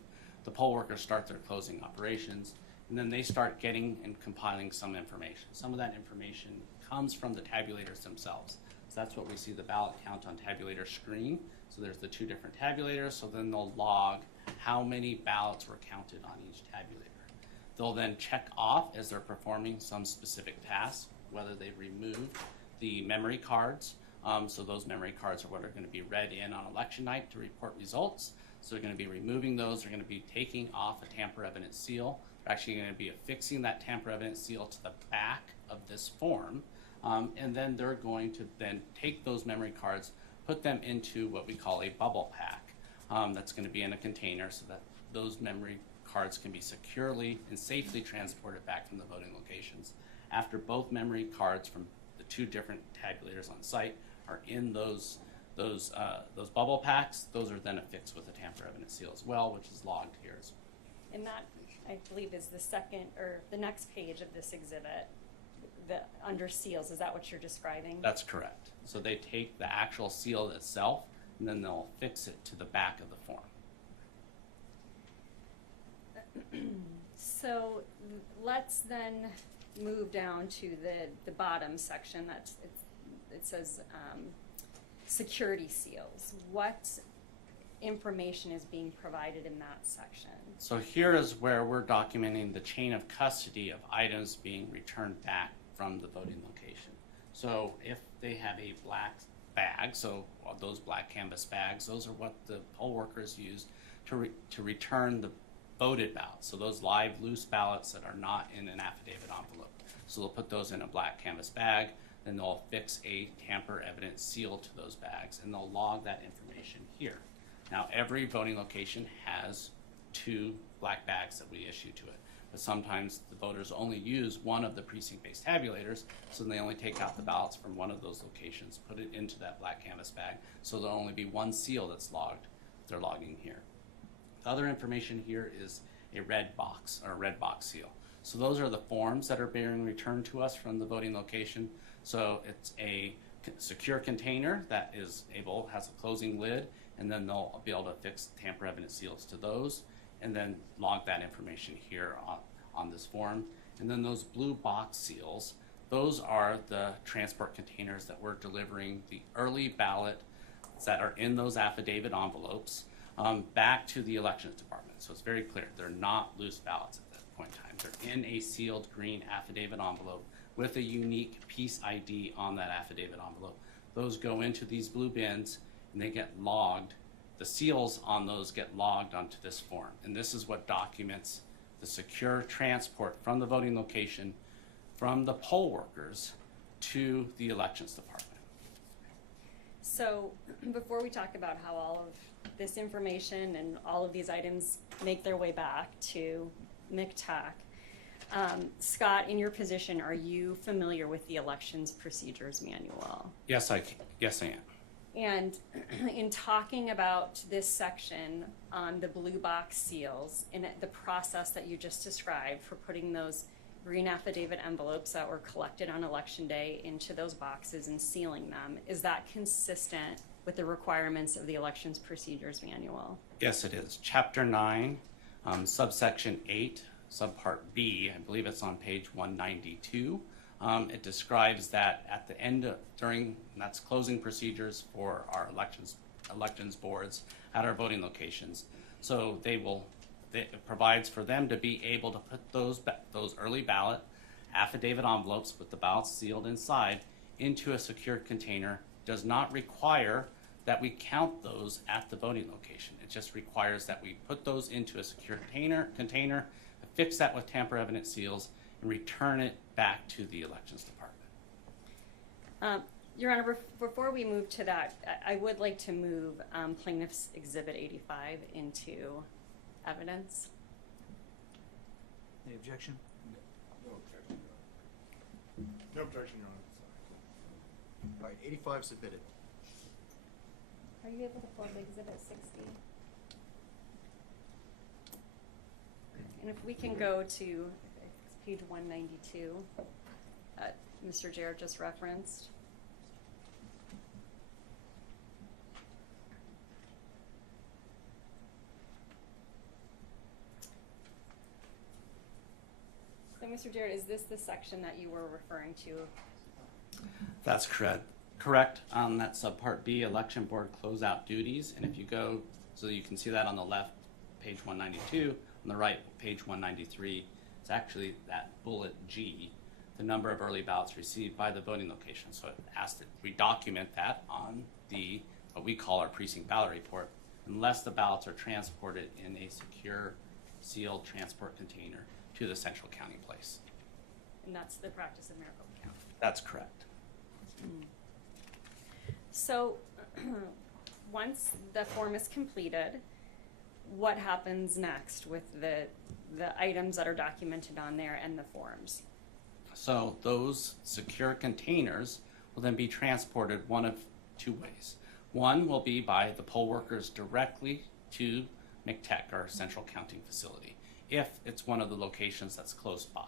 The poll workers start their closing operations, and then they start getting and compiling some information. Some of that information comes from the tabulators themselves. So that's what we see the ballot count on tabulator screen. So there's the 2 different tabulators, so then they'll log how many ballots were counted on each tabulator. They'll then check off as they're performing some specific task, whether they removed the memory cards. So those memory cards are what are going to be read in on election night to report results. So they're going to be removing those. They're going to be taking off a tamper evidence seal. They're actually going to be affixing that tamper evidence seal to the back of this form. And then they're going to then take those memory cards, put them into what we call a bubble pack. That's going to be in a container so that those memory cards can be securely and safely transported back from the voting locations. After both memory cards from the 2 different tabulators on site are in those bubble packs, those are then affixed with a tamper evidence seal as well, which is logged here. And that, I believe, is the second or the next page of this exhibit, under seals. Is that what you're describing? That's correct. So they take the actual seal itself and then they'll affix it to the back of the form. So let's then move down to the bottom section. It says security seals. What information is being provided in that section? So here is where we're documenting the chain of custody of items being returned back from the voting location. So if they have a black bag, so those black canvas bags, those are what the poll workers use to return the voted ballots. So those live loose ballots that are not in an affidavit envelope. So they'll put those in a black canvas bag, then they'll affix a tamper evidence seal to those bags, and they'll log that information here. Now every voting location has 2 black bags that we issue to it. But sometimes the voters only use one of the precinct-based tabulators, so they only take out the ballots from one of those locations, put it into that black canvas bag, so there'll only be 1 seal that's logged. They're logging here. The other information here is a red box, or a red box seal. So those are the forms that are being returned to us from the voting location. So it's a secure container that has a closing lid, and then they'll be able to affix tamper evidence seals to those, and then log that information here on this form. And then those blue box seals, those are the transport containers that we're delivering the early ballots that are in those affidavit envelopes back to the elections department. So it's very clear, they're not loose ballots at that point in time. They're in a sealed green affidavit envelope with a unique piece ID on that affidavit envelope. Those go into these blue bins and they get logged. The seals on those get logged onto this form. And this is what documents the secure transport from the voting location from the poll workers to the elections department. So before we talk about how all of this information and all of these items make their way back to MCTAC, Scott, in your position, are you familiar with the Elections Procedures Manual? Yes, I am. And in talking about this section on the blue box seals and the process that you just described for putting those green affidavit envelopes that were collected on election day into those boxes and sealing them, is that consistent with the requirements of the Elections Procedures Manual? Yes, it is. Chapter 9, subsection 8, subpart B, I believe it's on page 192. It describes that at the end of, that's closing procedures for our elections boards at our voting locations. So it provides for them to be able to put those early ballot affidavit envelopes with the ballots sealed inside into a secured container. Does not require that we count those at the voting location. It just requires that we put those into a secure container, affix that with tamper evidence seals, and return it back to the elections department. Your Honor, before we move to that, I would like to move Plaintiff's Exhibit 85 into evidence. Any objection? No objection. No objection, Your Honor. All right, 85 submitted. Are you able to pull up Exhibit 60? And if we can go to page 192, Mr. Jarrett just referenced. So, Mr. Jarrett, is this the section that you were referring to That's correct. Correct. That subpart B, election board closeout duties. And if you go, so you can see that on the left, page 192, on the right, page 193, it's actually that bullet G, the number of early ballots received by the voting location. So it asks that we document that on the, what we call our precinct ballot report, unless the ballots are transported in a secure, sealed transport container to the central county place. And that's the practice of Maricopa County. That's correct. So once the form is completed, what happens next with the items that are documented on there and the forms? So those secure containers will then be transported one of two ways. One will be by the poll workers directly to McTech, our central counting facility, if it's one of the locations that's close by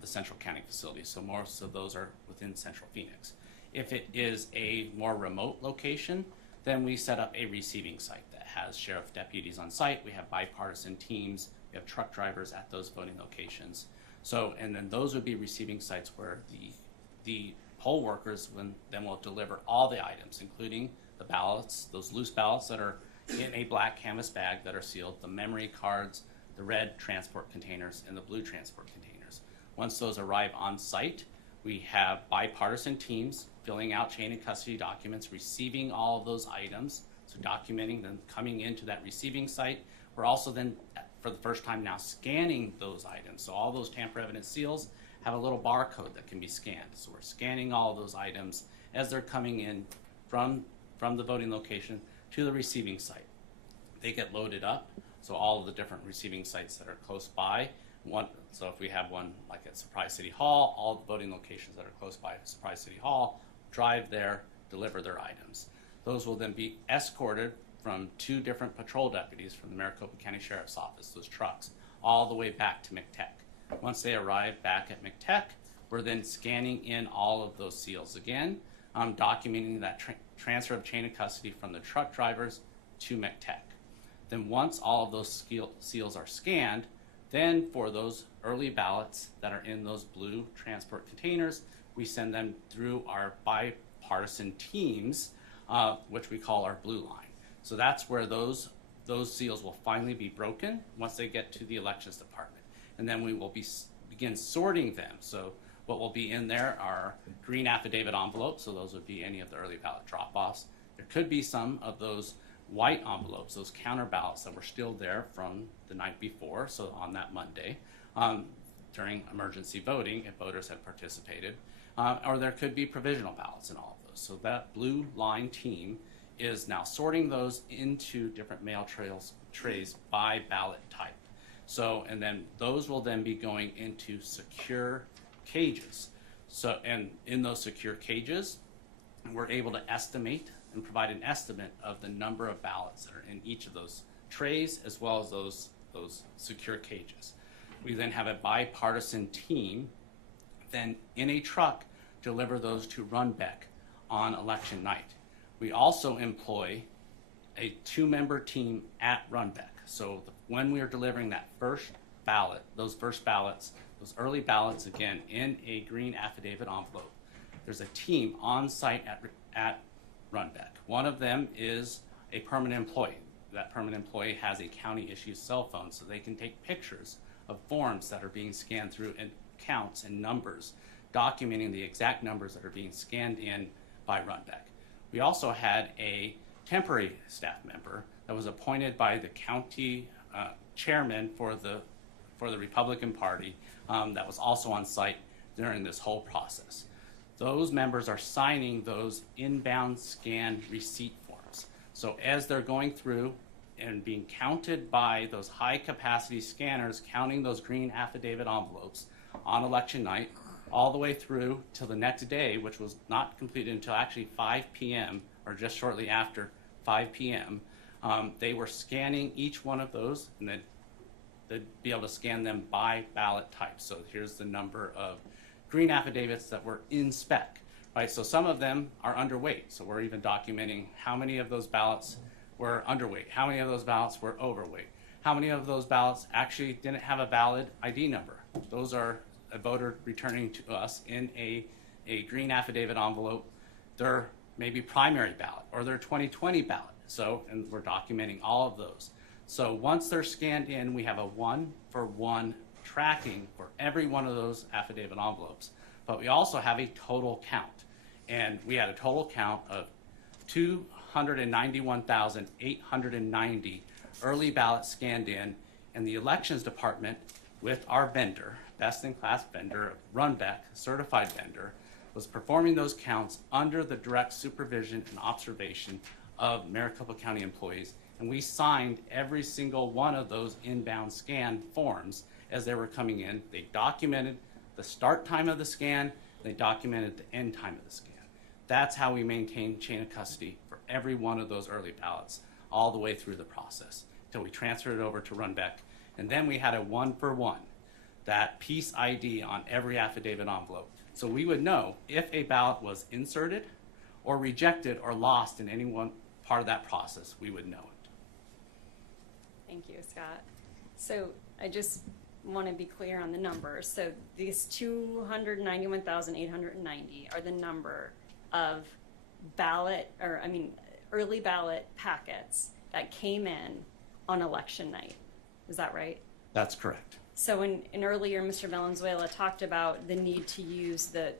the central counting facility. So most of those are within central Phoenix. If it is a more remote location, then we set up a receiving site that has sheriff deputies on site. We have bipartisan teams. We have truck drivers at those voting locations. So, and then those would be receiving sites where the poll workers then will deliver all the items, including the ballots, those loose ballots that are in a black canvas bag that are sealed, the memory cards, the red transport containers, and the blue transport containers. Once those arrive on site, we have bipartisan teams filling out chain of custody documents, receiving all of those items, so documenting them coming into that receiving site. We're also then, for the first time now, scanning those items. So all those tamper evidence seals have a little barcode that can be scanned. So we're scanning all of those items as they're coming in from the voting location to the receiving site. They get loaded up, so all of the different receiving sites that are close by. So if we have one like at Surprise City Hall, all the voting locations that are close by Surprise City Hall drive there, deliver their items. Those will then be escorted from two different patrol deputies from the Maricopa County Sheriff's Office, those trucks, all the way back to McTech. Once they arrive back at McTech, we're then scanning in all of those seals again, documenting that transfer of chain of custody from the truck drivers to McTech. Then once all of those seals are scanned, then for those early ballots that are in those blue transport containers, we send them through our bipartisan teams, which we call our blue line. So that's where those seals will finally be broken once they get to the elections department. And then we will begin sorting them. So what will be in there are green affidavit envelopes, so those would be any of the early ballot drop-offs. There could be some of those white envelopes, those counter ballots that were still there from the night before, so on that Monday, during emergency voting, if voters had participated. Or there could be provisional ballots in all of those. So that blue line team is now sorting those into different mail trays by ballot type. So, and then those will then be going into secure cages. So, and in those secure cages, we're able to estimate and provide an estimate of the number of ballots that are in each of those trays, as well as those secure cages. We then have a bipartisan team then in a truck deliver those to Runbeck on election night. We also employ a 2-member team at Runbeck. So when we are delivering that first ballot, those first ballots, those early ballots, again, in a green affidavit envelope, there's a team on site at Runbeck. One of them is a permanent employee. That permanent employee has a county-issued cell phone, so they can take pictures of forms that are being scanned through and counts and numbers, documenting the exact numbers that are being scanned in by Runbeck. We also had a temporary staff member that was appointed by the county chairman for the Republican Party that was also on site during this whole process. Those members are signing those inbound scan receipt forms. So as they're going through and being counted by those high capacity scanners, counting those green affidavit envelopes on election night, all the way through till the next day, which was not completed until actually 5 p.m. or just shortly after 5 p.m. They were scanning each one of those, and then they'd be able to scan them by ballot type. So here's the number of green affidavits that were in spec, right? So some of them are underweight. So we're even documenting how many of those ballots were underweight, how many of those ballots were overweight, how many of those ballots actually didn't have a valid ID number. Those are a voter returning to us in a green affidavit envelope their maybe primary ballot or their 2020 ballot. So, and we're documenting all of those. So once they're scanned in, we have a one-for-one tracking for every one of those affidavit envelopes. But we also have a total count. And we had a total count of 291,890 early ballots scanned in, and the elections department with our vendor, best-in-class vendor, Runback, certified vendor, was performing those counts under the direct supervision and observation of Maricopa County employees, and we signed every single one of those inbound scan forms as they were coming in. They documented the start time of the scan, they documented the end time of the scan. That's how we maintain chain of custody for every one of those early ballots all the way through the process until we transferred it over to Runback. And then we had a one-for-one, that piece ID on every affidavit envelope. So we would know if a ballot was inserted or rejected or lost in any one part of that process, we would know it. Thank you, Scott. So I just want to be clear on the numbers. So these 291,890 are the number of early ballot packets that came in on election night. Is that right? That's correct. So in earlier, Mr. Valenzuela talked about the need to use the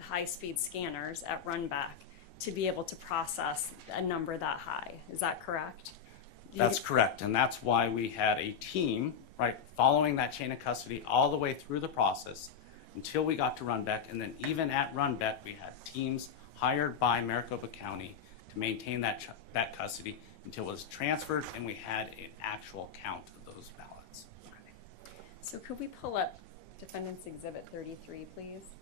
high-speed scanners at Runback to be able to process a number that high. Is that correct? That's correct, and that's why we had a team, right, following that chain of custody all the way through the process until we got to Runback, and then even at Runback, we had teams hired by Maricopa County to maintain that custody until it was transferred and we had an actual count of those ballots. So could we pull up Defendant's Exhibit 33, please?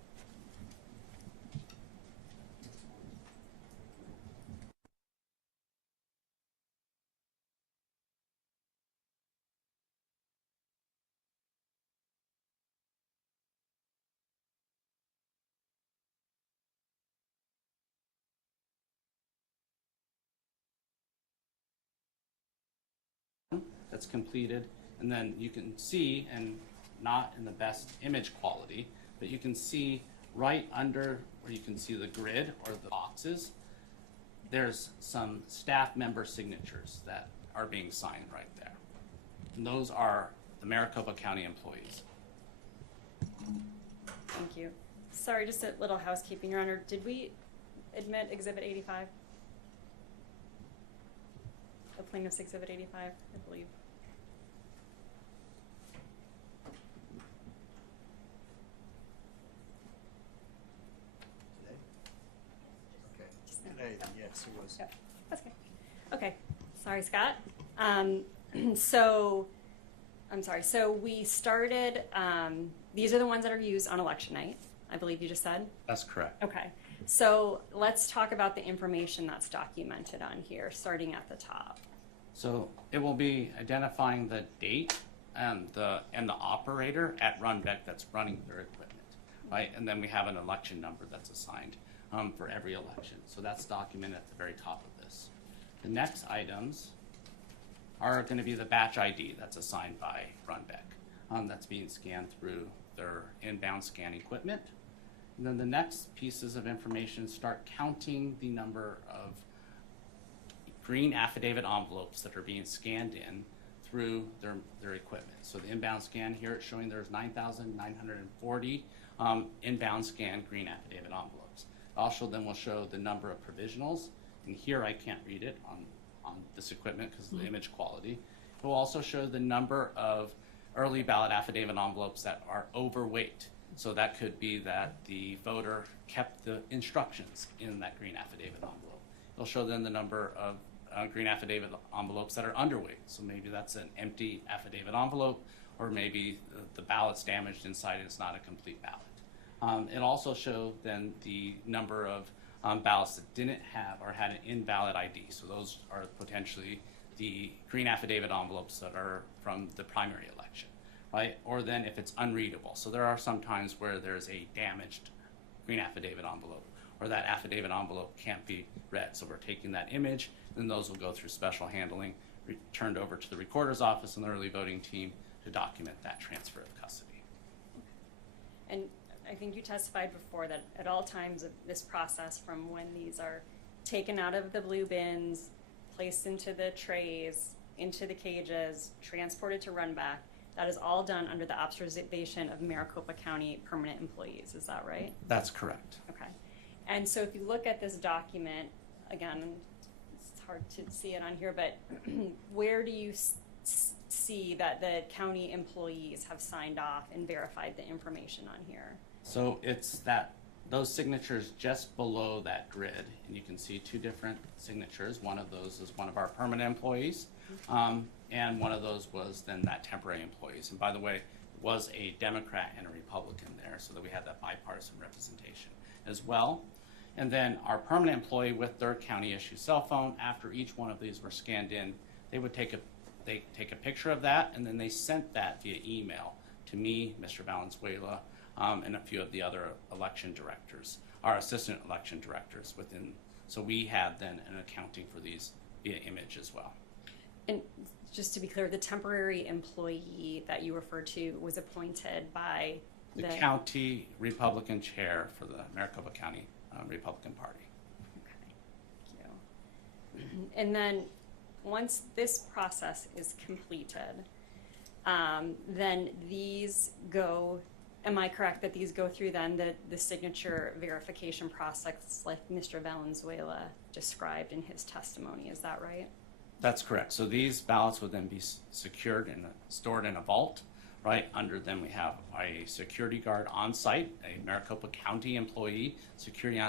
That's completed, and then you can see, and not in the best image quality, but you can see right under where you can see the grid or the boxes, there's some staff member signatures that are being signed right there. And those are the Maricopa County employees. Thank you. Sorry, just a little housekeeping, Your Honor. Did we admit Exhibit 85? The plaintiff's Exhibit 85, I believe. Today, yes, it was. Yep, that's okay. Okay, sorry, Scott. So we started, these are the ones that are used on election night, I believe you just said? That's correct. Okay, so let's talk about the information that's documented on here, starting at the top. So it will be identifying the date and the operator at Runback that's running their equipment, right? And then we have an election number that's assigned for every election. So that's documented at the very top of this. The next items are going to be the batch ID that's assigned by Runback. That's being scanned through their inbound scan equipment. And then the next pieces of information start counting the number of green affidavit envelopes that are being scanned in through their equipment. So the inbound scan here, it's showing there's 9,940 inbound scanned green affidavit envelopes. Also then we'll show the number of provisionals, and here I can't read it on this equipment because of the image quality. It will also show the number of early ballot affidavit envelopes that are overweight. So that could be that the voter kept the instructions in that green affidavit envelope. It'll show then the number of green affidavit envelopes that are underweight. So maybe that's an empty affidavit envelope, or maybe the ballot's damaged inside and it's not a complete ballot. It also shows then the number of ballots that didn't have or had an invalid ID. So those are potentially the green affidavit envelopes that are from the primary election, right? Or then if it's unreadable. So there are some times where there's a damaged green affidavit envelope, or that affidavit envelope can't be read. So we're taking that image, and those will go through special handling, turned over to the recorder's office and the early voting team to document that transfer of custody. And I think you testified before that at all times of this process, from when these are taken out of the blue bins, placed into the trays, into the cages, transported to run back, that is all done under the observation of Maricopa County permanent employees. Is that right? That's correct. Okay. And so if you look at this document, again, it's hard to see it on here, but where do you see that the county employees have signed off and verified the information on here? So it's those signatures just below that grid, and you can see two different signatures. One of those is one of our permanent employees, and one of those was then that temporary employees. And by the way, it was a Democrat and a Republican there, so that we had that bipartisan representation as well. And then our permanent employee with their county issued cell phone, after each one of these were scanned in, they would take a picture of that, and then they sent that via email to me, Mr. Valenzuela, and a few of the other election directors, our assistant election directors within. So we had then an accounting for these via image as well. And just to be clear, the temporary employee that you refer to was appointed by the county Republican chair for the Maricopa County Republican Party. Okay, thank you. And then once this process is completed, then these go, am I correct that these go through then the signature verification process like Mr. Valenzuela described in his testimony, is that right? That's correct. So these ballots would then be secured and stored in a vault. Right under them, we have a security guard on site, a Maricopa County employee, security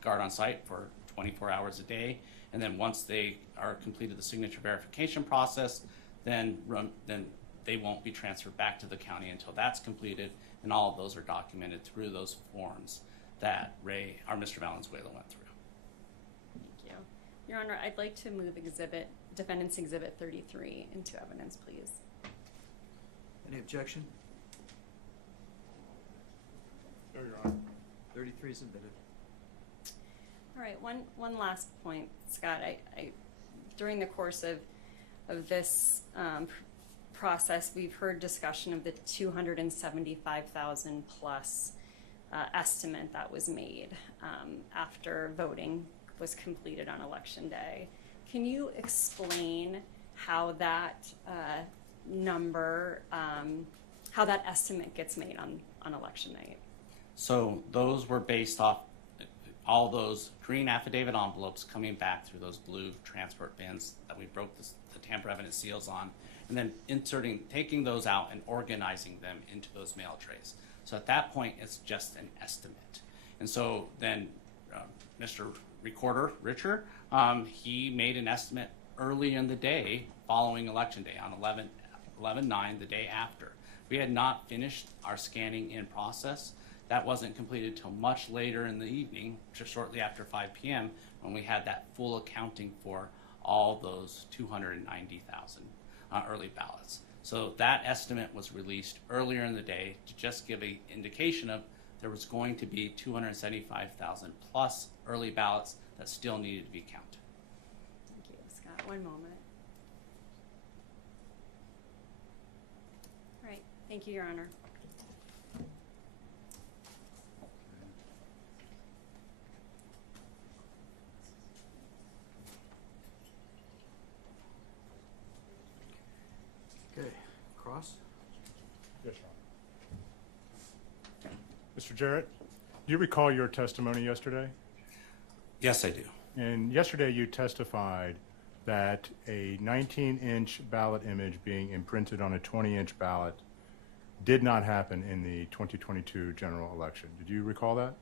guard on site for 24 hours a day. And then once they are completed the signature verification process, then they won't be transferred back to the county until that's completed. And all of those are documented through those forms that Mr. Valenzuela went through. Thank you. Your Honor, I'd like to move Defendant's Exhibit 33 into evidence, please. Any objection? No, Your Honor. 33 is admitted. All right, one last point, Scott. I during the course of this process, we've heard discussion of the 275,000 plus estimate that was made after voting was completed on Election Day. Can you explain how that number, how that estimate gets made on Election night? So those were based off all those green affidavit envelopes coming back through those blue transport bins that we broke the tamper evidence seals on, and then taking those out and organizing them into those mail trays. So at that point, it's just an estimate. And so then Mr. Recorder, Richard, he made an estimate early in the day following Election Day on 11/9, the day after. We had not finished our scanning in process. That wasn't completed till much later in the evening, just shortly after 5 p.m., when we had that full accounting for all those 290,000 early ballots. So that estimate was released earlier in the day to just give an indication of there was going to be 275,000 plus early ballots that still needed to be counted. Thank you, Scott. One moment. All right. Thank you, Your Honor. Okay, Cross? Yes, Your Honor. Mr. Jarrett, do you recall your testimony yesterday? Yes, I do. And yesterday you testified that a 19-inch ballot image being imprinted on a 20-inch ballot did not happen in the 2022 general election. Did you recall that?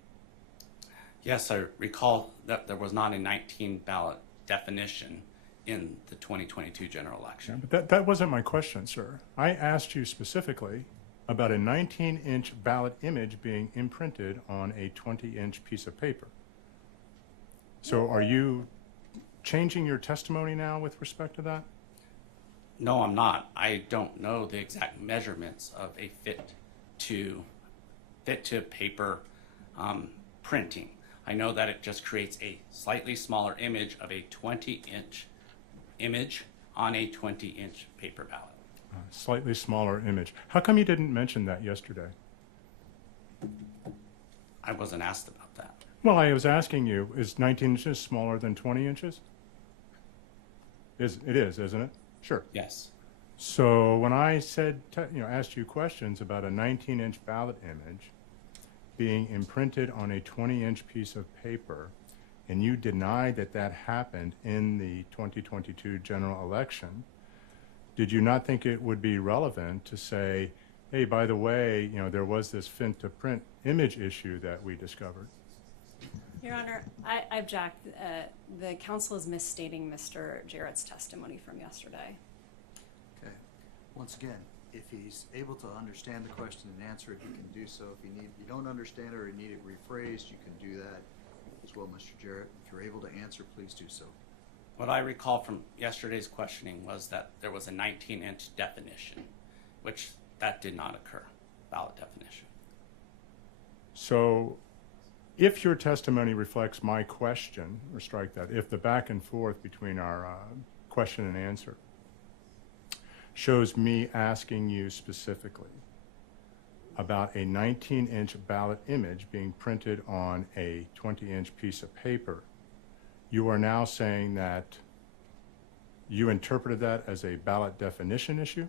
Yes, I recall that there was not a 19 ballot definition in the 2022 general election. But that wasn't my question, sir. I asked you specifically about a 19-inch ballot image being imprinted on a 20-inch piece of paper. So are you changing your testimony now with respect to that? No, I'm not. I don't know the exact measurements of a fit to paper printing. I know that it just creates a slightly smaller image of a 20-inch image on a 20-inch paper ballot. Slightly smaller image. How come you didn't mention that yesterday? I wasn't asked about that. Well, I was asking you, is 19 inches smaller than 20 inches? It is, isn't it? Sure. Yes. So when I said, asked you questions about a 19-inch ballot image being imprinted on a 20-inch piece of paper, and you denied that that happened in the 2022 general election, did you not think it would be relevant to say, hey, by the way, there was this print image issue that we discovered? Your Honor, I object. The counsel is misstating Mr. Jarrett's testimony from yesterday. Okay. Once again, if he's able to understand the question and answer it, he can do so. If you don't understand it or you need it rephrased, you can do that as well, Mr. Jarrett. If you're able to answer, please do so. What I recall from yesterday's questioning was that there was a 19-inch definition, which that did not occur, ballot definition. So if your testimony reflects my question, or strike that, if the back and forth between our question and answer shows me asking you specifically about a 19-inch ballot image being printed on a 20-inch piece of paper, you are now saying that you interpreted that as a ballot definition issue?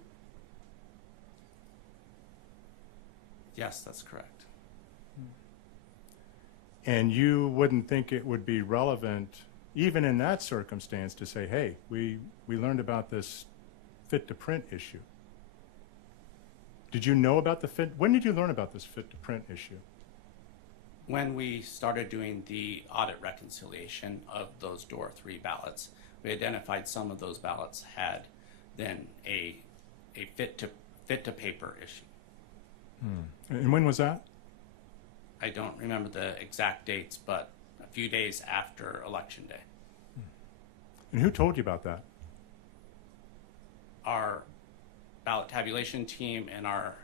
Yes, that's correct. And you wouldn't think it would be relevant, even in that circumstance, to say, hey, we learned about this fit to print issue. Did you know about the fit? When did you learn about this fit to print issue? When we started doing the audit reconciliation of those door 3 ballots, we identified some of those ballots had then a fit to paper issue. And when was that? I don't remember the exact dates, but a few days after Election Day. And who told you about that? Our ballot tabulation team and our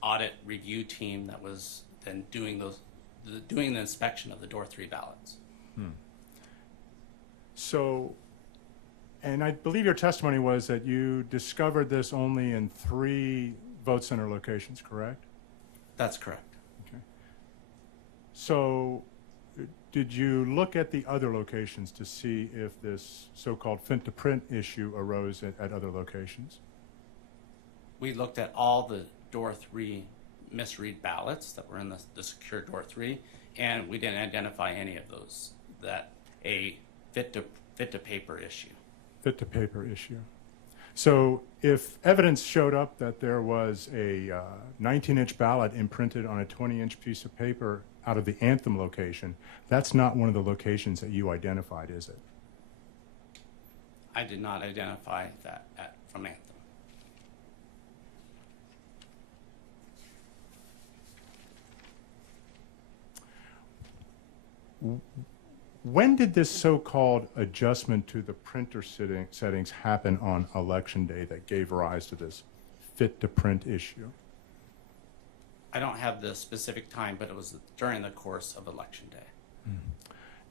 audit review team that was then doing the inspection of the door 3 ballots. So, and I believe your testimony was that you discovered this only in 3 vote center locations, correct? That's correct. Okay. So, did you look at the other locations to see if this so-called fit to print issue arose at other locations? We looked at all the door 3 misread ballots that were in the secure door 3, and we didn't identify any of those that a fit to paper issue. Fit to paper issue. So if evidence showed up that there was a 19-inch ballot imprinted on a 20-inch piece of paper out of the Anthem location, that's not one of the locations that you identified, is it? I did not identify that from Anthem. When did this so-called adjustment to the printer settings happen on Election Day that gave rise to this fit to print issue? I don't have the specific time, but it was during the course of Election Day.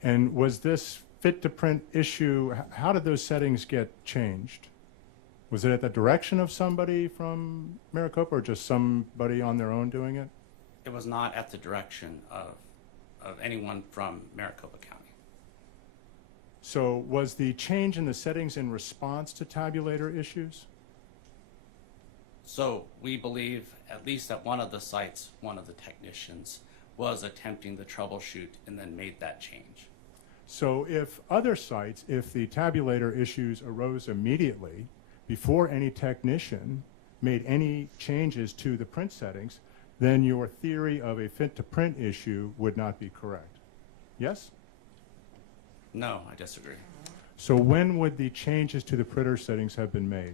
And was this fit to print issue, how did those settings get changed? Was it at the direction of somebody from Maricopa or just somebody on their own doing it? It was not at the direction of anyone from Maricopa County. So was the change in the settings in response to tabulator issues? So we believe, at least at one of the sites, one of the technicians was attempting to troubleshoot and then made that change. So if other sites, if the tabulator issues arose immediately before any technician made any changes to the print settings, then your theory of a fit to print issue would not be correct. Yes? No, I disagree. So when would the changes to the printer settings have been made?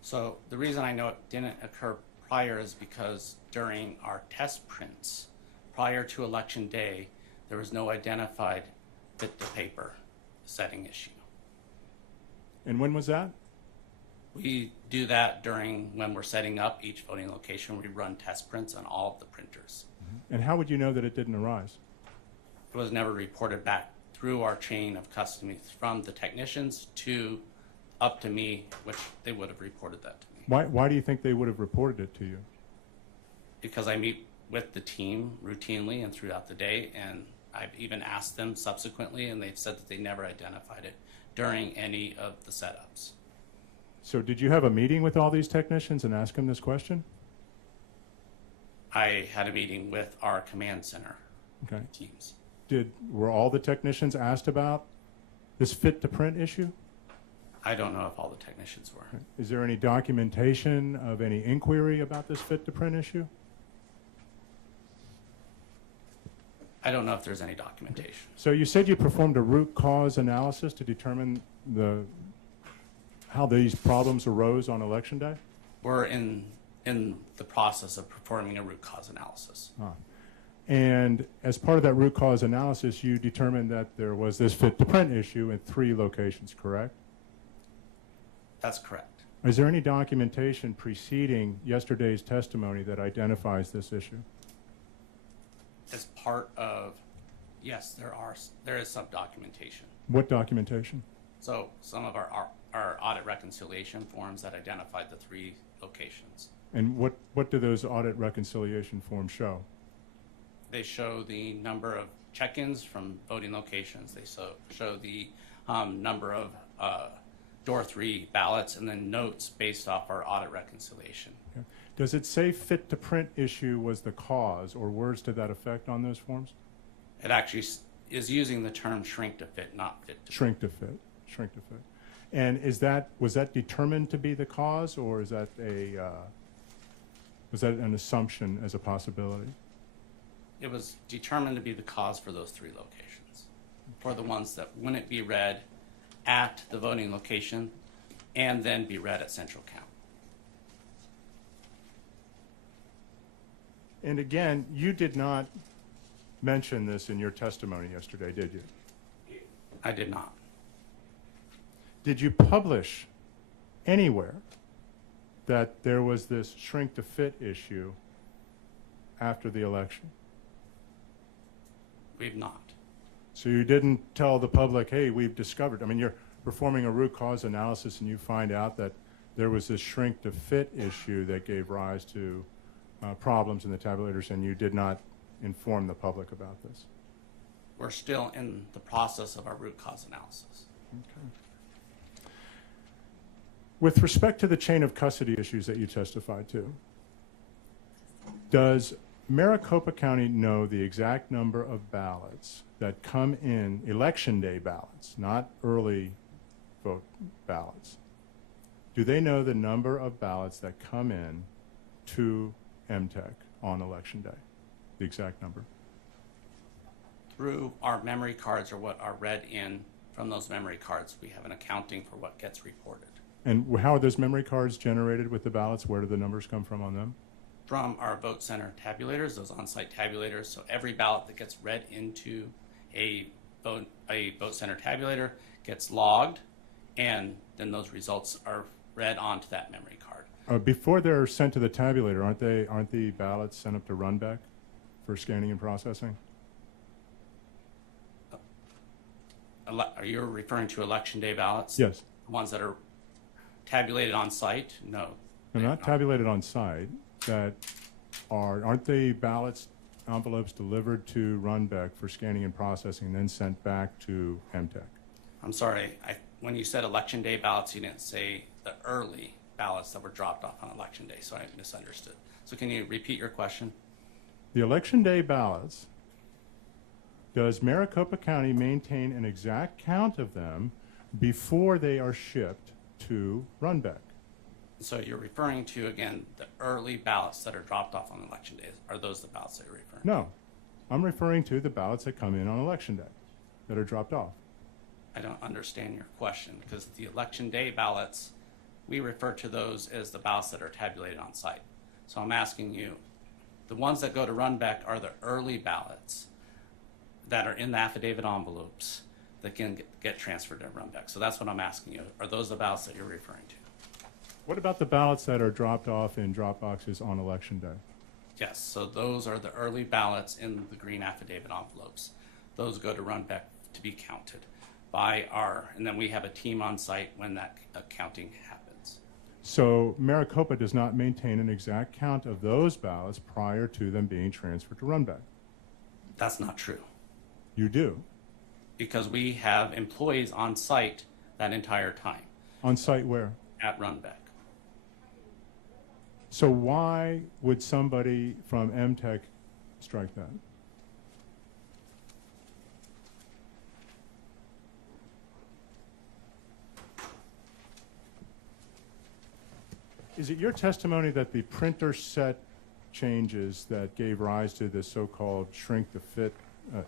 So the reason I know it didn't occur prior is because during our test prints, prior to Election Day, there was no identified fit to paper setting issue. And when was that? We do that when we're setting up each voting location. We run test prints on all of the printers. And how would you know that it didn't arise? It was never reported back through our chain of custody from the technicians to up to me, which they would have reported that to me. Why do you think they would have reported it to you? Because I meet with the team routinely and throughout the day, and I've even asked them subsequently, and they've said that they never identified it during any of the setups. So did you have a meeting with all these technicians and ask them this question? I had a meeting with our command center Okay. teams. Were all the technicians asked about this fit to print issue? I don't know if all the technicians were. Is there any documentation of any inquiry about this fit to print issue? I don't know if there's any documentation. So you said you performed a root cause analysis to determine how these problems arose on election day? We're in the process of performing a root cause analysis. And as part of that root cause analysis, you determined that there was this fit to print issue in 3 locations, correct? That's correct. Is there any documentation preceding yesterday's testimony that identifies this issue? As part of, yes, there is some documentation. What documentation? So some of our audit reconciliation forms that identified the 3 locations. And what do those audit reconciliation forms show? They show the number of check-ins from voting locations. They show the number of door 3 ballots, and then notes based off our audit reconciliation. Okay. Does it say fit to print issue was the cause, or words to that effect on those forms? It actually is using the term shrink to fit, not fit to Shrink to fit. Shrink to fit. And was that determined to be the cause, or is that was that an assumption as a possibility? It was determined to be the cause for those 3 locations, for the ones that wouldn't be read at the voting location and then be read at central count. And again, you did not mention this in your testimony yesterday, did you? I did not. Did you publish anywhere that there was this shrink to fit issue after the election? We've not. So you didn't tell the public, hey, we've discovered, I mean, you're performing a root cause analysis and you find out that there was this shrink to fit issue that gave rise to problems in the tabulators, and you did not inform the public about this. We're still in the process of our root cause analysis. Okay. With respect to the chain of custody issues that you testified to, does Maricopa County know the exact number of ballots that come in, election day ballots, not early vote ballots? Do they know the number of ballots that come in to MTech on election day, the exact number? Through our memory cards, or what are read in from those memory cards, we have an accounting for what gets reported. And how are those memory cards generated with the ballots? Where do the numbers come from on them? From our vote center tabulators, those on-site tabulators. So every ballot that gets read into a vote center tabulator gets logged, and then those results are read onto that memory card. Before they're sent to the tabulator, aren't the ballots sent up to Runback for scanning and processing? Are you referring to election day ballots? Yes. The ones that are tabulated on site? No. They're not tabulated on site. Aren't the ballots envelopes delivered to Runback for scanning and processing and then sent back to MTech? I'm sorry. When you said election day ballots, you didn't say the early ballots that were dropped off on election day, so I misunderstood. So can you repeat your question? The election day ballots, does Maricopa County maintain an exact count of them before they are shipped to Runback? So you're referring to, again, the early ballots that are dropped off on election days. Are those the ballots that you're referring to? No. I'm referring to the ballots that come in on election day that are dropped off. I don't understand your question, because the election day ballots, we refer to those as the ballots that are tabulated on site. So I'm asking you, the ones that go to Runback are the early ballots that are in the affidavit envelopes that can get transferred to Runback. So that's what I'm asking you. Are those the ballots that you're referring to? What about the ballots that are dropped off in drop boxes on election day? Yes, so those are the early ballots in the green affidavit envelopes. Those go to Runback to be counted by and then we have a team on site when that counting happens. So Maricopa does not maintain an exact count of those ballots prior to them being transferred to Runback. That's not true, You do. because we have employees on site that entire time On site where? at Runback. So why would somebody from MTech strike that? Is it your testimony that the printer set changes that gave rise to this so-called shrink the fit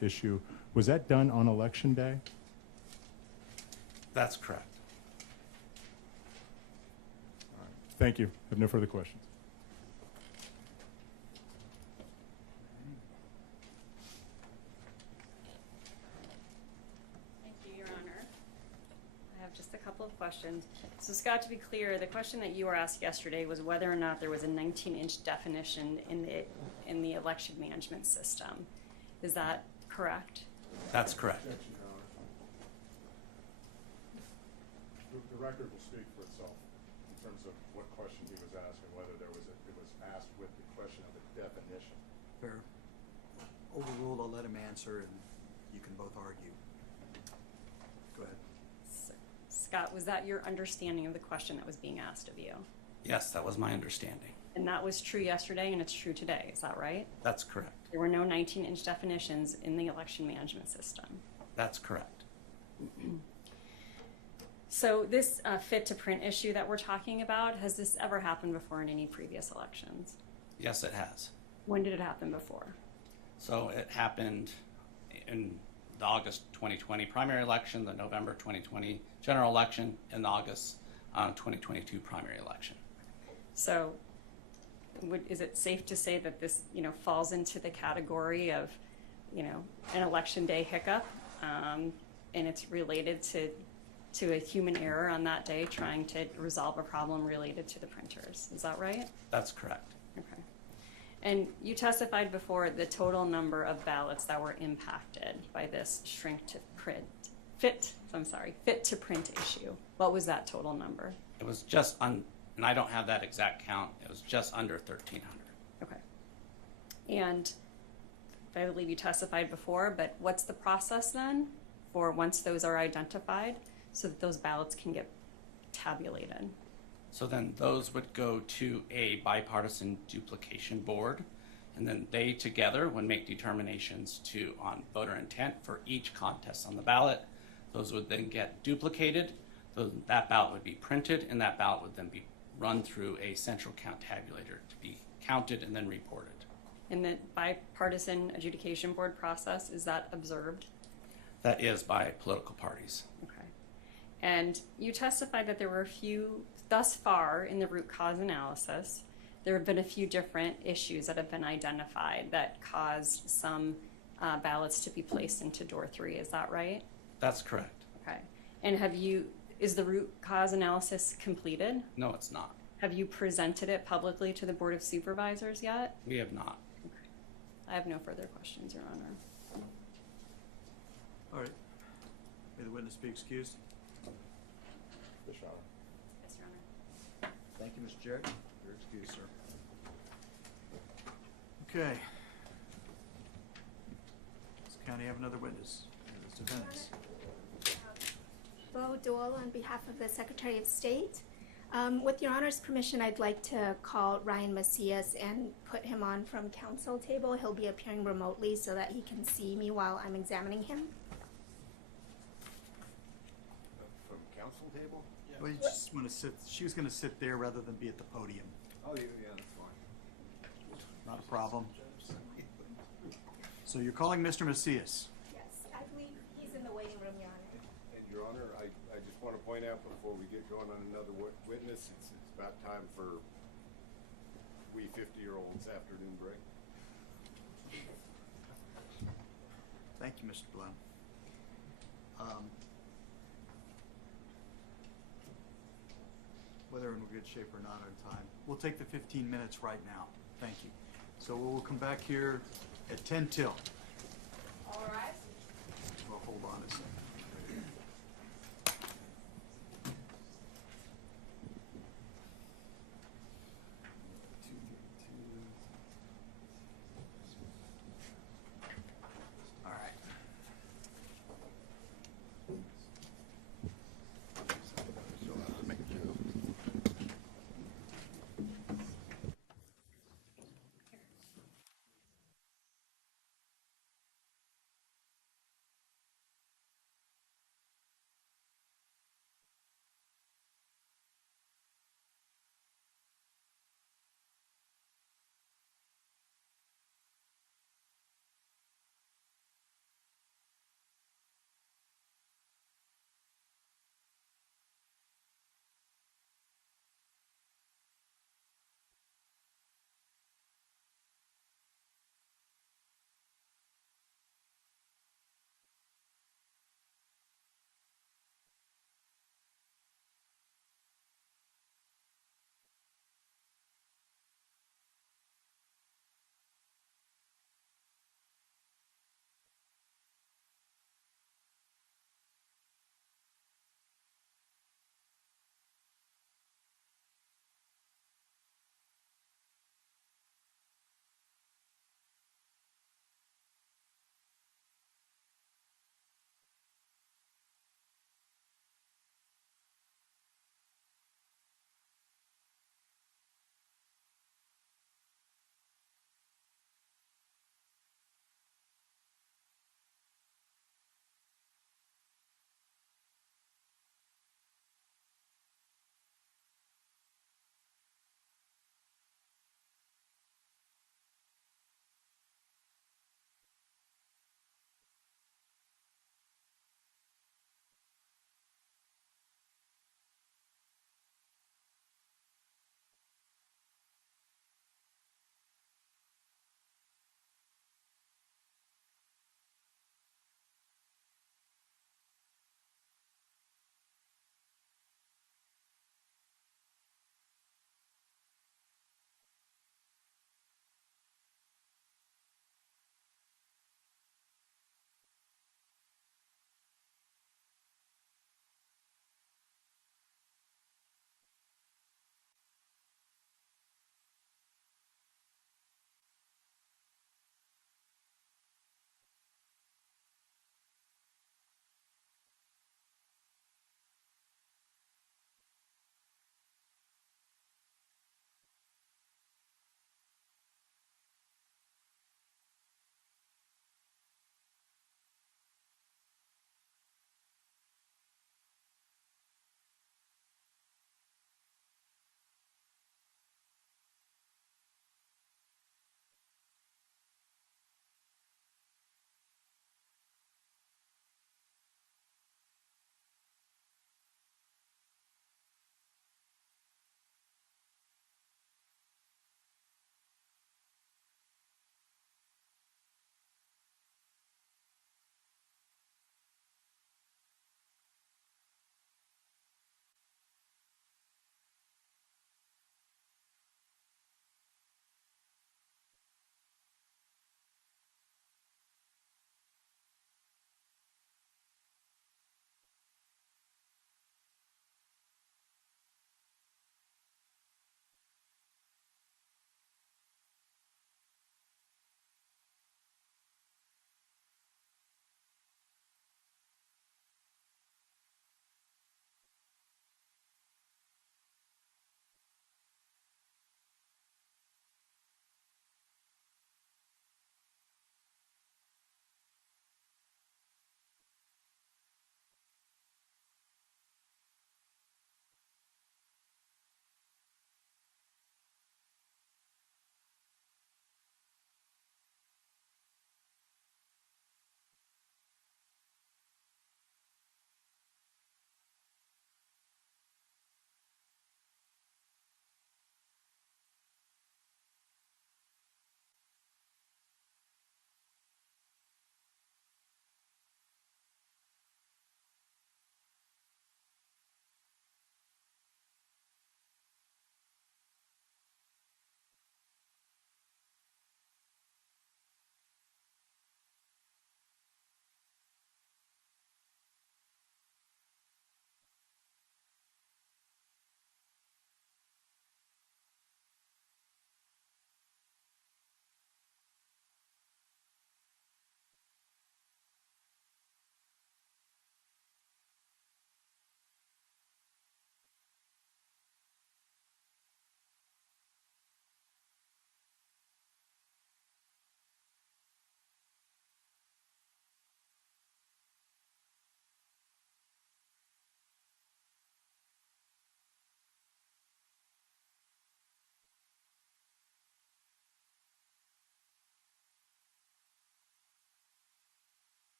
issue, was that done on election day? That's correct. Thank you. I have no further questions. Thank you, Your Honor. I have just a couple of questions. So Scott, to be clear, the question that you were asked yesterday was whether or not there was a 19-inch definition in the election management system. Is that correct? That's correct. The record will speak for itself in terms of what question he was asked and whether it was asked with the question of the definition. Fair. Overruled, I'll let him answer, and you can both argue. Go ahead. Scott, was that your understanding of the question that was being asked of you? Yes, that was my understanding. And that was true yesterday and it's true today, is that right? That's correct. There were no 19-inch definitions in the election management system. That's correct. So this fit to print issue that we're talking about, has this ever happened before in any previous elections? Yes, it has. When did it happen before? So it happened in the August 2020 primary election, the November 2020 general election, and the August 2022 primary election. So is it safe to say that this, falls into the category of, an election day hiccup, and it's related to a human error on that day trying to resolve a problem related to the printers? Is that right? That's correct. Okay. And you testified before the total number of ballots that were impacted by this fit to print issue. What was that total number? It was just and I don't have that exact count. It was just under 1,300. Okay. And I believe you testified before, but what's the process then for once those are identified so that those ballots can get tabulated? So then those would go to a bipartisan duplication board, and then they together would make determinations on voter intent for each contest on the ballot. Those would then get duplicated. So that ballot would be printed, and that ballot would then be run through a central count tabulator to be counted and then reported. And the bipartisan adjudication board process, is that observed? That is by political parties. Okay. And you testified that there were a few, thus far in the root cause analysis, there have been a few different issues that have been identified that caused some ballots to be placed into door 3. Is that right? That's correct. Okay. And is the root cause analysis completed? No, it's not. Have you presented it publicly to the Board of Supervisors yet? We have not. Okay. I have no further questions, Your Honor. All right. May the witness be excused. Yes, Your Honor. Yes, Your Honor. Thank you, Mr. Jarrett. You're excused, sir. Okay. Does the county have another witness? Mr. Venice. Bo Dole on behalf of the Secretary of State. With Your Honor's permission, I'd like to call Ryan Macias and put him on from counsel table. He'll be appearing remotely so that he can see me while I'm examining him. From council table? Well, you just want to sit, she was going to sit there rather than be at the podium. Oh, yeah, that's fine. Not a problem. So you're calling Mr. Macias? Yes, I believe he's in the waiting room, Your Honor. And Your Honor, I just want to point out before we get going on another witness, it's about time for we 50-year-olds afternoon break. Thank you, Mr. Blount. Whether in good shape or not on time, we'll take the 15 minutes right now. Thank you. So we'll come back here at 10 till. All right. Well, hold on a second.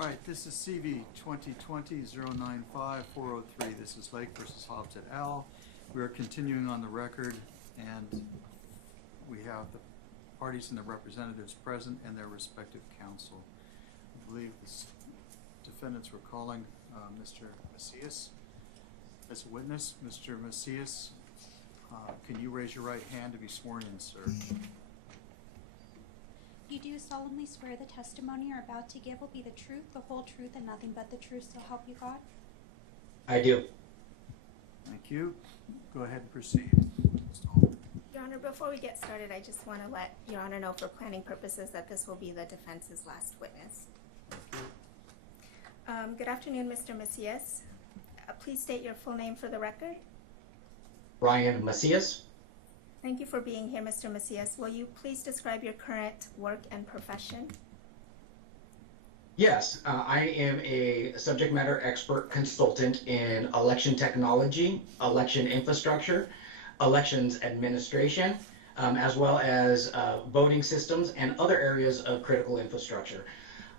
All right, this is CV 2020-095-403. This is Lake versus Hobbs et al. We are continuing on the record, and we have the parties and the representatives present and their respective counsel. I believe the defendants were calling Mr. Macias as a witness. Mr. Macias, can you raise your right hand to be sworn in, sir? You do solemnly swear the testimony you're about to give will be the truth, the whole truth, and nothing but the truth, so help you God? I do. Thank you. Go ahead and proceed. Your Honor, before we get started, I just want to let Your Honor know for planning purposes that this will be the defense's last witness. Good afternoon, Mr. Macias. Please state your full name for the record. Ryan Macias. Thank you for being here, Mr. Macias. Will you please describe your current work and profession? Yes, I am a subject matter expert consultant in election technology, election infrastructure, elections administration, as well as voting systems and other areas of critical infrastructure.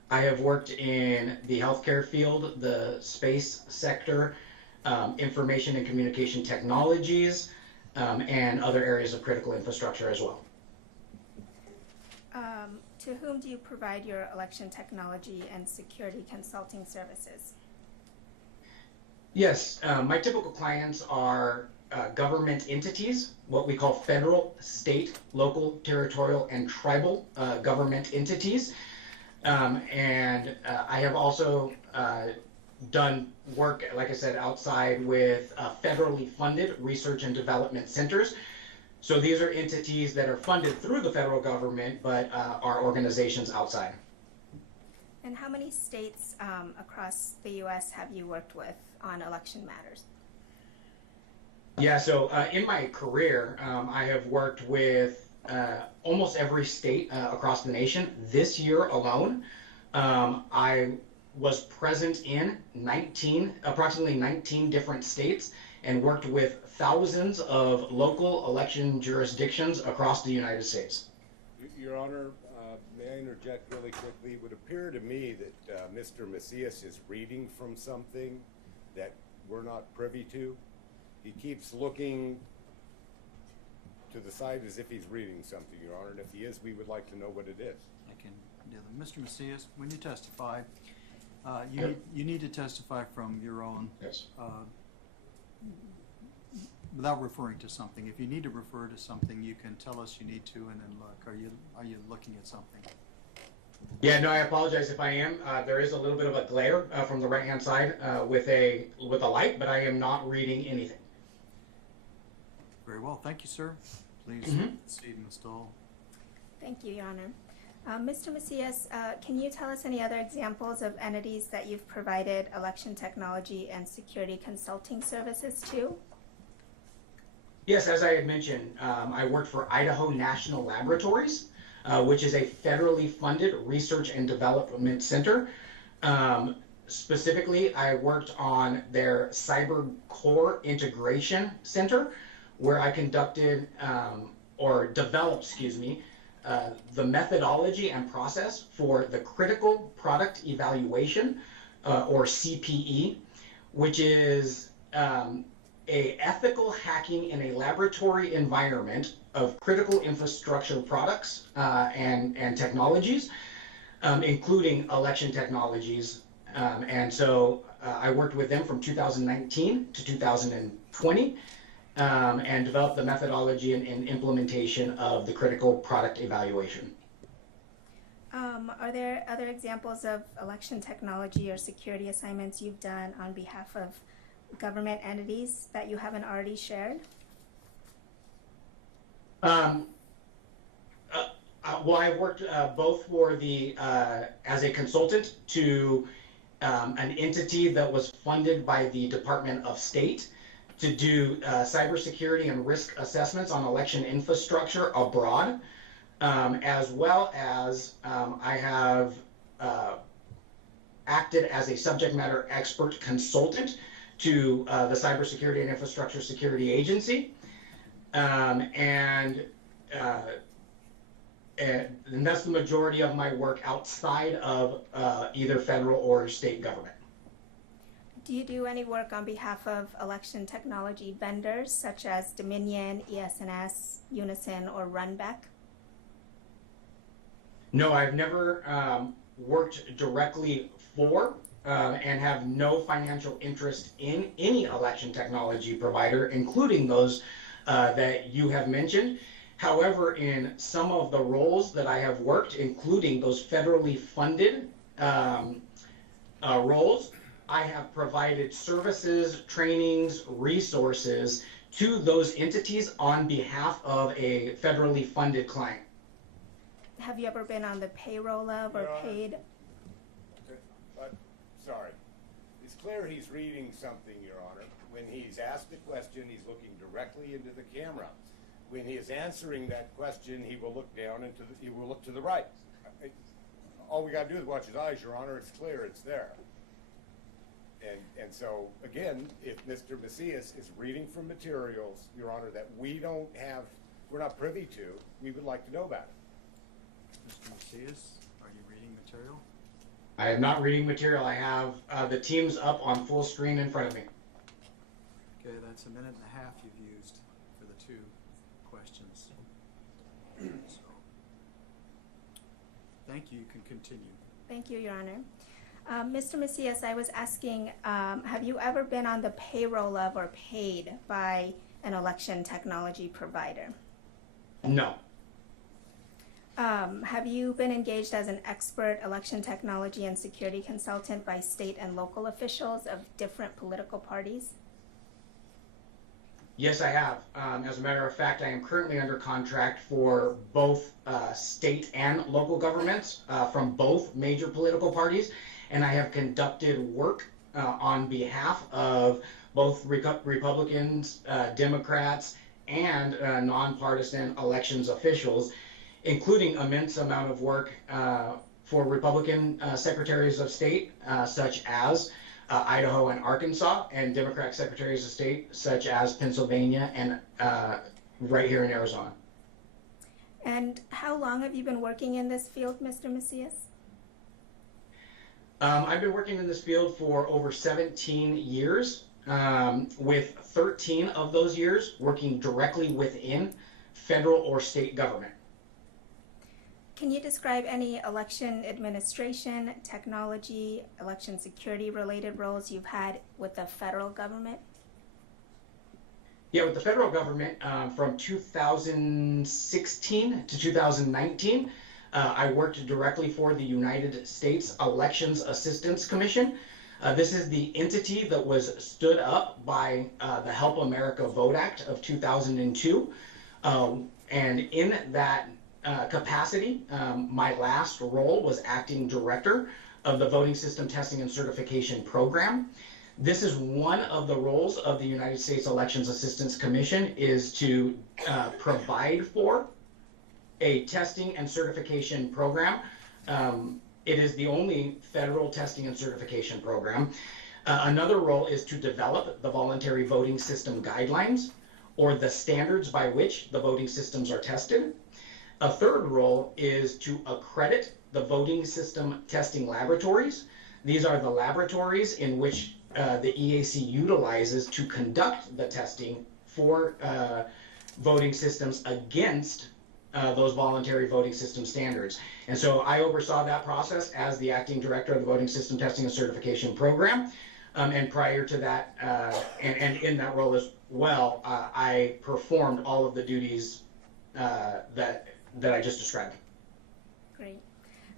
I have worked in the healthcare field, the space sector, information and communication technologies, and other areas of critical infrastructure as well. To whom do you provide your election technology and security consulting services? Yes, my typical clients are government entities, what we call federal, state, local, territorial, and tribal government entities. And I have also done work, like I said, outside with federally funded research and development centers. So these are entities that are funded through the federal government, but are organizations outside. And how many states across the U.S. have you worked with on election matters? Yeah, so in my career, I have worked with almost every state across the nation. This year alone, I was present in approximately 19 different states and worked with thousands of local election jurisdictions across the United States. Your Honor, may I interject really quickly? It would appear to me that Mr. Macias is reading from something that we're not privy to. He keeps looking to the side as if he's reading something, Your Honor, and if he is, we would like to know what it is. I can do that. Mr. Macias, when you testify, you need to testify from your own, without referring to something. If you need to refer to something, you can tell us you need to, and then look. Are you looking at something? Yeah, no, I apologize if I am. There is a little bit of a glare from the right-hand side with a light, but I am not reading anything. Very well. Thank you, sir. Please proceed, Ms. Dole. Thank you, Your Honor. Mr. Macias, can you tell us any other examples of entities that you've provided election technology and security consulting services to? Yes, as I had mentioned, I worked for Idaho National Laboratories, which is a federally funded research and development center. Specifically, I worked on their Cyber Core Integration Center, where I conducted or developed, the methodology and process for the Critical Product Evaluation, or CPE, which is a ethical hacking in a laboratory environment of critical infrastructure products and technologies, including election technologies. And so I worked with them from 2019 to 2020 and developed the methodology and implementation of the critical product evaluation. Are there other examples of election technology or security assignments you've done on behalf of government entities that you haven't already shared? Well, I worked both for as a consultant to an entity that was funded by the Department of State to do cybersecurity and risk assessments on election infrastructure abroad, as well as I have acted as a subject matter expert consultant to the Cybersecurity and Infrastructure Security Agency, and and that's the majority of my work outside of either federal or state government. Do you do any work on behalf of election technology vendors such as Dominion, ES&S, Unison, or Runback? No, I've never worked directly for and have no financial interest in any election technology provider, including those that you have mentioned. However, in some of the roles that I have worked, including those federally funded roles, I have provided services, trainings, resources to those entities on behalf of a federally funded client. Have you ever been on the payroll of or paid? Sorry. It's clear he's reading something, Your Honor. When he's asked a question, he's looking directly into the camera. When he is answering that question, he will look down and he will look to the right. All we got to do is watch his eyes, Your Honor. It's clear, it's there. And so, again, if Mr. Macias is reading from materials, Your Honor, that we're not privy to, we would like to know about it. Mr. Macias, are you reading material? I am not reading material. I have the teams up on full screen in front of me. Okay, that's a minute and a half you've used for the two questions. So, thank you. You can continue. Thank you, Your Honor. Mr. Macias, I was asking, have you ever been on the payroll of or paid by an election technology provider? No. Have you been engaged as an expert election technology and security consultant by state and local officials of different political parties? Yes, I have. As a matter of fact, I am currently under contract for both state and local governments from both major political parties, and I have conducted work on behalf of both Republicans, Democrats, and nonpartisan elections officials, including immense amount of work for Republican secretaries of state, such as Idaho and Arkansas, and Democratic secretaries of state, such as Pennsylvania and right here in Arizona. And how long have you been working in this field, Mr. Macias? I've been working in this field for over 17 years, with 13 of those years working directly within federal or state government. Can you describe any election administration, technology, election security related roles you've had with the federal government? Yeah, with the federal government, from 2016 to 2019, I worked directly for the United States Elections Assistance Commission. This is the entity that was stood up by the Help America Vote Act of 2002. And in that capacity, my last role was acting director of the Voting System Testing and Certification Program. This is one of the roles of the United States Elections Assistance Commission, is to provide for a testing and certification program. It is the only federal testing and certification program. Another role is to develop the voluntary voting system guidelines, or the standards by which the voting systems are tested. A third role is to accredit the voting system testing laboratories. These are the laboratories in which the EAC utilizes to conduct the testing for voting systems against those voluntary voting system standards. And so I oversaw that process as the acting director of the Voting System Testing and Certification Program. And prior to that, and in that role as well, I performed all of the duties that I just described. Great.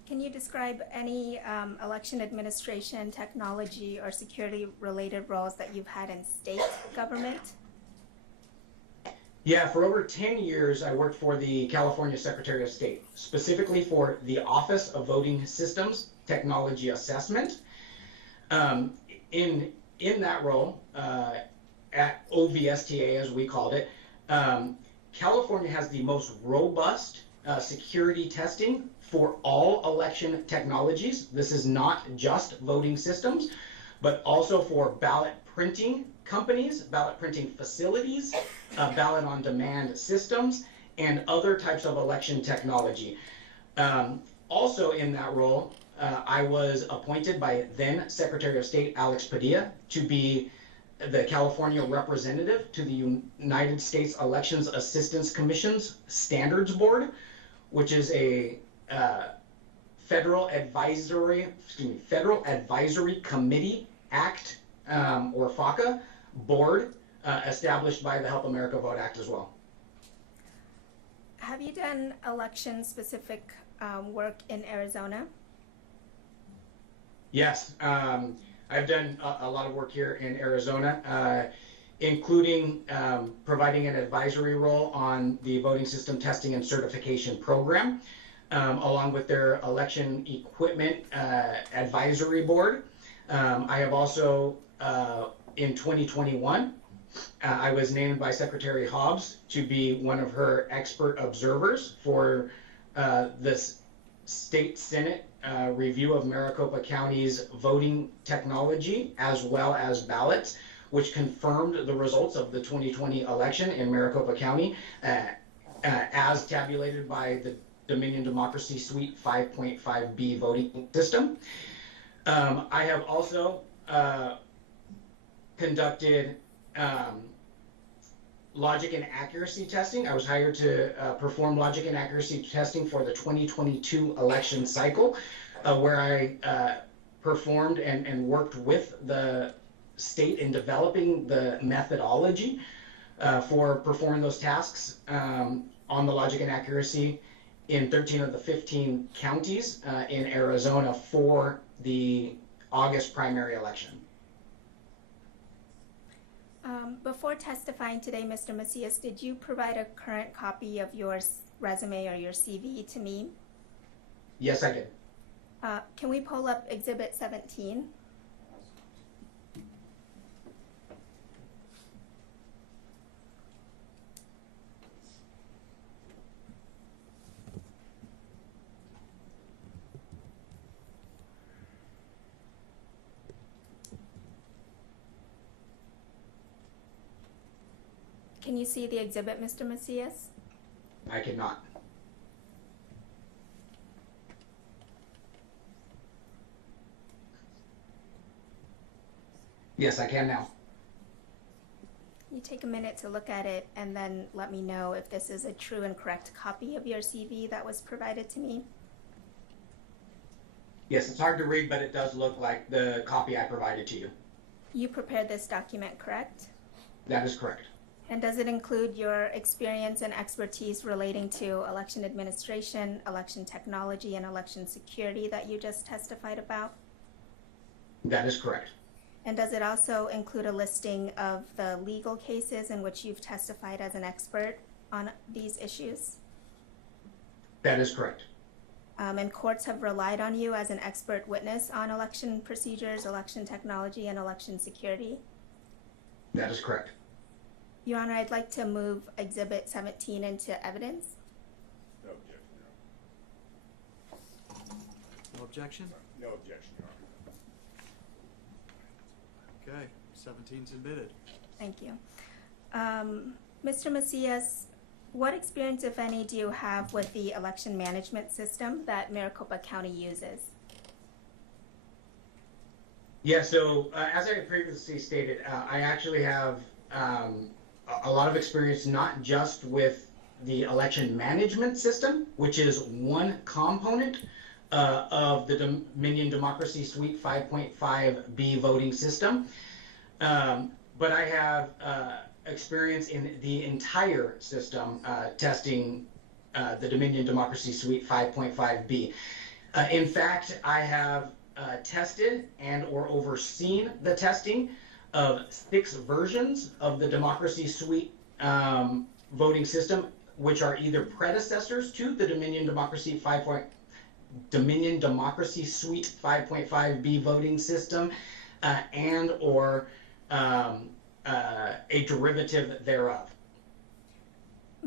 Can you describe any election administration, technology, or security related roles that you've had in state government? Yeah, for over 10 years, I worked for the California Secretary of State, specifically for the Office of Voting Systems Technology Assessment. In that role, at OVSTA as we called it, California has the most robust security testing for all election technologies. This is not just voting systems, but also for ballot printing companies, ballot printing facilities, ballot on demand systems, and other types of election technology. Also in that role, I was appointed by then Secretary of State Alex Padilla to be the California representative to the United States Elections Assistance Commission's Standards Board, which is a Federal Advisory Committee Act, or FACA, board established by the Help America Vote Act as well. Have you done election-specific work in Arizona? Yes, I've done a lot of work here in Arizona, including providing an advisory role on the voting system testing and certification program, along with their election equipment advisory board. I have also, in 2021, I was named by Secretary Hobbs to be one of her expert observers for this State Senate review of Maricopa County's voting technology as well as ballots, which confirmed the results of the 2020 election in Maricopa County as tabulated by the Dominion Democracy Suite 5.5B voting system. I have also conducted logic and accuracy testing. I was hired to perform logic and accuracy testing for the 2022 election cycle, where I performed and worked with the state in developing the methodology for performing those tasks on the logic and accuracy in 13 of the 15 counties in Arizona for the August primary election. Before testifying today, Mr. Macias, did you provide a current copy of your resume or your CV to me? Yes, I did. Can we pull up Exhibit 17? Can you see the exhibit, Mr. Macias? I cannot. Yes, I can now. You take a minute to look at it and then let me know if this is a true and correct copy of your CV that was provided to me. Yes, it's hard to read, but it does look like the copy I provided to you. You prepared this document, correct? That is correct. And does it include your experience and expertise relating to election administration, election technology, and election security that you just testified about? That is correct. And does it also include a listing of the legal cases in which you've testified as an expert on these issues? That is correct. And courts have relied on you as an expert witness on election procedures, election technology, and election security? That is correct. Your Honor, I'd like to move Exhibit 17 into evidence. No objection, Your Honor. No objection? No objection, Your Honor. Okay, 17's admitted. Thank you. Mr. Macias, what experience, if any, do you have with the election management system that Maricopa County uses? Yeah, so as I previously stated, I actually have a lot of experience not just with the election management system, which is one component of the Dominion Democracy Suite 5.5B voting system, but I have experience in the entire system testing the Dominion Democracy Suite 5.5B. In fact, I have tested and or overseen the testing of 6 versions of the Democracy Suite voting system, which are either predecessors to the Dominion Democracy Suite 5.5B voting system and or a derivative thereof.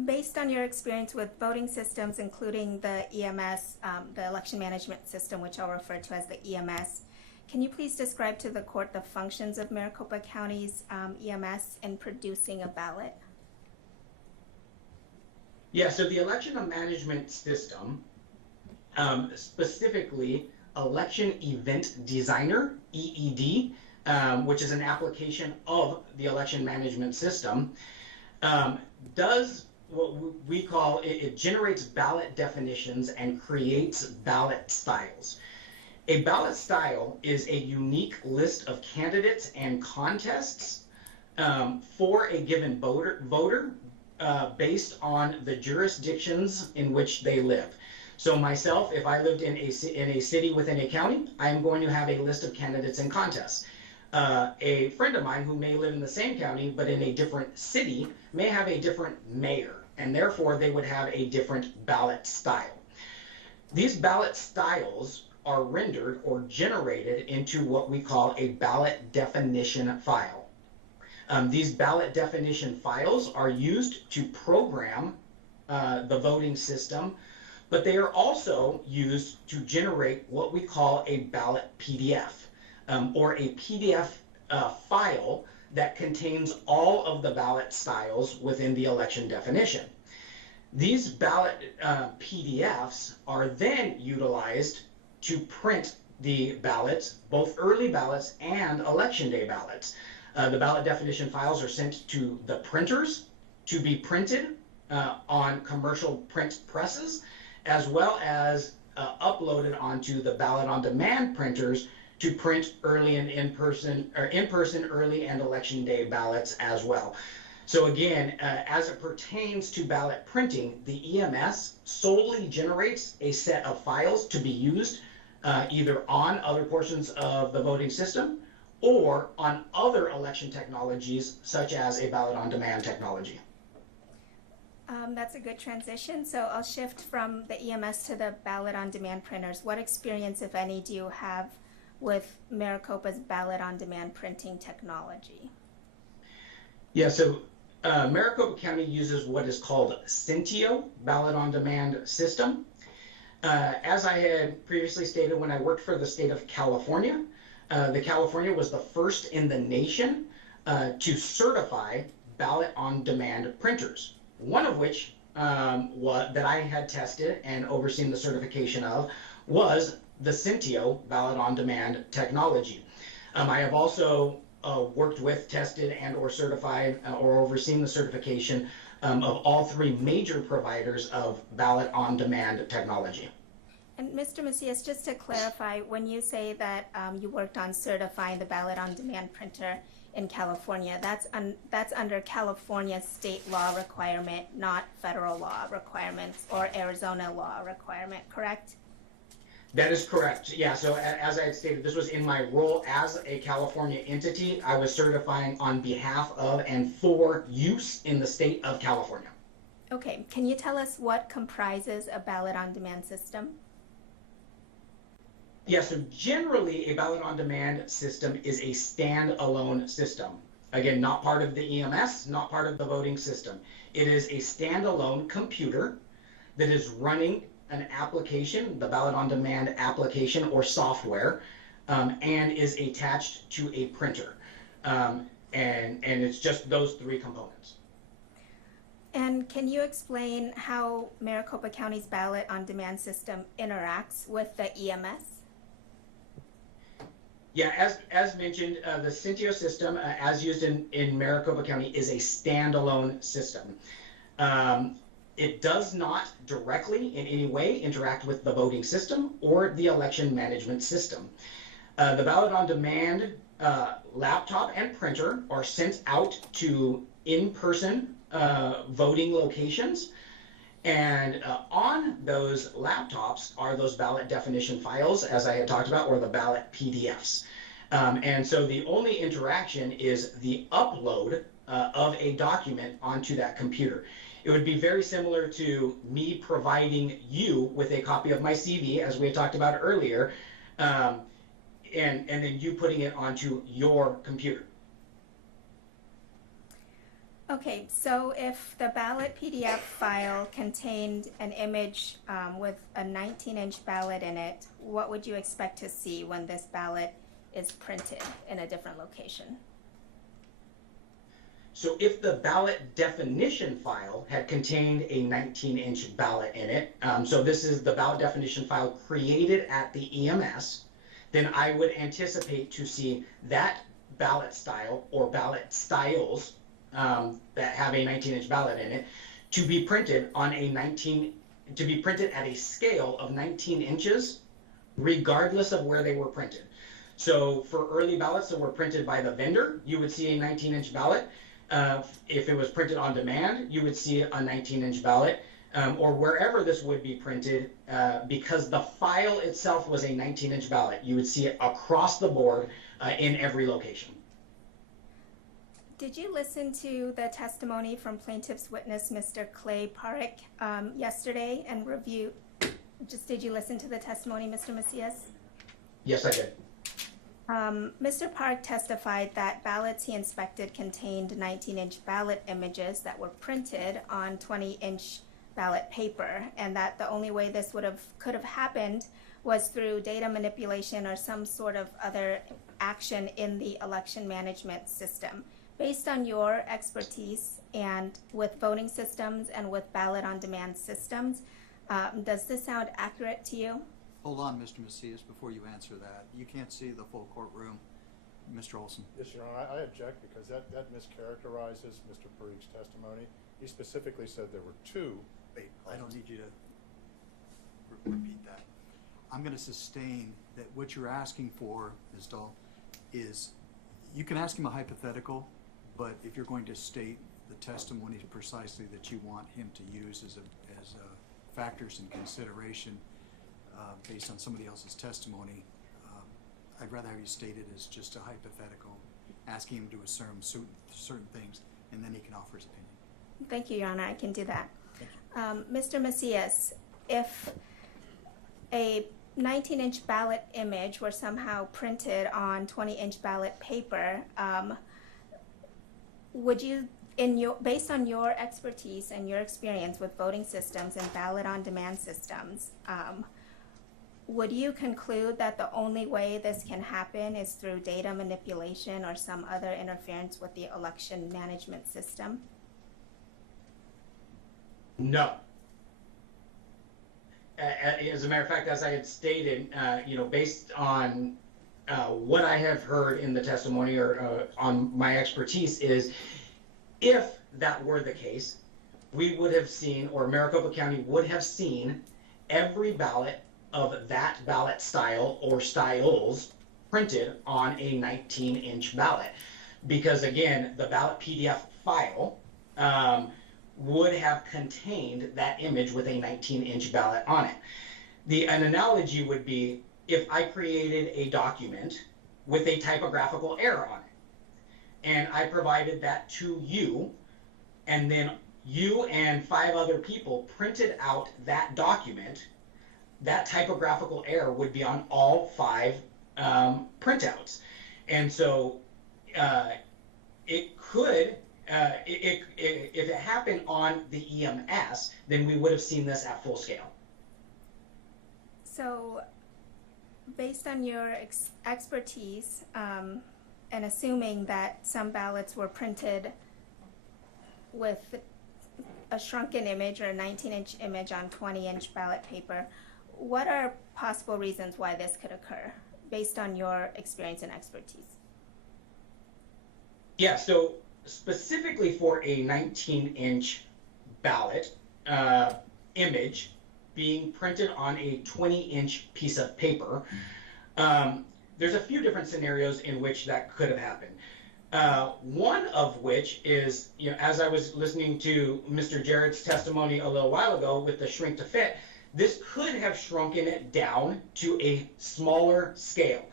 Based on your experience with voting systems, including the EMS, the election management system, which I'll refer to as the EMS, can you please describe to the court the functions of Maricopa County's EMS in producing a ballot? Yeah, so the election management system, specifically Election Event Designer, EED, which is an application of the election management system, does what we call, it generates ballot definitions and creates ballot styles. A ballot style is a unique list of candidates and contests for a given voter based on the jurisdictions in which they live. So myself, if I lived in a city within a county, I am going to have a list of candidates and contests. A friend of mine who may live in the same county but in a different city may have a different mayor, and therefore they would have a different ballot style. These ballot styles are rendered or generated into what we call a ballot definition file. These ballot definition files are used to program the voting system, but they are also used to generate what we call a ballot PDF, or a PDF file that contains all of the ballot styles within the election definition. These ballot PDFs are then utilized to print the ballots, both early ballots and election day ballots. The ballot definition files are sent to the printers to be printed on commercial print presses, as well as uploaded onto the ballot on demand printers to print early and in-person early and election day ballots as well. So again, as it pertains to ballot printing, the EMS solely generates a set of files to be used either on other portions of the voting system or on other election technologies such as a ballot on demand technology. That's a good transition. So I'll shift from the EMS to the ballot on demand printers. What experience, if any, do you have with Maricopa's ballot on demand printing technology? Yeah, so Maricopa County uses what is called Cintio ballot on demand system. As I had previously stated, when I worked for the state of California, California was the first in the nation to certify ballot on demand printers. One of which that I had tested and overseen the certification of was the Cintio ballot on demand technology. I have also worked with, tested, and or certified or overseen the certification of all three major providers of ballot on demand technology. And Mr. Macias, just to clarify, when you say that you worked on certifying the ballot on demand printer in California, that's under California state law requirement, not federal law requirements or Arizona law requirement, correct? That is correct. Yeah, so as I had stated, this was in my role as a California entity. I was certifying on behalf of and for use in the state of California. Okay, can you tell us what comprises a ballot on demand system? Yeah, so generally a ballot on demand system is a standalone system. Again, not part of the EMS, not part of the voting system. It is a standalone computer that is running an application, the ballot on demand application or software, and is attached to a printer. And it's just those three components. And can you explain how Maricopa County's ballot on demand system interacts with the EMS? Yeah, as mentioned, the Cintio system, as used in Maricopa County, is a standalone system. It does not directly in any way interact with the voting system or the election management system. The ballot on demand laptop and printer are sent out to in-person voting locations. And on those laptops are those ballot definition files, as I had talked about, or the ballot PDFs. And so the only interaction is the upload of a document onto that computer. It would be very similar to me providing you with a copy of my CV, as we had talked about earlier, and then you putting it onto your computer. Okay, so if the ballot PDF file contained an image with a 19-inch ballot in it, what would you expect to see when this ballot is printed in a different location? So if the ballot definition file had contained a 19-inch ballot in it, so this is the ballot definition file created at the EMS, then I would anticipate to see that ballot style or ballot styles that have a 19-inch ballot in it to be printed on to be printed at a scale of 19 inches, regardless of where they were printed. So for early ballots that were printed by the vendor, you would see a 19-inch ballot. If it was printed on demand, you would see a 19-inch ballot, or wherever this would be printed, because the file itself was a 19-inch ballot. You would see it across the board in every location. Did you listen to the testimony from plaintiff's witness, Mr. Clay Parrick, yesterday and review? Did you listen to the testimony, Mr. Macias? Yes, I did. Mr. Park testified that ballots he inspected contained 19-inch ballot images that were printed on 20-inch ballot paper, and that the only way this could have happened was through data manipulation or some sort of other action in the election management system. Based on your expertise and with voting systems and with ballot on demand systems, does this sound accurate to you? Hold on, Mr. Macias, before you answer that. You can't see the full courtroom. Mr. Olson. Yes, Your Honor, I object because that mischaracterizes Mr. Parik's testimony. He specifically said there were two. Wait, I don't need you to repeat that. I'm going to sustain that what you're asking for, Ms. Dahl, is you can ask him a hypothetical, but if you're going to state the testimony precisely that you want him to use as factors in consideration based on somebody else's testimony, I'd rather have you state it as just a hypothetical, asking him to assume certain things, and then he can offer his opinion. Thank you, Your Honor. I can do that. Mr. Macias, if a 19-inch ballot image were somehow printed on 20-inch ballot paper, would you, based on your expertise and your experience with voting systems and ballot on demand systems, would you conclude that the only way this can happen is through data manipulation or some other interference with the election management system? No. As a matter of fact, as I had stated, based on what I have heard in the testimony or on my expertise is, if that were the case, we would have seen, or Maricopa County would have seen, every ballot of that ballot style or styles printed on a 19-inch ballot. Because again, the ballot PDF file would have contained that image with a 19-inch ballot on it. An analogy would be if I created a document with a typographical error on it, and I provided that to you, and then you and 5 other people printed out that document, that typographical error would be on all 5 printouts. And so it could, if it happened on the EMS, then we would have seen this at full scale. So based on your expertise, and assuming that some ballots were printed with a shrunken image or a 19-inch image on 20-inch ballot paper, what are possible reasons why this could occur based on your experience and expertise? Yeah, so specifically for a 19-inch ballot image being printed on a 20-inch piece of paper, there's a few different scenarios in which that could have happened. One of which is, as I was listening to Mr. Jarrett's testimony a little while ago with the shrink to fit, this could have shrunken it down to a smaller scale.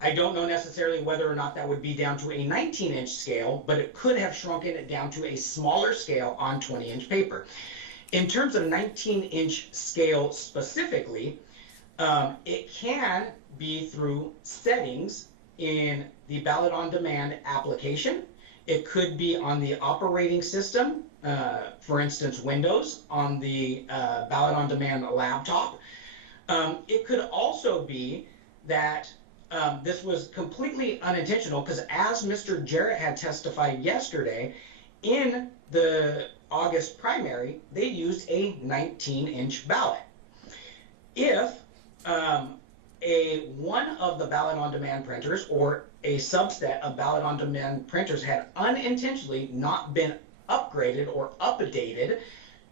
I don't know necessarily whether or not that would be down to a 19-inch scale, but it could have shrunken it down to a smaller scale on 20-inch paper. In terms of 19-inch scale specifically, it can be through settings in the ballot on demand application. It could be on the operating system, for instance, Windows, on the ballot on demand laptop. It could also be that this was completely unintentional, because as Mr. Jarrett had testified yesterday, In the August primary, they used a 19-inch ballot. If one of the ballot on demand printers or a subset of ballot on demand printers had unintentionally not been upgraded or updated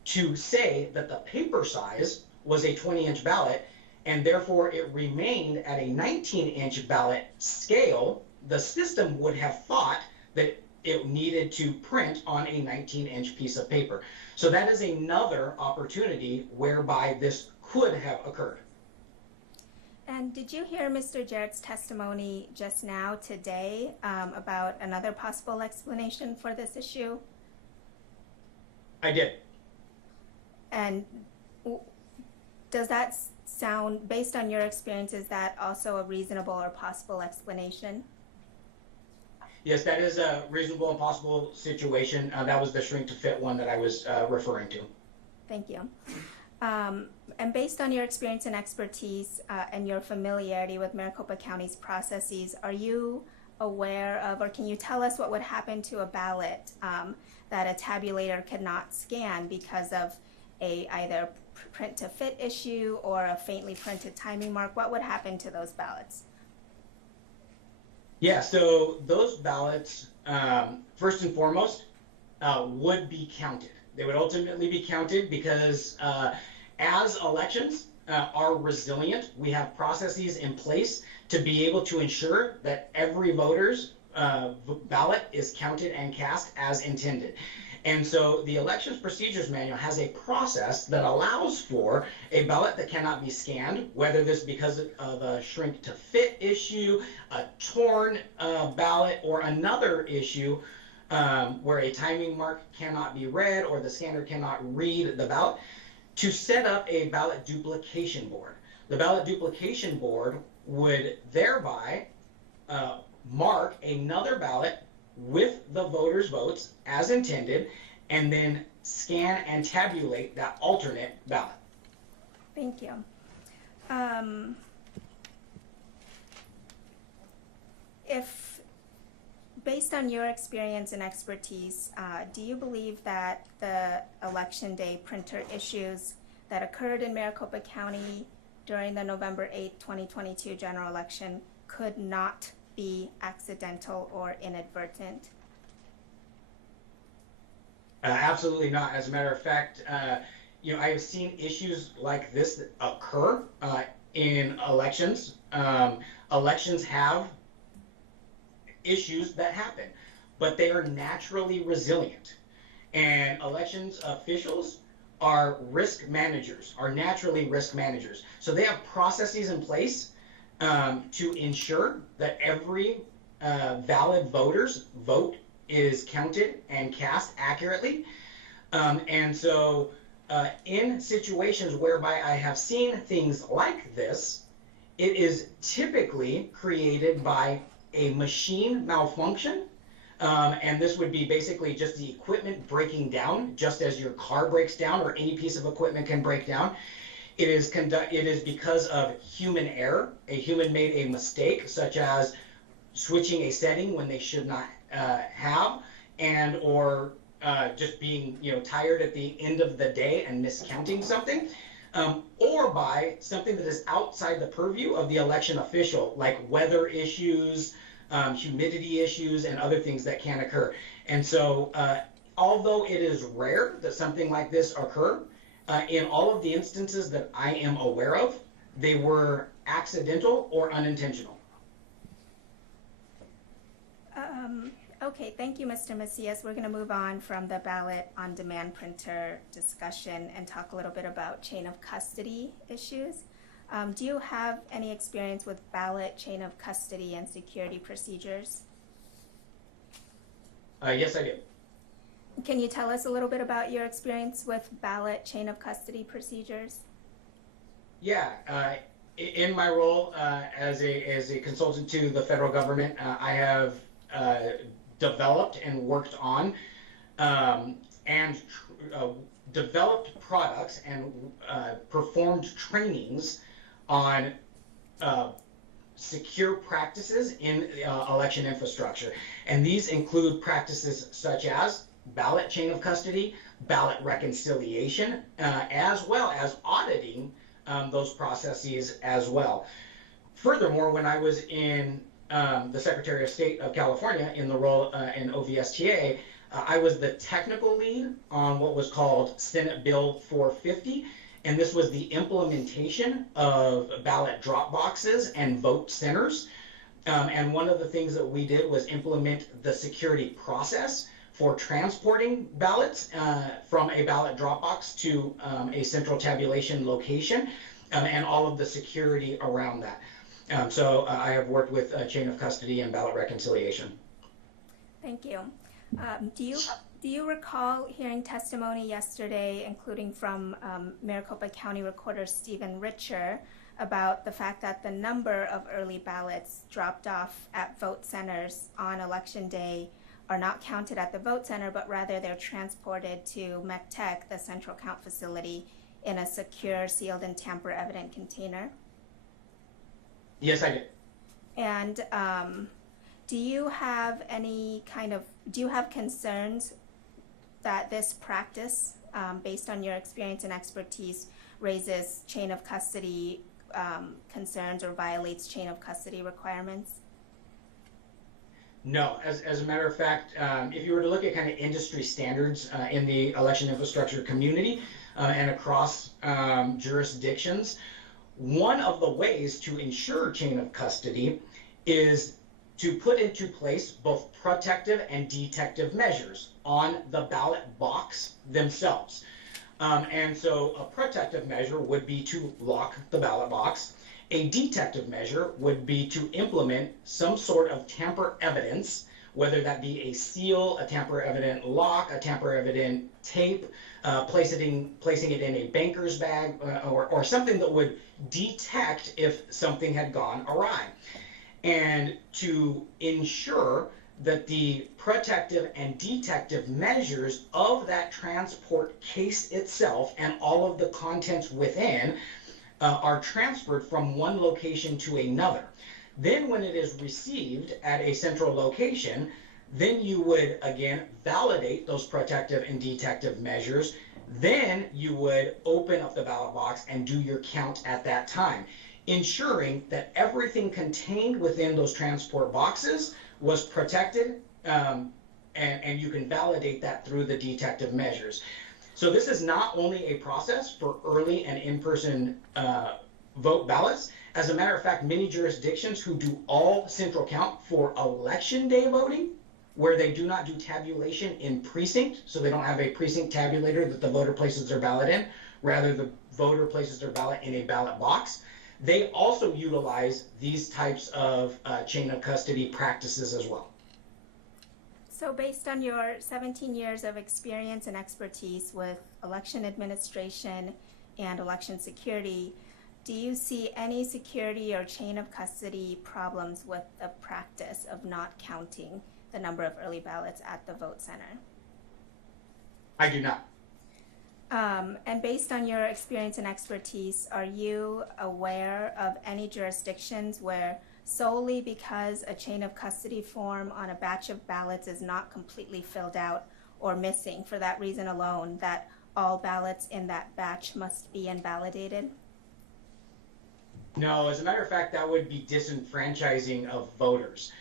to say that the paper size was a 20-inch ballot, and therefore it remained at a 19-inch ballot scale, the system would have thought that it needed to print on a 19-inch piece of paper. So that is another opportunity whereby this could have occurred. And did you hear Mr. Jarrett's testimony just now today about another possible explanation for this issue? I did. And does that sound, based on your experience, is that also a reasonable or possible explanation? Yes, that is a reasonable and possible situation. That was the shrink to fit one that I was referring to. Thank you. And based on your experience and expertise and your familiarity with Maricopa County's processes, are you aware of, or can you tell us what would happen to a ballot that a tabulator could not scan because of a either print to fit issue or a faintly printed timing mark? What would happen to those ballots? Yeah, so those ballots, first and foremost, would be counted. They would ultimately be counted because as elections are resilient, we have processes in place to be able to ensure that every voter's ballot is counted and cast as intended. And so the Elections Procedures Manual has a process that allows for a ballot that cannot be scanned, whether this because of a shrink to fit issue, a torn ballot, or another issue where a timing mark cannot be read or the scanner cannot read the ballot, to set up a ballot duplication board. The ballot duplication board would thereby mark another ballot with the voters' votes as intended, and then scan and tabulate that alternate ballot. Thank you. If, based on your experience and expertise, do you believe that the election day printer issues that occurred in Maricopa County during the November 8, 2022 general election could not be accidental or inadvertent? Absolutely not. As a matter of fact, I have seen issues like this occur in elections. Elections have issues that happen, but they are naturally resilient. And elections officials are risk managers, are naturally risk managers. So they have processes in place to ensure that every valid voter's vote is counted and cast accurately. And so in situations whereby I have seen things like this, it is typically created by a machine malfunction. And this would be basically just the equipment breaking down, just as your car breaks down or any piece of equipment can break down. It is because of human error. A human made a mistake, such as switching a setting when they should not have, and or just being tired at the end of the day and miscounting something, or by something that is outside the purview of the election official, like weather issues, humidity issues, and other things that can occur. And so although it is rare that something like this occur, in all of the instances that I am aware of, they were accidental or unintentional. Okay, thank you, Mr. Macias. We're going to move on from the ballot on demand printer discussion and talk a little bit about chain of custody issues. Do you have any experience with ballot chain of custody and security procedures? Yes, I do. Can you tell us a little bit about your experience with ballot chain of custody procedures? Yeah, in my role as a consultant to the federal government, I have developed and worked on and developed products and performed trainings on secure practices in election infrastructure. And these include practices such as ballot chain of custody, ballot reconciliation, as well as auditing those processes as well. Furthermore, when I was in the Secretary of State of California in the role in OVSTA, I was the technical lead on what was called Senate Bill 450, and this was the implementation of ballot drop boxes and vote centers. And one of the things that we did was implement the security process for transporting ballots from a ballot drop box to a central tabulation location, and all of the security around that. So I have worked with chain of custody and ballot reconciliation. Thank you. Do you recall hearing testimony yesterday, including from Maricopa County Recorder Stephen Richer, about the fact that the number of early ballots dropped off at vote centers on election day are not counted at the vote center, but rather they're transported to MECTEC, the central count facility, in a secure, sealed, and tamper-evident container? Yes, I did. And do you have concerns that this practice, based on your experience and expertise, raises chain of custody concerns or violates chain of custody requirements? No, as a matter of fact, if you were to look at kind of industry standards in the election infrastructure community and across jurisdictions, one of the ways to ensure chain of custody is to put into place both protective and detective measures on the ballot box themselves. And so a protective measure would be to lock the ballot box. A detective measure would be to implement some sort of tamper evidence, whether that be a seal, a tamper evident lock, a tamper evident tape, placing it in a banker's bag, or something that would detect if something had gone awry. And to ensure that the protective and detective measures of that transport case itself and all of the contents within are transferred from one location to another. Then when it is received at a central location, then you would again validate those protective and detective measures. Then you would open up the ballot box and do your count at that time, ensuring that everything contained within those transport boxes was protected, and you can validate that through the detective measures. So this is not only a process for early and in-person vote ballots. As a matter of fact, many jurisdictions who do all central count for election day voting, where they do not do tabulation in precinct, so they don't have a precinct tabulator that the voter places their ballot in, rather the voter places their ballot in a ballot box, they also utilize these types of chain of custody practices as well. So based on your 17 years of experience and expertise with election administration and election security, do you see any security or chain of custody problems with the practice of not counting the number of early ballots at the vote center? I do not. And based on your experience and expertise, are you aware of any jurisdictions where solely because a chain of custody form on a batch of ballots is not completely filled out or missing, for that reason alone, that all ballots in that batch must be invalidated? No, as a matter of fact, that would be disenfranchising of voters,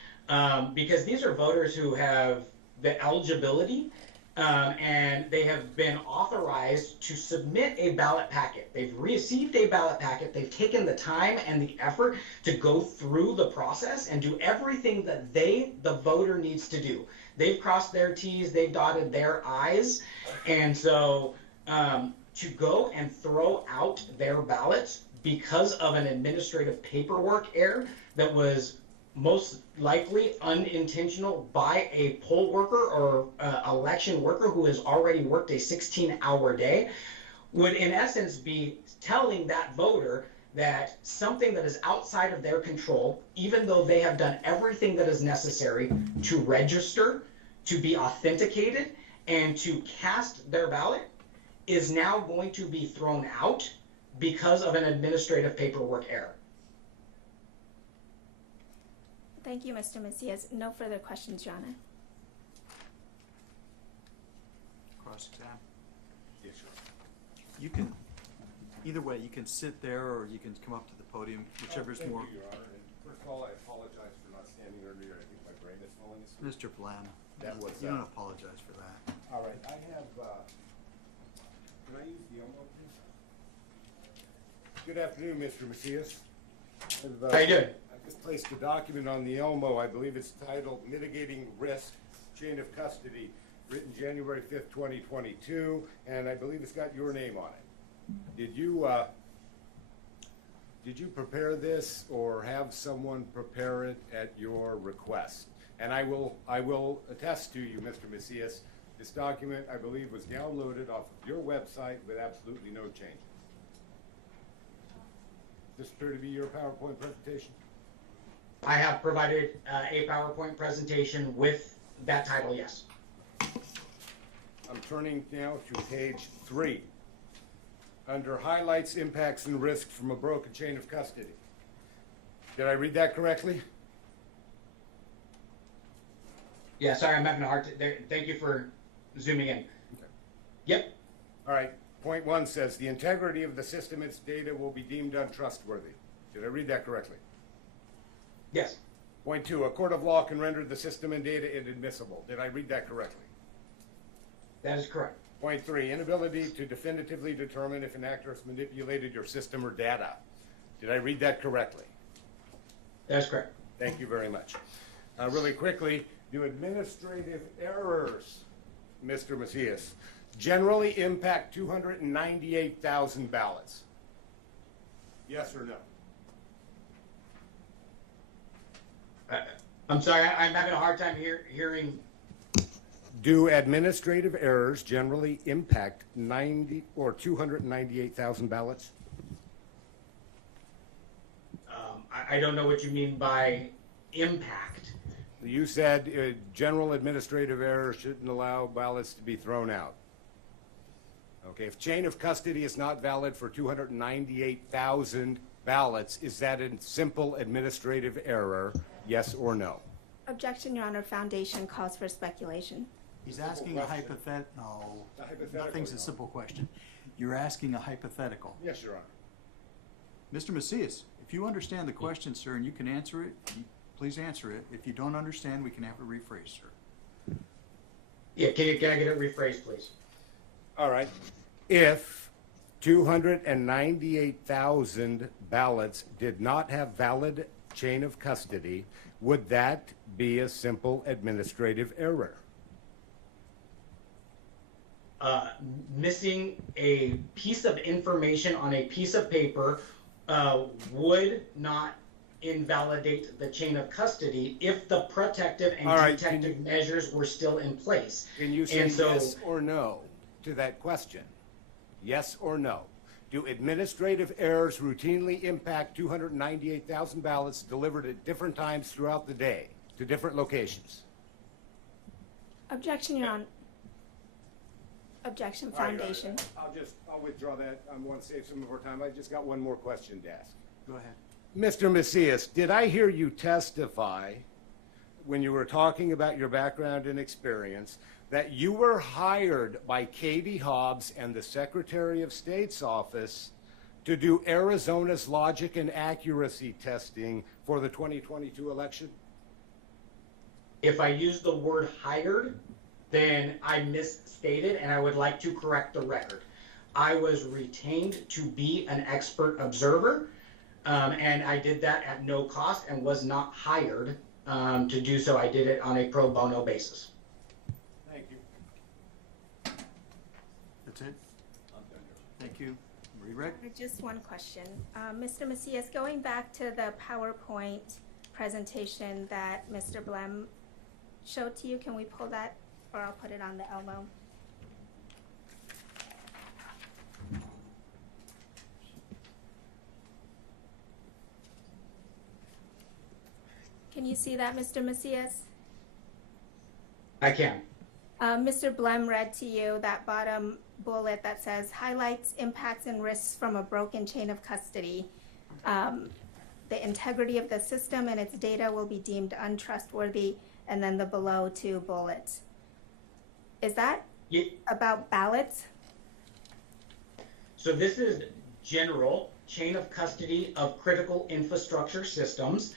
because these are voters who have the eligibility and they have been authorized to submit a ballot packet. They've received a ballot packet. They've taken the time and the effort to go through the process and do everything that the voter needs to do. They've crossed their T's, they've dotted their I's, and so to go and throw out their ballots because of an administrative paperwork error that was most likely unintentional by a poll worker or election worker who has already worked a 16-hour day, would in essence be telling that voter that something that is outside of their control, even though they have done everything that is necessary to register, to be authenticated, and to cast their ballot, is now going to be thrown out because of an administrative paperwork error. Thank you, Mr. Macias. No further questions, Your Honor. cross-exam? Yes, sir. You can, either way, you can sit there or you can come up to the podium, whichever's Thank more. you, Your Honor. And first of all, I apologize for not standing earlier. I think my brain is falling asleep. Mr. Blam, That was, you don't apologize for that. All right, I have, can I use the Elmo, please? Good afternoon, Mr. Macias. How you doing? I just placed a document on the Elmo. I believe it's titled Mitigating Risk, Chain of Custody, written January 5th, 2022, and I believe it's got your name on it. Did you prepare this or have someone prepare it at your request? And I will attest to you, Mr. Macias, this document, I believe, was downloaded off of your website with absolutely no changes. Does this appear to be your PowerPoint presentation? I have provided a PowerPoint presentation with that title, yes. I'm turning now to page 3. Under highlights, impacts, and risks from a broken chain of custody. Did I read that correctly? Yeah, sorry, I'm having a hard time. Thank you for zooming in. Okay. Yep. All right. Point 1 says the integrity of the system and its data will be deemed untrustworthy. Did I read that correctly? Yes. Point 2, a court of law can render the system and data inadmissible. Did I read that correctly? That is correct. Point 3, inability to definitively determine if an actor has manipulated your system or data. Did I read that correctly? That is correct. Thank you very much. Really quickly, do administrative errors, Mr. Macias, generally impact 298,000 ballots? Yes or no? I'm sorry, I'm having a hard time hearing. Do administrative errors generally impact 298,000 ballots? I don't know what you mean by impact. You said general administrative errors shouldn't allow ballots to be thrown out. Okay, if chain of custody is not valid for 298,000 ballots, is that a simple administrative error, yes or no? Objection, Your Honor. Foundation calls for speculation. He's asking a hypothetical. No, nothing's a simple question. You're asking a hypothetical. Yes, Your Honor. Mr. Macias, if you understand the question, sir, and you can answer it, please answer it. If you don't understand, we can have it rephrased, sir. Yeah, can I get it rephrased, please? All right. If 298,000 ballots did not have valid chain of custody, would that be a simple administrative error? Missing a piece of information on a piece of paper would not invalidate the chain of custody if the protective and detective measures were still in place. Can you say yes or no to that question? Yes or no? Do administrative errors routinely impact 298,000 ballots delivered at different times throughout the day to different locations? Objection, Your Honor. Objection, Foundation. I'll withdraw that. I want to save some more time. I just got one more question to ask. Go ahead. Mr. Macias, did I hear you testify when you were talking about your background and experience that you were hired by Katie Hobbs and the Secretary of State's office to do Arizona's logic and accuracy testing for the 2022 election? If I use the word hired, then I misstated, and I would like to correct the record. I was retained to be an expert observer, and I did that at no cost and was not hired to do so. I did it on a pro bono basis. Thank you. That's it? Thank you. Reread? Just one question. Mr. Macias, going back to the PowerPoint presentation that Mr. Blem showed to you, can we pull that, or I'll put it on the Elmo? Can you see that, Mr. Macias? I can. Mr. Blem read to you that bottom bullet that says highlights impacts and risks from a broken chain of custody. The integrity of the system and its data will be deemed untrustworthy, and then the below two bullets. Is that About ballots? So this is general chain of custody of critical infrastructure systems.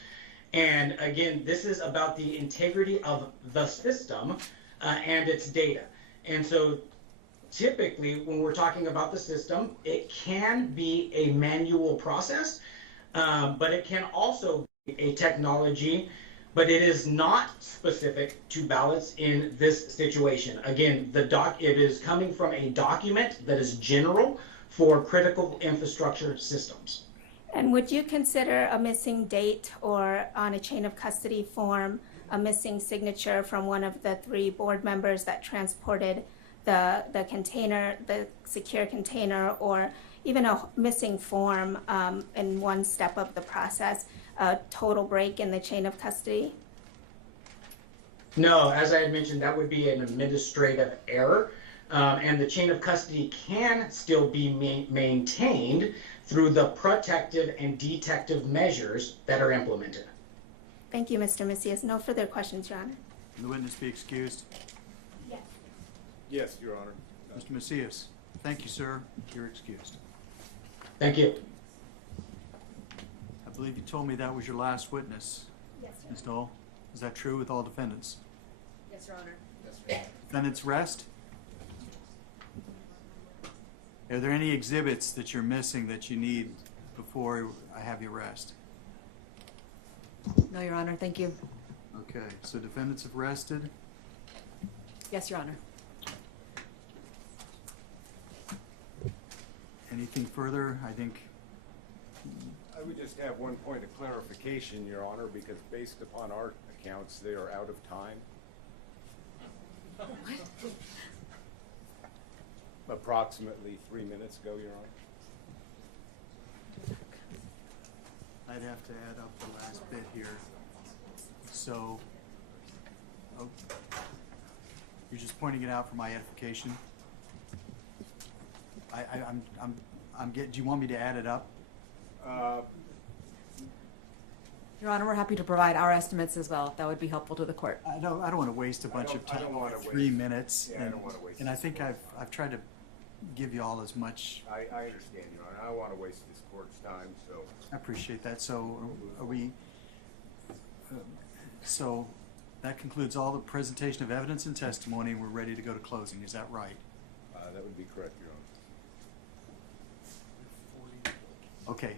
And again, this is about the integrity of the system and its data. And so typically when we're talking about the system, it can be a manual process, but it can also be a technology, but it is not specific to ballots in this situation. Again, it is coming from a document that is general for critical infrastructure systems. And would you consider a missing date or on a chain of custody form, a missing signature from one of the 3 board members that transported the container, the secure container, or even a missing form in one step of the process, a total break in the chain of custody? No, as I had mentioned, that would be an administrative error. And the chain of custody can still be maintained through the protective and detective measures that are implemented. Thank you, Mr. Macias. No further questions, Your Honor. Can the witness be excused? Yes. Yes, Your Honor. Mr. Macias, thank you, sir. You're excused. Thank you. I believe you told me that was your last witness. Yes, sir. Ms. Knoll, is that true with all defendants? Yes, Your Honor. Defendants rest? Are there any exhibits that you're missing that you need before I have you rest? No, Your Honor. Thank you. Okay, so defendants have rested. Yes, Your Honor. Anything further? I think I would just have one point of clarification, Your Honor, because based upon our accounts, they are out of time. Approximately 3 minutes ago, Your Honor. I'd have to add up the last bit here. So, oh, you're just pointing it out for my edification? I'm getting, do you want me to add it up? Your Honor, we're happy to provide our estimates as well, if that would be helpful to the court. I don't want to waste a bunch of I time, don't wanna 3 waste- minutes. Yeah, I don't wanna waste And I this think court's I've tried to give you all as much. I understand, Your Honor. I don't want to waste this court's time, so. I appreciate that. So are we, so that concludes all the presentation of evidence and testimony, and we're ready to go to closing. Is that right? That would be correct, Your Honor. Okay.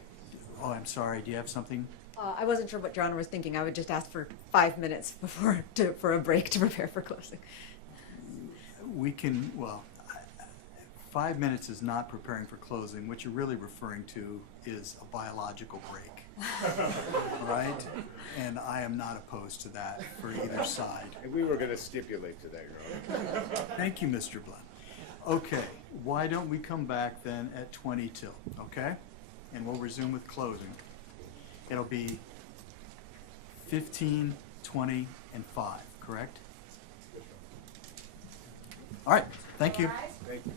Oh, I'm sorry. Do you have something? I wasn't sure what Your Honor was thinking. I would just ask for 5 minutes for a break to prepare for closing. We can, well, 5 minutes is not preparing for closing. What you're really referring to is a biological break, right? And I am not opposed to that for either side. And we were going to stipulate to that, Your Honor. Thank you, Mr. Blunt. Okay, why don't we come back then at 20 till, okay? And we'll resume with closing. It'll be 15, 20, and 5, correct? All right, thank you. Thank you.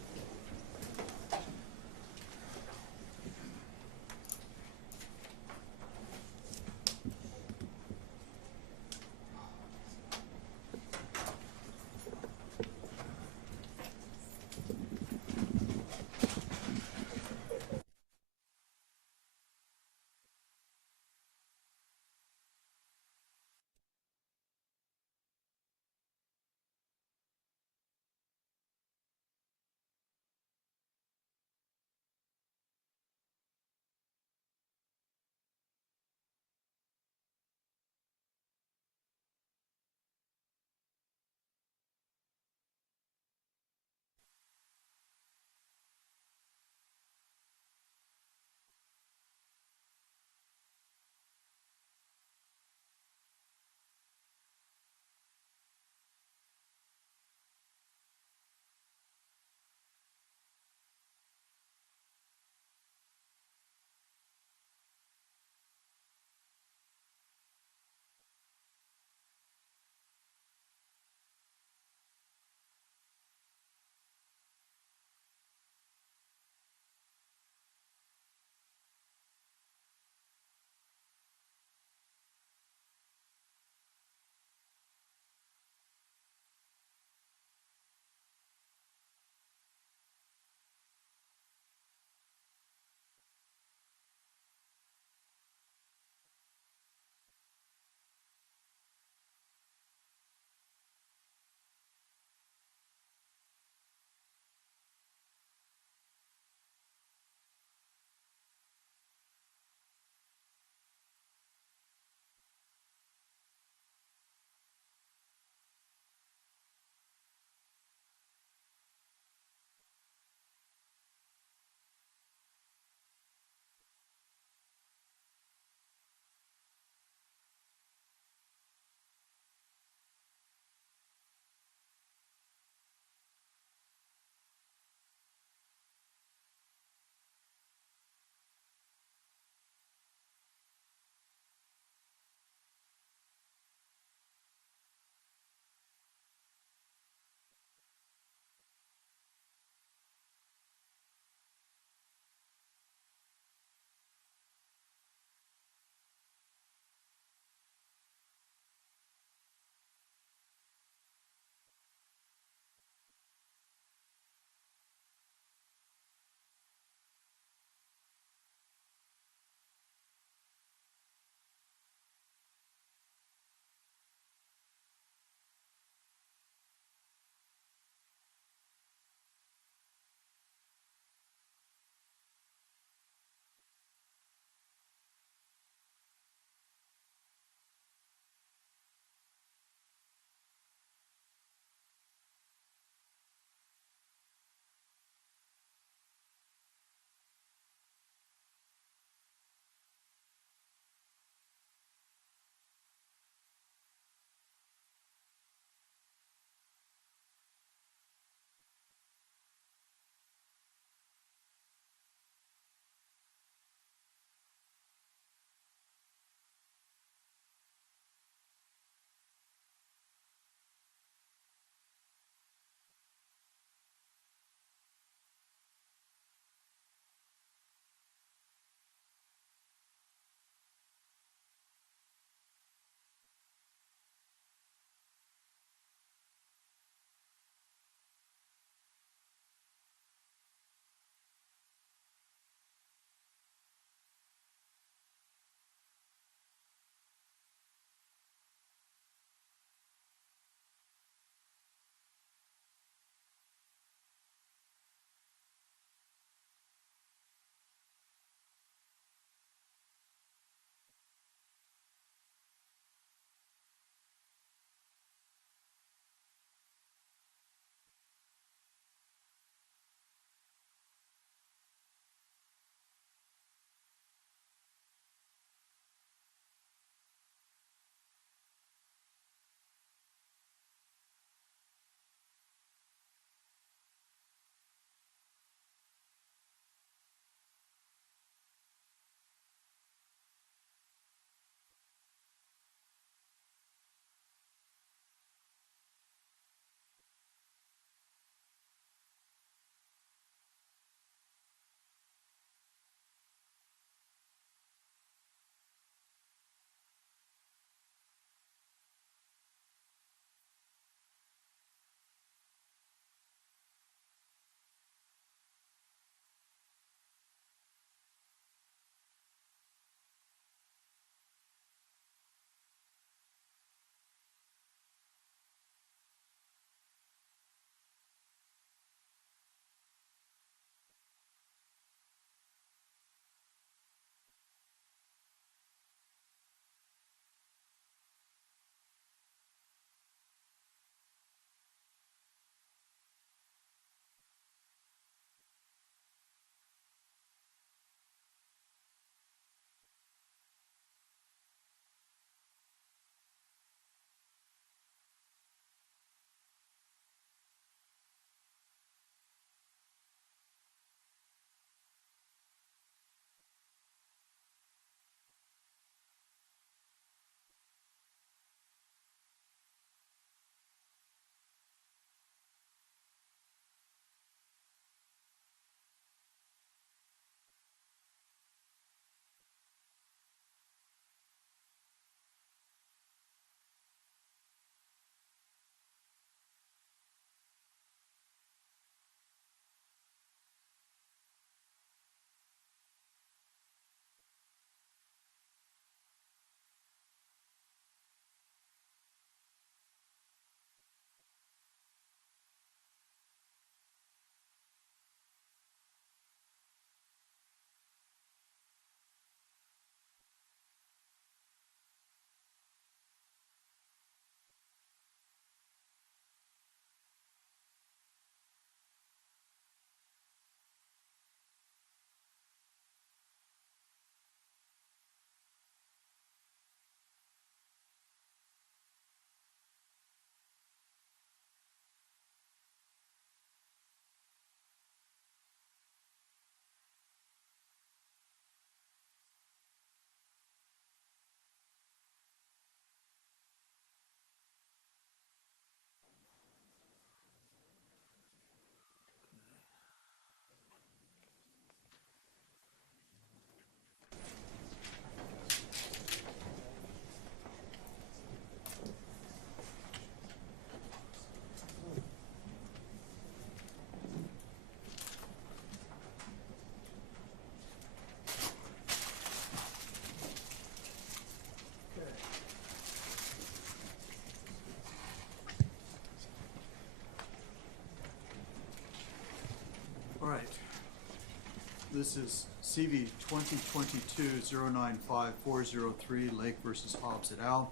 this is CV 2022-095-403, Lake versus Hobbs et al.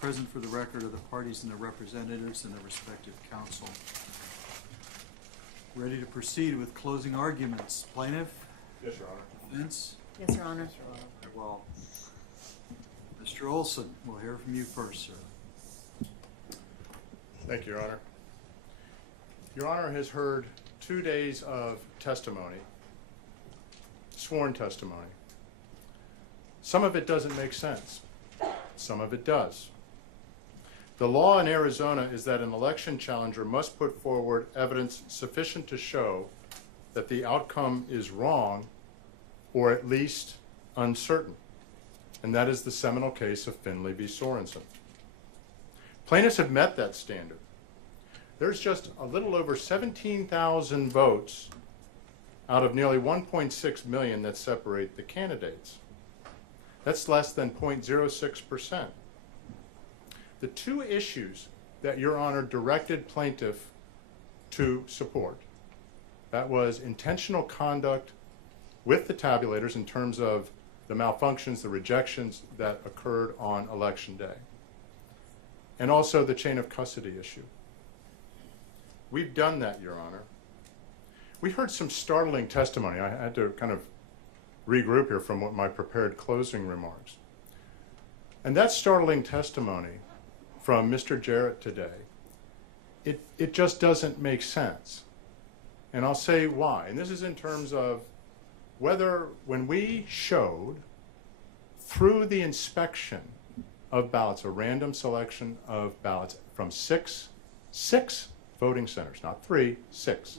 Present for the record are the parties and their representatives and their respective counsel. Ready to proceed with closing arguments. Plaintiff? Yes, Your Honor. Defense? Yes, Your Honor. Very well. Mr. Olson, we'll hear from you first, sir. Thank you, Your Honor. Your Honor has heard 2 days of testimony, sworn testimony. Some of it doesn't make sense. Some of it does. The law in Arizona is that an election challenger must put forward evidence sufficient to show that the outcome is wrong or at least uncertain. And that is the seminal case of Finley v. Sorensen. Plaintiffs have met that standard. There's just a little over 17,000 votes out of nearly 1.6 million that separate the candidates. That's less than 0.06%. The two issues that Your Honor directed plaintiff to support, that was intentional conduct with the tabulators in terms of the malfunctions, the rejections that occurred on election day, and also the chain of custody issue. We've done that, Your Honor. We heard some startling testimony. I had to kind of regroup here from what my prepared closing remarks. And that startling testimony from Mr. Jarrett today, it just doesn't make sense. And I'll say why. And this is in terms of whether when we showed through the inspection of ballots, a random selection of ballots from six voting centers, not 3, 6.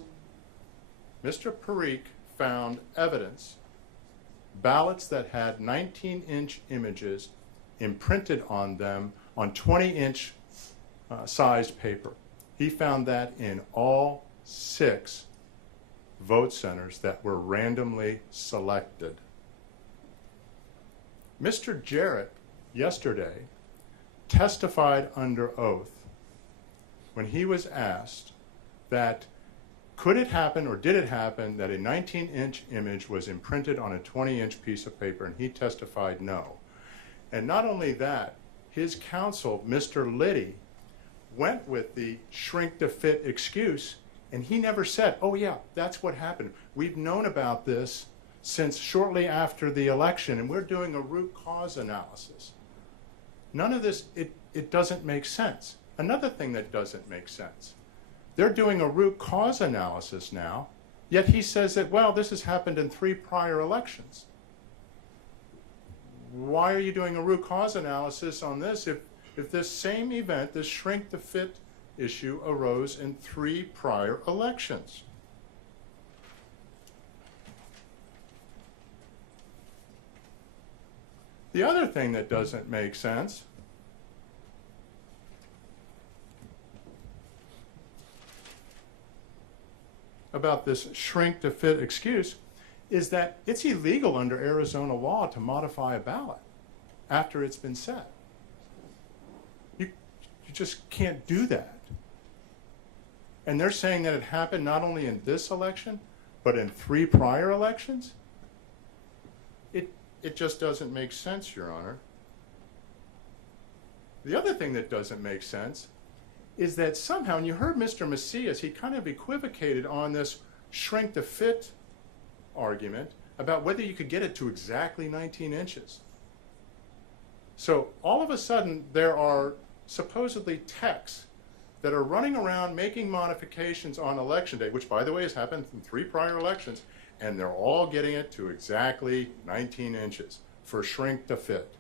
Mr. Parikh found evidence, ballots that had 19-inch images imprinted on them on 20-inch sized paper. He found that in all 6 vote centers that were randomly selected. Mr. Jarrett yesterday testified under oath when he was asked that could it happen or did it happen that a 19-inch image was imprinted on a 20-inch piece of paper, and he testified no. And not only that, his counsel, Mr. Liddy, went with the shrink-to-fit excuse, and he never said, oh yeah, that's what happened. We've known about this since shortly after the election, and we're doing a root cause analysis. None of this, it doesn't make sense. Another thing that doesn't make sense, they're doing a root cause analysis now, yet he says that, well, this has happened in 3 prior elections. Why are you doing a root cause analysis on this if this same event, this shrink-to-fit issue, arose in 3 prior elections? The other thing that doesn't make sense about this shrink-to-fit excuse is that it's illegal under Arizona law to modify a ballot after it's been set. You just can't do that. And they're saying that it happened not only in this election, but in 3 prior elections? It just doesn't make sense, Your Honor. The other thing that doesn't make sense is that somehow, and you heard Mr. Macias, he kind of equivocated on this shrink-to-fit argument about whether you could get it to exactly 19 inches. So all of a sudden, there are supposedly techs that are running around making modifications on election day, which, by the way, has happened in 3 prior elections, and they're all getting it to exactly 19 inches for shrink-to-fit.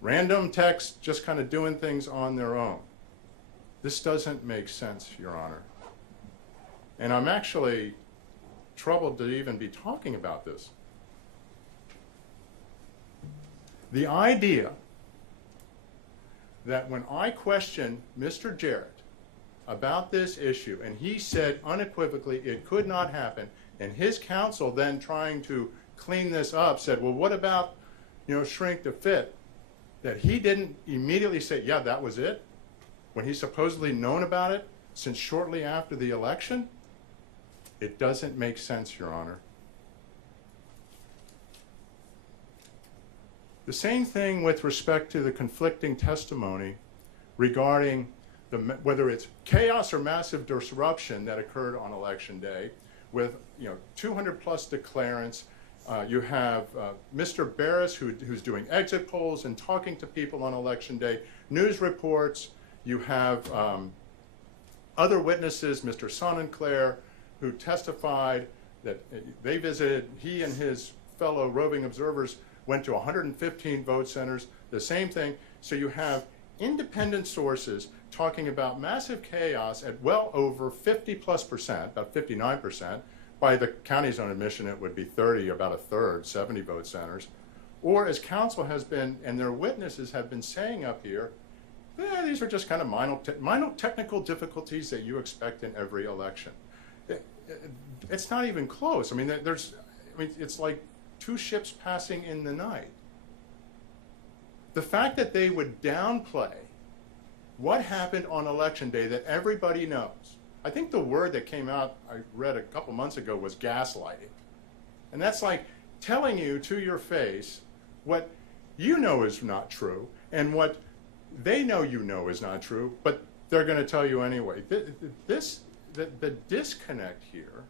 Random techs just kind of doing things on their own. This doesn't make sense, Your Honor. And I'm actually troubled to even be talking about this. The idea that when I questioned Mr. Jarrett about this issue, and he said unequivocally it could not happen, and his counsel then trying to clean this up said, well, what about, shrink to fit? That he didn't immediately say, yeah, that was it, when he's supposedly known about it since shortly after the election? It doesn't make sense, Your Honor. The same thing with respect to the conflicting testimony regarding whether it's chaos or massive disruption that occurred on Election Day with 200 plus declarants. You have Mr. Barris who's doing exit polls and talking to people on Election Day, news reports. You have other witnesses, Mr. Sonnenclair, who testified that they visited, he and his fellow roving observers went to 115 vote centers, the same thing. So you have independent sources talking about massive chaos at well over 50+%, about 59%. By the county's own admission, it would be 30, about a third, 70 vote centers. Or as counsel has been, and their witnesses have been saying up here, these are just kind of minor technical difficulties that you expect in every election. It's not even close. I mean, it's like two ships passing in the night. The fact that they would downplay what happened on Election Day that everybody knows. I think the word that came out, I read a couple months ago, was gaslighting. And that's like telling you to your face what you know is not true and what they know you know is not true, but they're going to tell you anyway. The disconnect here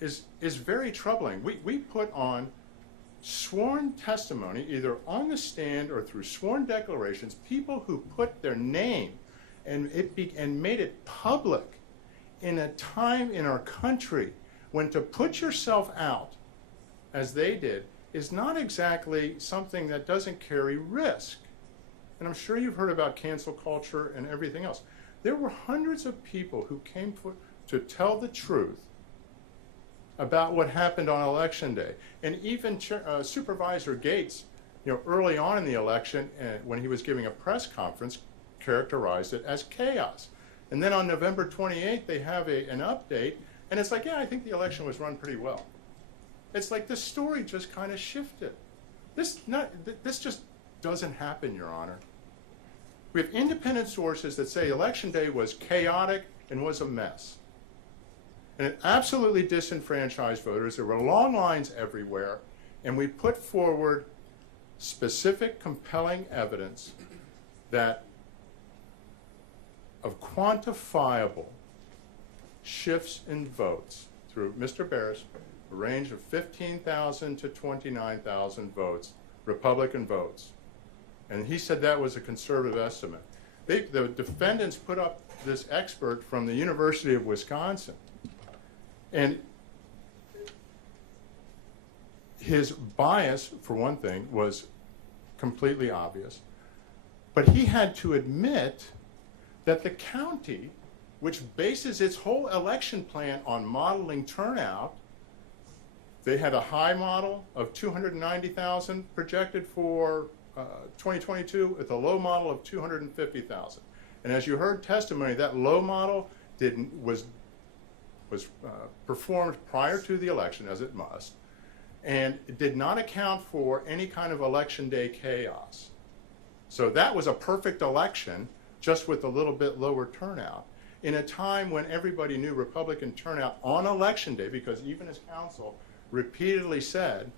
is very troubling. We put on sworn testimony, either on the stand or through sworn declarations, people who put their name and made it public in a time in our country when to put yourself out, as they did, is not exactly something that doesn't carry risk. And I'm sure you've heard about cancel culture and everything else. There were hundreds of people who came to tell the truth about what happened on Election Day. And even Supervisor Gates, early on in the election, when he was giving a press conference, characterized it as chaos. And then on November 28th, they have an update, and it's like, yeah, I think the election was run pretty well. It's like the story just kind of shifted. This just doesn't happen, Your Honor. We have independent sources that say Election Day was chaotic and was a mess. And it absolutely disenfranchised voters. There were long lines everywhere. And we put forward specific, compelling evidence of quantifiable shifts in votes through Mr. Barris, a range of 15,000 to 29,000 votes, Republican votes. And he said that was a conservative estimate. The defendants put up this expert from the University of Wisconsin. And his bias, for one thing, was completely obvious. But he had to admit that the county, which bases its whole election plan on modeling turnout, they had a high model of 290,000 projected for 2022 with a low model of 250,000. And as you heard testimony, that low model was performed prior to the election, as it must, and it did not account for any kind of Election Day chaos. So that was a perfect election, just with a little bit lower turnout, in a time when everybody knew Republican turnout on Election Day, because even as counsel repeatedly said,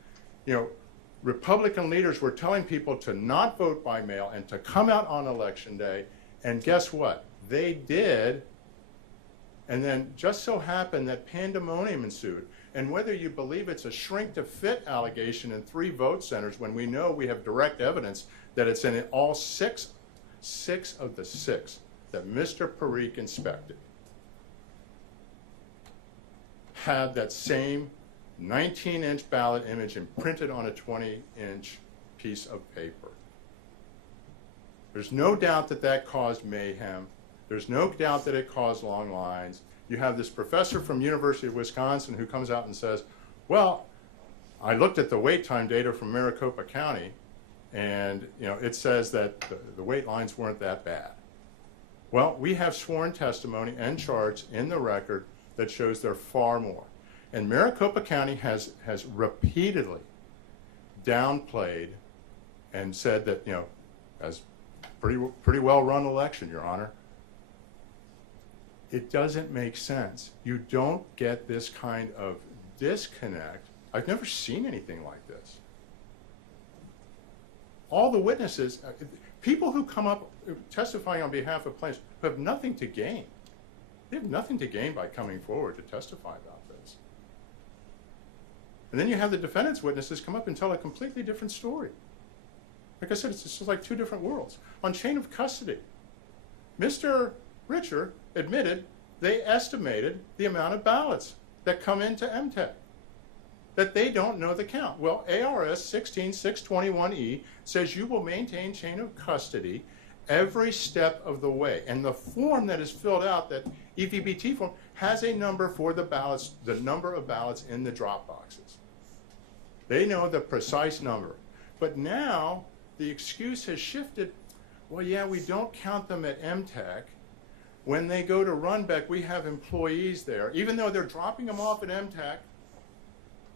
Republican leaders were telling people to not vote by mail and to come out on Election Day, and guess what? They did. And then just so happened that pandemonium ensued. And whether you believe it's a shrink to fit allegation in 3 vote centers, when we know we have direct evidence that it's in all six of the 6 that Mr. Parikh inspected, had that same 19-inch ballot image imprinted on a 20-inch piece of paper. There's no doubt that caused mayhem. There's no doubt that it caused long lines. You have this professor from University of Wisconsin who comes out and says, well, I looked at the wait time data from Maricopa County, and it says that the wait lines weren't that bad. Well, we have sworn testimony and charts in the record that shows they're far more. And Maricopa County has repeatedly downplayed and said that, as pretty well run election, Your Honor. It doesn't make sense. You don't get this kind of disconnect. I've never seen anything like this. all the witnesses, people who come up testifying on behalf of plaintiffs have nothing to gain. They have nothing to gain by coming forward to testify about this. And then you have the defendant's witnesses come up and tell a completely different story. Like I said, it's just like two different worlds. On chain of custody, Mr. Richer admitted they estimated the amount of ballots that come into MTEC, that they don't know the count. Well, ARS 16621E says you will maintain chain of custody every step of the way. And the form that is filled out, that EVBT form, has a number for the ballots, the number of ballots in the drop boxes. They know the precise number. But now the excuse has shifted. Well, yeah, we don't count them at MTEC. When they go to Runbeck, we have employees there. Even though they're dropping them off at MTEC,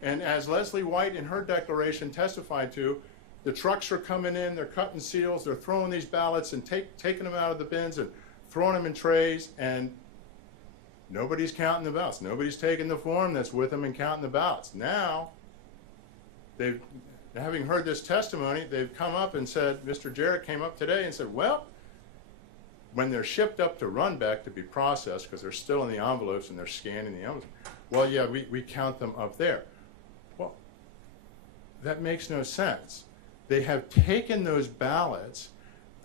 and as Leslie White in her declaration testified to, the trucks are coming in, they're cutting seals, they're throwing these ballots and taking them out of the bins and throwing them in trays, and nobody's counting the ballots. Nobody's taking the form that's with them and counting the ballots. Now, having heard this testimony, they've come up and said, Mr. Jarrett came up today and said, well, when they're shipped up to Runbeck to be processed, because they're still in the envelopes and they're scanning the envelopes, well, yeah, we count them up there. Well, that makes no sense. They have taken those ballots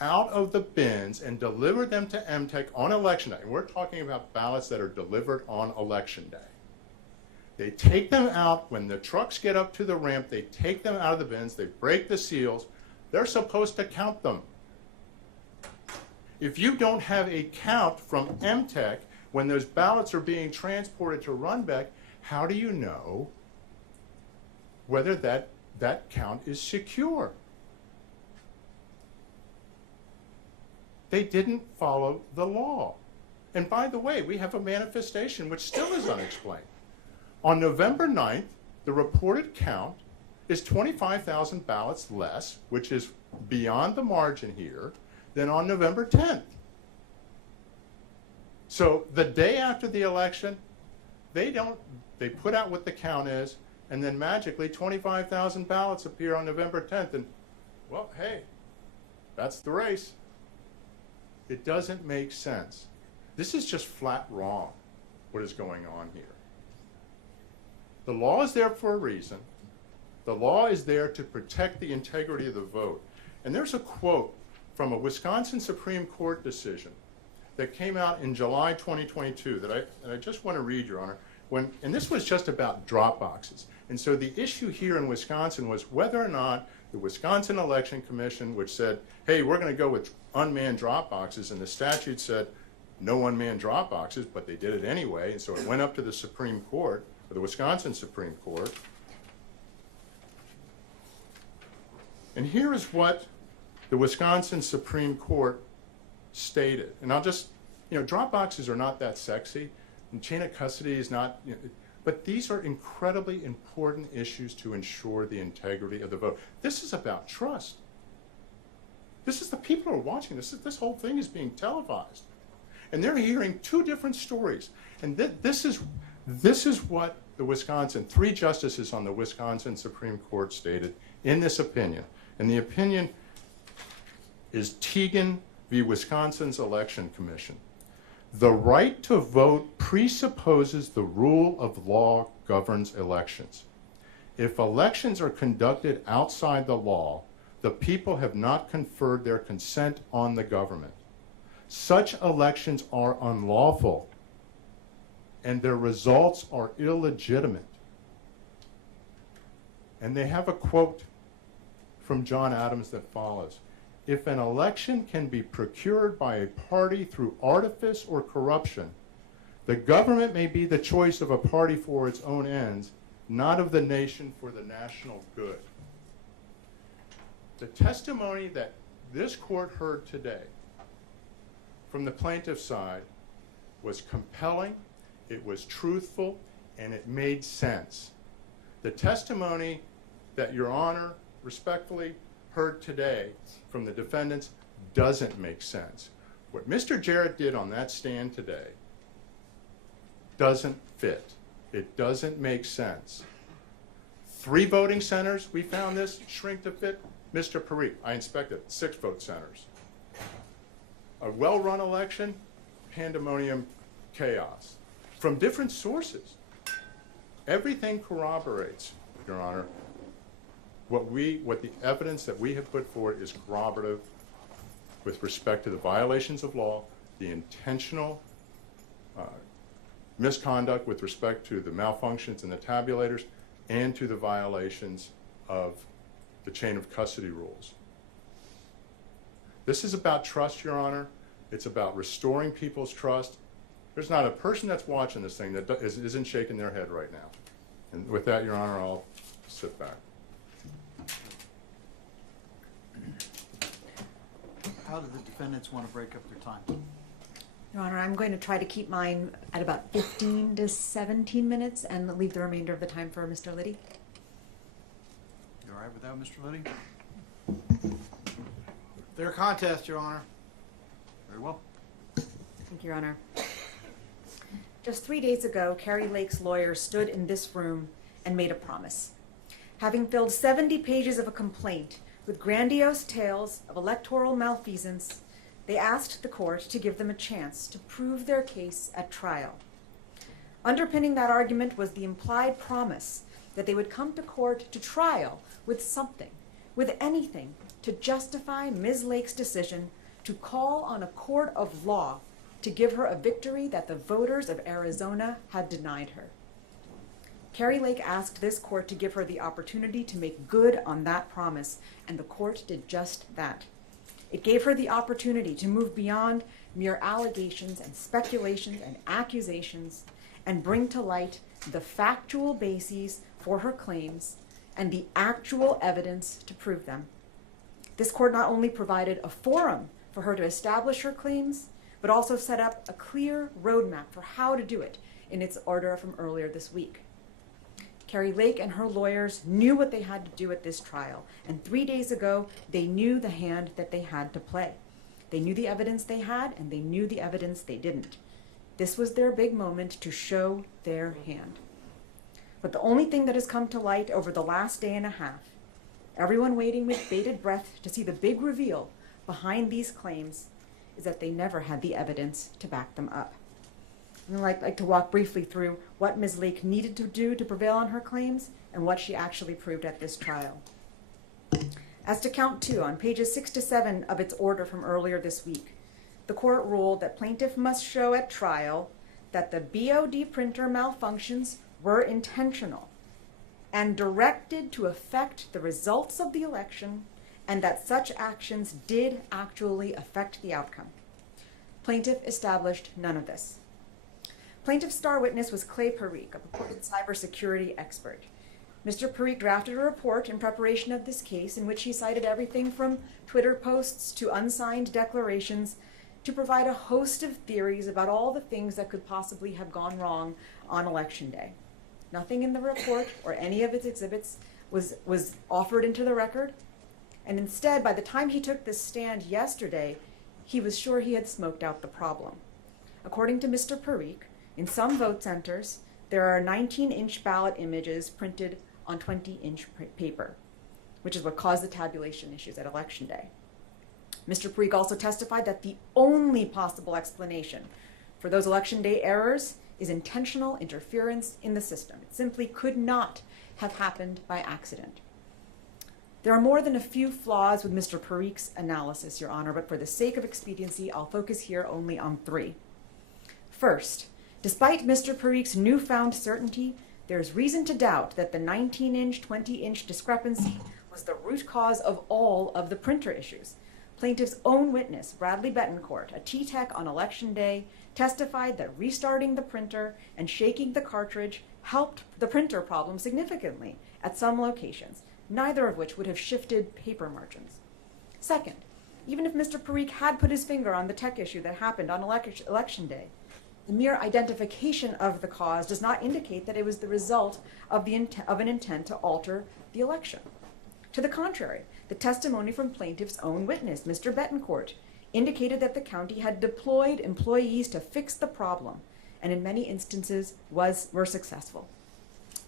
out of the bins and delivered them to MTEC on election day. And we're talking about ballots that are delivered on election day. They take them out when the trucks get up to the ramp. They take them out of the bins. They break the seals. They're supposed to count them. If you don't have a count from MTEC when those ballots are being transported to Runbeck, how do you know whether that count is secure? They didn't follow the law. And by the way, we have a manifestation which still is unexplained. On November 9th, the reported count is 25,000 ballots less, which is beyond the margin here, than on November 10th. So the day after the election, they put out what the count is, and then magically 25,000 ballots appear on November 10th, and well, hey, that's the race. It doesn't make sense. This is just flat wrong, what is going on here. The law is there for a reason. The law is there to protect the integrity of the vote. And there's a quote from a Wisconsin Supreme Court decision that came out in July 2022 that I just want to read, Your Honor. And this was just about drop boxes. And so the issue here in Wisconsin was whether or not the Wisconsin Election Commission, which said, hey, we're going to go with unmanned drop boxes, and the statute said no unmanned drop boxes, but they did it anyway, and so it went up to the Supreme Court, or the Wisconsin Supreme Court. And here is what the Wisconsin Supreme Court stated. And I'll just, drop boxes are not that sexy, and chain of custody is not, but these are incredibly important issues to ensure the integrity of the vote. This is about trust. This is the people who are watching this. This whole thing is being televised. And they're hearing two different stories. And this is what the three justices on the Wisconsin Supreme Court stated in this opinion. And the opinion is Teagan v. Wisconsin's Election Commission. The right to vote presupposes the rule of law governs elections. If elections are conducted outside the law, the people have not conferred their consent on the government. Such elections are unlawful, and their results are illegitimate. And they have a quote from John Adams that follows. If an election can be procured by a party through artifice or corruption, the government may be the choice of a party for its own ends, not of the nation for the national good. The testimony that this court heard today from the plaintiff's side was compelling, it was truthful, and it made sense. The testimony that Your Honor respectfully heard today from the defendants doesn't make sense. What Mr. Jarrett did on that stand today doesn't fit. It doesn't make sense. 3 voting centers, we found this, shrink to fit. Mr. Parikh, I inspected 6 vote centers. A well-run election, pandemonium, chaos. From different sources. Everything corroborates, Your Honor, what the evidence that we have put forward is corroborative with respect to the violations of law, the intentional misconduct with respect to the malfunctions in the tabulators, and to the violations of the chain of custody rules. This is about trust, Your Honor. It's about restoring people's trust. There's not a person that's watching this thing that isn't shaking their head right now. And with that, Your Honor, I'll sit back. How do the defendants want to break up their time? Your Honor, I'm going to try to keep mine at about 15 to 17 minutes and leave the remainder of the time for Mr. Liddy. You all right with that, Mr. Liddy? Fair contest, Your Honor. Very well. Thank you, Your Honor. Just 3 days ago, Kari Lake's lawyer stood in this room and made a promise. Having filled 70 pages of a complaint with grandiose tales of electoral malfeasance, they asked the court to give them a chance to prove their case at trial. Underpinning that argument was the implied promise that they would come to court to trial with something, with anything, to justify Ms. Lake's decision to call on a court of law to give her a victory that the voters of Arizona had denied her. Kari Lake asked this court to give her the opportunity to make good on that promise, and the court did just that. It gave her the opportunity to move beyond mere allegations and speculations and accusations and bring to light the factual bases for her claims and the actual evidence to prove them. This court not only provided a forum for her to establish her claims, but also set up a clear roadmap for how to do it in its order from earlier this week. Kari Lake and her lawyers knew what they had to do at this trial, and 3 days ago, they knew the hand that they had to play. They knew the evidence they had, and they knew the evidence they didn't. This was their big moment to show their hand. But the only thing that has come to light over the last day and a half, everyone waiting with bated breath to see the big reveal behind these claims, is that they never had the evidence to back them up. And I'd like to walk briefly through what Ms. Lake needed to do to prevail on her claims and what she actually proved at this trial. As to count 2, on pages 6 to 7 of its order from earlier this week, the court ruled that plaintiff must show at trial that the BOD printer malfunctions were intentional and directed to affect the results of the election, and that such actions did actually affect the outcome. Plaintiff established none of this. Plaintiff's star witness was Clay Parikh, a purported cybersecurity expert. Mr. Parikh drafted a report in preparation of this case in which he cited everything from Twitter posts to unsigned declarations to provide a host of theories about all the things that could possibly have gone wrong on Election Day. Nothing in the report or any of its exhibits was offered into the record, and instead, by the time he took this stand yesterday, he was sure he had smoked out the problem. According to Mr. Parikh, in some vote centers, there are 19-inch ballot images printed on 20-inch paper, which is what caused the tabulation issues at Election Day. Mr. Parikh also testified that the only possible explanation for those Election Day errors is intentional interference in the system. It simply could not have happened by accident. There are more than a few flaws with Mr. Parikh's analysis, Your Honor, but for the sake of expediency, I'll focus here only on 3. First, despite Mr. Parikh's newfound certainty, there is reason to doubt that the 19-inch, 20-inch discrepancy was the root cause of all of the printer issues. Plaintiff's own witness, Bradley Betancourt, a T-Tech on Election Day, testified that restarting the printer and shaking the cartridge helped the printer problem significantly at some locations, neither of which would have shifted paper margins. Second, even if Mr. Parikh had put his finger on the tech issue that happened on Election Day, the mere identification of the cause does not indicate that it was the result of an intent to alter the election. To the contrary, the testimony from plaintiff's own witness, Mr. Betancourt, indicated that the county had deployed employees to fix the problem, and in many instances were successful.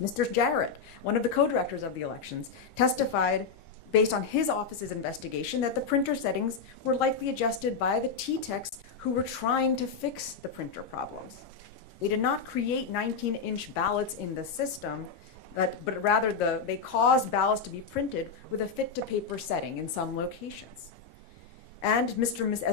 Mr. Jarrett, one of the co-directors of the elections, testified based on his office's investigation, that the printer settings were likely adjusted by the T-techs who were trying to fix the printer problems. They did not create 19-inch ballots in the system, but rather they caused ballots to be printed with a fit-to-paper setting in some locations. And as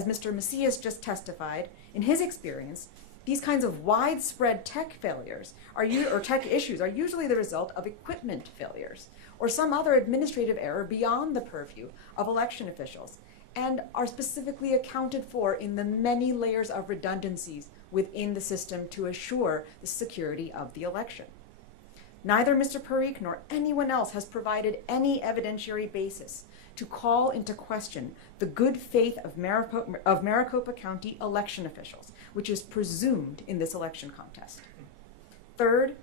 Mr. Macias just testified, in his experience, these kinds of widespread tech failures or tech issues are usually the result of equipment failures or some other administrative error beyond the purview of election officials, and are specifically accounted for in the many layers of redundancies within the system to assure the security of the election. Neither Mr. Parikh nor anyone else has provided any evidentiary basis to call into question the good faith of Maricopa County election officials, which is presumed in this election contest. Third,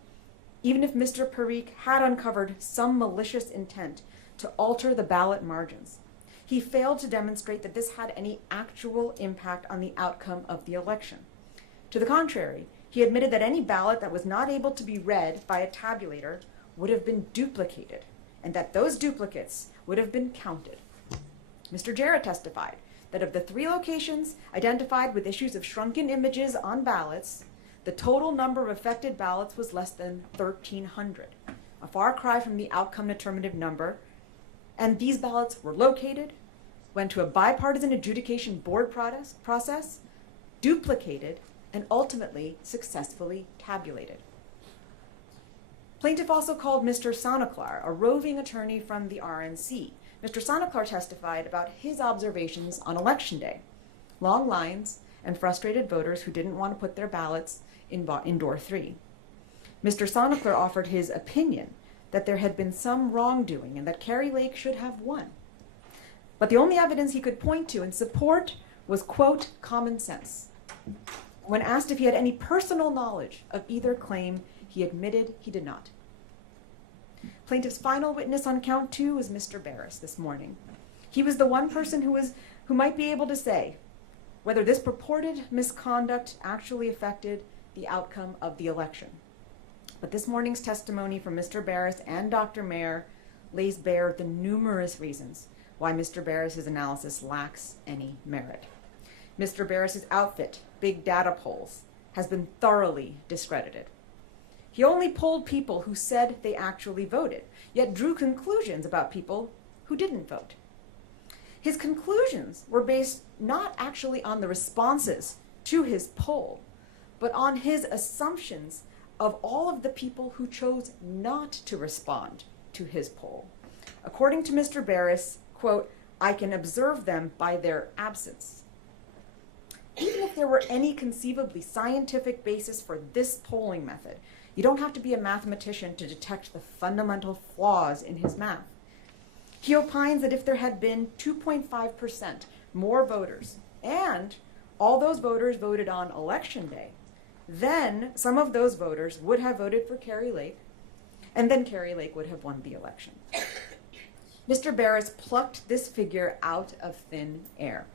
even if Mr. Parikh had uncovered some malicious intent to alter the ballot margins, he failed to demonstrate that this had any actual impact on the outcome of the election. To the contrary, he admitted that any ballot that was not able to be read by a tabulator would have been duplicated, and that those duplicates would have been counted. Mr. Jarrett testified that of the 3 locations identified with issues of shrunken images on ballots, the total number of affected ballots was less than 1,300, a far cry from the outcome determinative number, and these ballots were located, went to a bipartisan adjudication board process, duplicated, and ultimately successfully tabulated. Plaintiff also called Mr. Sonaclar, a roving attorney from the RNC. Mr. Sonaclar testified about his observations on Election Day: long lines and frustrated voters who didn't want to put their ballots in door 3. Mr. Sonaclar offered his opinion that there had been some wrongdoing and that Kari Lake should have won. But the only evidence he could point to in support was, quote, common sense. When asked if he had any personal knowledge of either claim, he admitted he did not. Plaintiff's final witness on count 2 was Mr. Barris this morning. He was the one person who might be able to say whether this purported misconduct actually affected the outcome of the election. But this morning's testimony from Mr. Barris and Dr. Mayer lays bare the numerous reasons why Mr. Barris's analysis lacks any merit. Mr. Barris's outfit, big data polls, has been thoroughly discredited. He only polled people who said they actually voted, yet drew conclusions about people who didn't vote. His conclusions were based not actually on the responses to his poll, but on his assumptions of all of the people who chose not to respond to his poll. According to Mr. Barris, quote, I can observe them by their absence. Even if there were any conceivably scientific basis for this polling method, you don't have to be a mathematician to detect the fundamental flaws in his math. He opines that if there had been 2.5% more voters, and all those voters voted on Election Day, then some of those voters would have voted for Kari Lake, and then Kari Lake would have won the election. Mr. Barris plucked this figure out of thin air.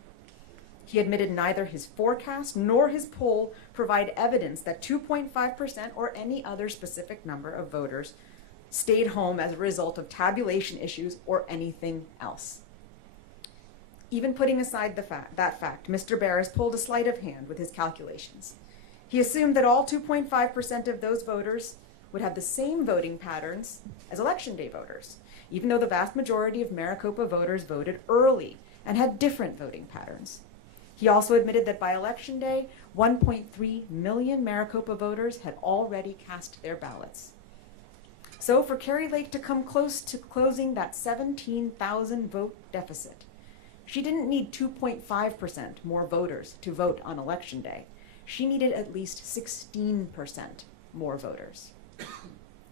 He admitted neither his forecast nor his poll provide evidence that 2.5% or any other specific number of voters stayed home as a result of tabulation issues or anything else. Even putting aside that fact, Mr. Barris pulled a sleight of hand with his calculations. He assumed that all 2.5% of those voters would have the same voting patterns as Election Day voters, even though the vast majority of Maricopa voters voted early and had different voting patterns. He also admitted that by Election Day, 1.3 million Maricopa voters had already cast their ballots. So for Kari Lake to come close to closing that 17,000 vote deficit, she didn't need 2.5% more voters to vote on Election Day. She needed at least 16% more voters.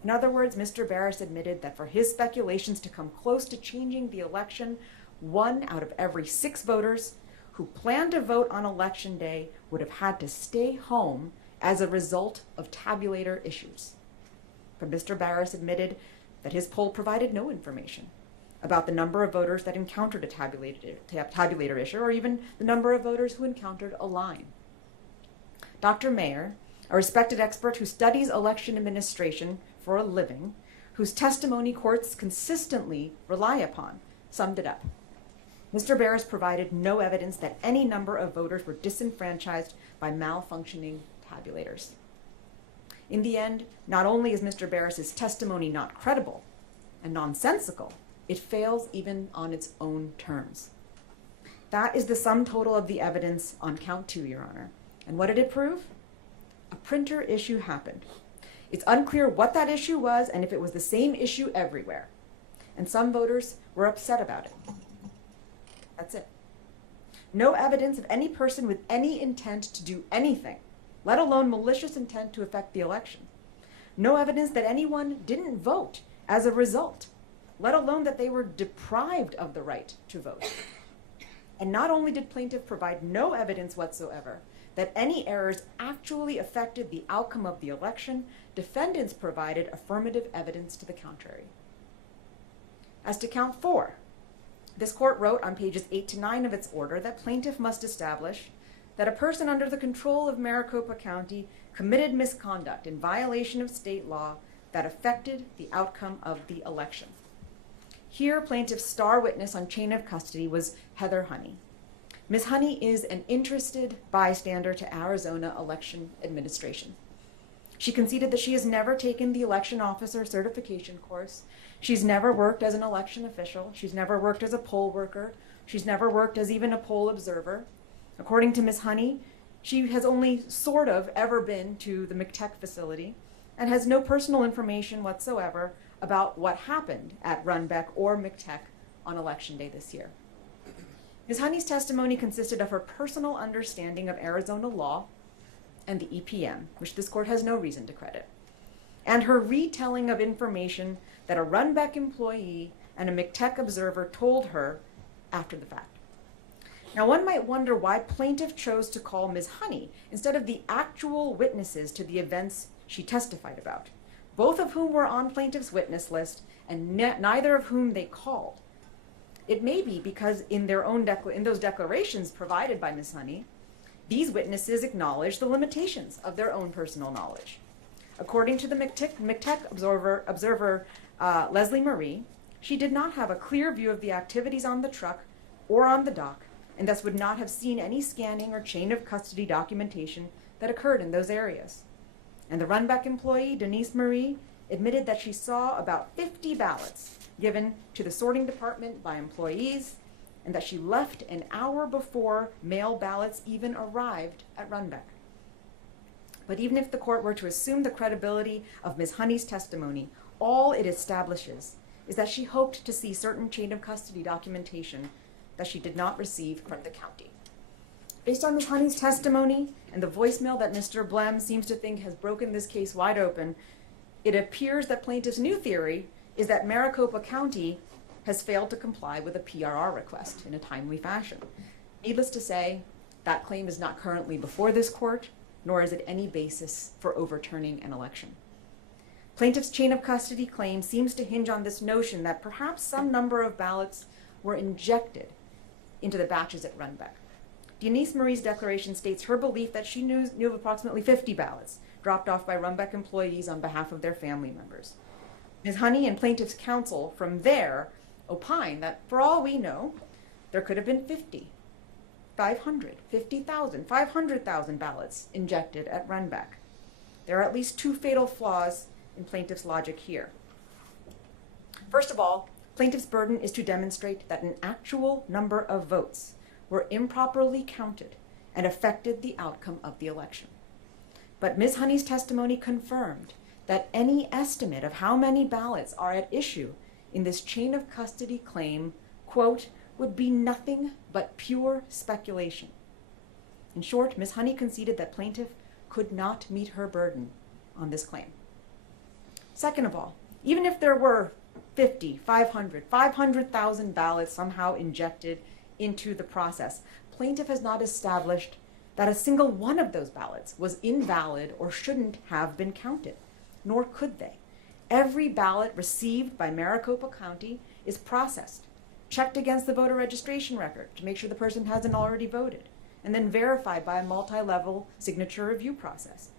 In other words, Mr. Barris admitted that for his speculations to come close to changing the election, 1 out of every 6 voters who planned to vote on Election Day would have had to stay home as a result of tabulator issues. But Mr. Barris admitted that his poll provided no information about the number of voters that encountered a tabulator issue, or even the number of voters who encountered a line. Dr. Mayer, a respected expert who studies election administration for a living, whose testimony courts consistently rely upon, summed it up. Mr. Barris provided no evidence that any number of voters were disenfranchised by malfunctioning tabulators. In the end, not only is Mr. Barris's testimony not credible and nonsensical, it fails even on its own terms. That is the sum total of the evidence on count 2, Your Honor. And what did it prove? A printer issue happened. It's unclear what that issue was and if it was the same issue everywhere. And some voters were upset about it. That's it. No evidence of any person with any intent to do anything, let alone malicious intent to affect the election. No evidence that anyone didn't vote as a result, let alone that they were deprived of the right to vote. And not only did plaintiff provide no evidence whatsoever that any errors actually affected the outcome of the election, defendants provided affirmative evidence to the contrary. As to count 4, this court wrote on pages 8 to 9 of its order that plaintiff must establish that a person under the control of Maricopa County committed misconduct in violation of state law that affected the outcome of the election. Here, plaintiff's star witness on chain of custody was Heather Honey. Ms. Honey is an interested bystander to Arizona election administration. She conceded that she has never taken the election officer certification course. She's never worked as an election official. She's never worked as a poll worker. She's never worked as even a poll observer. According to Ms. Honey, she has only sort of ever been to the McTech facility and has no personal information whatsoever about what happened at Runbeck or McTech on Election Day this year. Ms. Honey's testimony consisted of her personal understanding of Arizona law and the EPM, which this court has no reason to credit, and her retelling of information that a Runbeck employee and a McTech observer told her after the fact. Now, one might wonder why plaintiff chose to call Ms. Honey instead of the actual witnesses to the events she testified about, both of whom were on plaintiff's witness list and neither of whom they called. It may be because in those declarations provided by Ms. Honey, these witnesses acknowledge the limitations of their own personal knowledge. According to the McTech observer Leslie Marie, she did not have a clear view of the activities on the truck or on the dock, and thus would not have seen any scanning or chain of custody documentation that occurred in those areas. And the Runbeck employee, Denise Marie, admitted that she saw about 50 ballots given to the sorting department by employees, and that she left an hour before mail ballots even arrived at Runbeck. But even if the court were to assume the credibility of Ms. Honey's testimony, all it establishes is that she hoped to see certain chain of custody documentation that she did not receive from the county. Based on Ms. Honey's testimony and the voicemail that Mr. Blem seems to think has broken this case wide open, it appears that plaintiff's new theory is that Maricopa County has failed to comply with a PRR request in a timely fashion. Needless to say, that claim is not currently before this court, nor is it any basis for overturning an election. Plaintiff's chain of custody claim seems to hinge on this notion that perhaps some number of ballots were injected into the batches at Runbeck. Denise Marie's declaration states her belief that she knew of approximately 50 ballots dropped off by Runbeck employees on behalf of their family members. Ms. Honey and plaintiff's counsel from there opine that for all we know, there could have been 50, 500, 50,000, 500,000 ballots injected at Runbeck. There are at least two fatal flaws in plaintiff's logic here. First of all, plaintiff's burden is to demonstrate that an actual number of votes were improperly counted and affected the outcome of the election. But Ms. Honey's testimony confirmed that any estimate of how many ballots are at issue in this chain of custody claim, quote, would be nothing but pure speculation. In short, Ms. Honey conceded that plaintiff could not meet her burden on this claim. Second of all, even if there were 50, 500, 500,000 ballots somehow injected into the process, plaintiff has not established that a single one of those ballots was invalid or shouldn't have been counted, nor could they. Every ballot received by Maricopa County is processed, checked against the voter registration record to make sure the person hasn't already voted, and then verified by a multi-level signature review process.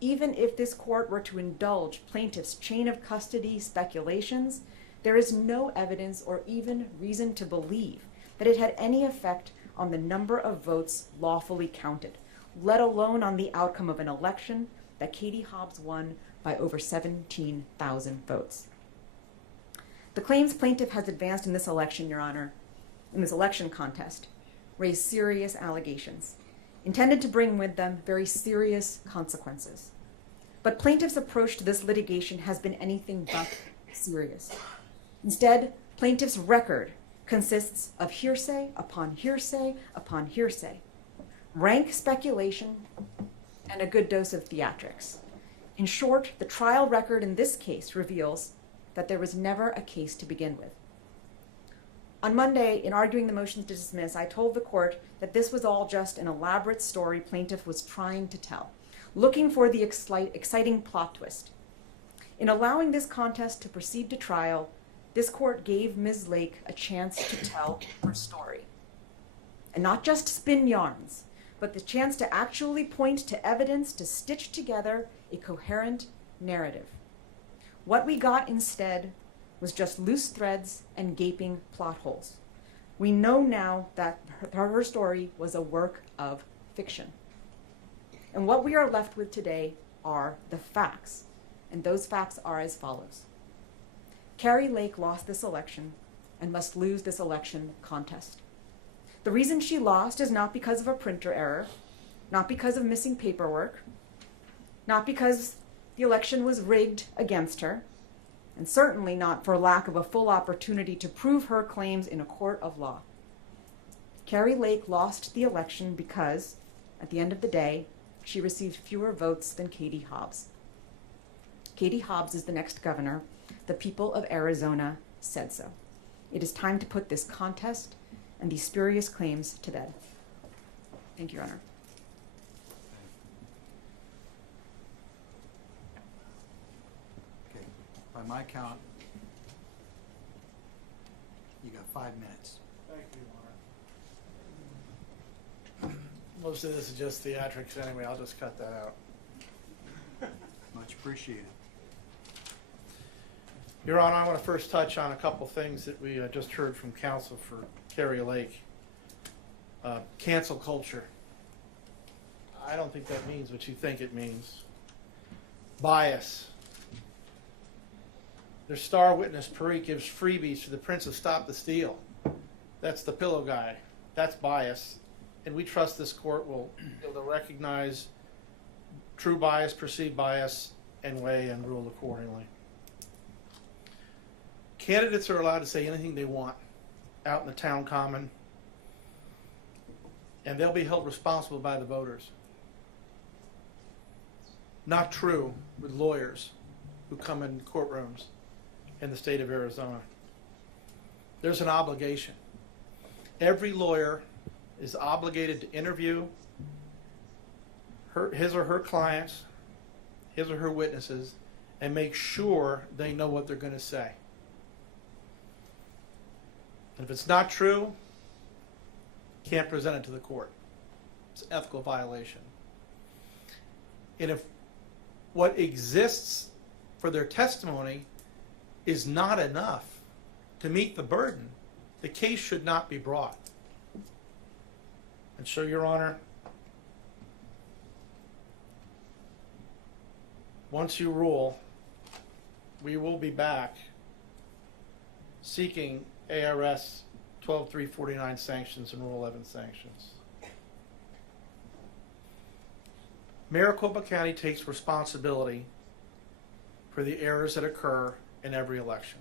Even if this court were to indulge plaintiff's chain of custody speculations, there is no evidence or even reason to believe that it had any effect on the number of votes lawfully counted, let alone on the outcome of an election that Katie Hobbs won by over 17,000 votes. The claims plaintiff has advanced in this election, Your Honor, in this election contest, raise serious allegations, intended to bring with them very serious consequences. But plaintiff's approach to this litigation has been anything but serious. Instead, plaintiff's record consists of hearsay upon hearsay upon hearsay, rank speculation, and a good dose of theatrics. In short, the trial record in this case reveals that there was never a case to begin with. On Monday, in arguing the motions to dismiss, I told the court that this was all just an elaborate story plaintiff was trying to tell, looking for the exciting plot twist. In allowing this contest to proceed to trial, this court gave Ms. Lake a chance to tell her story. And not just spin yarns, but the chance to actually point to evidence to stitch together a coherent narrative. What we got instead was just loose threads and gaping plot holes. We know now that her story was a work of fiction. And what we are left with today are the facts, and those facts are as follows. Kari Lake lost this election and must lose this election contest. The reason she lost is not because of a printer error, not because of missing paperwork, not because the election was rigged against her, and certainly not for lack of a full opportunity to prove her claims in a court of law. Kari Lake lost the election because, at the end of the day, she received fewer votes than Katie Hobbs. Katie Hobbs is the next governor. The people of Arizona said so. It is time to put this contest and these spurious claims to bed. Thank you, Your Honor. Okay, by my count, you got 5 minutes. Thank you, Your Honor. Most of this is just theatrics anyway. I'll just cut that out. Much appreciated. Your Honor, I want to first touch on a couple things that we just heard from counsel for Kari Lake. Cancel culture. I don't think that means what you think it means. Bias. Their star witness, Parikh, gives freebies to the Prince of Stop the Steal. That's the pillow guy. That's bias. And we trust this court will be able to recognize true bias, perceived bias, and weigh and rule accordingly. Candidates are allowed to say anything they want out in the town common, and they'll be held responsible by the voters. Not true with lawyers who come in courtrooms in the state of Arizona. There's an obligation. Every lawyer is obligated to interview his or her clients, his or her witnesses, and make sure they know what they're going to say. And if it's not true, can't present it to the court. It's an ethical violation. And if what exists for their testimony is not enough to meet the burden, the case should not be brought. And so, Your Honor, once you rule, we will be back seeking ARS 12349 sanctions and Rule 11 sanctions. Maricopa County takes responsibility for the errors that occur in every election.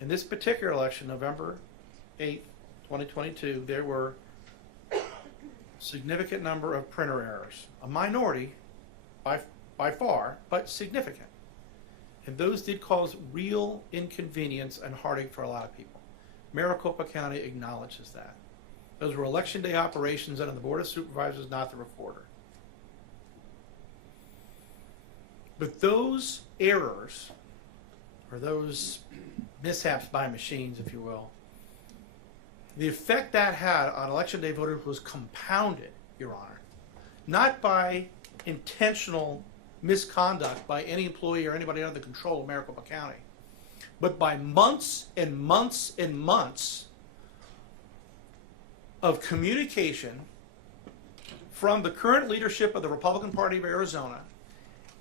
In this particular election, November 8, 2022, there were a significant number of printer errors. A minority by far, but significant. And those did cause real inconvenience and heartache for a lot of people. Maricopa County acknowledges that. Those were election day operations under the Board of Supervisors, not the recorder. But those errors, or those mishaps by machines, if you will, the effect that had on election day voters was compounded, Your Honor, not by intentional misconduct by any employee or anybody under the control of Maricopa County, but by months and months and months of communication from the current leadership of the Republican Party of Arizona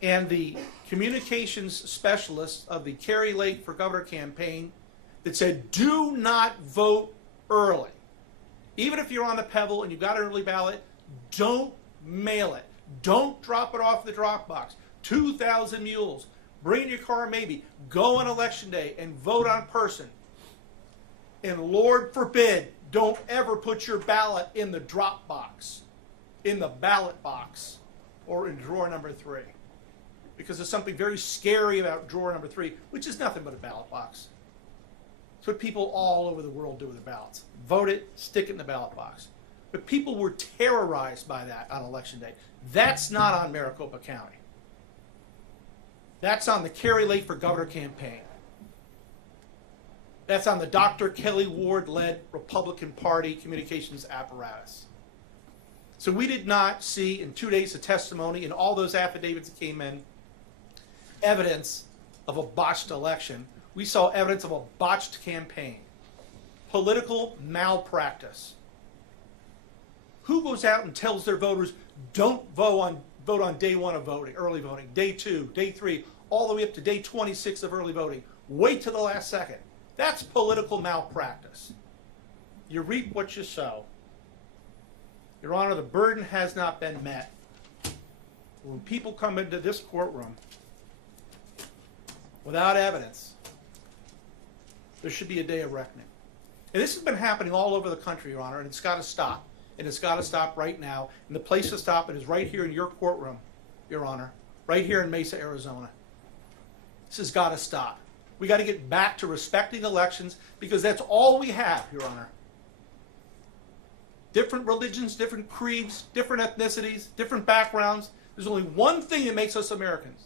and the communications specialists of the Kari Lake for Governor campaign that said, do not vote early. Even if you're on the Pebble and you've got an early ballot, don't mail it. Don't drop it off the drop box. 2,000 mules. Bring your car maybe. Go on election day and vote on person. And Lord forbid, don't ever put your ballot in the drop box, in the ballot box, or in drawer number 3. Because there's something very scary about drawer number 3, which is nothing but a ballot box. It's what people all over the world do with their ballots. Vote it, stick it in the ballot box. But people were terrorized by that on election day. That's not on Maricopa County. That's on the Kari Lake for Governor campaign. That's on the Dr. Kelly Ward-led Republican Party communications apparatus. So we did not see in 2 days of testimony and all those affidavits that came in evidence of a botched election. We saw evidence of a botched campaign. Political malpractice. Who goes out and tells their voters, don't vote on day 1 of voting, early voting, day 2, day 3, all the way up to day 26 of early voting. Wait till the last second. That's political malpractice. You reap what you sow. Your Honor, the burden has not been met. When people come into this courtroom without evidence, there should be a day of reckoning. And this has been happening all over the country, Your Honor, and it's got to stop. And it's got to stop right now. And the place to stop it is right here in your courtroom, Your Honor, right here in Mesa, Arizona. This has got to stop. We got to get back to respecting elections because that's all we have, Your Honor. Different religions, different creeds, different ethnicities, different backgrounds. There's only one thing that makes us Americans,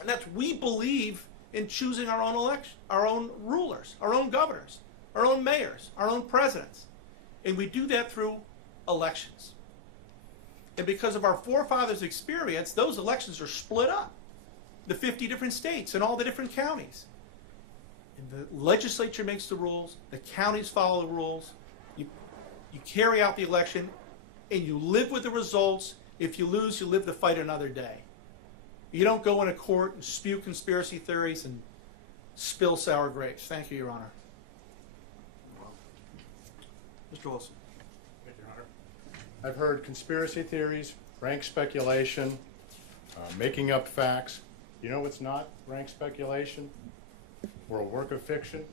and that's we believe in choosing our own election, our own rulers, our own governors, our own mayors, our own presidents. And we do that through elections. And because of our forefathers' experience, those elections are split up. The 50 different states and all the different counties. And the legislature makes the rules, the counties follow the rules, you carry out the election, and you live with the results. If you lose, you live the fight another day. You don't go into court and spew conspiracy theories and spill sour grapes. Thank you, Your Honor. Mr. Wilson. Thank you, Your Honor. I've heard conspiracy theories, rank speculation, making up facts. You know what's not rank speculation or a work of fiction?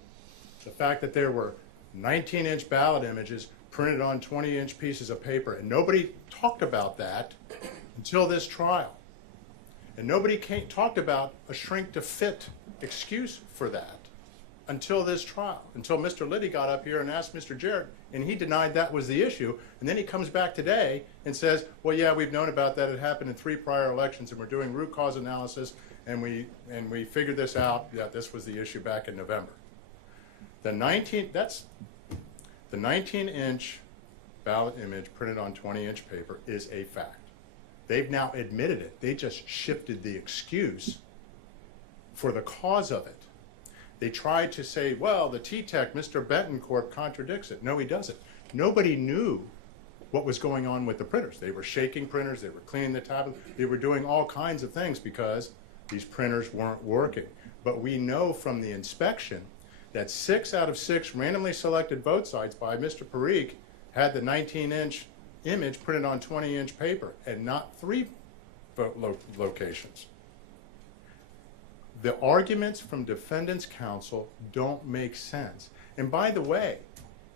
The fact that there were 19-inch ballot images printed on 20-inch pieces of paper, and nobody talked about that until this trial. And nobody talked about a shrink-to-fit excuse for that until this trial, until Mr. Liddy got up here and asked Mr. Jarrett, and he denied that was the issue. And then he comes back today and says, well, yeah, we've known about that. It happened in 3 prior elections, and we're doing root cause analysis, and we figured this out. Yeah, this was the issue back in November. The 19-inch ballot image printed on 20-inch paper is a fact. They've now admitted it. They just shifted the excuse for the cause of it. They tried to say, well, the T-Tech, Mr. Betancourt, contradicts it. No, he doesn't. Nobody knew what was going on with the printers. They were shaking printers. They were cleaning the tablet. They were doing all kinds of things because these printers weren't working. But we know from the inspection that 6 out of 6 randomly selected vote sites by Mr. Parikh had the 19-inch image printed on 20-inch paper and not 3 vote locations. The arguments from defendants' counsel don't make sense. And by the way,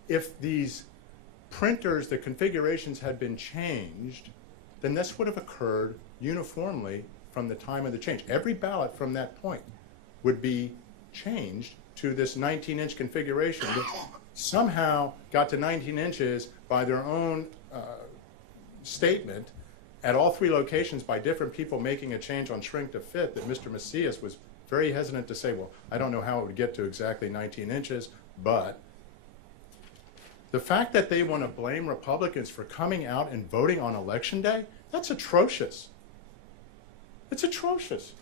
if these printers, the configurations had been changed, then this would have occurred uniformly from the time of the change. Every ballot from that point would be changed to this 19-inch configuration that somehow got to 19 inches by their own statement at all 3 locations by different people making a change on shrink to fit that Mr. Macias was very hesitant to say, well, I don't know how it would get to exactly 19 inches, but the fact that they want to blame Republicans for coming out and voting on Election Day, that's atrocious. It's atrocious.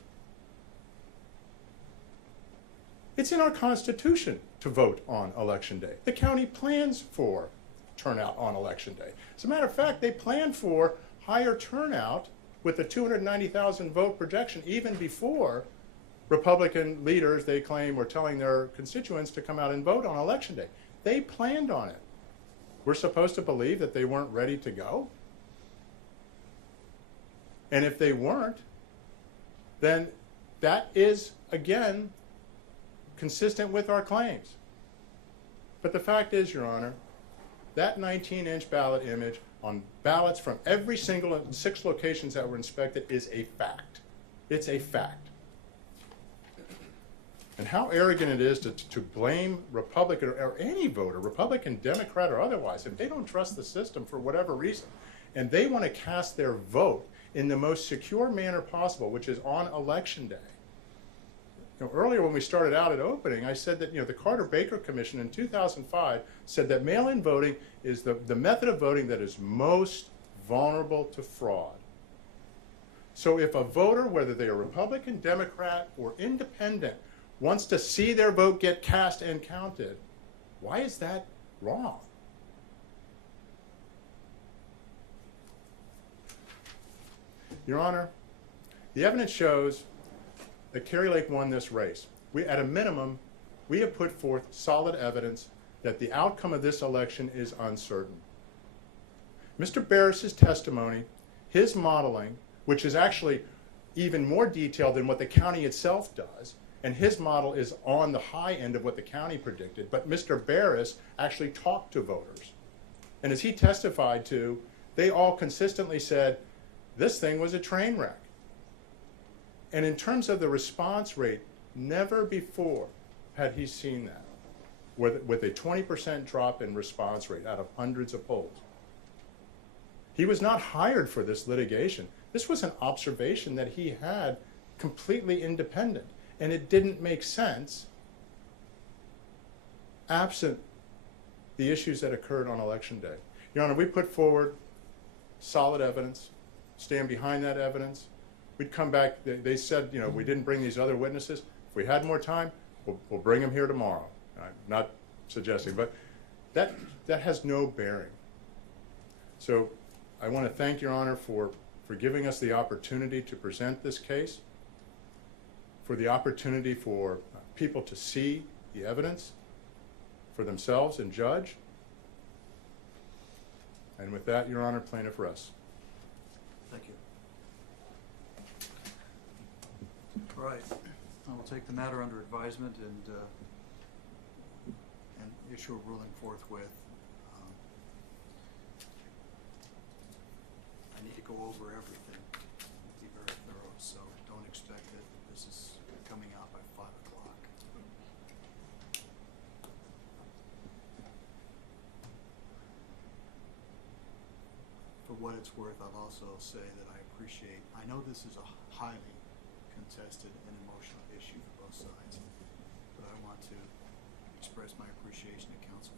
It's in our Constitution to vote on Election Day. The county plans for turnout on Election Day. As a matter of fact, they plan for higher turnout with the 290,000 vote projection even before Republican leaders, they claim, were telling their constituents to come out and vote on Election Day. They planned on it. We're supposed to believe that they weren't ready to go? And if they weren't, then that is, again, consistent with our claims. But the fact is, Your Honor, that 19-inch ballot image on ballots from every single 6 locations that were inspected is a fact. It's a fact. And how arrogant it is to blame Republican or any voter, Republican, Democrat, or otherwise, if they don't trust the system for whatever reason, and they want to cast their vote in the most secure manner possible, which is on Election Day. You know, earlier when we started out at opening, I said that, you know, the Carter-Baker Commission in 2005 said that mail-in voting is the method of voting that is most vulnerable to fraud. So if a voter, whether they are Republican, Democrat, or independent, wants to see their vote get cast and counted, why is that wrong? Your Honor, the evidence shows that Kari Lake won this race. At a minimum, we have put forth solid evidence that the outcome of this election is uncertain. Mr. Barris's testimony, his modeling, which is actually even more detailed than what the county itself does, and his model is on the high end of what the county predicted, but Mr. Barris actually talked to voters. And as he testified to, they all consistently said, this thing was a train wreck. And in terms of the response rate, never before had he seen that, with a 20% drop in response rate out of hundreds of polls. He was not hired for this litigation. This was an observation that he had completely independent, and it didn't make sense absent the issues that occurred on Election Day. Your Honor, we put forward solid evidence, stand behind that evidence. We'd come back, they said, you know, we didn't bring these other witnesses. If we had more time, we'll bring them here tomorrow. I'm not suggesting, but that has no bearing. So I want to thank Your Honor for giving us the opportunity to present this case, for the opportunity for people to see the evidence for themselves and judge. And with that, Your Honor, plaintiff rests. Thank you. All right, I will take the matter under advisement and issue a ruling forthwith. I need to go over everything, be very thorough, so don't expect that this is coming out by 5 o'clock. For what it's worth, I'll also say that I know this is a highly contested and emotional issue for both sides, but I want to express my appreciation to counsel